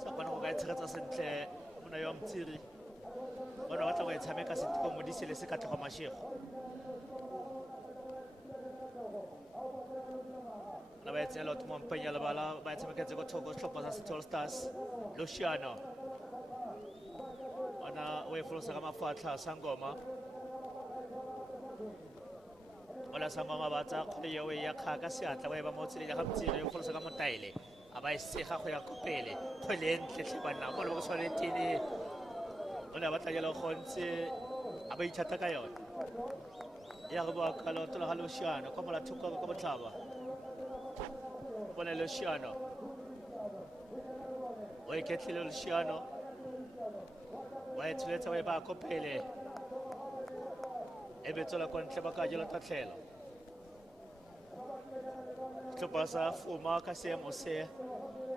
kgona go ka e tshegetsa sentle mona yo mtsiri bona batla go e tshameka setiko modise le se ka tlhogo mashego na ba etsela lot mo mpenya la bala ba tshameka tse go thoko setlhopha sa Settle Stars Luciano ona o e folosa ka mafatlha Sangoma ola Sangoma ba tsa kgole yo ya kga ka seatla ba e ba mo tseleng ga mtsire yo folosa ka motaile a ba e sega go ya kopele kgole ntle bana mo le go tshware tini ona ba tla go ntse a ba itshata ka yona ya go ba ka lo tloga Luciano kwa mola thuka ka botlhaba bona Luciano o iketlile Luciano wa etletsa wa ba kopele e betsola kwa ntle ba ka jela tatlhelo setlhopha sa Fuma ka seemo se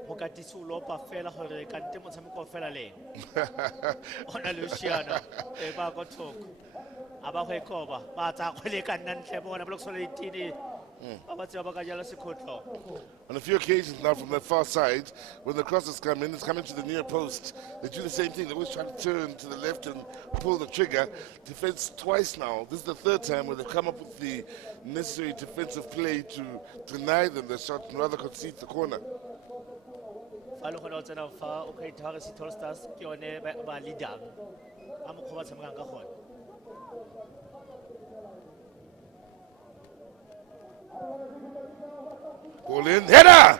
go katisi o lopa fela gore kante motshameko fela leng ona Luciano e ba go thoko a ba go ekoba ba tsa kgwele ka nna ntle bona ba loksole ditini ba ba tseba ba ka jala sekhutlo. On a few occasions now from that far side, when the crosses come in, it's coming to the near post. They do the same thing. They always try to turn to the left and pull the trigger. Defense twice now. This is the third time where they've come up with the necessary defensive play to deny them the shot and rather concede the corner. Fa le gona o tsena fa o ka ithare Settle Stars ke yone ba leadang a mokgwa ba tshamekang ka gona. Ball in, header!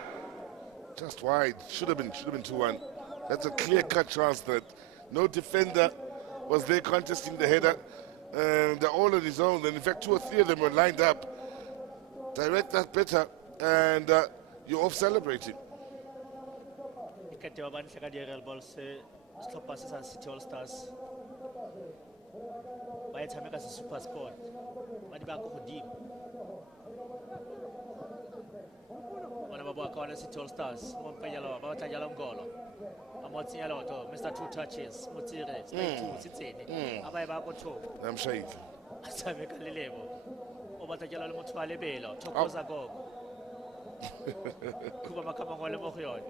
Just wide, should have been 2-1. That's a clear-cut chance that no defender was there contesting the header. They're all on his own, and in fact 2 or 3 of them were lined up. Direct that better, and you're off celebrating. Ikete wa ba ntle ka di-aerial balls setlhopha se sa Settle Stars ba e tshameka se super sport ba di ba go godimo bona ba boa ka ona Settle Stars mo mpenyalo ba batla jala ngolo a mo tsenya loto Mr. 2 touches mo tsire straight to sitsene a ba e ba go thoko I'm shade a tshameka le lebo o batla jala le motho a lebelo thokoza gogo kuba makama go le mo go yona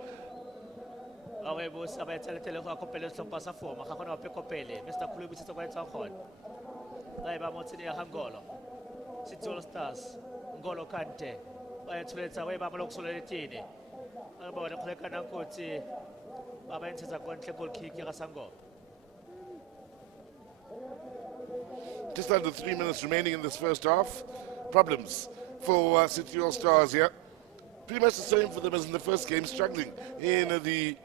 awe bo sa ba etseletele go akopele setlhopha sa Fuma ga gona ope kopele Mr. Khulu botsetsa ba etsa gona ga e ba mo tsene ya Ngolo Settle Stars Ngolo Kante ba etseletsa ba e ba mo loksolo le tene ba bona khole kana nkotsi ba ba ntshetsa kwa ntle goal kick ya Sangoma. Just under 3 minutes remaining in this first half. Problems for City All Stars here. Pretty much the same for them as in the first game, struggling in the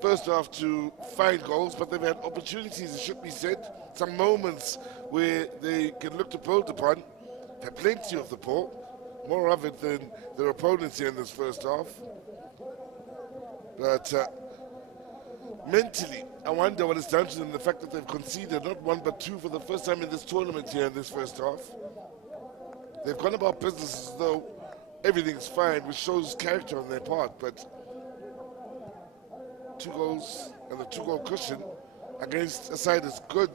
first half to find goals, but they've had opportunities, it should be said, some moments where they can look to build upon. They've had plenty of the ball, more of it than their opponents here in this first half. But mentally, I wonder what it's down to them, the fact that they've conceded not one but two for the first time in this tournament here in this first half. They've gone about business as though everything's fine, which shows character on their part, but 2 goals and the 2-goal cushion against a side as good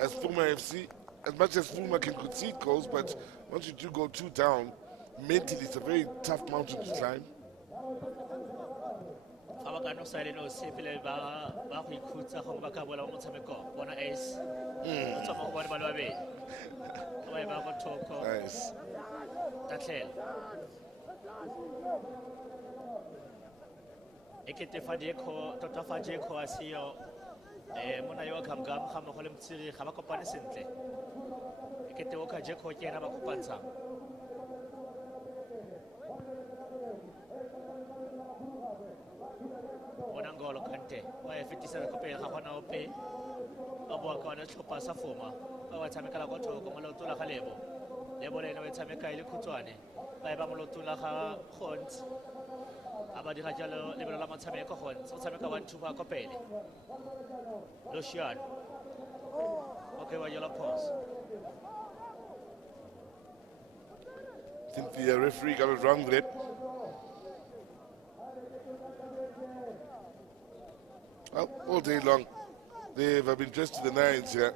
as Fuma FC. As much as Fuma can concede goals, but once you do go 2 down, mentally it's a very tough mountain to climb. Nice. Ekete fadeko tota fadeko asiyo mona yo gamgam khamo go le mtsiri ga ba kopane sentle ekete o ka je go kena ba kopantsha bona ngolo kante wa e fetisa go pe ga gona o pe ba bua ka ona tlhopa sa Fuma ba wa tshamekala go thoko mo lotola ga lebo le no e tshameka ile khutswane ba e ba mo lotola ga Khont abadi jalo lebelo la motshameko go ntse o tshameka 1-2 ba kopele Luciano okay wa yellow pause. I think the referee got it wrong there. Well, all day long they've been dressed to the nines here,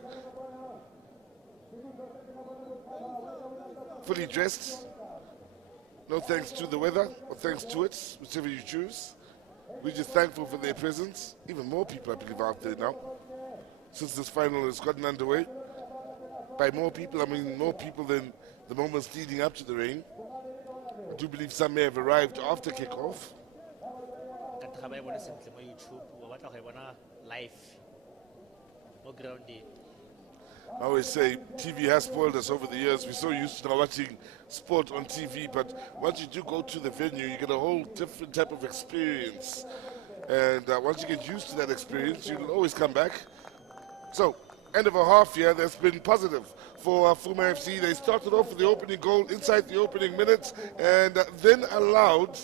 fully dressed. No thanks to the weather, or thanks to it, whichever you choose. We're just thankful for their presence. Even more people, I believe, out there now. Since this final has gotten underway. By more people, I mean more people than the moments leading up to the rain. I do believe some may have arrived after kickoff. I always say TV has spoiled us over the years. We're so used to now watching sport on TV, but once you do go to the venue, you get a whole different type of experience. And once you get used to that experience, you'll always come back. So, end of a half year, that's been positive for Fuma FC. They started off with the opening goal inside the opening minutes and then allowed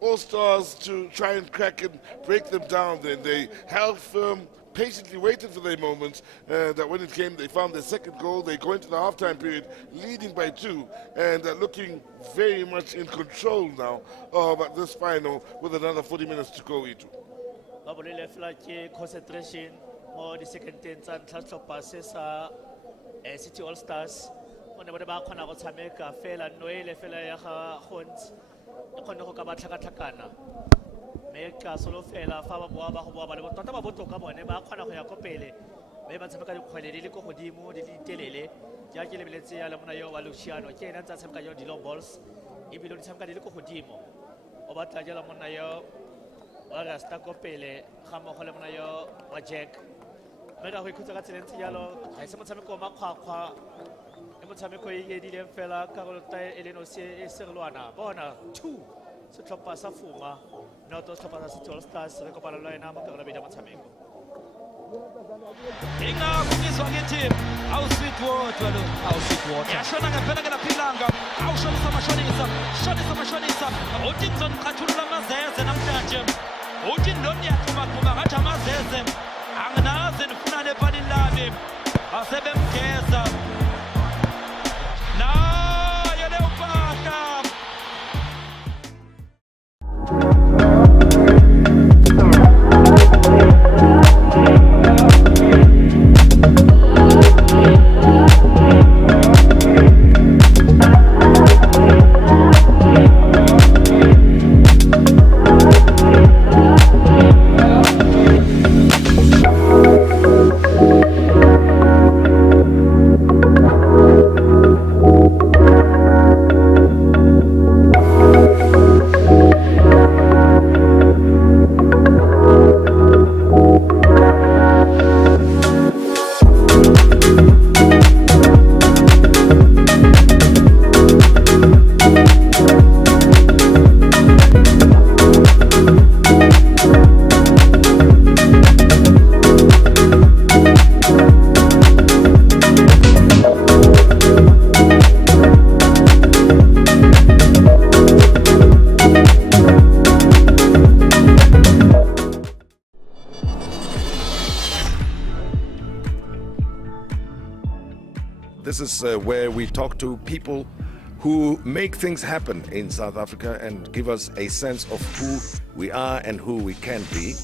All Stars to try and crack and break them down. Then they held firm, patiently waited for their moment, that when it came, they found their second goal. They go into the halftime period leading by 2 and looking very much in control now of this final with another 40 minutes to go. Concentration more the second 10 passes City All Stars on the ba khona go tshameka fela noele fela ya ga Khont e khone go ka ba tlhakatlhakana me ka solo fela fa ba boa ba le tota ba botoka bone ba khona go ya kopele me ba tshameka dikgwele di le go godimo di le telele ja ke lebeletse ya le mona yo wa Luciano ke ena tsa tshameka yo di long balls e bile di tshameka di le go godimo o ba tla jela mona yo wa rasta kopele ga mo go le mona yo wa Jack me ga go ikhutsa ka tselentse jalo ga se motshameko makgwakgwa e motshameko e di leng fela ka go ta eleno se serlwana bona 2 se tlhopha sa Fuma no to tlhopha sa City All Stars re kopana le ena mo ka go beda motshameko inga kunyiswa ngeteam awusweet water lo awusweet water yashona ngempela ke laphilanga awushonisa mashonisa uTinzon Khathulula amazeze namhlanje uthi ndoni yathuma ngathi amazeze anginaze nifuna lepani lami asebemgeza nayo le upahla This is where we talk to people who make things happen in South Africa and give us a sense of who we are and who we can be.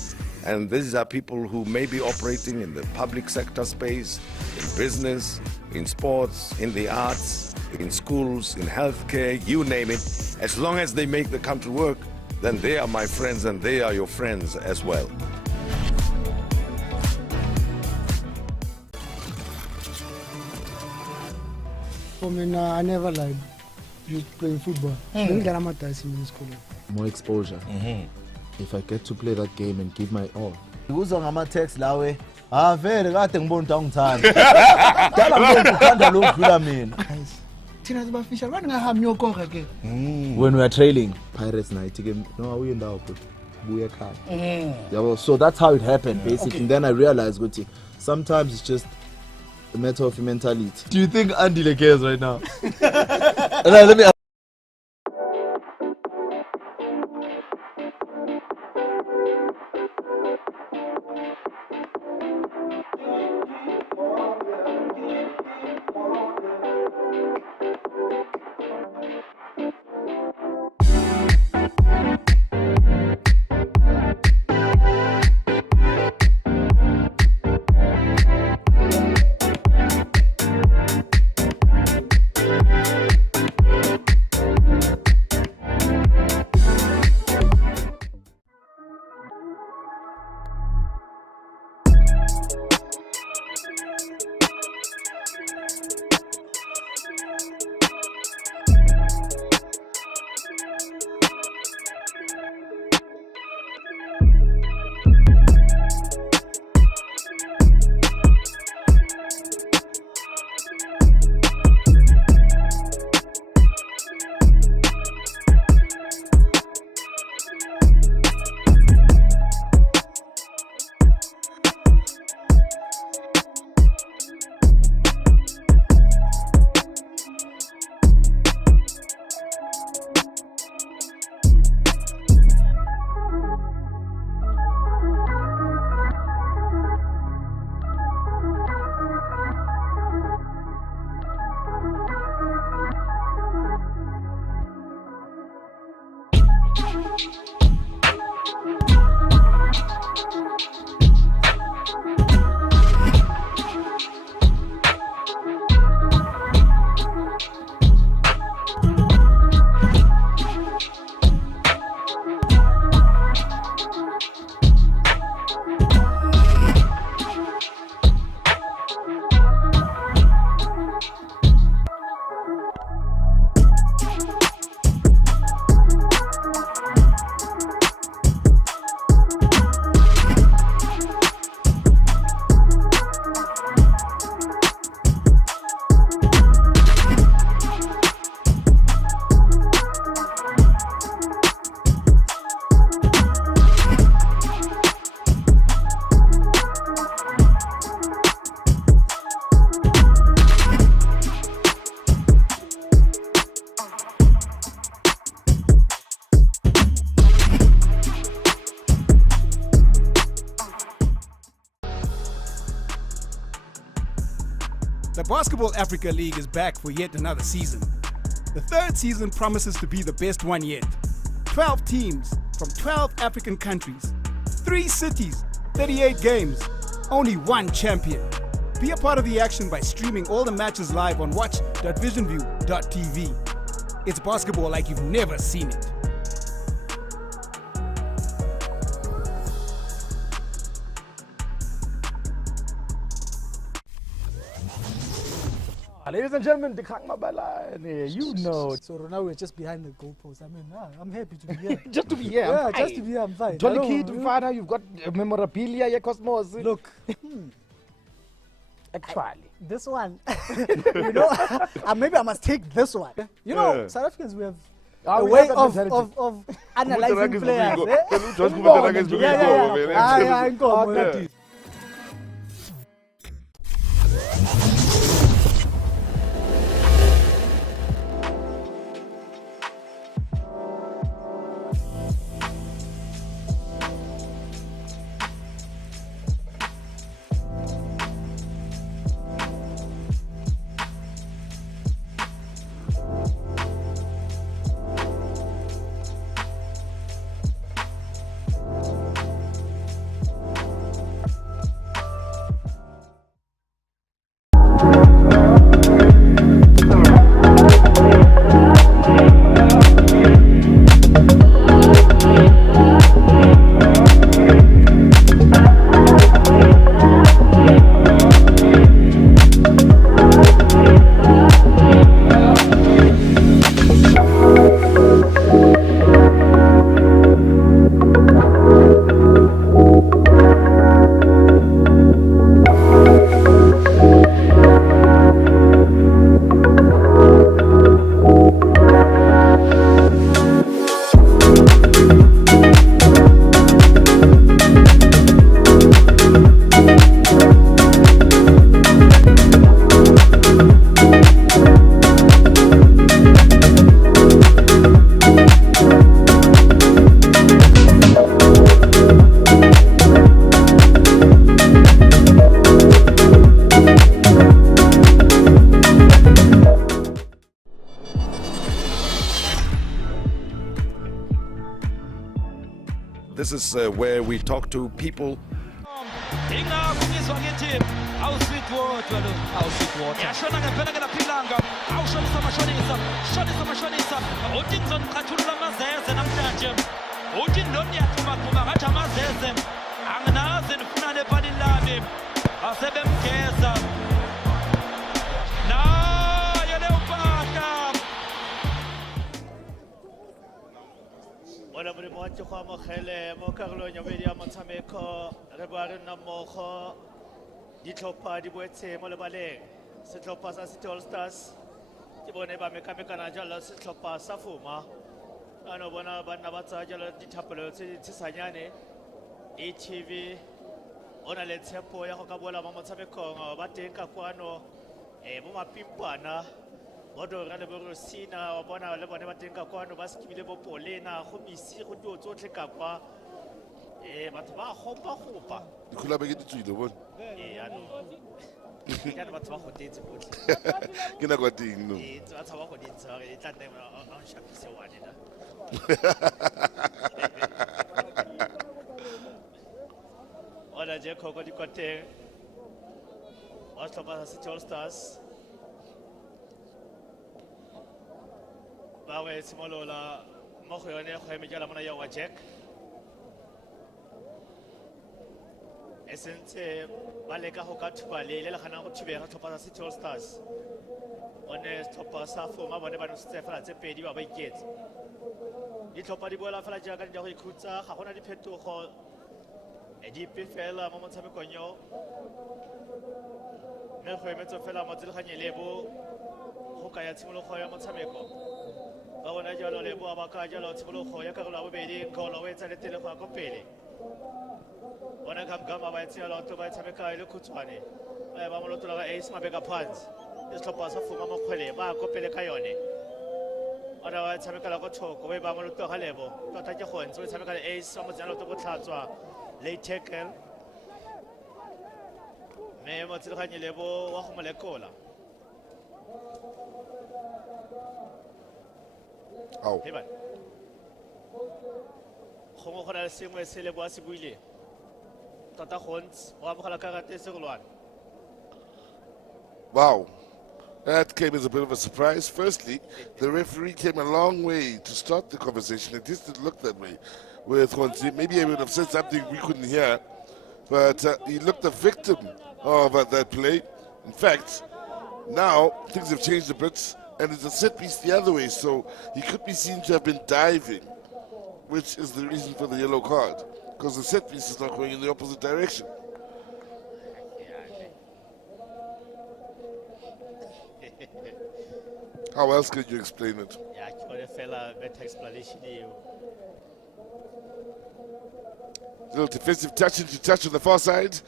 And these are people who may be operating in the public sector space, in business, in sports, in the arts, in schools, in healthcare, you name it. As long as they make the country work, then they are my friends and they are your friends as well. For me, I never lied. You playing football. More exposure. If I get to play that game and give my all. Uzwa ngama-text lawe vele kade ngibona ukuthi angithanda dala ngibona uthanda lo dlula mina. Thina sibafisha abantu ngahambi niyokora ke. When we are trailing Pirates night game, no awuye ndawo but buye ekhaya. Yabo, so that's how it happened basically. And then I realized ukuthi sometimes it's just a matter of mentality. Do you think Andile cares right now? Let me The Basketball Africa League is back for yet another season. The third season promises to be the best one yet. 12 teams from 12 African countries, 3 cities, 38 games, only one champion. Be a part of the action by streaming all the matches live on watch.visionview.tv. It's basketball like you've never seen it. Ladies and gentlemen, the Kang Mabalane, you know. So now we're just behind the goalpost. I mean, I'm happy to be here. Just to be here. Yeah, just to be here, I'm fine. Jolly kid, father, you've got memorabilia, your Cosmos. Look. Actually. This one, maybe I must take this one. You know, South Africans, we have a way of analyzing players. Yeah. This is where we talk to people. Wala mo mo tso mo khele mo karolo nya be dia motshameko re ba re na mogo ditlhopha di boetse mo lebaleng setlhopha sa City All Stars ke bone ba mekamekana jalo setlhopha sa Fuma ano bona ba nna ba tsa jalo dithapelo tse tshesanyane ATV ona le tshepo ya go ka bola mo motshamekong ba teng ka kwano mo mapimpana Bodo re le bo sina wa bona le bone ba teng ka kwano ba skibile bo polena go misi go dio tsotlhe ka kwa batho ba gopa Dikhula be ke ditswile bona. ano ya batho ba go tetse botlhe Ke na kwa teng no. ba tshaba go ditsa re tla nne on shapise wane na Ola je khoko di koteng o tlhopa sa City All Stars Bawe simolola mo go yone go emejala mona ya wa Jack esentse ba leka go ka thuba le gana go thubega tlhopha sa City All Stars one tlhopha sa Fuma bone ba no se fela tse pedi ba iketse ditlhopha di boela fela jaaka di go ikhutsa ga gona diphetogo di pefela mo motshamekong yo ne go emetso fela mo tselaganye lebo go ka ya tshimologo ya motshameko ba bona jalo lebo ba ka jalo tshimologo ya karolo ya bobedi gola o etsa le tele go ya ko pele bona ka gama ba etsa lo to ba tshameka ile khutswane ba mo lotola ga ace mabeka phansi islopha sa Fuma mo kgwele ba ko pele ka yone ona ba tshameka la go thoko ba mo lotola ga lebo tota ke go ntse o tshameka le ace mo tsana lo to go tlhatswa late tackle me mo tselaganye lebo wa go molekola Au. Hey man. Go go na le sengwe se le boa se buile. Tota Gons wa bogala karate se go lwana. Wow. That came as a bit of a surprise. Firstly, the referee came a long way to start the conversation. It just didn't look that way with Honsi. Maybe he would have said something we couldn't hear, but he looked a victim of that play. In fact, now things have changed a bit, and it's a set piece the other way, so he could be seen to have been diving, which is the reason for the yellow card, because the set piece is not going in the opposite direction. How else could you explain it? Yeah, ke fela better explanation eo. Little defensive touch into touch on the far side.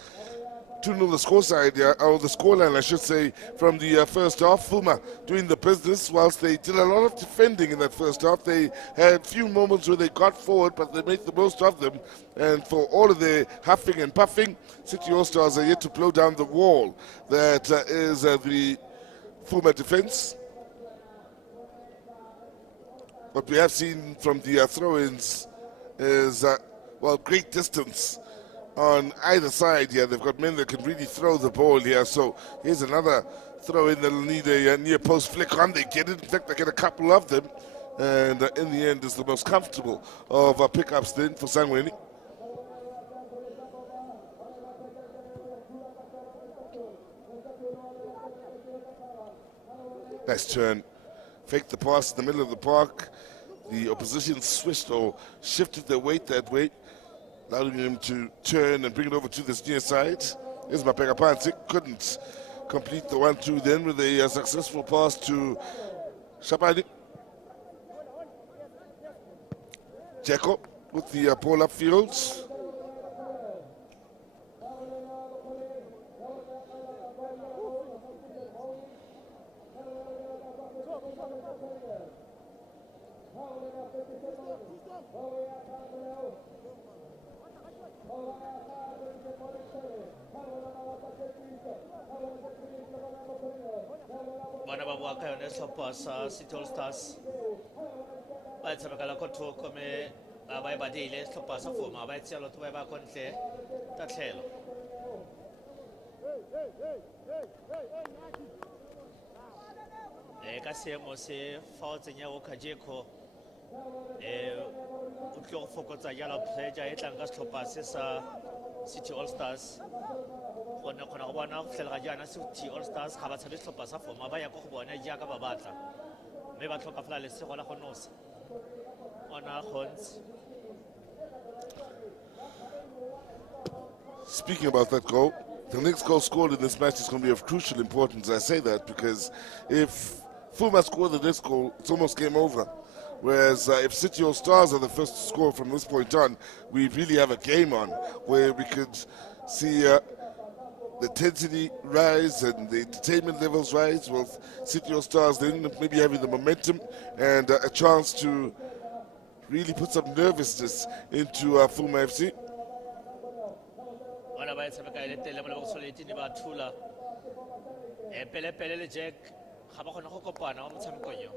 2-0 the score side, or the scoreline, I should say, from the first half. Fuma doing the business, whilst they did a lot of defending in that first half. They had few moments where they got forward, but they made the most of them. And for all of their huffing and puffing, City All-Stars are yet to blow down the wall. That is the Fuma defense. What we have seen from the throw-ins is, well, great distance on either side here. They've got men that can really throw the ball here. So here's another throw-in that'll need a near post flick on. They get it. In fact, they get a couple of them. And in the end, is the most comfortable of pickups then for Sangweni. Nice turn. Faked the pass in the middle of the park. The opposition switched or shifted their weight that way, allowing him to turn and bring it over to this near side. Here's Mapega Pansik. Couldn't complete the 1-2 then with a successful pass to Shabani. Jeko with the ball upfield. Bana ba boa ka yone setlhopha sa City All Stars ba tshameka la ko thoko me ba e badile sehlopha sa Fuma ba etsa lotho ba ba kontle tatlhelo ka seemo se fa o tsenya o Kajeko o tlo go fokotsa jalo pressure e tlang ka sehlopha se sa City All Stars gona go bona go hlela jana City All Stars ga ba tshabe sehlopha sa Fuma ba ya go bona jaaka ba batla mme ba tlhoka fela le se go la go nosa ona Khons. Speaking about that goal, the next goal scored in this match is going to be of crucial importance. I say that because if Fuma score the next goal, it's almost game over. Whereas if City All Stars are the first to score from this point on, we really have a game on where we could see the intensity rise and the entertainment levels rise. With City All Stars then maybe having the momentum and a chance to really put some nervousness into Fuma FC. Ona ba tshameka ile tele mo le go soleti ni ba thula pele le Jack ga ba gona go kopana mo motshamekong yo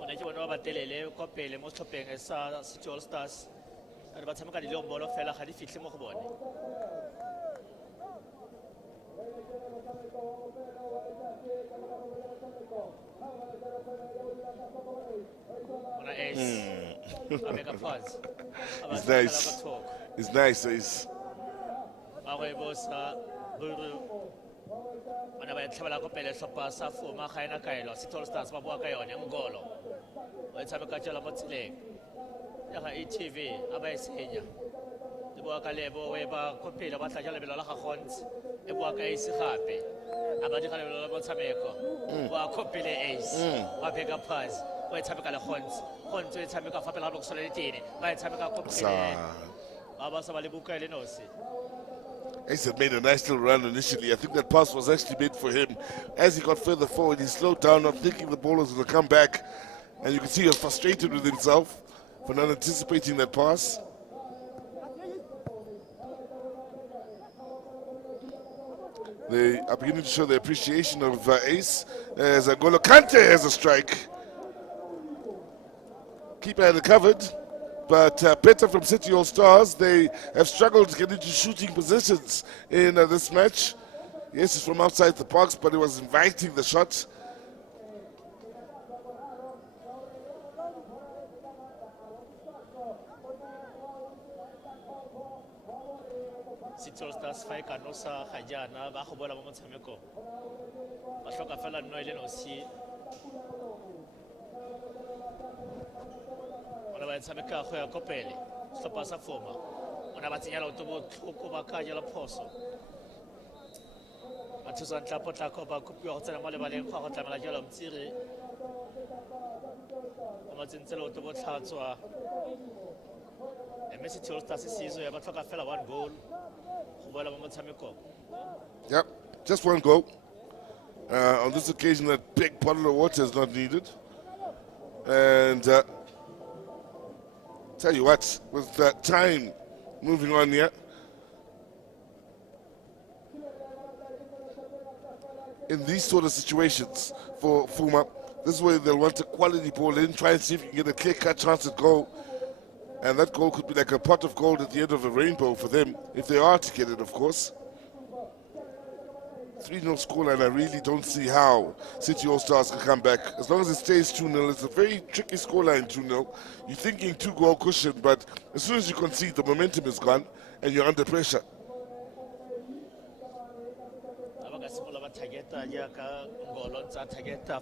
ona ke bona ba telele ko pele mo tlhopheng sa City All Stars re ba tshameka di le mbolo fela ga di fihle mo go bone ona It's nice. It's nice. It's ona ba tlhabela go pele sehlopha sa Fuma ga ena kaelo City All Stars ba bua ka yone ngolo o tshameka tšela mo tseleng ya ga ETV a ba e senya le bua ka lebo we ba kopela ba tla jala lebelo la ga Khons e bua ka ise gape a ba dira lebelo la motshameko bua kopele ace ba peka pass o tshameka le Khons o tshameka fa pela go sola ditene ba tshameka kopele ba ba sa ba le buka ile nosi. Ace had made a nice little run initially. I think that pass was actually made for him. As he got further forward, he slowed down, not thinking the ball was going to come back. And you can see he was frustrated with himself for not anticipating that pass. They are beginning to show their appreciation of Ace as N'Golo Kante has a strike. Keeper had it covered. But better from City All Stars. They have struggled to get into shooting positions in this match. Yes, it's from outside the box, but it was inviting the shot. City All Stars fa ka nosa ga jana ba go bola mo motshameko ba hloka fela nno ile nosi ona ba tshameka go ya kopele sehlopha sa Fuma ona ba tsenya loto bo tlhoko ba ka jela phoso ba thusa ntla potlako ba kopiwa go tsena mo lebaleng go tlamela jalo mtsiri o matsentse loto bo tlhatswa City All Stars season ya ba tlhoka fela one goal go bola mo motshameko. Yep, just one goal. On this occasion, that big bottle of water is not needed. And tell you what, with time moving on here, in these sort of situations for Fuma, this is where they'll want a quality ball in, try and see if you can get a clear-cut chance at goal. And that goal could be like a pot of gold at the end of a rainbow for them, if they are to get it, of course. 3-0 scoreline, I really don't see how City All Stars can come back. As long as it stays 2-0, it's a very tricky scoreline, 2-0. You're thinking 2-goal cushion, but as soon as you concede, the momentum is gone, and you're under pressure.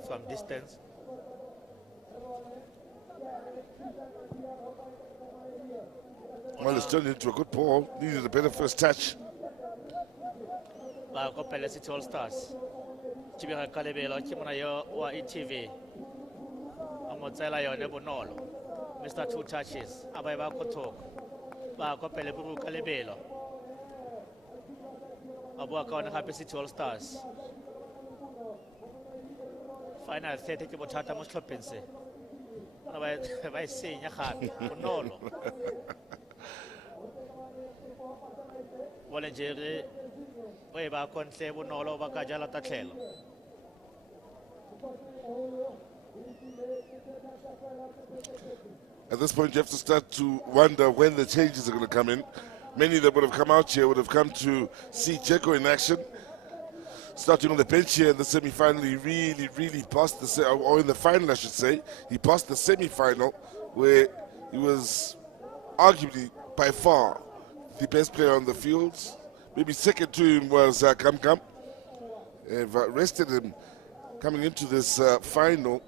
From distance. Well, it's turned into a good ball. Needed a better first touch. Ba go pele City All Stars. Tibega ka lebelo ke mona yo wa ETV. A mo tsela yone bonolo. Mr. Two Touches. Aba ba go thoko. Ba go pele buru ka lebelo. A bua ka ona gape City All Stars. Final 30 ke bothata mo tlhopheng se. Ona ba senya gape bonolo. Wale jere we ba kontle bonolo ba ka jala tatlhelo At this point, you have to start to wonder when the changes are going to come in. Many that would have come out here would have come to see Dzeko in action. Starting on the bench here in the semi-final, he really passed or in the final, I should say, he passed the semi-final where he was arguably by far the best player on the field. Maybe second to him was Kam. They've rested him coming into this final,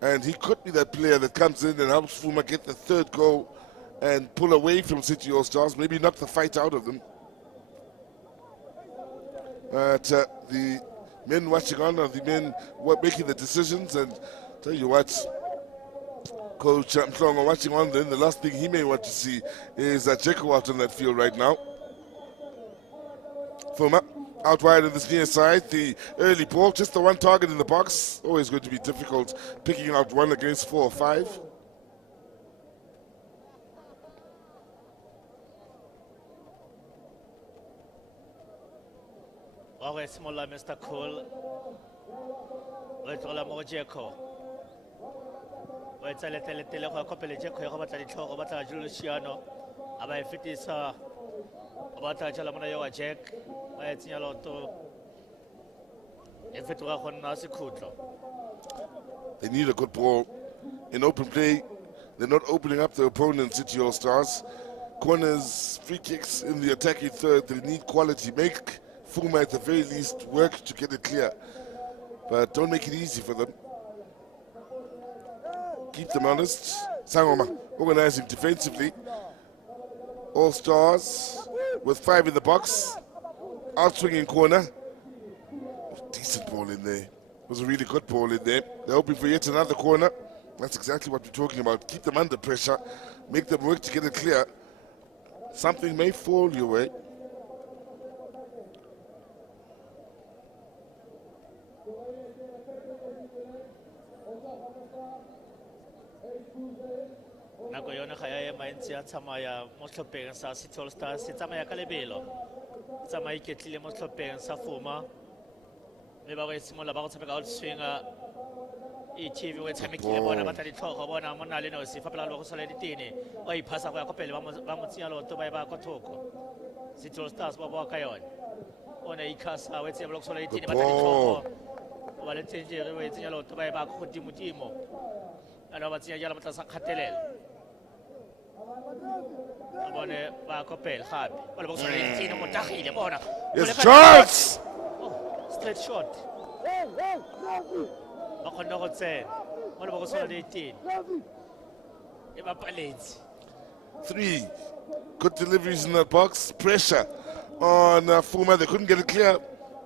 and he could be that player that comes in and helps Fuma get the third goal and pull away from City All-Stars, maybe knock the fight out of them. But the men watching on are the men making the decisions, and tell you what, Coach Mhlongo watching on, then the last thing he may want to see is Dzeko out on that field right now. Fuma out wide on this near side, the early ball, just the one target in the box, always going to be difficult picking out one against 4 or 5. Smaller Mr. Cole. Wait, all I'm Dzeko. Wait, I let the couple of Dzeko about the talk about Luciano. About 50 about Chalamana Jack. Wait, Yaloto. If it were on Nasikuto. They need a good ball. In open play, they're not opening up the opponent, City All-Stars. Corners, free kicks in the attacking third, they need quality. Make Fuma at the very least work to get it clear, but don't make it easy for them. Keep them honest. Sangoma organizing defensively. All-Stars with 5 in the box. Out-swinging corner. Decent ball in there. It was a really good ball in there. They're hoping for yet another corner. That's exactly what we're talking about. Keep them under pressure. Make them work to get it clear. Something may fall your way. Nako yone ga ya maintsi a tsamaya mo tlhopheng sa City All-Stars se tsamaya ka lebelo tsamaya iketlile mo tlhopheng sa Fuma le ba go simola ba go tshameka out swinga TV we tshamekile bona ba tla ditlhogo bona mo na le no se fapela le go sola ditene o iphasa go ya go pele ba mo tsiya loto ba ba go thoko City All-Stars ba ba ka yone ona ikhasa we tsaya ba go sola ditene ba tla ditlhogo ba le tsenjere we tsaya loto ba ba go dimodimo ana ba tsaya jala ba tla sa khatelela Yes, shots! Oh, straight shot. 3 good deliveries in that box. Pressure on Fuma. They couldn't get it clear.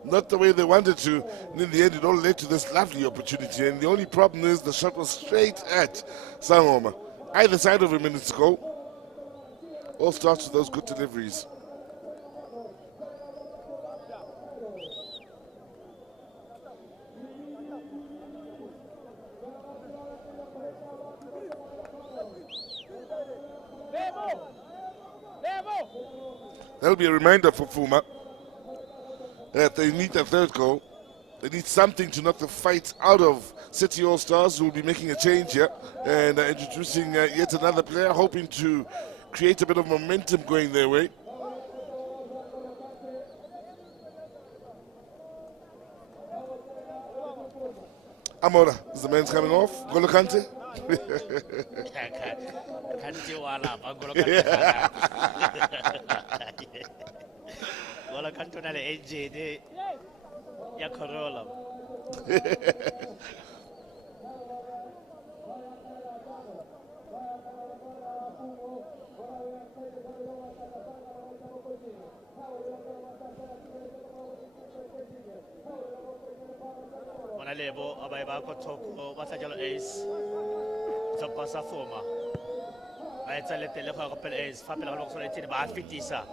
Not the way they wanted to. And in the end, it all led to this lovely opportunity. And the only problem is the shot was straight at Sangoma. Either side of him minutes ago. All starts with those good deliveries. That'll be a reminder for Fuma that they need a third goal. They need something to knock the fight out of City All-Stars, who will be making a change here and introducing yet another player, hoping to create a bit of momentum going their way. Amora, is the man's coming off? Golo Kante? Golo Kante na le engine ya Corolla. Lebo abay ba ko thoko ba tla jalo ace tsopa sa Fuma ba etsa letele go pele ace fa pele go sola tene ba fitisa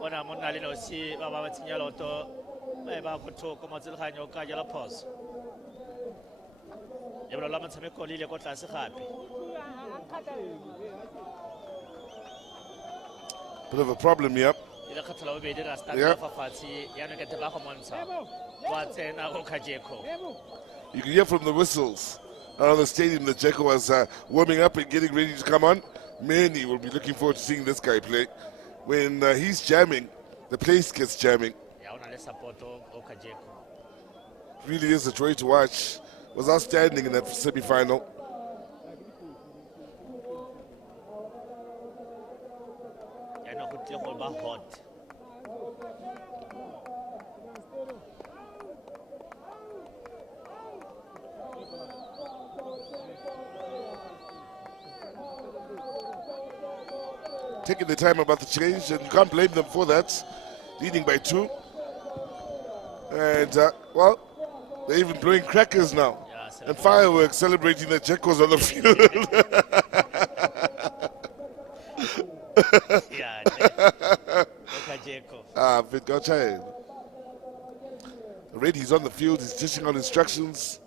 ona monna le no si ba ba tsenya loto ba go thoko mo tselganyo ka jala pause e bolo la motshameko le go tlase gape. Bit of a problem here. Yeah. You can hear from the whistles around the stadium that Jeko was warming up and getting ready to come on. Many will be looking forward to seeing this guy play. When he's jamming, the place gets jamming. Really is a joy to watch. Was outstanding in that semi-final. Taking the time about the change, and you can't blame them for that. Leading by 2. And, well, they're even blowing crackers now. And fireworks celebrating that Jeko's on the field. Already he's on the field, he's dishing out instructions.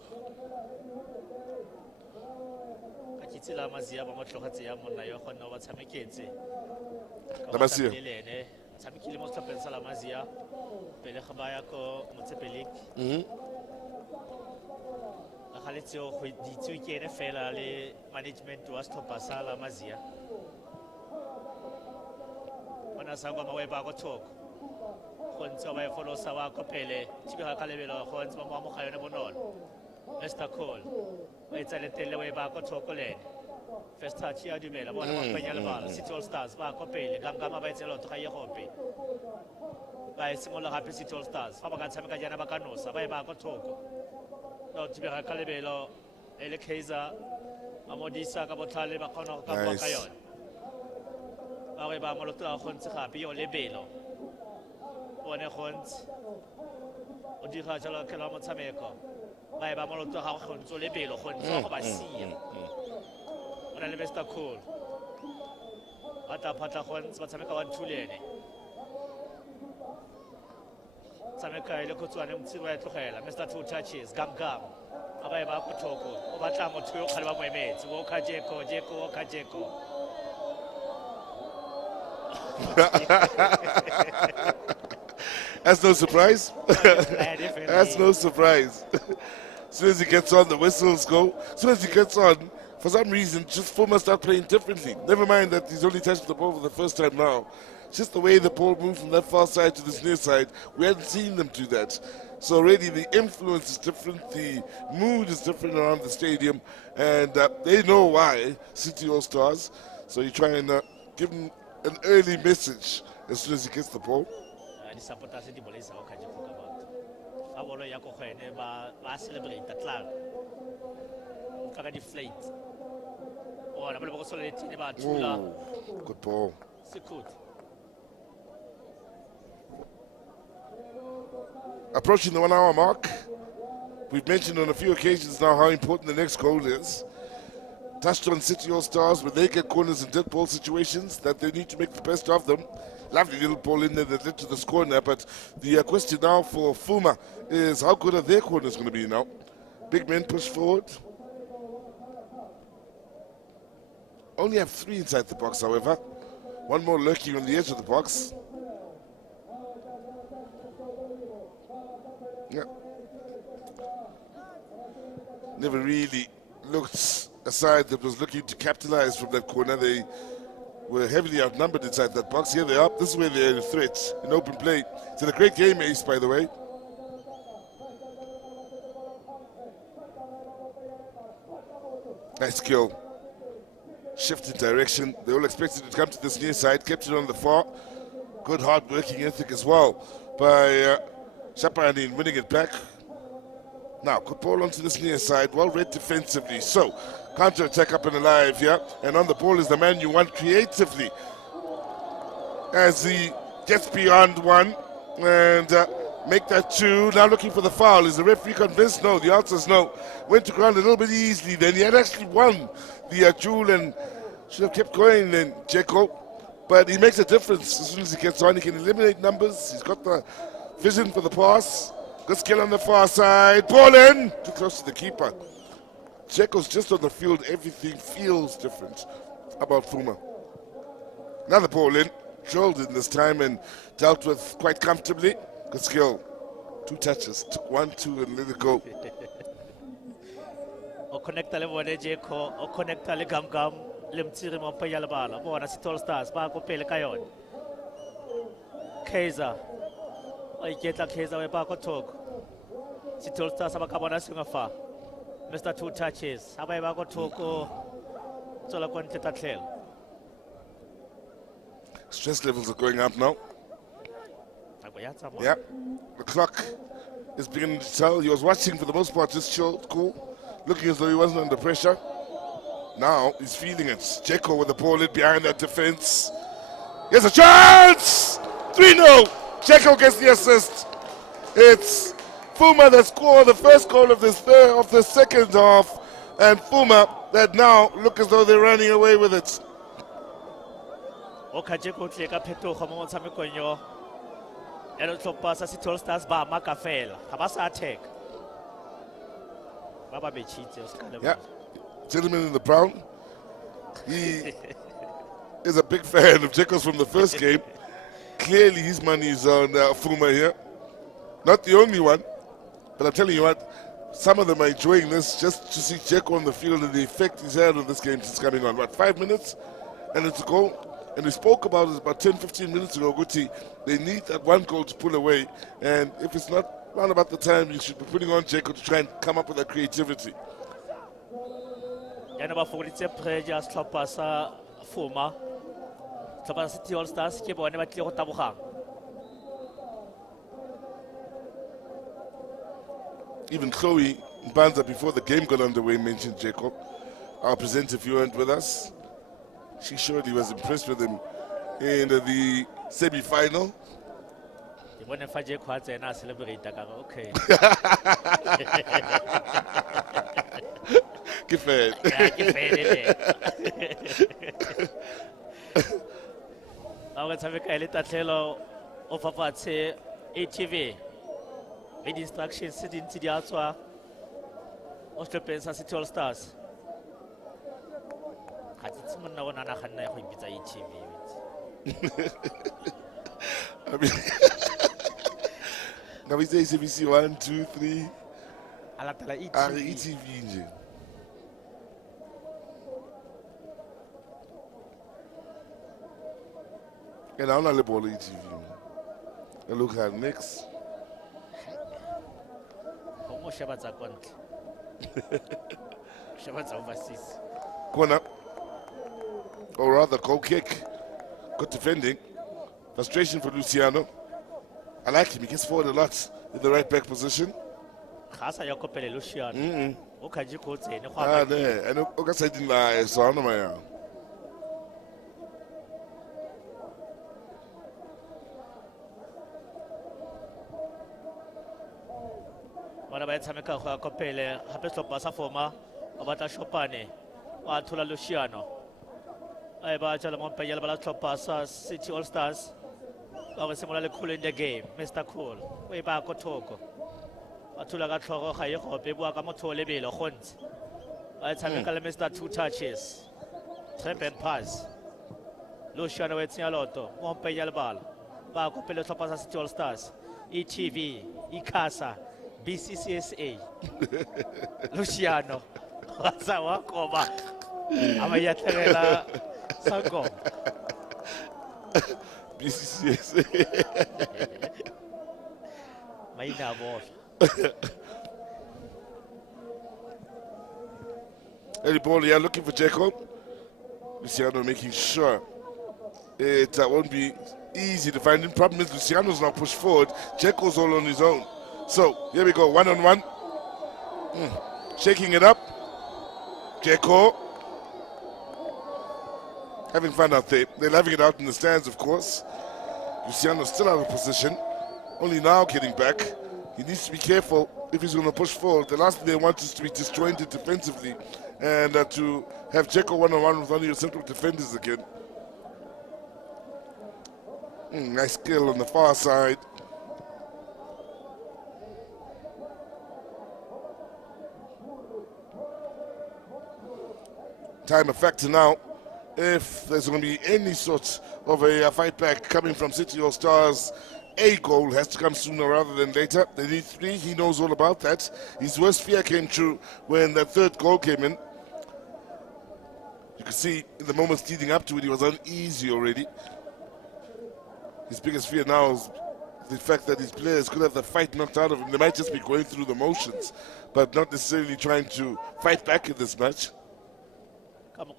Management was to pass la mazia. When I sang my way back to talk, when so I follow Sawa Copele, Chica Calabella, Horns, Mamma Bonon, Mr. Cole, it's a little way back to talk. First touch here, you made a one of Peñalabal, City All Stars, Copele, Gangama by Zelo to Hayahope. By similar happy City All Stars, Fabagan Samacana Bacanosa, by back to talk. No, Chica Calabello, Elekeza. Amodisa Kabotale Bakono Kayon. Areba Molota Honsa Pio Lebelo. One Hons Odika Jala Kalamotameko. By Bamolota Honso Lebelo, Honso Basia. When I live cool. Ata Pata Hons, Batameka and Tulene. Sameka Lokotuanum Tiwa to Hela, Mr. Two Touches, Gam Gam. Ababa Kotoko, Obatamo to Kalama mates, Woka Jeko, Woka Jeko. That's no surprise. That's no surprise. As soon as he gets on, the whistles go. As soon as he gets on, for some reason, just Fuma start playing differently. Never mind that he's only touched the ball for the first time now. Just the way the ball moved from that far side to this near side, we hadn't seen them do that. So already the influence is different, the mood is different around the stadium, and they know why, City All Stars. So you try and give him an early message as soon as he gets the ball. Good ball. Approaching the 1 hour mark. We've mentioned on a few occasions now how important the next goal is. Touched on City All Stars, when they get corners in dead ball situations, that they need to make the best of them. Lovely little ball in there that led to the score now, but the question now for Fuma is how good are their corners going to be now? Big men push forward. Only have 3 inside the box, however. One more lurking on the edge of the box. Yeah. Never really looked a side that was looking to capitalize from that corner. They were heavily outnumbered inside that box. Here they are. This is where they're a threat in open play. It's a great game, Ace, by the way. Nice kill. Shift in direction. They all expected to come to this near side. Kept it on the far. Good hard working ethic as well by Shapani in winning it back. Now, good ball onto this near side. Well read defensively. So, counter attack up and alive here. And on the ball is the man you want creatively. As he gets beyond one and make that 2. Now looking for the foul. Is the referee convinced? No, the answer is no. Went to ground a little bit easily then. He had actually won the duel and should have kept going then, Jeko. But he makes a difference as soon as he gets on. He can eliminate numbers. He's got the vision for the pass. Good skill on the far side. Ball in. Too close to the keeper. Jeko's just on the field. Everything feels different about Fuma. Another ball in. Drilled in this time and dealt with quite comfortably. Good skill. 2 touches. Took 1, 2 and let it go. o connecta le bone Jeko o connecta le Gamgam le Mtsiri mo pa ya le bala bona City All Stars ba go pele ka yona Kaiser o iketla Kaiser we ba go thoko City All Stars ba ka bona singa fa Mr. Two Touches aba ba go thoko tsola ko ntle tatlhela Stress levels are going up now. Yeah, the clock is beginning to tell. He was watching for the most part, just chill, cool, looking as though he wasn't under pressure. Now he's feeling it. Jeko with the ball in behind that defense. Here's a chance! 3-0. Jeko gets the assist. It's Fuma that scored the first goal of the second half, and Fuma that now look as though they're running away with it. Okajeko tleka phetogo mo motshamekong yo elo tlhopha sa City All Stars ba maka fela ga ba sa attack ba ba betshitse o ska le Yeah, gentleman in the brown, he is a big fan of Jeko's from the first game. Clearly his money is on Fuma here. Not the only one, but I'm telling you what, some of them are enjoying this just to see Jeko on the field and the effect he's had on this game since coming on. What, 5 minutes? And it's a goal. And we spoke about it about 10-15 minutes ago, Guti. They need that one goal to pull away. And if it's not round about the time, you should be putting on Jeko to try and come up with that creativity. yana ba fokoditse pressure tlhopha sa Fuma tlhopha sa City All Stars ke bone ba tle go tabogang Even Chloe Mbanza, before the game got underway, mentioned Jeko. Our presenter, if you weren't with us, she surely was impressed with him in the semi-final. ke bone fa Jeko a tsena a celebrate ka re okay Ke fan. Yeah, ke fan le ba go tshameka ile tatlhelo o fapatshe ATV with instructions tse dintsi di a tswa o setlhopheng sa City All Stars ga tse monna bona na ganna go ipitsa ATV I mean, now we say CBC 1, 2, 3. alatala ETV nje. And I'm not the ball ETV. I look at next. go sheba tsa kontle sheba tsa overseas Corner. Or rather, goal kick. Good defending. Frustration for Luciano. I like him. He gets forward a lot in the right back position. ga sa ya kopele Luciano o khaji ko tsene go Ah, ne. And o ka sa ding la so ana maya. bona ba tshameka go ya kopele gape setlhopha sa Fuma o batla shopane wa thola Luciano a ba tšala mo pejela ba la setlhopha sa City All Stars ba go semola le Cool in the game Mr. Cool o e ba ko thoko a thola ka tlhogo ga e gope bua ka motho o lebelo go ntse ba tshameka le Mr. Two Touches trap and pass Luciano wa tsenya loto mo pejela bala ba kopele setlhopha sa City All Stars ETV Ikasa BCCSA Luciano whatsa wa koba amayatlela sako BCCSA maina bo Eddie Ball, yeah, looking for Jeko. Luciano making sure it won't be easy to find him. Problem is Luciano's now pushed forward. Jeko's all on his own. So here we go, 1-on-1. Shaking it up. Jeko. Having fun out there. They're having it out in the stands, of course. Luciano's still out of position. Only now getting back. He needs to be careful if he's going to push forward. The last thing they want is to be disjointed defensively and to have Jeko 1-on-1 with only your central defenders again. Nice skill on the far side. Time factor now. If there's going to be any sort of a fight back coming from City All Stars, a goal has to come sooner rather than later. They need 3. He knows all about that. His worst fear came true when that 3rd goal came in. You can see in the moments leading up to it, he was uneasy already. His biggest fear now is the fact that his players could have the fight knocked out of him. They might just be going through the motions, but not necessarily trying to fight back in this match. Gone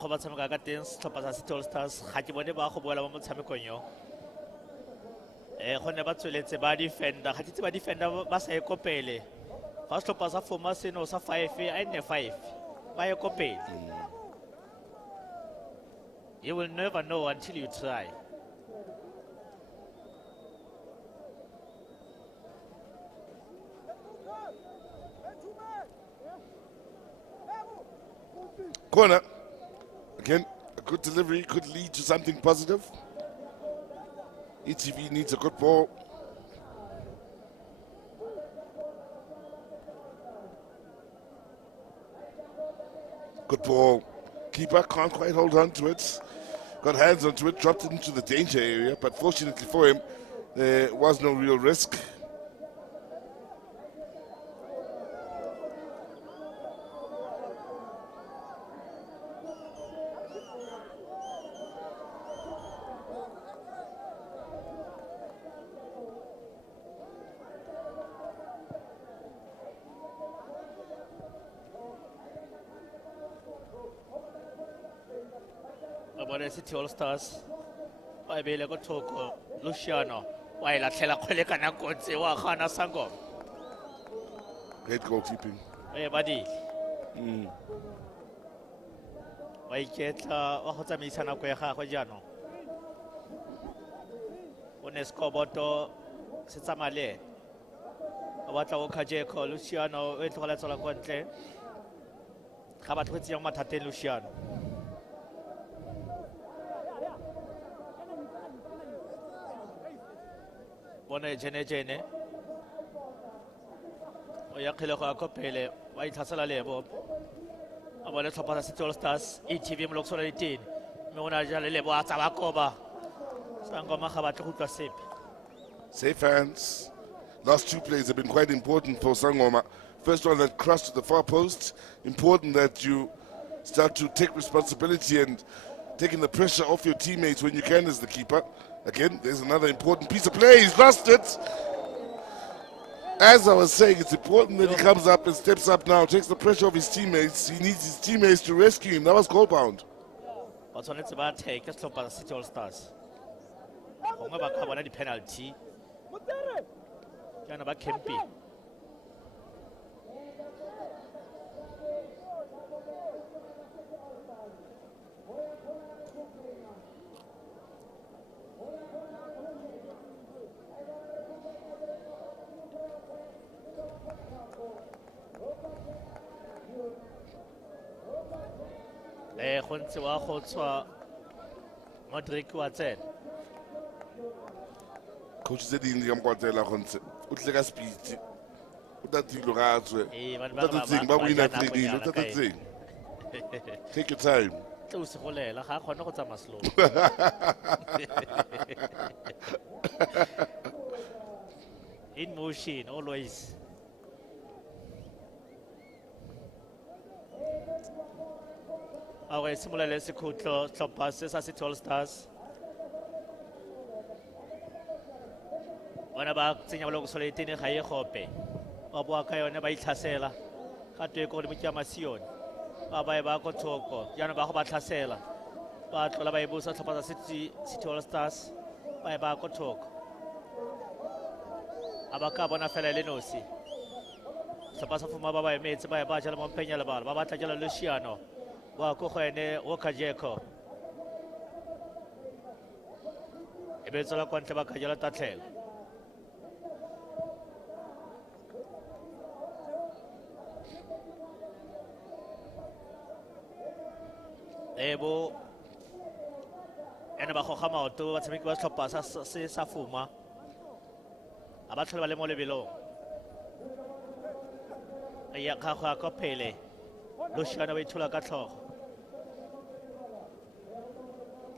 ba tsweletse ba defender ga titse ba defender ba sa ekopele fa setlhopha sa foma seno sa 5 a nne 5 ba ekopele. You will never know until you try. Corner. Again, a good delivery could lead to something positive. ETV needs a good ball. Good ball. Keeper can't quite hold on to it. Got hands onto it, dropped it into the danger area, but fortunately for him, there was no real risk. City All Stars ba bele go thoko Luciano wa ila tlhela khole kana kotse wa khana sango. Great goalkeeping. Badi wa iketla wa go tsamaisa nako ya gagwe jaanong o ne scoreboard se tsamale o batla go kajeko Luciano o tlogela tsela kwa ntle ga batho go tsiyang mathateng Luciano. Bone jene o ya khile go akopele wa itlhasela lebo a bone tlhopha sa All Stars ETV moloksola ditene mme ona ja le lebo a tsa ba koba sangoma ga batle go tlwa sepe. Safe hands. Last 2 plays have been quite important for Sangoma. First one that crossed to the far post. Important that you start to take responsibility and taking the pressure off your teammates when you can as the keeper. Again, there's another important piece of play. He's lost it. As I was saying, it's important that he comes up and steps up now, takes the pressure off his teammates. He needs his teammates to rescue him. That was goal bound. What's on it's about take a stop at City All Stars. I'm about to have a penalty. Yana ba Kempi. Go ntse wa go tswa Modric wa tsena. Coach said in the Amquatela Hunter, Utleka speed. What that thing look out to? That's the thing, but we not playing. What's that thing? Take your time. In motion, always. Always similar to the top passes as City All Stars. One about Senior Solitin and Haye Hope. Obuaka never itasela. Hatu called Micamasion. Baba Bako Toko, Yanaba Tasela. But Lababusa Tapa City All Stars by Bako Toko. Abacabona Felenosi. Sapasa from Baba mates by Bajalam Penalaba, Baba Tajala Luciano. Wakohene Wakajeko. Ebezola Quantaba Kajala Tatel. Ebo and about Hama to what's make was Topas Safuma. About Valemole below. A Yakaha Copele. Luciano Vitula Gato.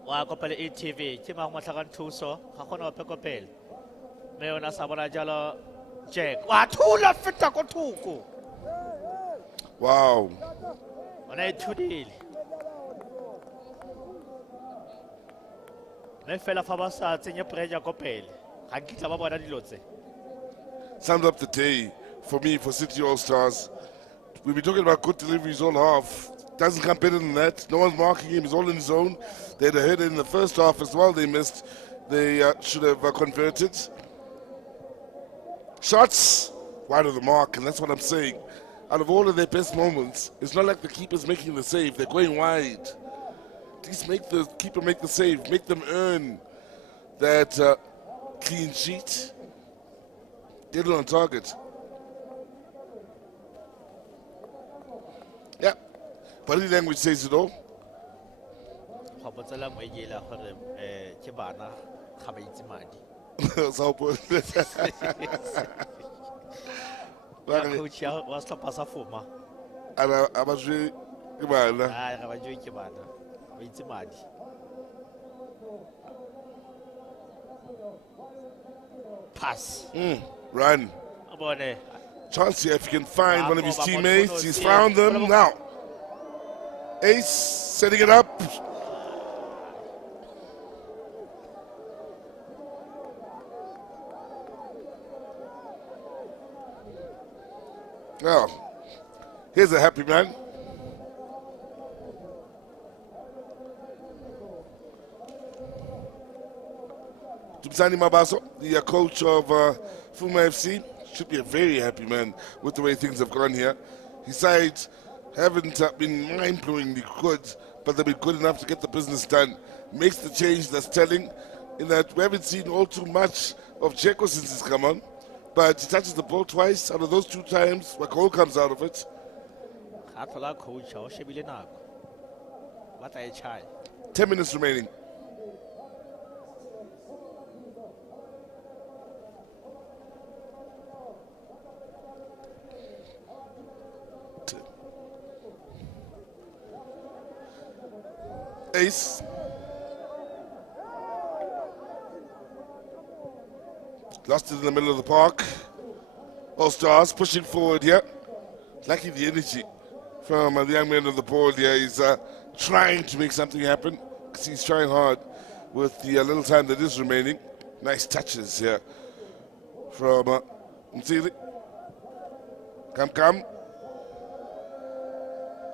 Wakopele ETV, Tima Matagan Tuso, Hakono Pecopel. mme yona sa bona jalo Jack wa thula feta ko thoko Wow. ona e thudile mme fela fa ba sa tsenye pressure ko pele ga nkitla ba bona dilo tse. Sums up the day for me for City All Stars. We've been talking about good deliveries all half. Doesn't come better than that. No one's marking him. He's all in his own. They had a header in the first half as well. They missed. They should have converted. Shots wide of the mark, and that's what I'm saying. Out of all of their best moments, it's not like the keeper's making the save. They're going wide. Please make the keeper make the save. Make them earn that clean sheet. Get it on target. Yeah. Body language says it all. Coach wa sehlopha sa Fuma. A ba jwe ke bana. Ga ba jwe ke bana. Ba itse madi. Pass. Run. Chance here if he can find one of his teammates. He's found them now. Ace setting it up. Well, here's a happy man. Tubsani Mabaso, the coach of Fuma FC, should be a very happy man with the way things have gone here. His side haven't been mind-blowingly good, but they've been good enough to get the business done. Makes the change that's telling in that we haven't seen all too much of Checo since he's come on. But he touches the ball twice. Out of those 2 times, a goal comes out of it. 10 minutes remaining. Ace. Lost it in the middle of the park. All Stars pushing forward here. Lacking the energy from the young man on the ball here. He's trying to make something happen because he's trying hard with the little time that is remaining. Nice touches here from Mtsili. Come.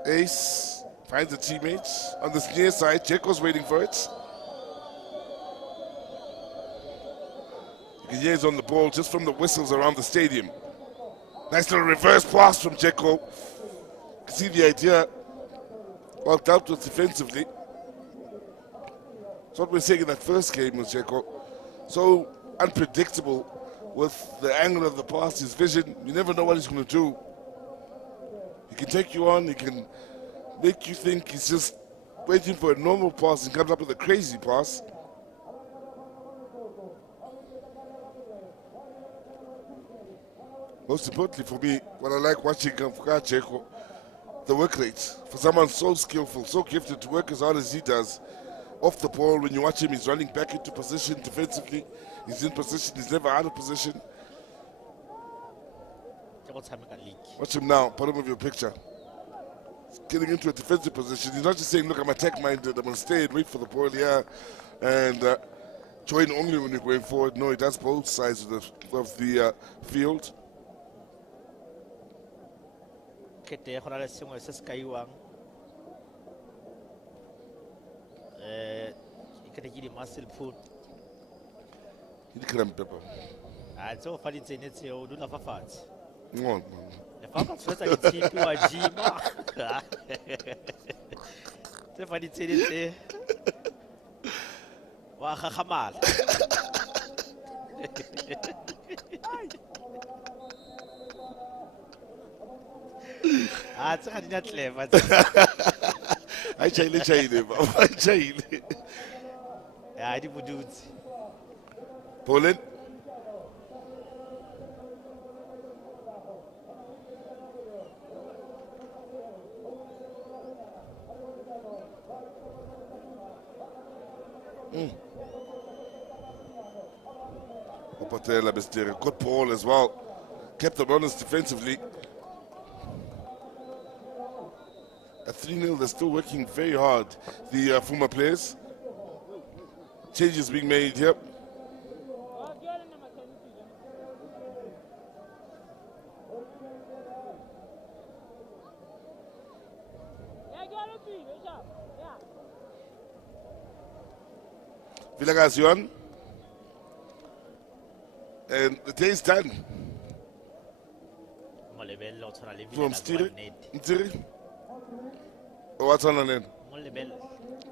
Ace finds the teammates on this near side. Checo's waiting for it. You can hear he's on the ball just from the whistles around the stadium. Nice little reverse pass from Checo. You can see the idea. Well dealt with defensively. That's what we're saying in that first game with Checo. So unpredictable with the angle of the pass, his vision. You never know what he's going to do. He can take you on. He can make you think he's just waiting for a normal pass and comes up with a crazy pass. Most importantly for me, what I like watching Checo, the work rate. For someone so skillful, so gifted to work as hard as he does, off the ball, when you watch him, he's running back into position defensively. He's in position, he's never out of position. Watch him now, bottom of your picture. He's getting into a defensive position. He's not just saying, look, I'm attack-minded, I'm going to stay and wait for the ball here and join only when you're going forward. No, he does both sides of the field. Kete go na le sengwe se se kaiwang ikete ke di muscle pull di cramp pepper tse fa di tsene tse o dula fa fatshe no le fa ka tshwetsa di tshipi wa jima tse fa di tsene tse wa gagamala tse ga di na clever I chaile ba chaile ya di budutsi Poland Stella Bestere. Good ball as well. Kept them honest defensively. At 3-0, they're still working very hard, the Fuma players. Changes being made here. Vilagazion. And the day is done. From Ntiri. What's on an end?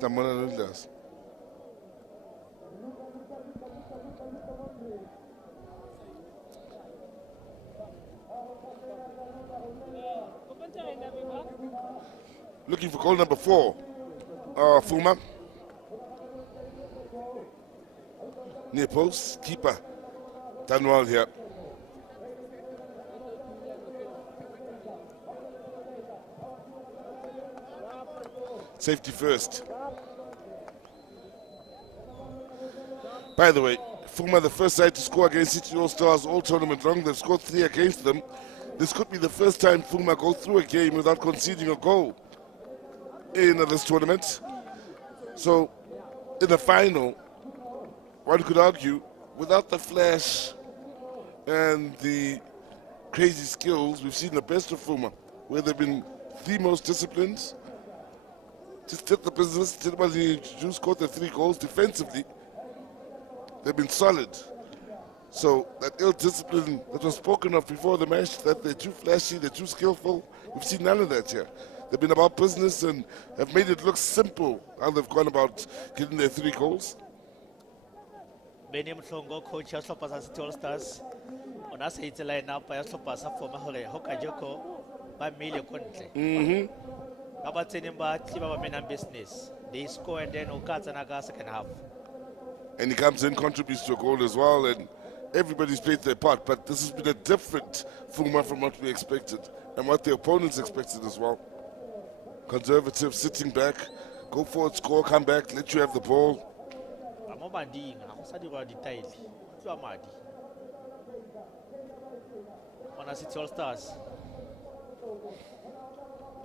Tamona Nildas. Looking for goal number 4. Fuma. Near post. Keeper. Done well here. Safety first. By the way, Fuma, the first side to score against City All-Stars all tournament long. They've scored 3 against them. This could be the first time Fuma go through a game without conceding a goal in this tournament. So, in the final, one could argue, without the flash and the crazy skills, we've seen the best of Fuma, where they've been the most disciplined. Just did the business. Just scored the 3 goals defensively. They've been solid. So that ill discipline that was spoken of before the match, that they're too flashy, they're too skillful, we've seen none of that here. They've been about business and have made it look simple how they've gone about getting their 3 goals. Beni Mhlongo, coach ya sehlopha sa City All-Stars, o na sa itse line-up ya sehlopha sa Fuma hore ho kajeko ba mmile ko ntle. Ba ba tseneng ba tliba ba menang business. They score and then o ka tsena ka second half. And he comes in, contributes to a goal as well, and everybody's played their part. But this has been a different Fuma from what we expected and what the opponents expected as well. Conservative, sitting back, go forward, score, come back, let you have the ball. On City All-Stars.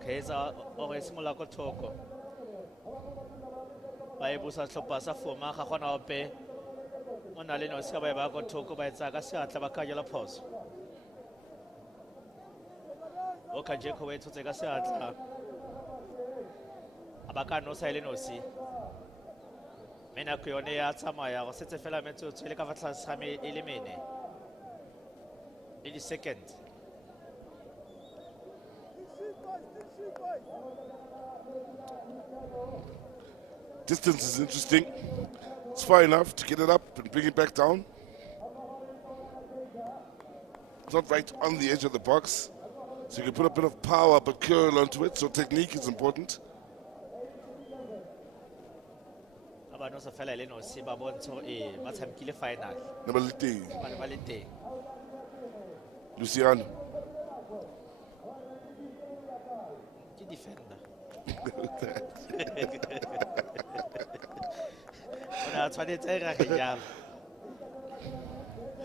Kaiza ore simola ko thoko. Ba e busa sehlopha sa Fuma ga gona ope. O na le no se ba ba ko thoko ba etsa ka seatla ba ka jela phoso. O ka je ko e tshotse ka seatla. Abaka no sa ile no si. Mena ko yone ya tsamaya go setse fela metsotso ile ka fa tlase ga me ile mene. Ile second. Distance is interesting. It's far enough to get it up and bring it back down. It's not right on the edge of the box. So you can put a bit of power but curl onto it, so technique is important. Number 18. Luciano. Ona tshwanetse e rage jalo.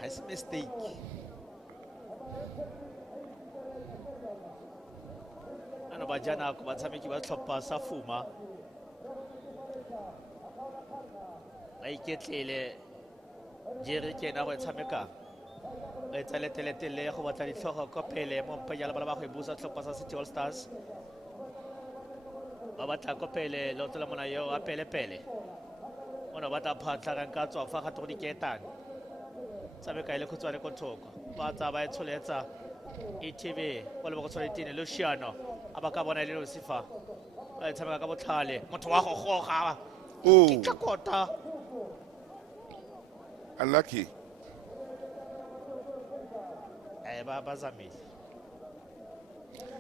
Ha se mistake. Ano ba jana ko ba tshameki ba tlhopha sa Fuma. Ba iketlele jere kena go tshameka. Re tseletele go batla ditlhogo ko pele mo mpanyala ba ba go busa tlhopha sa City All-Stars. Ba batla ko pele lo tla mona yo a pele. Ona bata phatla ka ka tswa fa ga tlo diketan. Tsabe ka ile go tswa le ko thoko. Ba tsa ba etsholetsa ETV wa le go tswa ditine Luciano aba ka bona ile Lucifer. Ba tshameka ka botlhale. Motho wa go goga. Oh. Kitla Unlucky.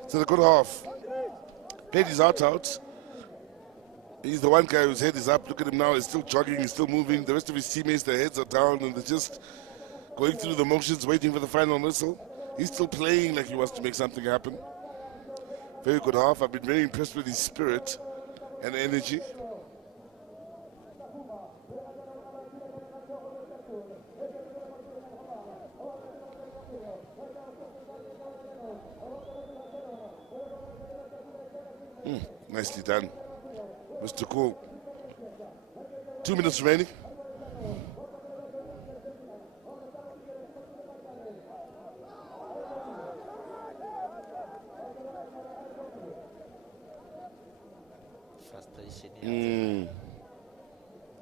So the good half. Played his heart out. He's the one guy whose head is up. Look at him now. He's still jogging. He's still moving. The rest of his teammates, their heads are down and they're just going through the motions, waiting for the final whistle. He's still playing like he wants to make something happen. Very good half. I've been very impressed with his spirit and energy. Nicely done, Mr. Cole. 2 minutes remaining.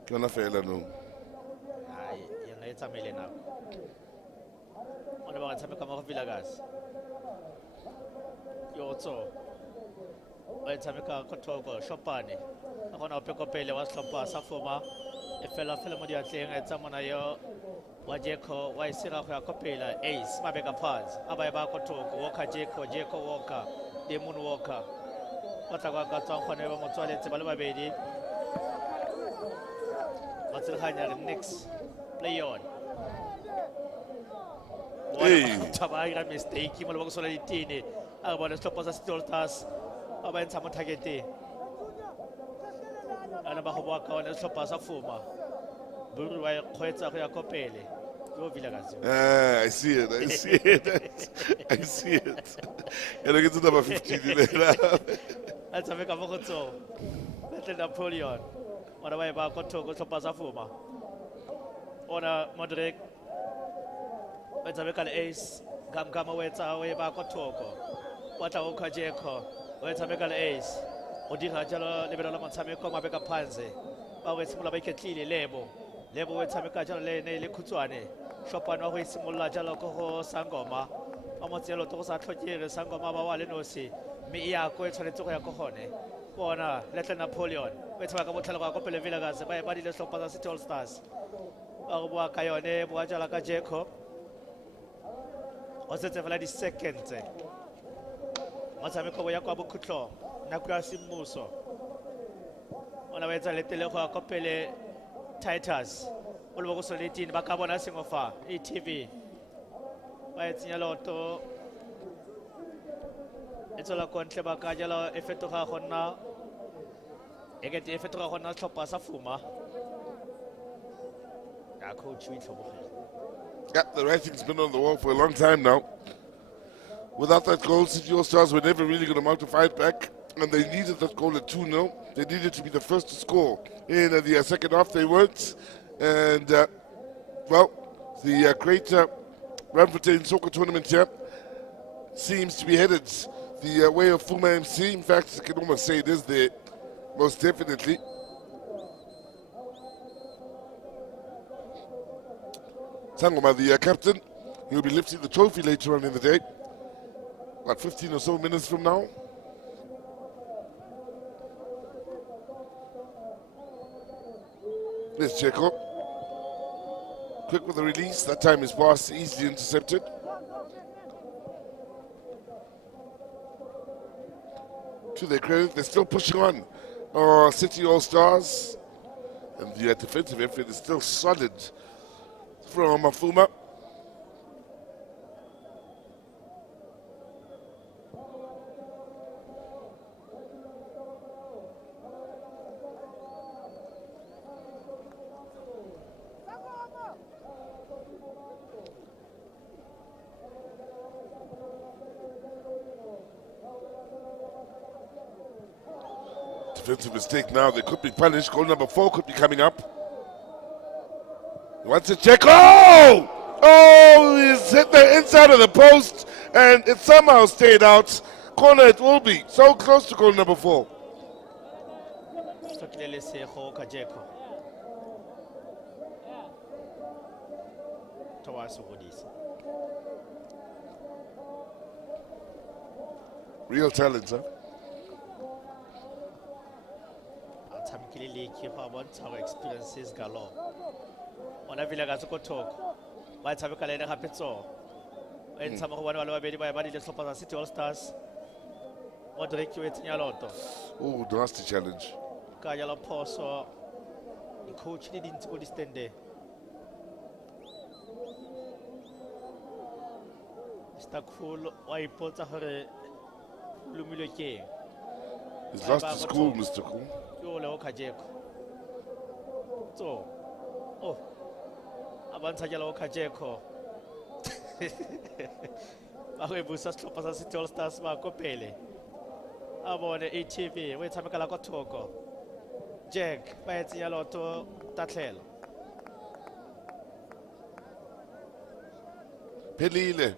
Kona fela no. Hayi, yena etsamile nako. Ona ba tshameka mo go Vilakazi. Yotso. Ba tshameka go thoko Shopane. A gona o pekopele wa Slompa sa foma. E fela mo diatleng e tsamana yo wa Jeko wa isira go ya kopela Ace mabeka phansi. Aba ba go thoko Walker Jeko Walker, Demon Walker. Ba tla kwa ka tsang gone ba motswaletse ba le babedi. Matsilhanya next play on. Hey, Tabaira mistake mo le go sola ditine. A bona Slompa sa Stoltas. Aba ntsa mo target. Ana ba go bua ka ona Slompa sa fuma. Buru wa kgwetsa go ya kopele. Yo Vilakazi. I see it. I see it. And I get to number 15. That's a make a moto. Little Napoleon. On a way back to Slompa sa fuma. Ona Modric. Let's make an ace. Gama wetsa way back to Toko. What a Okajeko. Let's make an ace. Odira Jalo, Liberal Monsameko, Mabeka Panze. Bawe Simula Baketili, Lebo. Lebo Wetameka Jale, Kutuane. Chopin always Simula Jaloko Sangoma. Amozelo Tosa Totier, Sangoma Walenosi. Mia Coetanetoya Cohone. Bona, Little Napoleon. Wetamaka Copele Villagas, by a body of Slompa City All Stars. Awa Kayone, Wajalaka Jeko. Was it the second? Masameko Yakobo Kutlo. Nakwasi Muso. On a way to let the local Copele Titus. All of us on 18 Bacabona Singofa, ETV. By its Yaloto. It's all a country Bacajalo, Efetuha Hona. I get the Efetuha Hona Slompa sa fuma. Yeah, the writing's been on the wall for a long time now. Without that goal, City All Stars were never really going to mount a fight back. And they needed that goal at 2-0. They needed to be the first to score. In the second half, they weren't. And, well, the great Randfontein Soccer Tournament here seems to be headed the way of Fuma MC. In fact, I can almost say it is there, most definitely. Sangoma, the captain, he'll be lifting the trophy later on in the day. About 15 or so minutes from now. There's Checo. Quick with the release. That time is passed, easily intercepted. To their credit, they're still pushing on. City All Stars. And the defensive effort is still solid from Afuma. Defensive mistake now. They could be punished. Goal number 4 could be coming up. He wants to check. Oh, he's hit the inside of the post and it somehow stayed out. Corner it will be. So close to goal number 4. Real talent, huh? Our experiences galore. On a villa as a talk. Why have a calendar happetso? And some of one of our baby by body just for City All Stars. What do you eat in your lotto? Oh, nasty challenge. Kayala Poso. The coach didn't go this day. Stuck full, why put a hurry. Lumilke. He's lost his school, Mr. Cool. So, oh, Avanza Yellow Kajeko. Awe Busa Slopasa City All Stars Marco Pele. a bone ATV o e tshamekela kwa thoko Jack ba etsenya loto tatlhelo Pelile.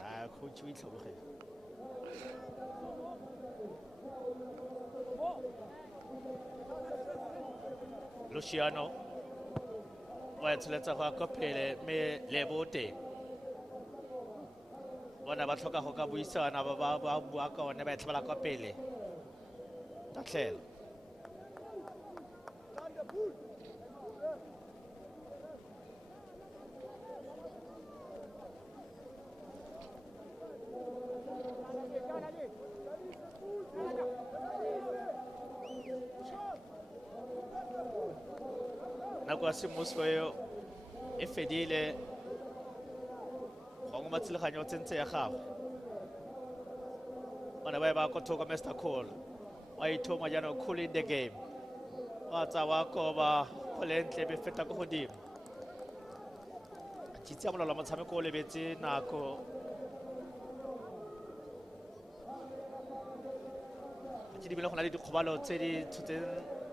ah coach o itlhobogela Luciano wa tsheletsa go akopele me lebote bona ba tlhoka go ka buisana ba bua ka one ba tlhabela kwa pele tatlhelo nako ya semmuso eo e fedile go matseleganyo tsentse ya gago bona ba ba go thoko Mr. Cole wa ithoma jana cool in the game wa tsa wa koba go lentle be feta go godimo tshitse molalo motshameko o lebetse nako ke di bile go na le dikgobalo tse di tshoteng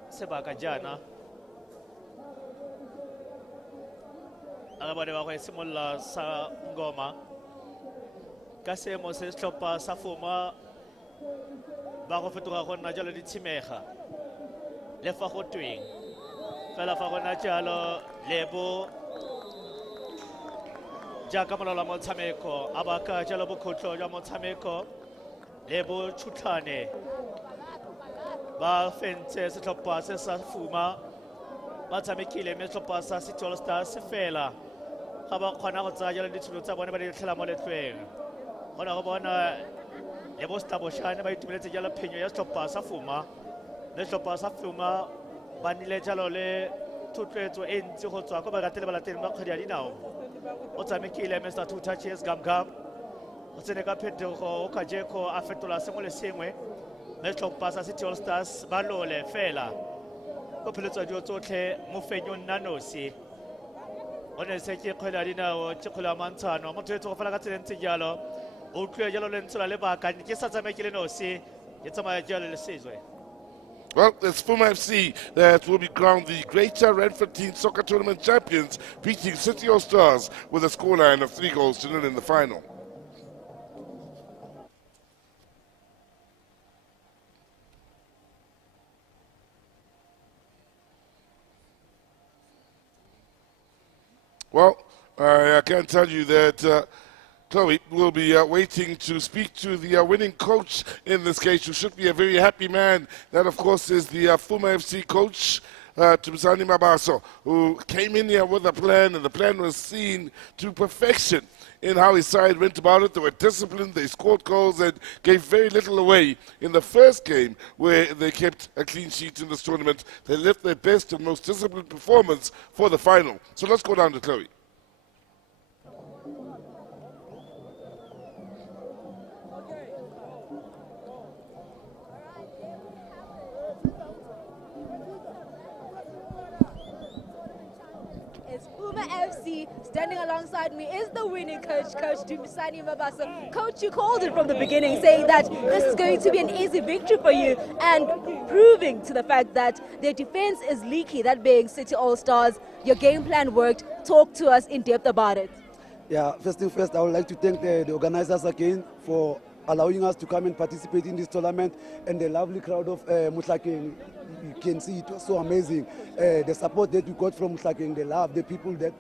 sebaka jana aga bone ba go simolola sa ngoma ka seemo se setlhopha sa Fuma ba go fetoga go nna jalo ditshimega le fa go tweng fela fa go nna jalo lebo jaaka molao wa motshameko a baka jalo bokhutlo jwa motshameko lebo tšhutlhane ba fentse setlhopha se sa Fuma ba tshamekile mme setlhopha sa City All Stars fela ga ba kgona go tsaya jalo ditšhono tsa bone ba di tlhela mo letlweng gona go bona le bo Staboshane ba itumeletse jalo phenyo ya setlhopha sa Fuma le setlhopha sa Fuma ba nnile jalo le thotloetso e ntsi go tswa ko baratedi ba lateng ba kgwedi ya dinao o tshamekile Mr. Two Touches Gam o tsene ka phetogo o kajeko a fetola sengwe le sengwe mme setlhopha sa City All Stars ba lole fela go pheletswa dio tsotlhe mo fenyong nna nosi o ne se ke kgwedi ya dinao ke kgwele ya mantshano motho e tse go fela ka tseleng tse jalo o utlwile jalo le ntse la lebaka ke sa tsamaekile nosi ke tsamaya jalo le sezwe. Well, it's Fuma FC that will be crowned the Greater Randfontein Soccer Tournament champions, beating City All Stars with a scoreline of 3-0 in the final. Well, I can tell you that Chloe will be waiting to speak to the winning coach in this case, who should be a very happy man. That, of course, is the Fuma FC coach, Tubisani Mabaso, who came in here with a plan, and the plan was seen to perfection in how his side went about it. They were disciplined, they scored goals, and gave very little away in the first game, where they kept a clean sheet in this tournament. They left their best and most disciplined performance for the final. So let's go down to Chloe. FC standing alongside me is the winning coach, Coach Dumisani Mabasa. Coach, you called it from the beginning, saying that this is going to be an easy victory for you, and proving to the fact that their defense is leaky, that being City All Stars. Your game plan worked. Talk to us in depth about it. Yeah, first thing first, I would like to thank the organizers again for allowing us to come and participate in this tournament, and the lovely crowd of Mohlakeng. You can see it was so amazing. The support that we got from Mohlakeng, the love, the people that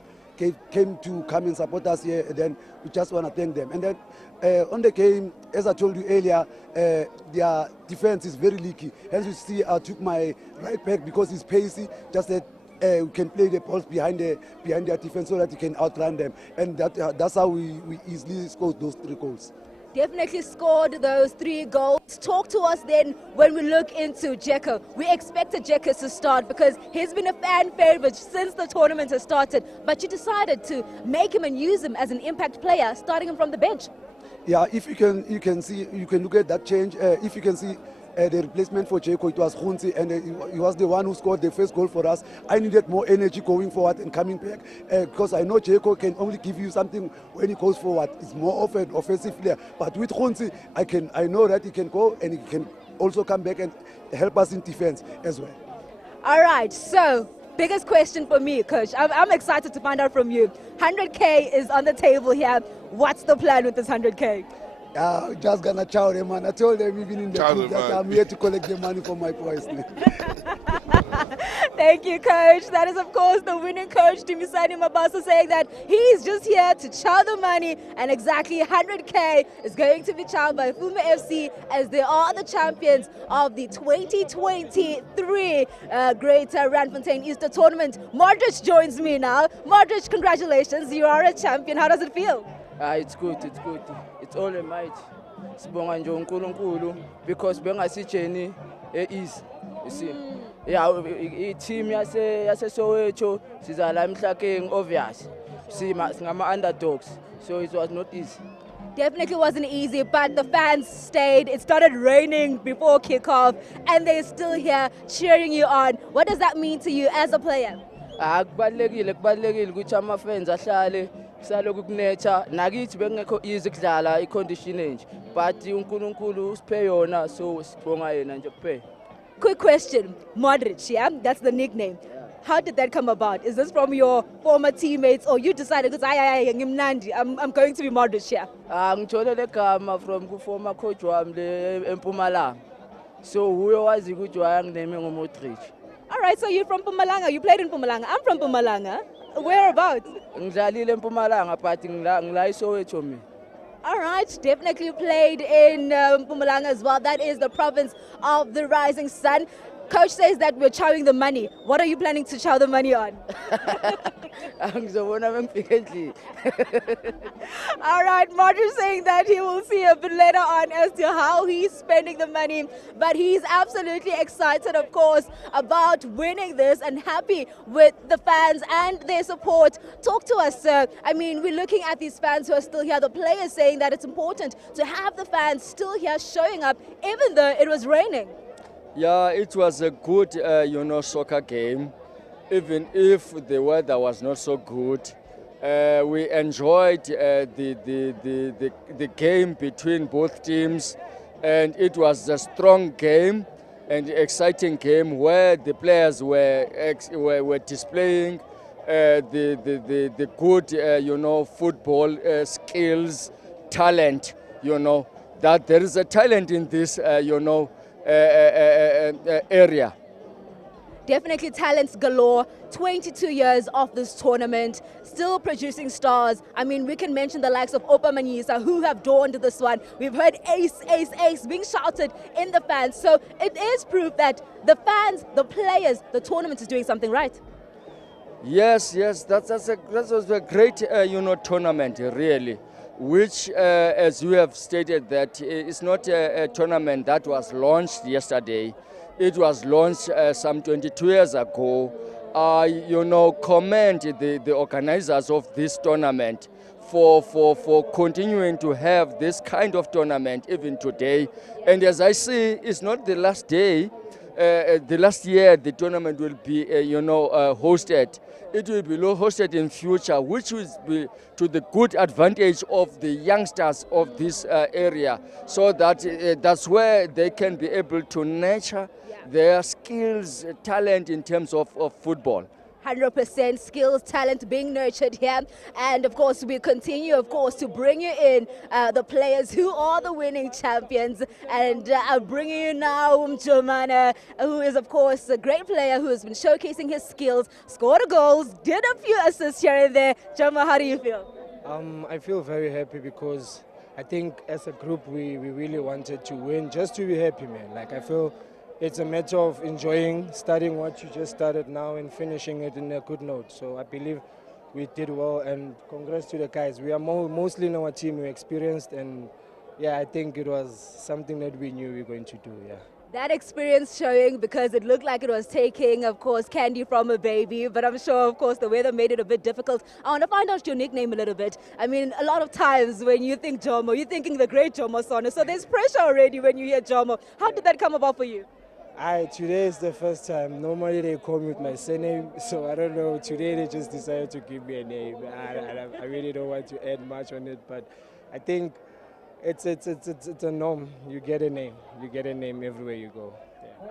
came to come and support us here, and then we just want to thank them. And then on the game, as I told you earlier, their defense is very leaky. As you see, I took my right back because he's pacey, just that we can play the balls behind their defense so that we can outrun them. And that's how we easily scored those 3 goals. Definitely scored those 3 goals. Talk to us then when we look into Jekko. We expected Jekko to start because he's been a fan favorite since the tournament has started, but you decided to make him and use him as an impact player, starting him from the bench. Yeah, if you can see, you can look at that change. If you can see, the replacement for Jaco, it was Khunzi, and he was the one who scored the first goal for us. I needed more energy going forward and coming back because I know Jaco can only give you something when he goes forward. It's more of an offensive player. But with Khunzi, I know that he can go and he can also come back and help us in defense as well. All right, so biggest question for me, Coach. I'm excited to find out from you. 100K is on the table here. What's the plan with this 100K? Just gonna chow them, man. I told them even in the group that I'm here to collect the money for my boys. Thank you, Coach. That is, of course, the winning coach, Timisani Mabasa, saying that he's just here to chow the money, and exactly 100K is going to be chowed by Fuma FC as they are the champions of the 2023 Greater Randfontein Easter Tournament. Modric joins me now. Modric, congratulations. You are a champion. How does it feel? It's good, it's good. It's all a might. Sibonga nje uNkulunkulu because bengasijeni easy. You see. Yeah, team yase Soweto sizala Mohlakeng obvious. See, ngama underdogs. So it was not easy. Definitely wasn't easy, but the fans stayed. It started raining before kickoff, and they're still here cheering you on. What does that mean to you as a player? Kubalekile ukuthi ama-fans ahlale saloku kunetha nakithi bengekho easy kudlala i-condition enje but uNkulunkulu usiphe yona so sibonga yena nje kuphela. Quick question, Modric, yeah? That's the nickname. How did that come about? Is this from your former teammates or you decided because I'm going to be Modric here? Ngithole le gama from former coach wami le eMpumalanga. So huyo wazi ukuthi wayangineme ngoModric. All right, so you're from Mpumalanga. You played in Mpumalanga. I'm from Mpumalanga. Whereabouts? Ngidlalile eMpumalanga but ngila iSoweto mina. All right, definitely played in Mpumalanga as well. That is the province of the rising sun. Coach says that we're chowing the money. What are you planning to chow the money on? All right, Modric saying that he will see a bit later on as to how he's spending the money. But he's absolutely excited, of course, about winning this and happy with the fans and their support. Talk to us, sir. I mean, we're looking at these fans who are still here. The players saying that it's important to have the fans still here showing up, even though it was raining. Yeah, it was a good, soccer game. Even if the weather was not so good, we enjoyed the game between both teams, and it was a strong game and exciting game where the players were displaying the good, football skills, talent. That there is a talent in this, area. Definitely talents galore. 22 years of this tournament, still producing stars. I mean, we can mention the likes of Opa Manyisa who have dawned this one. We've heard ace, ace, ace being shouted in the fans. So it is proof that the fans, the players, the tournament is doing something right. Yes, that was a great, tournament, really. Which, as you have stated, that it's not a tournament that was launched yesterday. It was launched some 22 years ago. Commend the organizers of this tournament for continuing to have this kind of tournament even today. And as I see, it's not the last day. The last year the tournament will be, hosted. It will be hosted in future, which will be to the good advantage of the youngsters of this area, so that that's where they can be able to nurture their skills, talent in terms of football. 100% skills, talent being nurtured here. And of course, we continue, of course, to bring you in the players who are the winning champions. And I'm bringing you now Mjomana, who is, of course, a great player who has been showcasing his skills, scored goals, did a few assists here and there. Joma, how do you feel? I feel very happy because I think as a group, we really wanted to win, just to be happy, man. Like, I feel it's a matter of enjoying, starting what you just started now and finishing it in a good note. So I believe we did well, and congrats to the guys. We are mostly in our team, we're experienced, and yeah, I think it was something that we knew we were going to do, yeah. That experience showing because it looked like it was taking, of course, candy from a baby, but I'm sure, of course, the weather made it a bit difficult. I want to find out your nickname a little bit. I mean, a lot of times when you think Jomo, you're thinking the great Jomo Sono, so there's pressure already when you hear Jomo. How did that come about for you? Today is the first time. Normally they call me with my surname, so I don't know. Today they just decided to give me a name. I really don't want to add much on it, but I think it's a norm. You get a name. You get a name everywhere you go.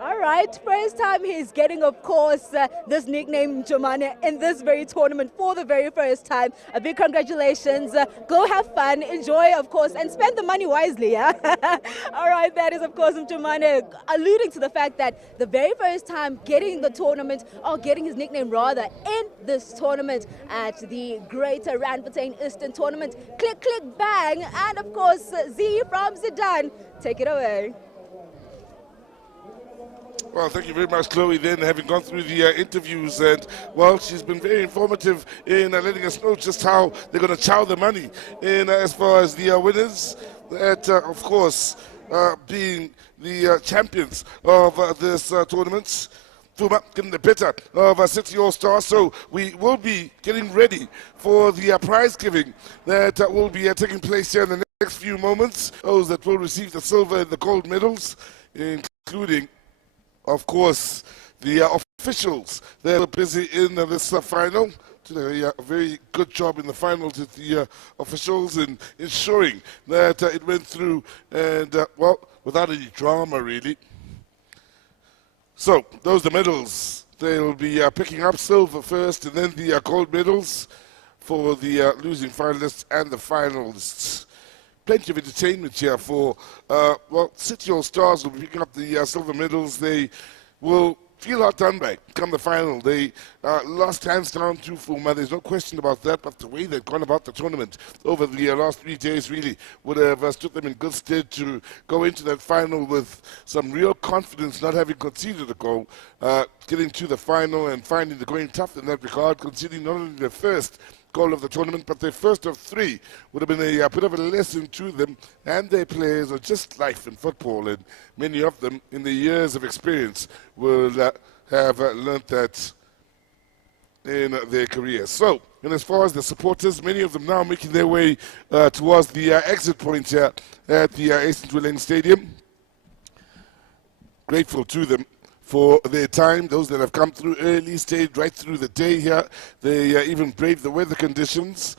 All right, first time he's getting, of course, this nickname, Jomane, in this very tournament for the very first time. A big congratulations. Go have fun, enjoy, of course, and spend the money wisely, yeah? All right, that is, of course, Jomane alluding to the fact that the very first time getting the tournament, or getting his nickname rather, in this tournament at the Greater Randfontein Eastern Tournament. Click, click, bang, and of course, Z from Zidane. Take it away. Well, thank you very much, Chloe, then, having gone through the interviews. And, well, she's been very informative in letting us know just how they're going to chow the money in as far as the winners. That, of course, being the champions of this tournament. Fuma getting the better of City All-Star. So we will be getting ready for the prize giving that will be taking place here in the next few moments. Those that will receive the silver and the gold medals, including, of course, the officials. They were busy in this final. Did a very good job in the finals with the officials in ensuring that it went through and, well, without any drama, really. So, those are the medals. They'll be picking up silver first and then the gold medals for the losing finalists and the finalists. Plenty of entertainment here for, well, City All-Stars will be picking up the silver medals. They will feel outdone by come the final. They lost hands down to Fuma. There's no question about that, but the way they've gone about the tournament over the last 3 days really would have stood them in good stead to go into that final with some real confidence, not having conceded a goal, getting to the final and finding the going tough in that regard, conceding not only their first goal of the tournament, but their first of 3 would have been a bit of a lesson to them and their players, or just life in football, and many of them in the years of experience will have learnt that in their careers. So, and as far as the supporters, many of them now making their way towards the exit point here at the Randfontein Stadium. Grateful to them for their time. Those that have come through early, stayed right through the day here. They even braved the weather conditions.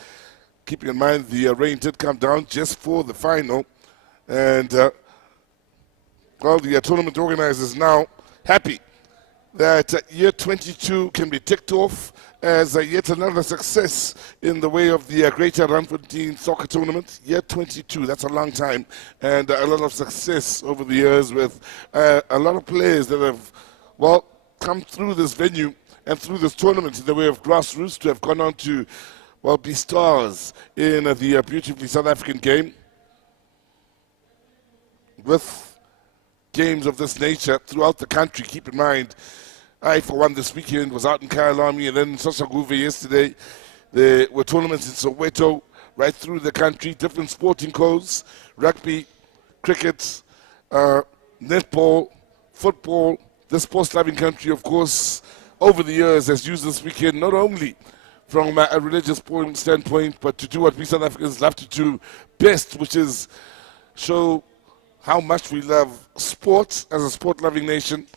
Keeping in mind the rain did come down just for the final. And, well, the tournament organizers now happy that year 22 can be ticked off as yet another success in the way of the Greater Randfontein Soccer Tournament. Year 22, that's a long time, and a lot of success over the years with a lot of players that have, well, come through this venue and through this tournament in the way of grassroots to have gone on to, well, be stars in the beautifully South African game. With games of this nature throughout the country, keep in mind, I, for one, this weekend was out in Kyalami and then in Soshanguve yesterday. There were tournaments in Soweto, right through the country, different sporting codes, rugby, cricket, netball, football. The sports-loving country, of course, over the years has used this weekend not only from a religious standpoint, but to do what we South Africans love to do best, which is show how much we love sports as a sport-loving nation.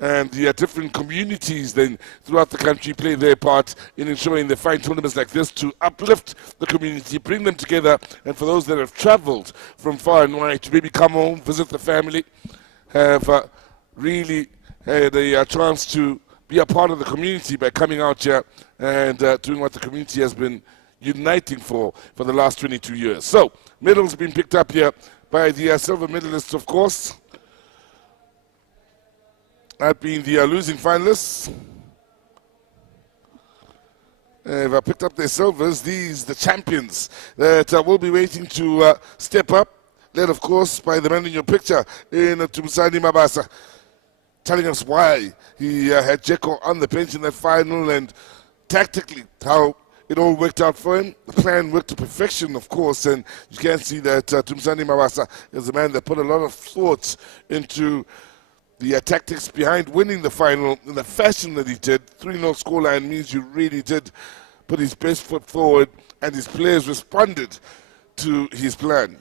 And the different communities then throughout the country play their part in ensuring they find tournaments like this to uplift the community, bring them together, and for those that have traveled from far and wide to maybe come home, visit the family, have really had a chance to be a part of the community by coming out here and doing what the community has been uniting for the last 22 years. So, medals have been picked up here by the silver medalists, of course. That being the losing finalists. They've picked up their silvers. These, the champions that will be waiting to step up. Led, of course, by the man in your picture in Tumsani Mabasa, telling us why he had Jeko on the bench in that final and tactically how it all worked out for him. The plan worked to perfection, of course, and you can see that Tumsani Mabasa is a man that put a lot of thought into the tactics behind winning the final in the fashion that he did. 3-0 scoreline means you really did put his best foot forward, and his players responded to his plan.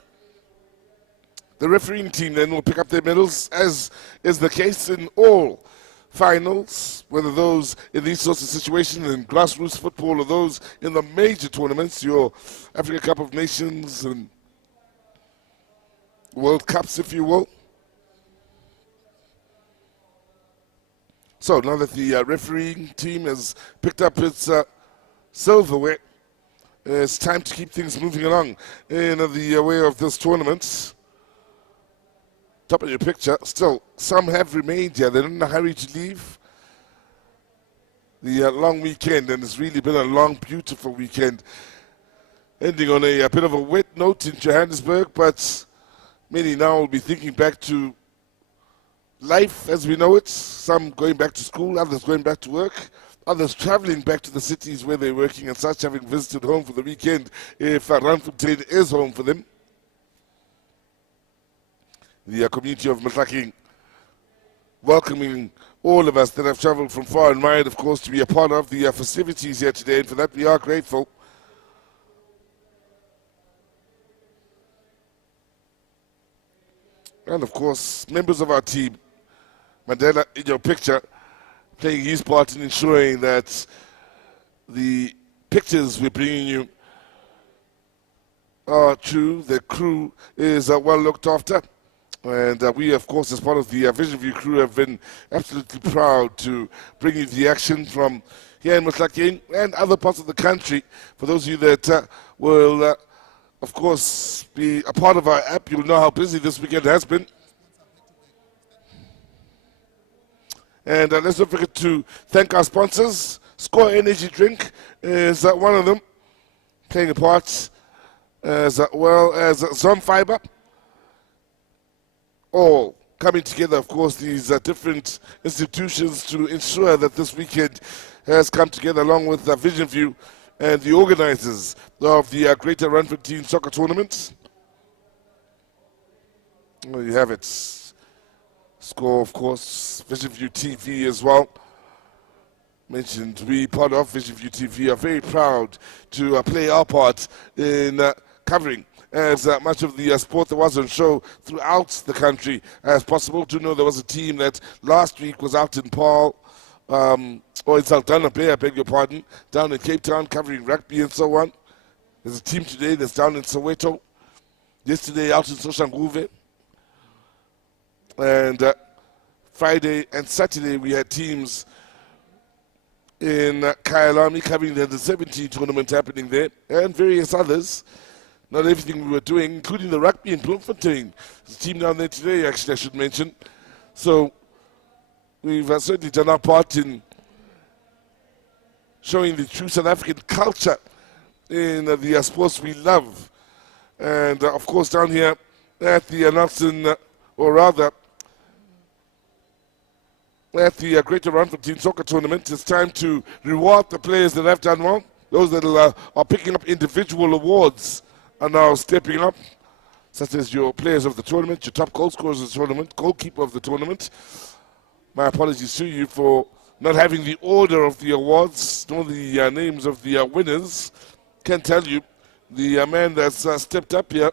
The refereeing team then will pick up their medals, as is the case in all finals, whether those in these sorts of situations in grassroots football or those in the major tournaments, your Africa Cup of Nations and World Cups, if you will. So now that the refereeing team has picked up its silverware, it's time to keep things moving along in the way of this tournament. Top of your picture, still some have remained here. They're not in a hurry to leave. The long weekend, and it's really been a long, beautiful weekend, ending on a bit of a wet note in Johannesburg, but many now will be thinking back to life as we know it. Some going back to school, others going back to work, others traveling back to the cities where they're working and such, having visited home for the weekend if Randfontein is home for them. The community of Mohlakeng welcoming all of us that have traveled from far and wide, of course, to be a part of the festivities here today, and for that we are grateful. And of course, members of our team, Mandela in your picture, playing his part in ensuring that the pictures we're bringing you are true, the crew is well looked after. And we, of course, as part of the Vision View crew, have been absolutely proud to bring you the action from here in Mohlakeng and other parts of the country. For those of you that will, of course, be a part of our app, you'll know how busy this weekend has been. And let's not forget to thank our sponsors. Score Energy Drink is one of them, playing a part, as well as Zone Fiber. All coming together, of course, these different institutions to ensure that this weekend has come together, along with Vision View and the organizers of the Greater Randfontein Soccer Tournament. Well, you have it. Score, of course, Vision View TV as well. Mentioned, we part of Vision View TV are very proud to play our part in covering as much of the sport that was on show throughout the country as possible. To know there was a team that last week was out in Paarl, or in Saldanha Bay, I beg your pardon, down in Cape Town covering rugby and so on. There's a team today that's down in Soweto, yesterday out in Soshanguve, and Friday and Saturday we had teams in Kyalami covering the Under-17 tournament happening there, and various others. Not everything we were doing, including the rugby in Bloemfontein. There's a team down there today, actually, I should mention. So we've certainly done our part in showing the true South African culture in the sports we love. And, of course, down here at the Nelson, or rather, at the Greater Randfontein Soccer Tournament, it's time to reward the players that have done well. Those that are picking up individual awards are now stepping up, such as your players of the tournament, your top goal scorers of the tournament, goalkeeper of the tournament. My apologies to you for not having the order of the awards, nor the names of the winners. Can tell you, the man that's stepped up here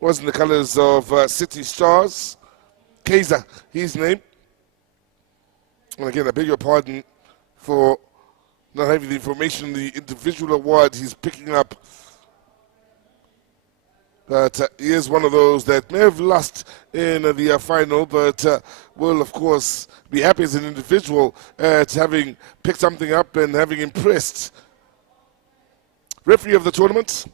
was in the colors of City Stars. Kaiser, his name. And again, I beg your pardon for not having the information, the individual award he's picking up. But he is one of those that may have lost in the final, but will, of course, be happy as an individual at having picked something up and having impressed. Referee of the tournament.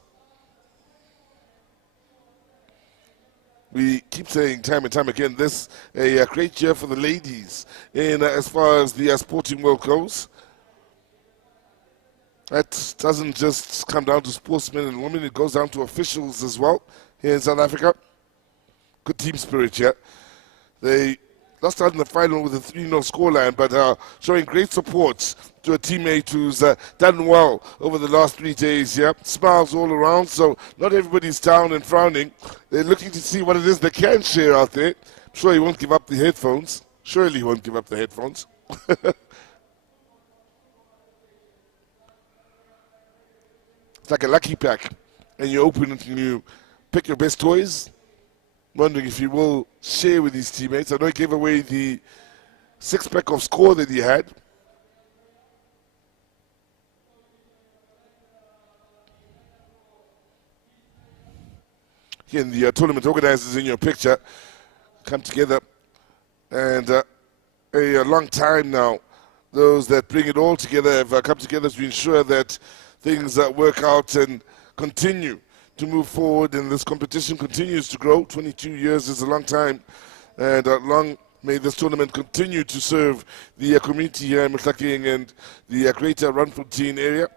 We keep saying time and time again, this a great year for the ladies in as far as the sporting world goes. That doesn't just come down to sportsmen and women, it goes down to officials as well here in South Africa. Good team spirit here. They lost out in the final with a 3-0 scoreline, but showing great support to a teammate who's done well over the last 3 days here. Smiles all around, so not everybody's down and frowning. They're looking to see what it is they can share out there, Sure, he won't give up the headphones. Surely he won't give up the headphones. It's like a lucky pack. And you open it and you pick your best toys. Wondering if he will share with his teammates. I know he gave away the 6-pack of score that he had. Here in the tournament organizers in your picture come together, and a long time now, those that bring it all together have come together to ensure that things work out and continue to move forward, and this competition continues to grow. 22 years is a long time, and long may this tournament continue to serve the community here in Mohlakeng and the greater Randfontein area.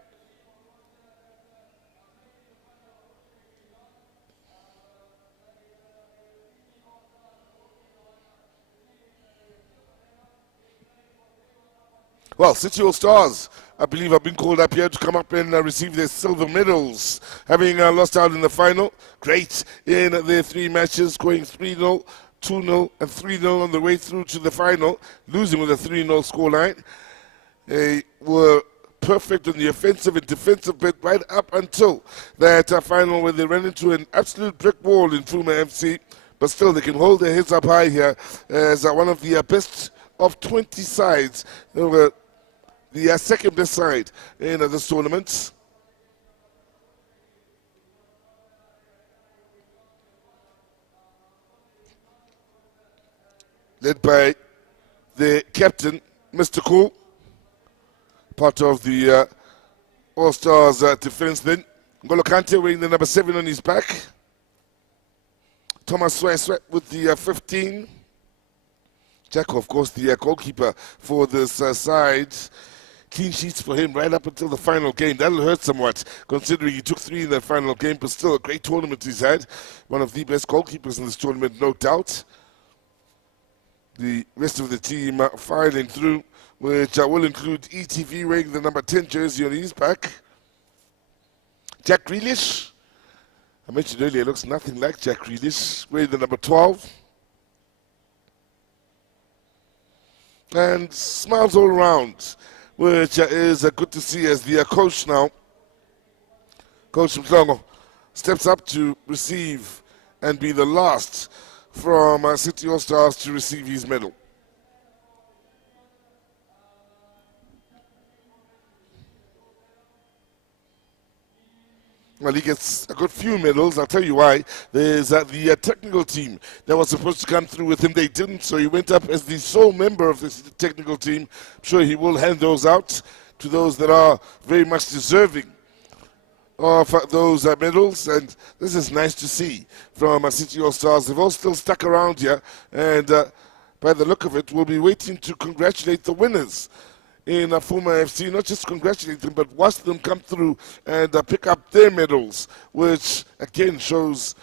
Well, City All Stars, I believe, have been called up here to come up and receive their silver medals, having lost out in the final. Great in their 3 matches, going 3-0, 2-0, and 3-0 on the way through to the final, losing with a 3-0 scoreline. They were perfect on the offensive and defensive bit right up until that final where they ran into an absolute brick wall in Fuma FC. But still, they can hold their heads up high here as one of the best of 20 sides. They were the second best side in this tournament. Led by the captain, Mr. Cool, part of the All-Stars defense then. Ngolo Kante wearing the number 7 on his back. Thomas Sweswe with the 15. Jack, of course, the goalkeeper for this side. Clean sheets for him right up until the final game. That'll hurt somewhat, considering he took 3 in that final game, but still a great tournament he's had. One of the best goalkeepers in this tournament, no doubt. The rest of the team filing through, which will include ETV wearing the number 10 jersey on his back. Jack Grealish, I mentioned earlier, looks nothing like Jack Grealish, wearing the number 12. And smiles all around, which is good to see as the coach now, Coach Mhlongo, steps up to receive and be the last from City All-Stars to receive his medal. Well, he gets a good few medals. I'll tell you why. There's the technical team that was supposed to come through with him. They didn't, so he went up as the sole member of this technical team. I'm sure he will hand those out to those that are very much deserving of those medals. And this is nice to see from City All-Stars. They've all still stuck around here. And by the look of it, we'll be waiting to congratulate the winners in Fuma FC, not just congratulate them, but watch them come through and pick up their medals, which again shows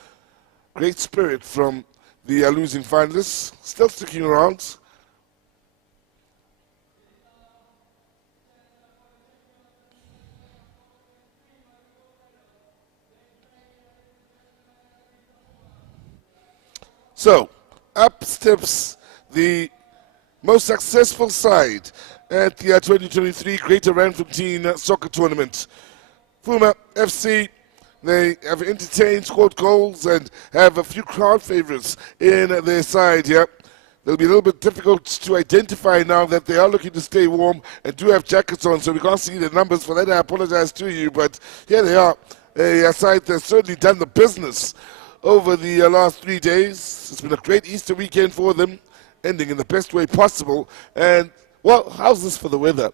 great spirit from the losing finalists. Still sticking around. So, up steps the most successful side at the 2023 Greater Randfontein Soccer Tournament. Fuma FC, they have entertained, scored goals, and have a few crowd favourites in their side here. It'll be a little bit difficult to identify now that they are looking to stay warm and do have jackets on, so we can't see the numbers. For that, I apologize to you, but here they are, a side that's certainly done the business over the last 3 days. It's been a great Easter weekend for them, ending in the best way possible. And well, how's this for the weather?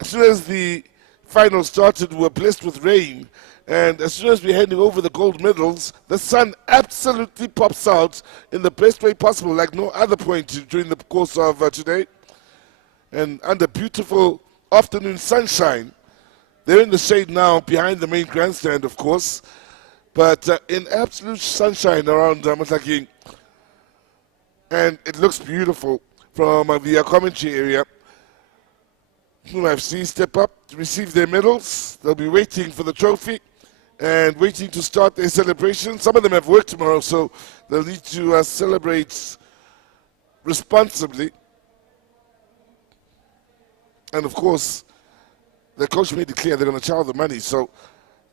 As soon as the final started, we were blessed with rain. And as soon as we're handing over the gold medals, the sun absolutely pops out in the best way possible, like no other point during the course of today. And under beautiful afternoon sunshine, they're in the shade now behind the main grandstand, of course. But in absolute sunshine around Mohlakeng. And it looks beautiful from the commentary area. FC step up to receive their medals. They'll be waiting for the trophy and waiting to start their celebration. Some of them have work tomorrow, so they'll need to celebrate responsibly. And of course, the coach made it clear they're going to chow the money, so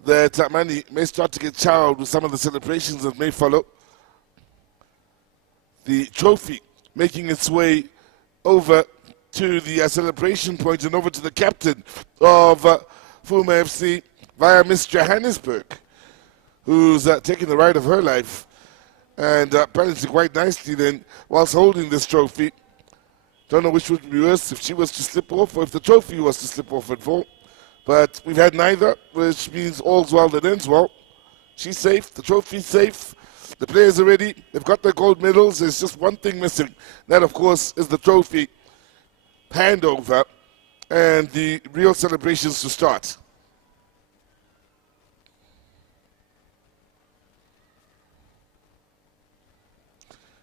that money may start to get chowed with some of the celebrations that may follow. The trophy making its way over to the celebration point and over to the captain of Fuma FC via Miss Johannesburg, who's taking the ride of her life and balancing quite nicely then whilst holding this trophy. Don't know which would be worse, if she was to slip off or if the trophy was to slip off at full. But we've had neither, which means all's well that ends well. She's safe, the trophy's safe, the players are ready, they've got their gold medals, there's just one thing missing. That, of course, is the trophy handover and the real celebrations to start.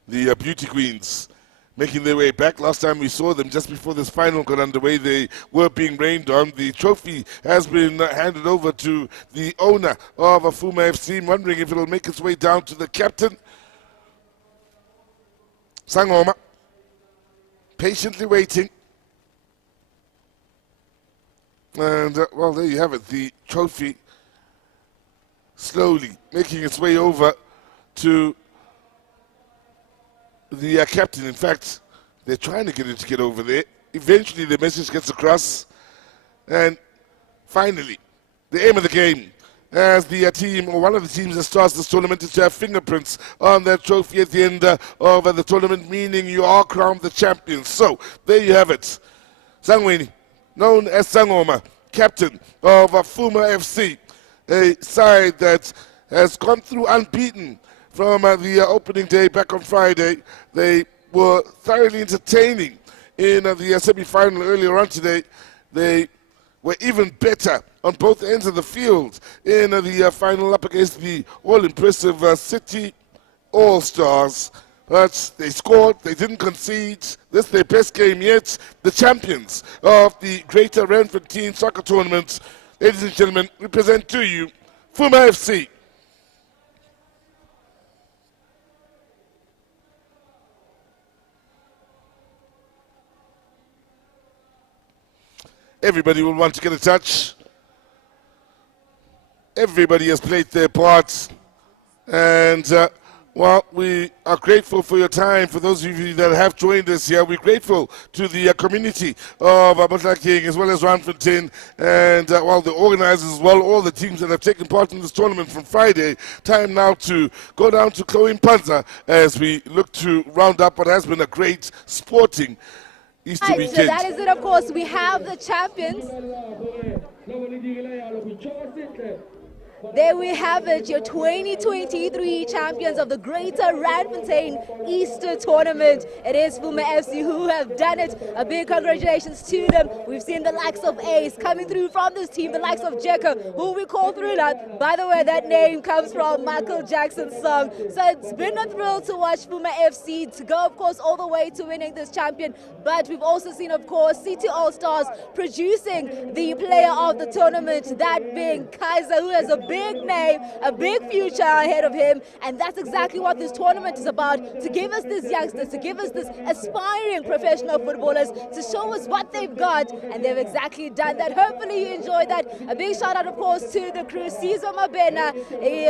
The Beauty Queens making their way back. Last time we saw them, just before this final got underway, they were being rained on. The trophy has been handed over to the owner of Fuma FC. I'm wondering if it'll make its way down to the captain, Sangoma, patiently waiting. And, well, there you have it. The trophy slowly making its way over to the captain. In fact, they're trying to get it to get over there. Eventually, the message gets across. And finally, the aim of the game, as the team, or one of the teams that starts this tournament, is to have fingerprints on that trophy at the end of the tournament, meaning you are crowned the champions. So, there you have it. Sangweni, known as Sangoma, captain of Fuma FC, a side that has gone through unbeaten from the opening day back on Friday. They were thoroughly entertaining in the semi-final earlier on today. They were even better on both ends of the field in the final up against the all-impressive City All-Stars. But they scored, they didn't concede. This is their best game yet. The champions of the Greater Randfontein Soccer Tournament, ladies and gentlemen, we present to you Fuma FC. Everybody will want to get a touch. Everybody has played their parts. And, well, we are grateful for your time. For those of you that have joined us here, we're grateful to the community of Mohlakeng as well as Randfontein and, well, the organizers as well, all the teams that have taken part in this tournament from Friday. Time now to go down to Chloe Mpanza as we look to round up what has been a great sporting Easter Right, weekend. so that is it, of course. We have the champions. There we have it, your 2023 champions of the Greater Randfontein Easter Tournament. It is Fuma FC who have done it. A big congratulations to them. We've seen the likes of Ace coming through from this team, the likes of Jekka, who we call Thriller. By the way, that name comes from Michael Jackson's song. So it's been a thrill to watch Fuma FC to go, of course, all the way to winning this champion. But we've also seen, of course, City All-Stars producing the player of the tournament, that being Kaiser, who has a big name, a big future ahead of him, and that's exactly what this tournament is about, to give us these youngsters, to give us these aspiring professional footballers, to show us what they've got, and they've exactly done that. Hopefully you enjoyed that. A big shout out, of course, to the crew, Sizo Mabena,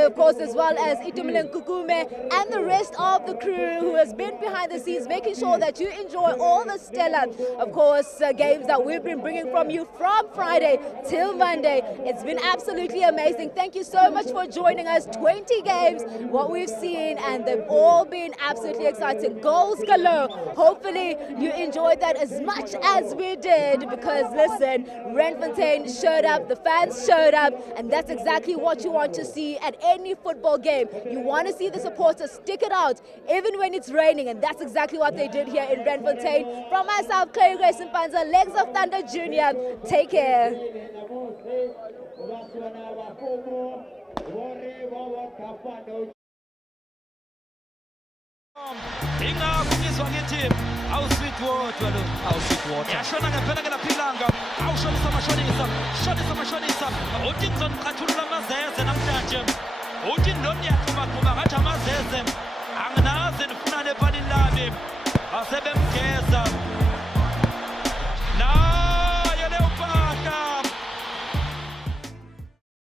of course, as well as Itumeleng Kukume, and the rest of the crew who has been behind the scenes, making sure that you enjoy all the stellar, of course, games that we've been bringing from you from Friday till Monday. It's been absolutely amazing. Thank you so much for joining us. 20 games, what we've seen, and they've all been absolutely exciting. Goals galore. Hopefully you enjoyed that as much as we did, because listen, Randfontein showed up, the fans showed up, and that's exactly what you want to see at any football game. You want to see the supporters stick it out even when it's raining, and that's exactly what they did here in Randfontein. From myself, Chloe Mpanza, Legs of Thunder Jr. Take care. ingakunyiswa ngithi awusweet water lo awusweet water yashona ngempela ngelaphilanga awushonisa mashonisa uthi ngizoniqhathulula amazeze namhlanje uthi ndomi yathuma ngathi amazeze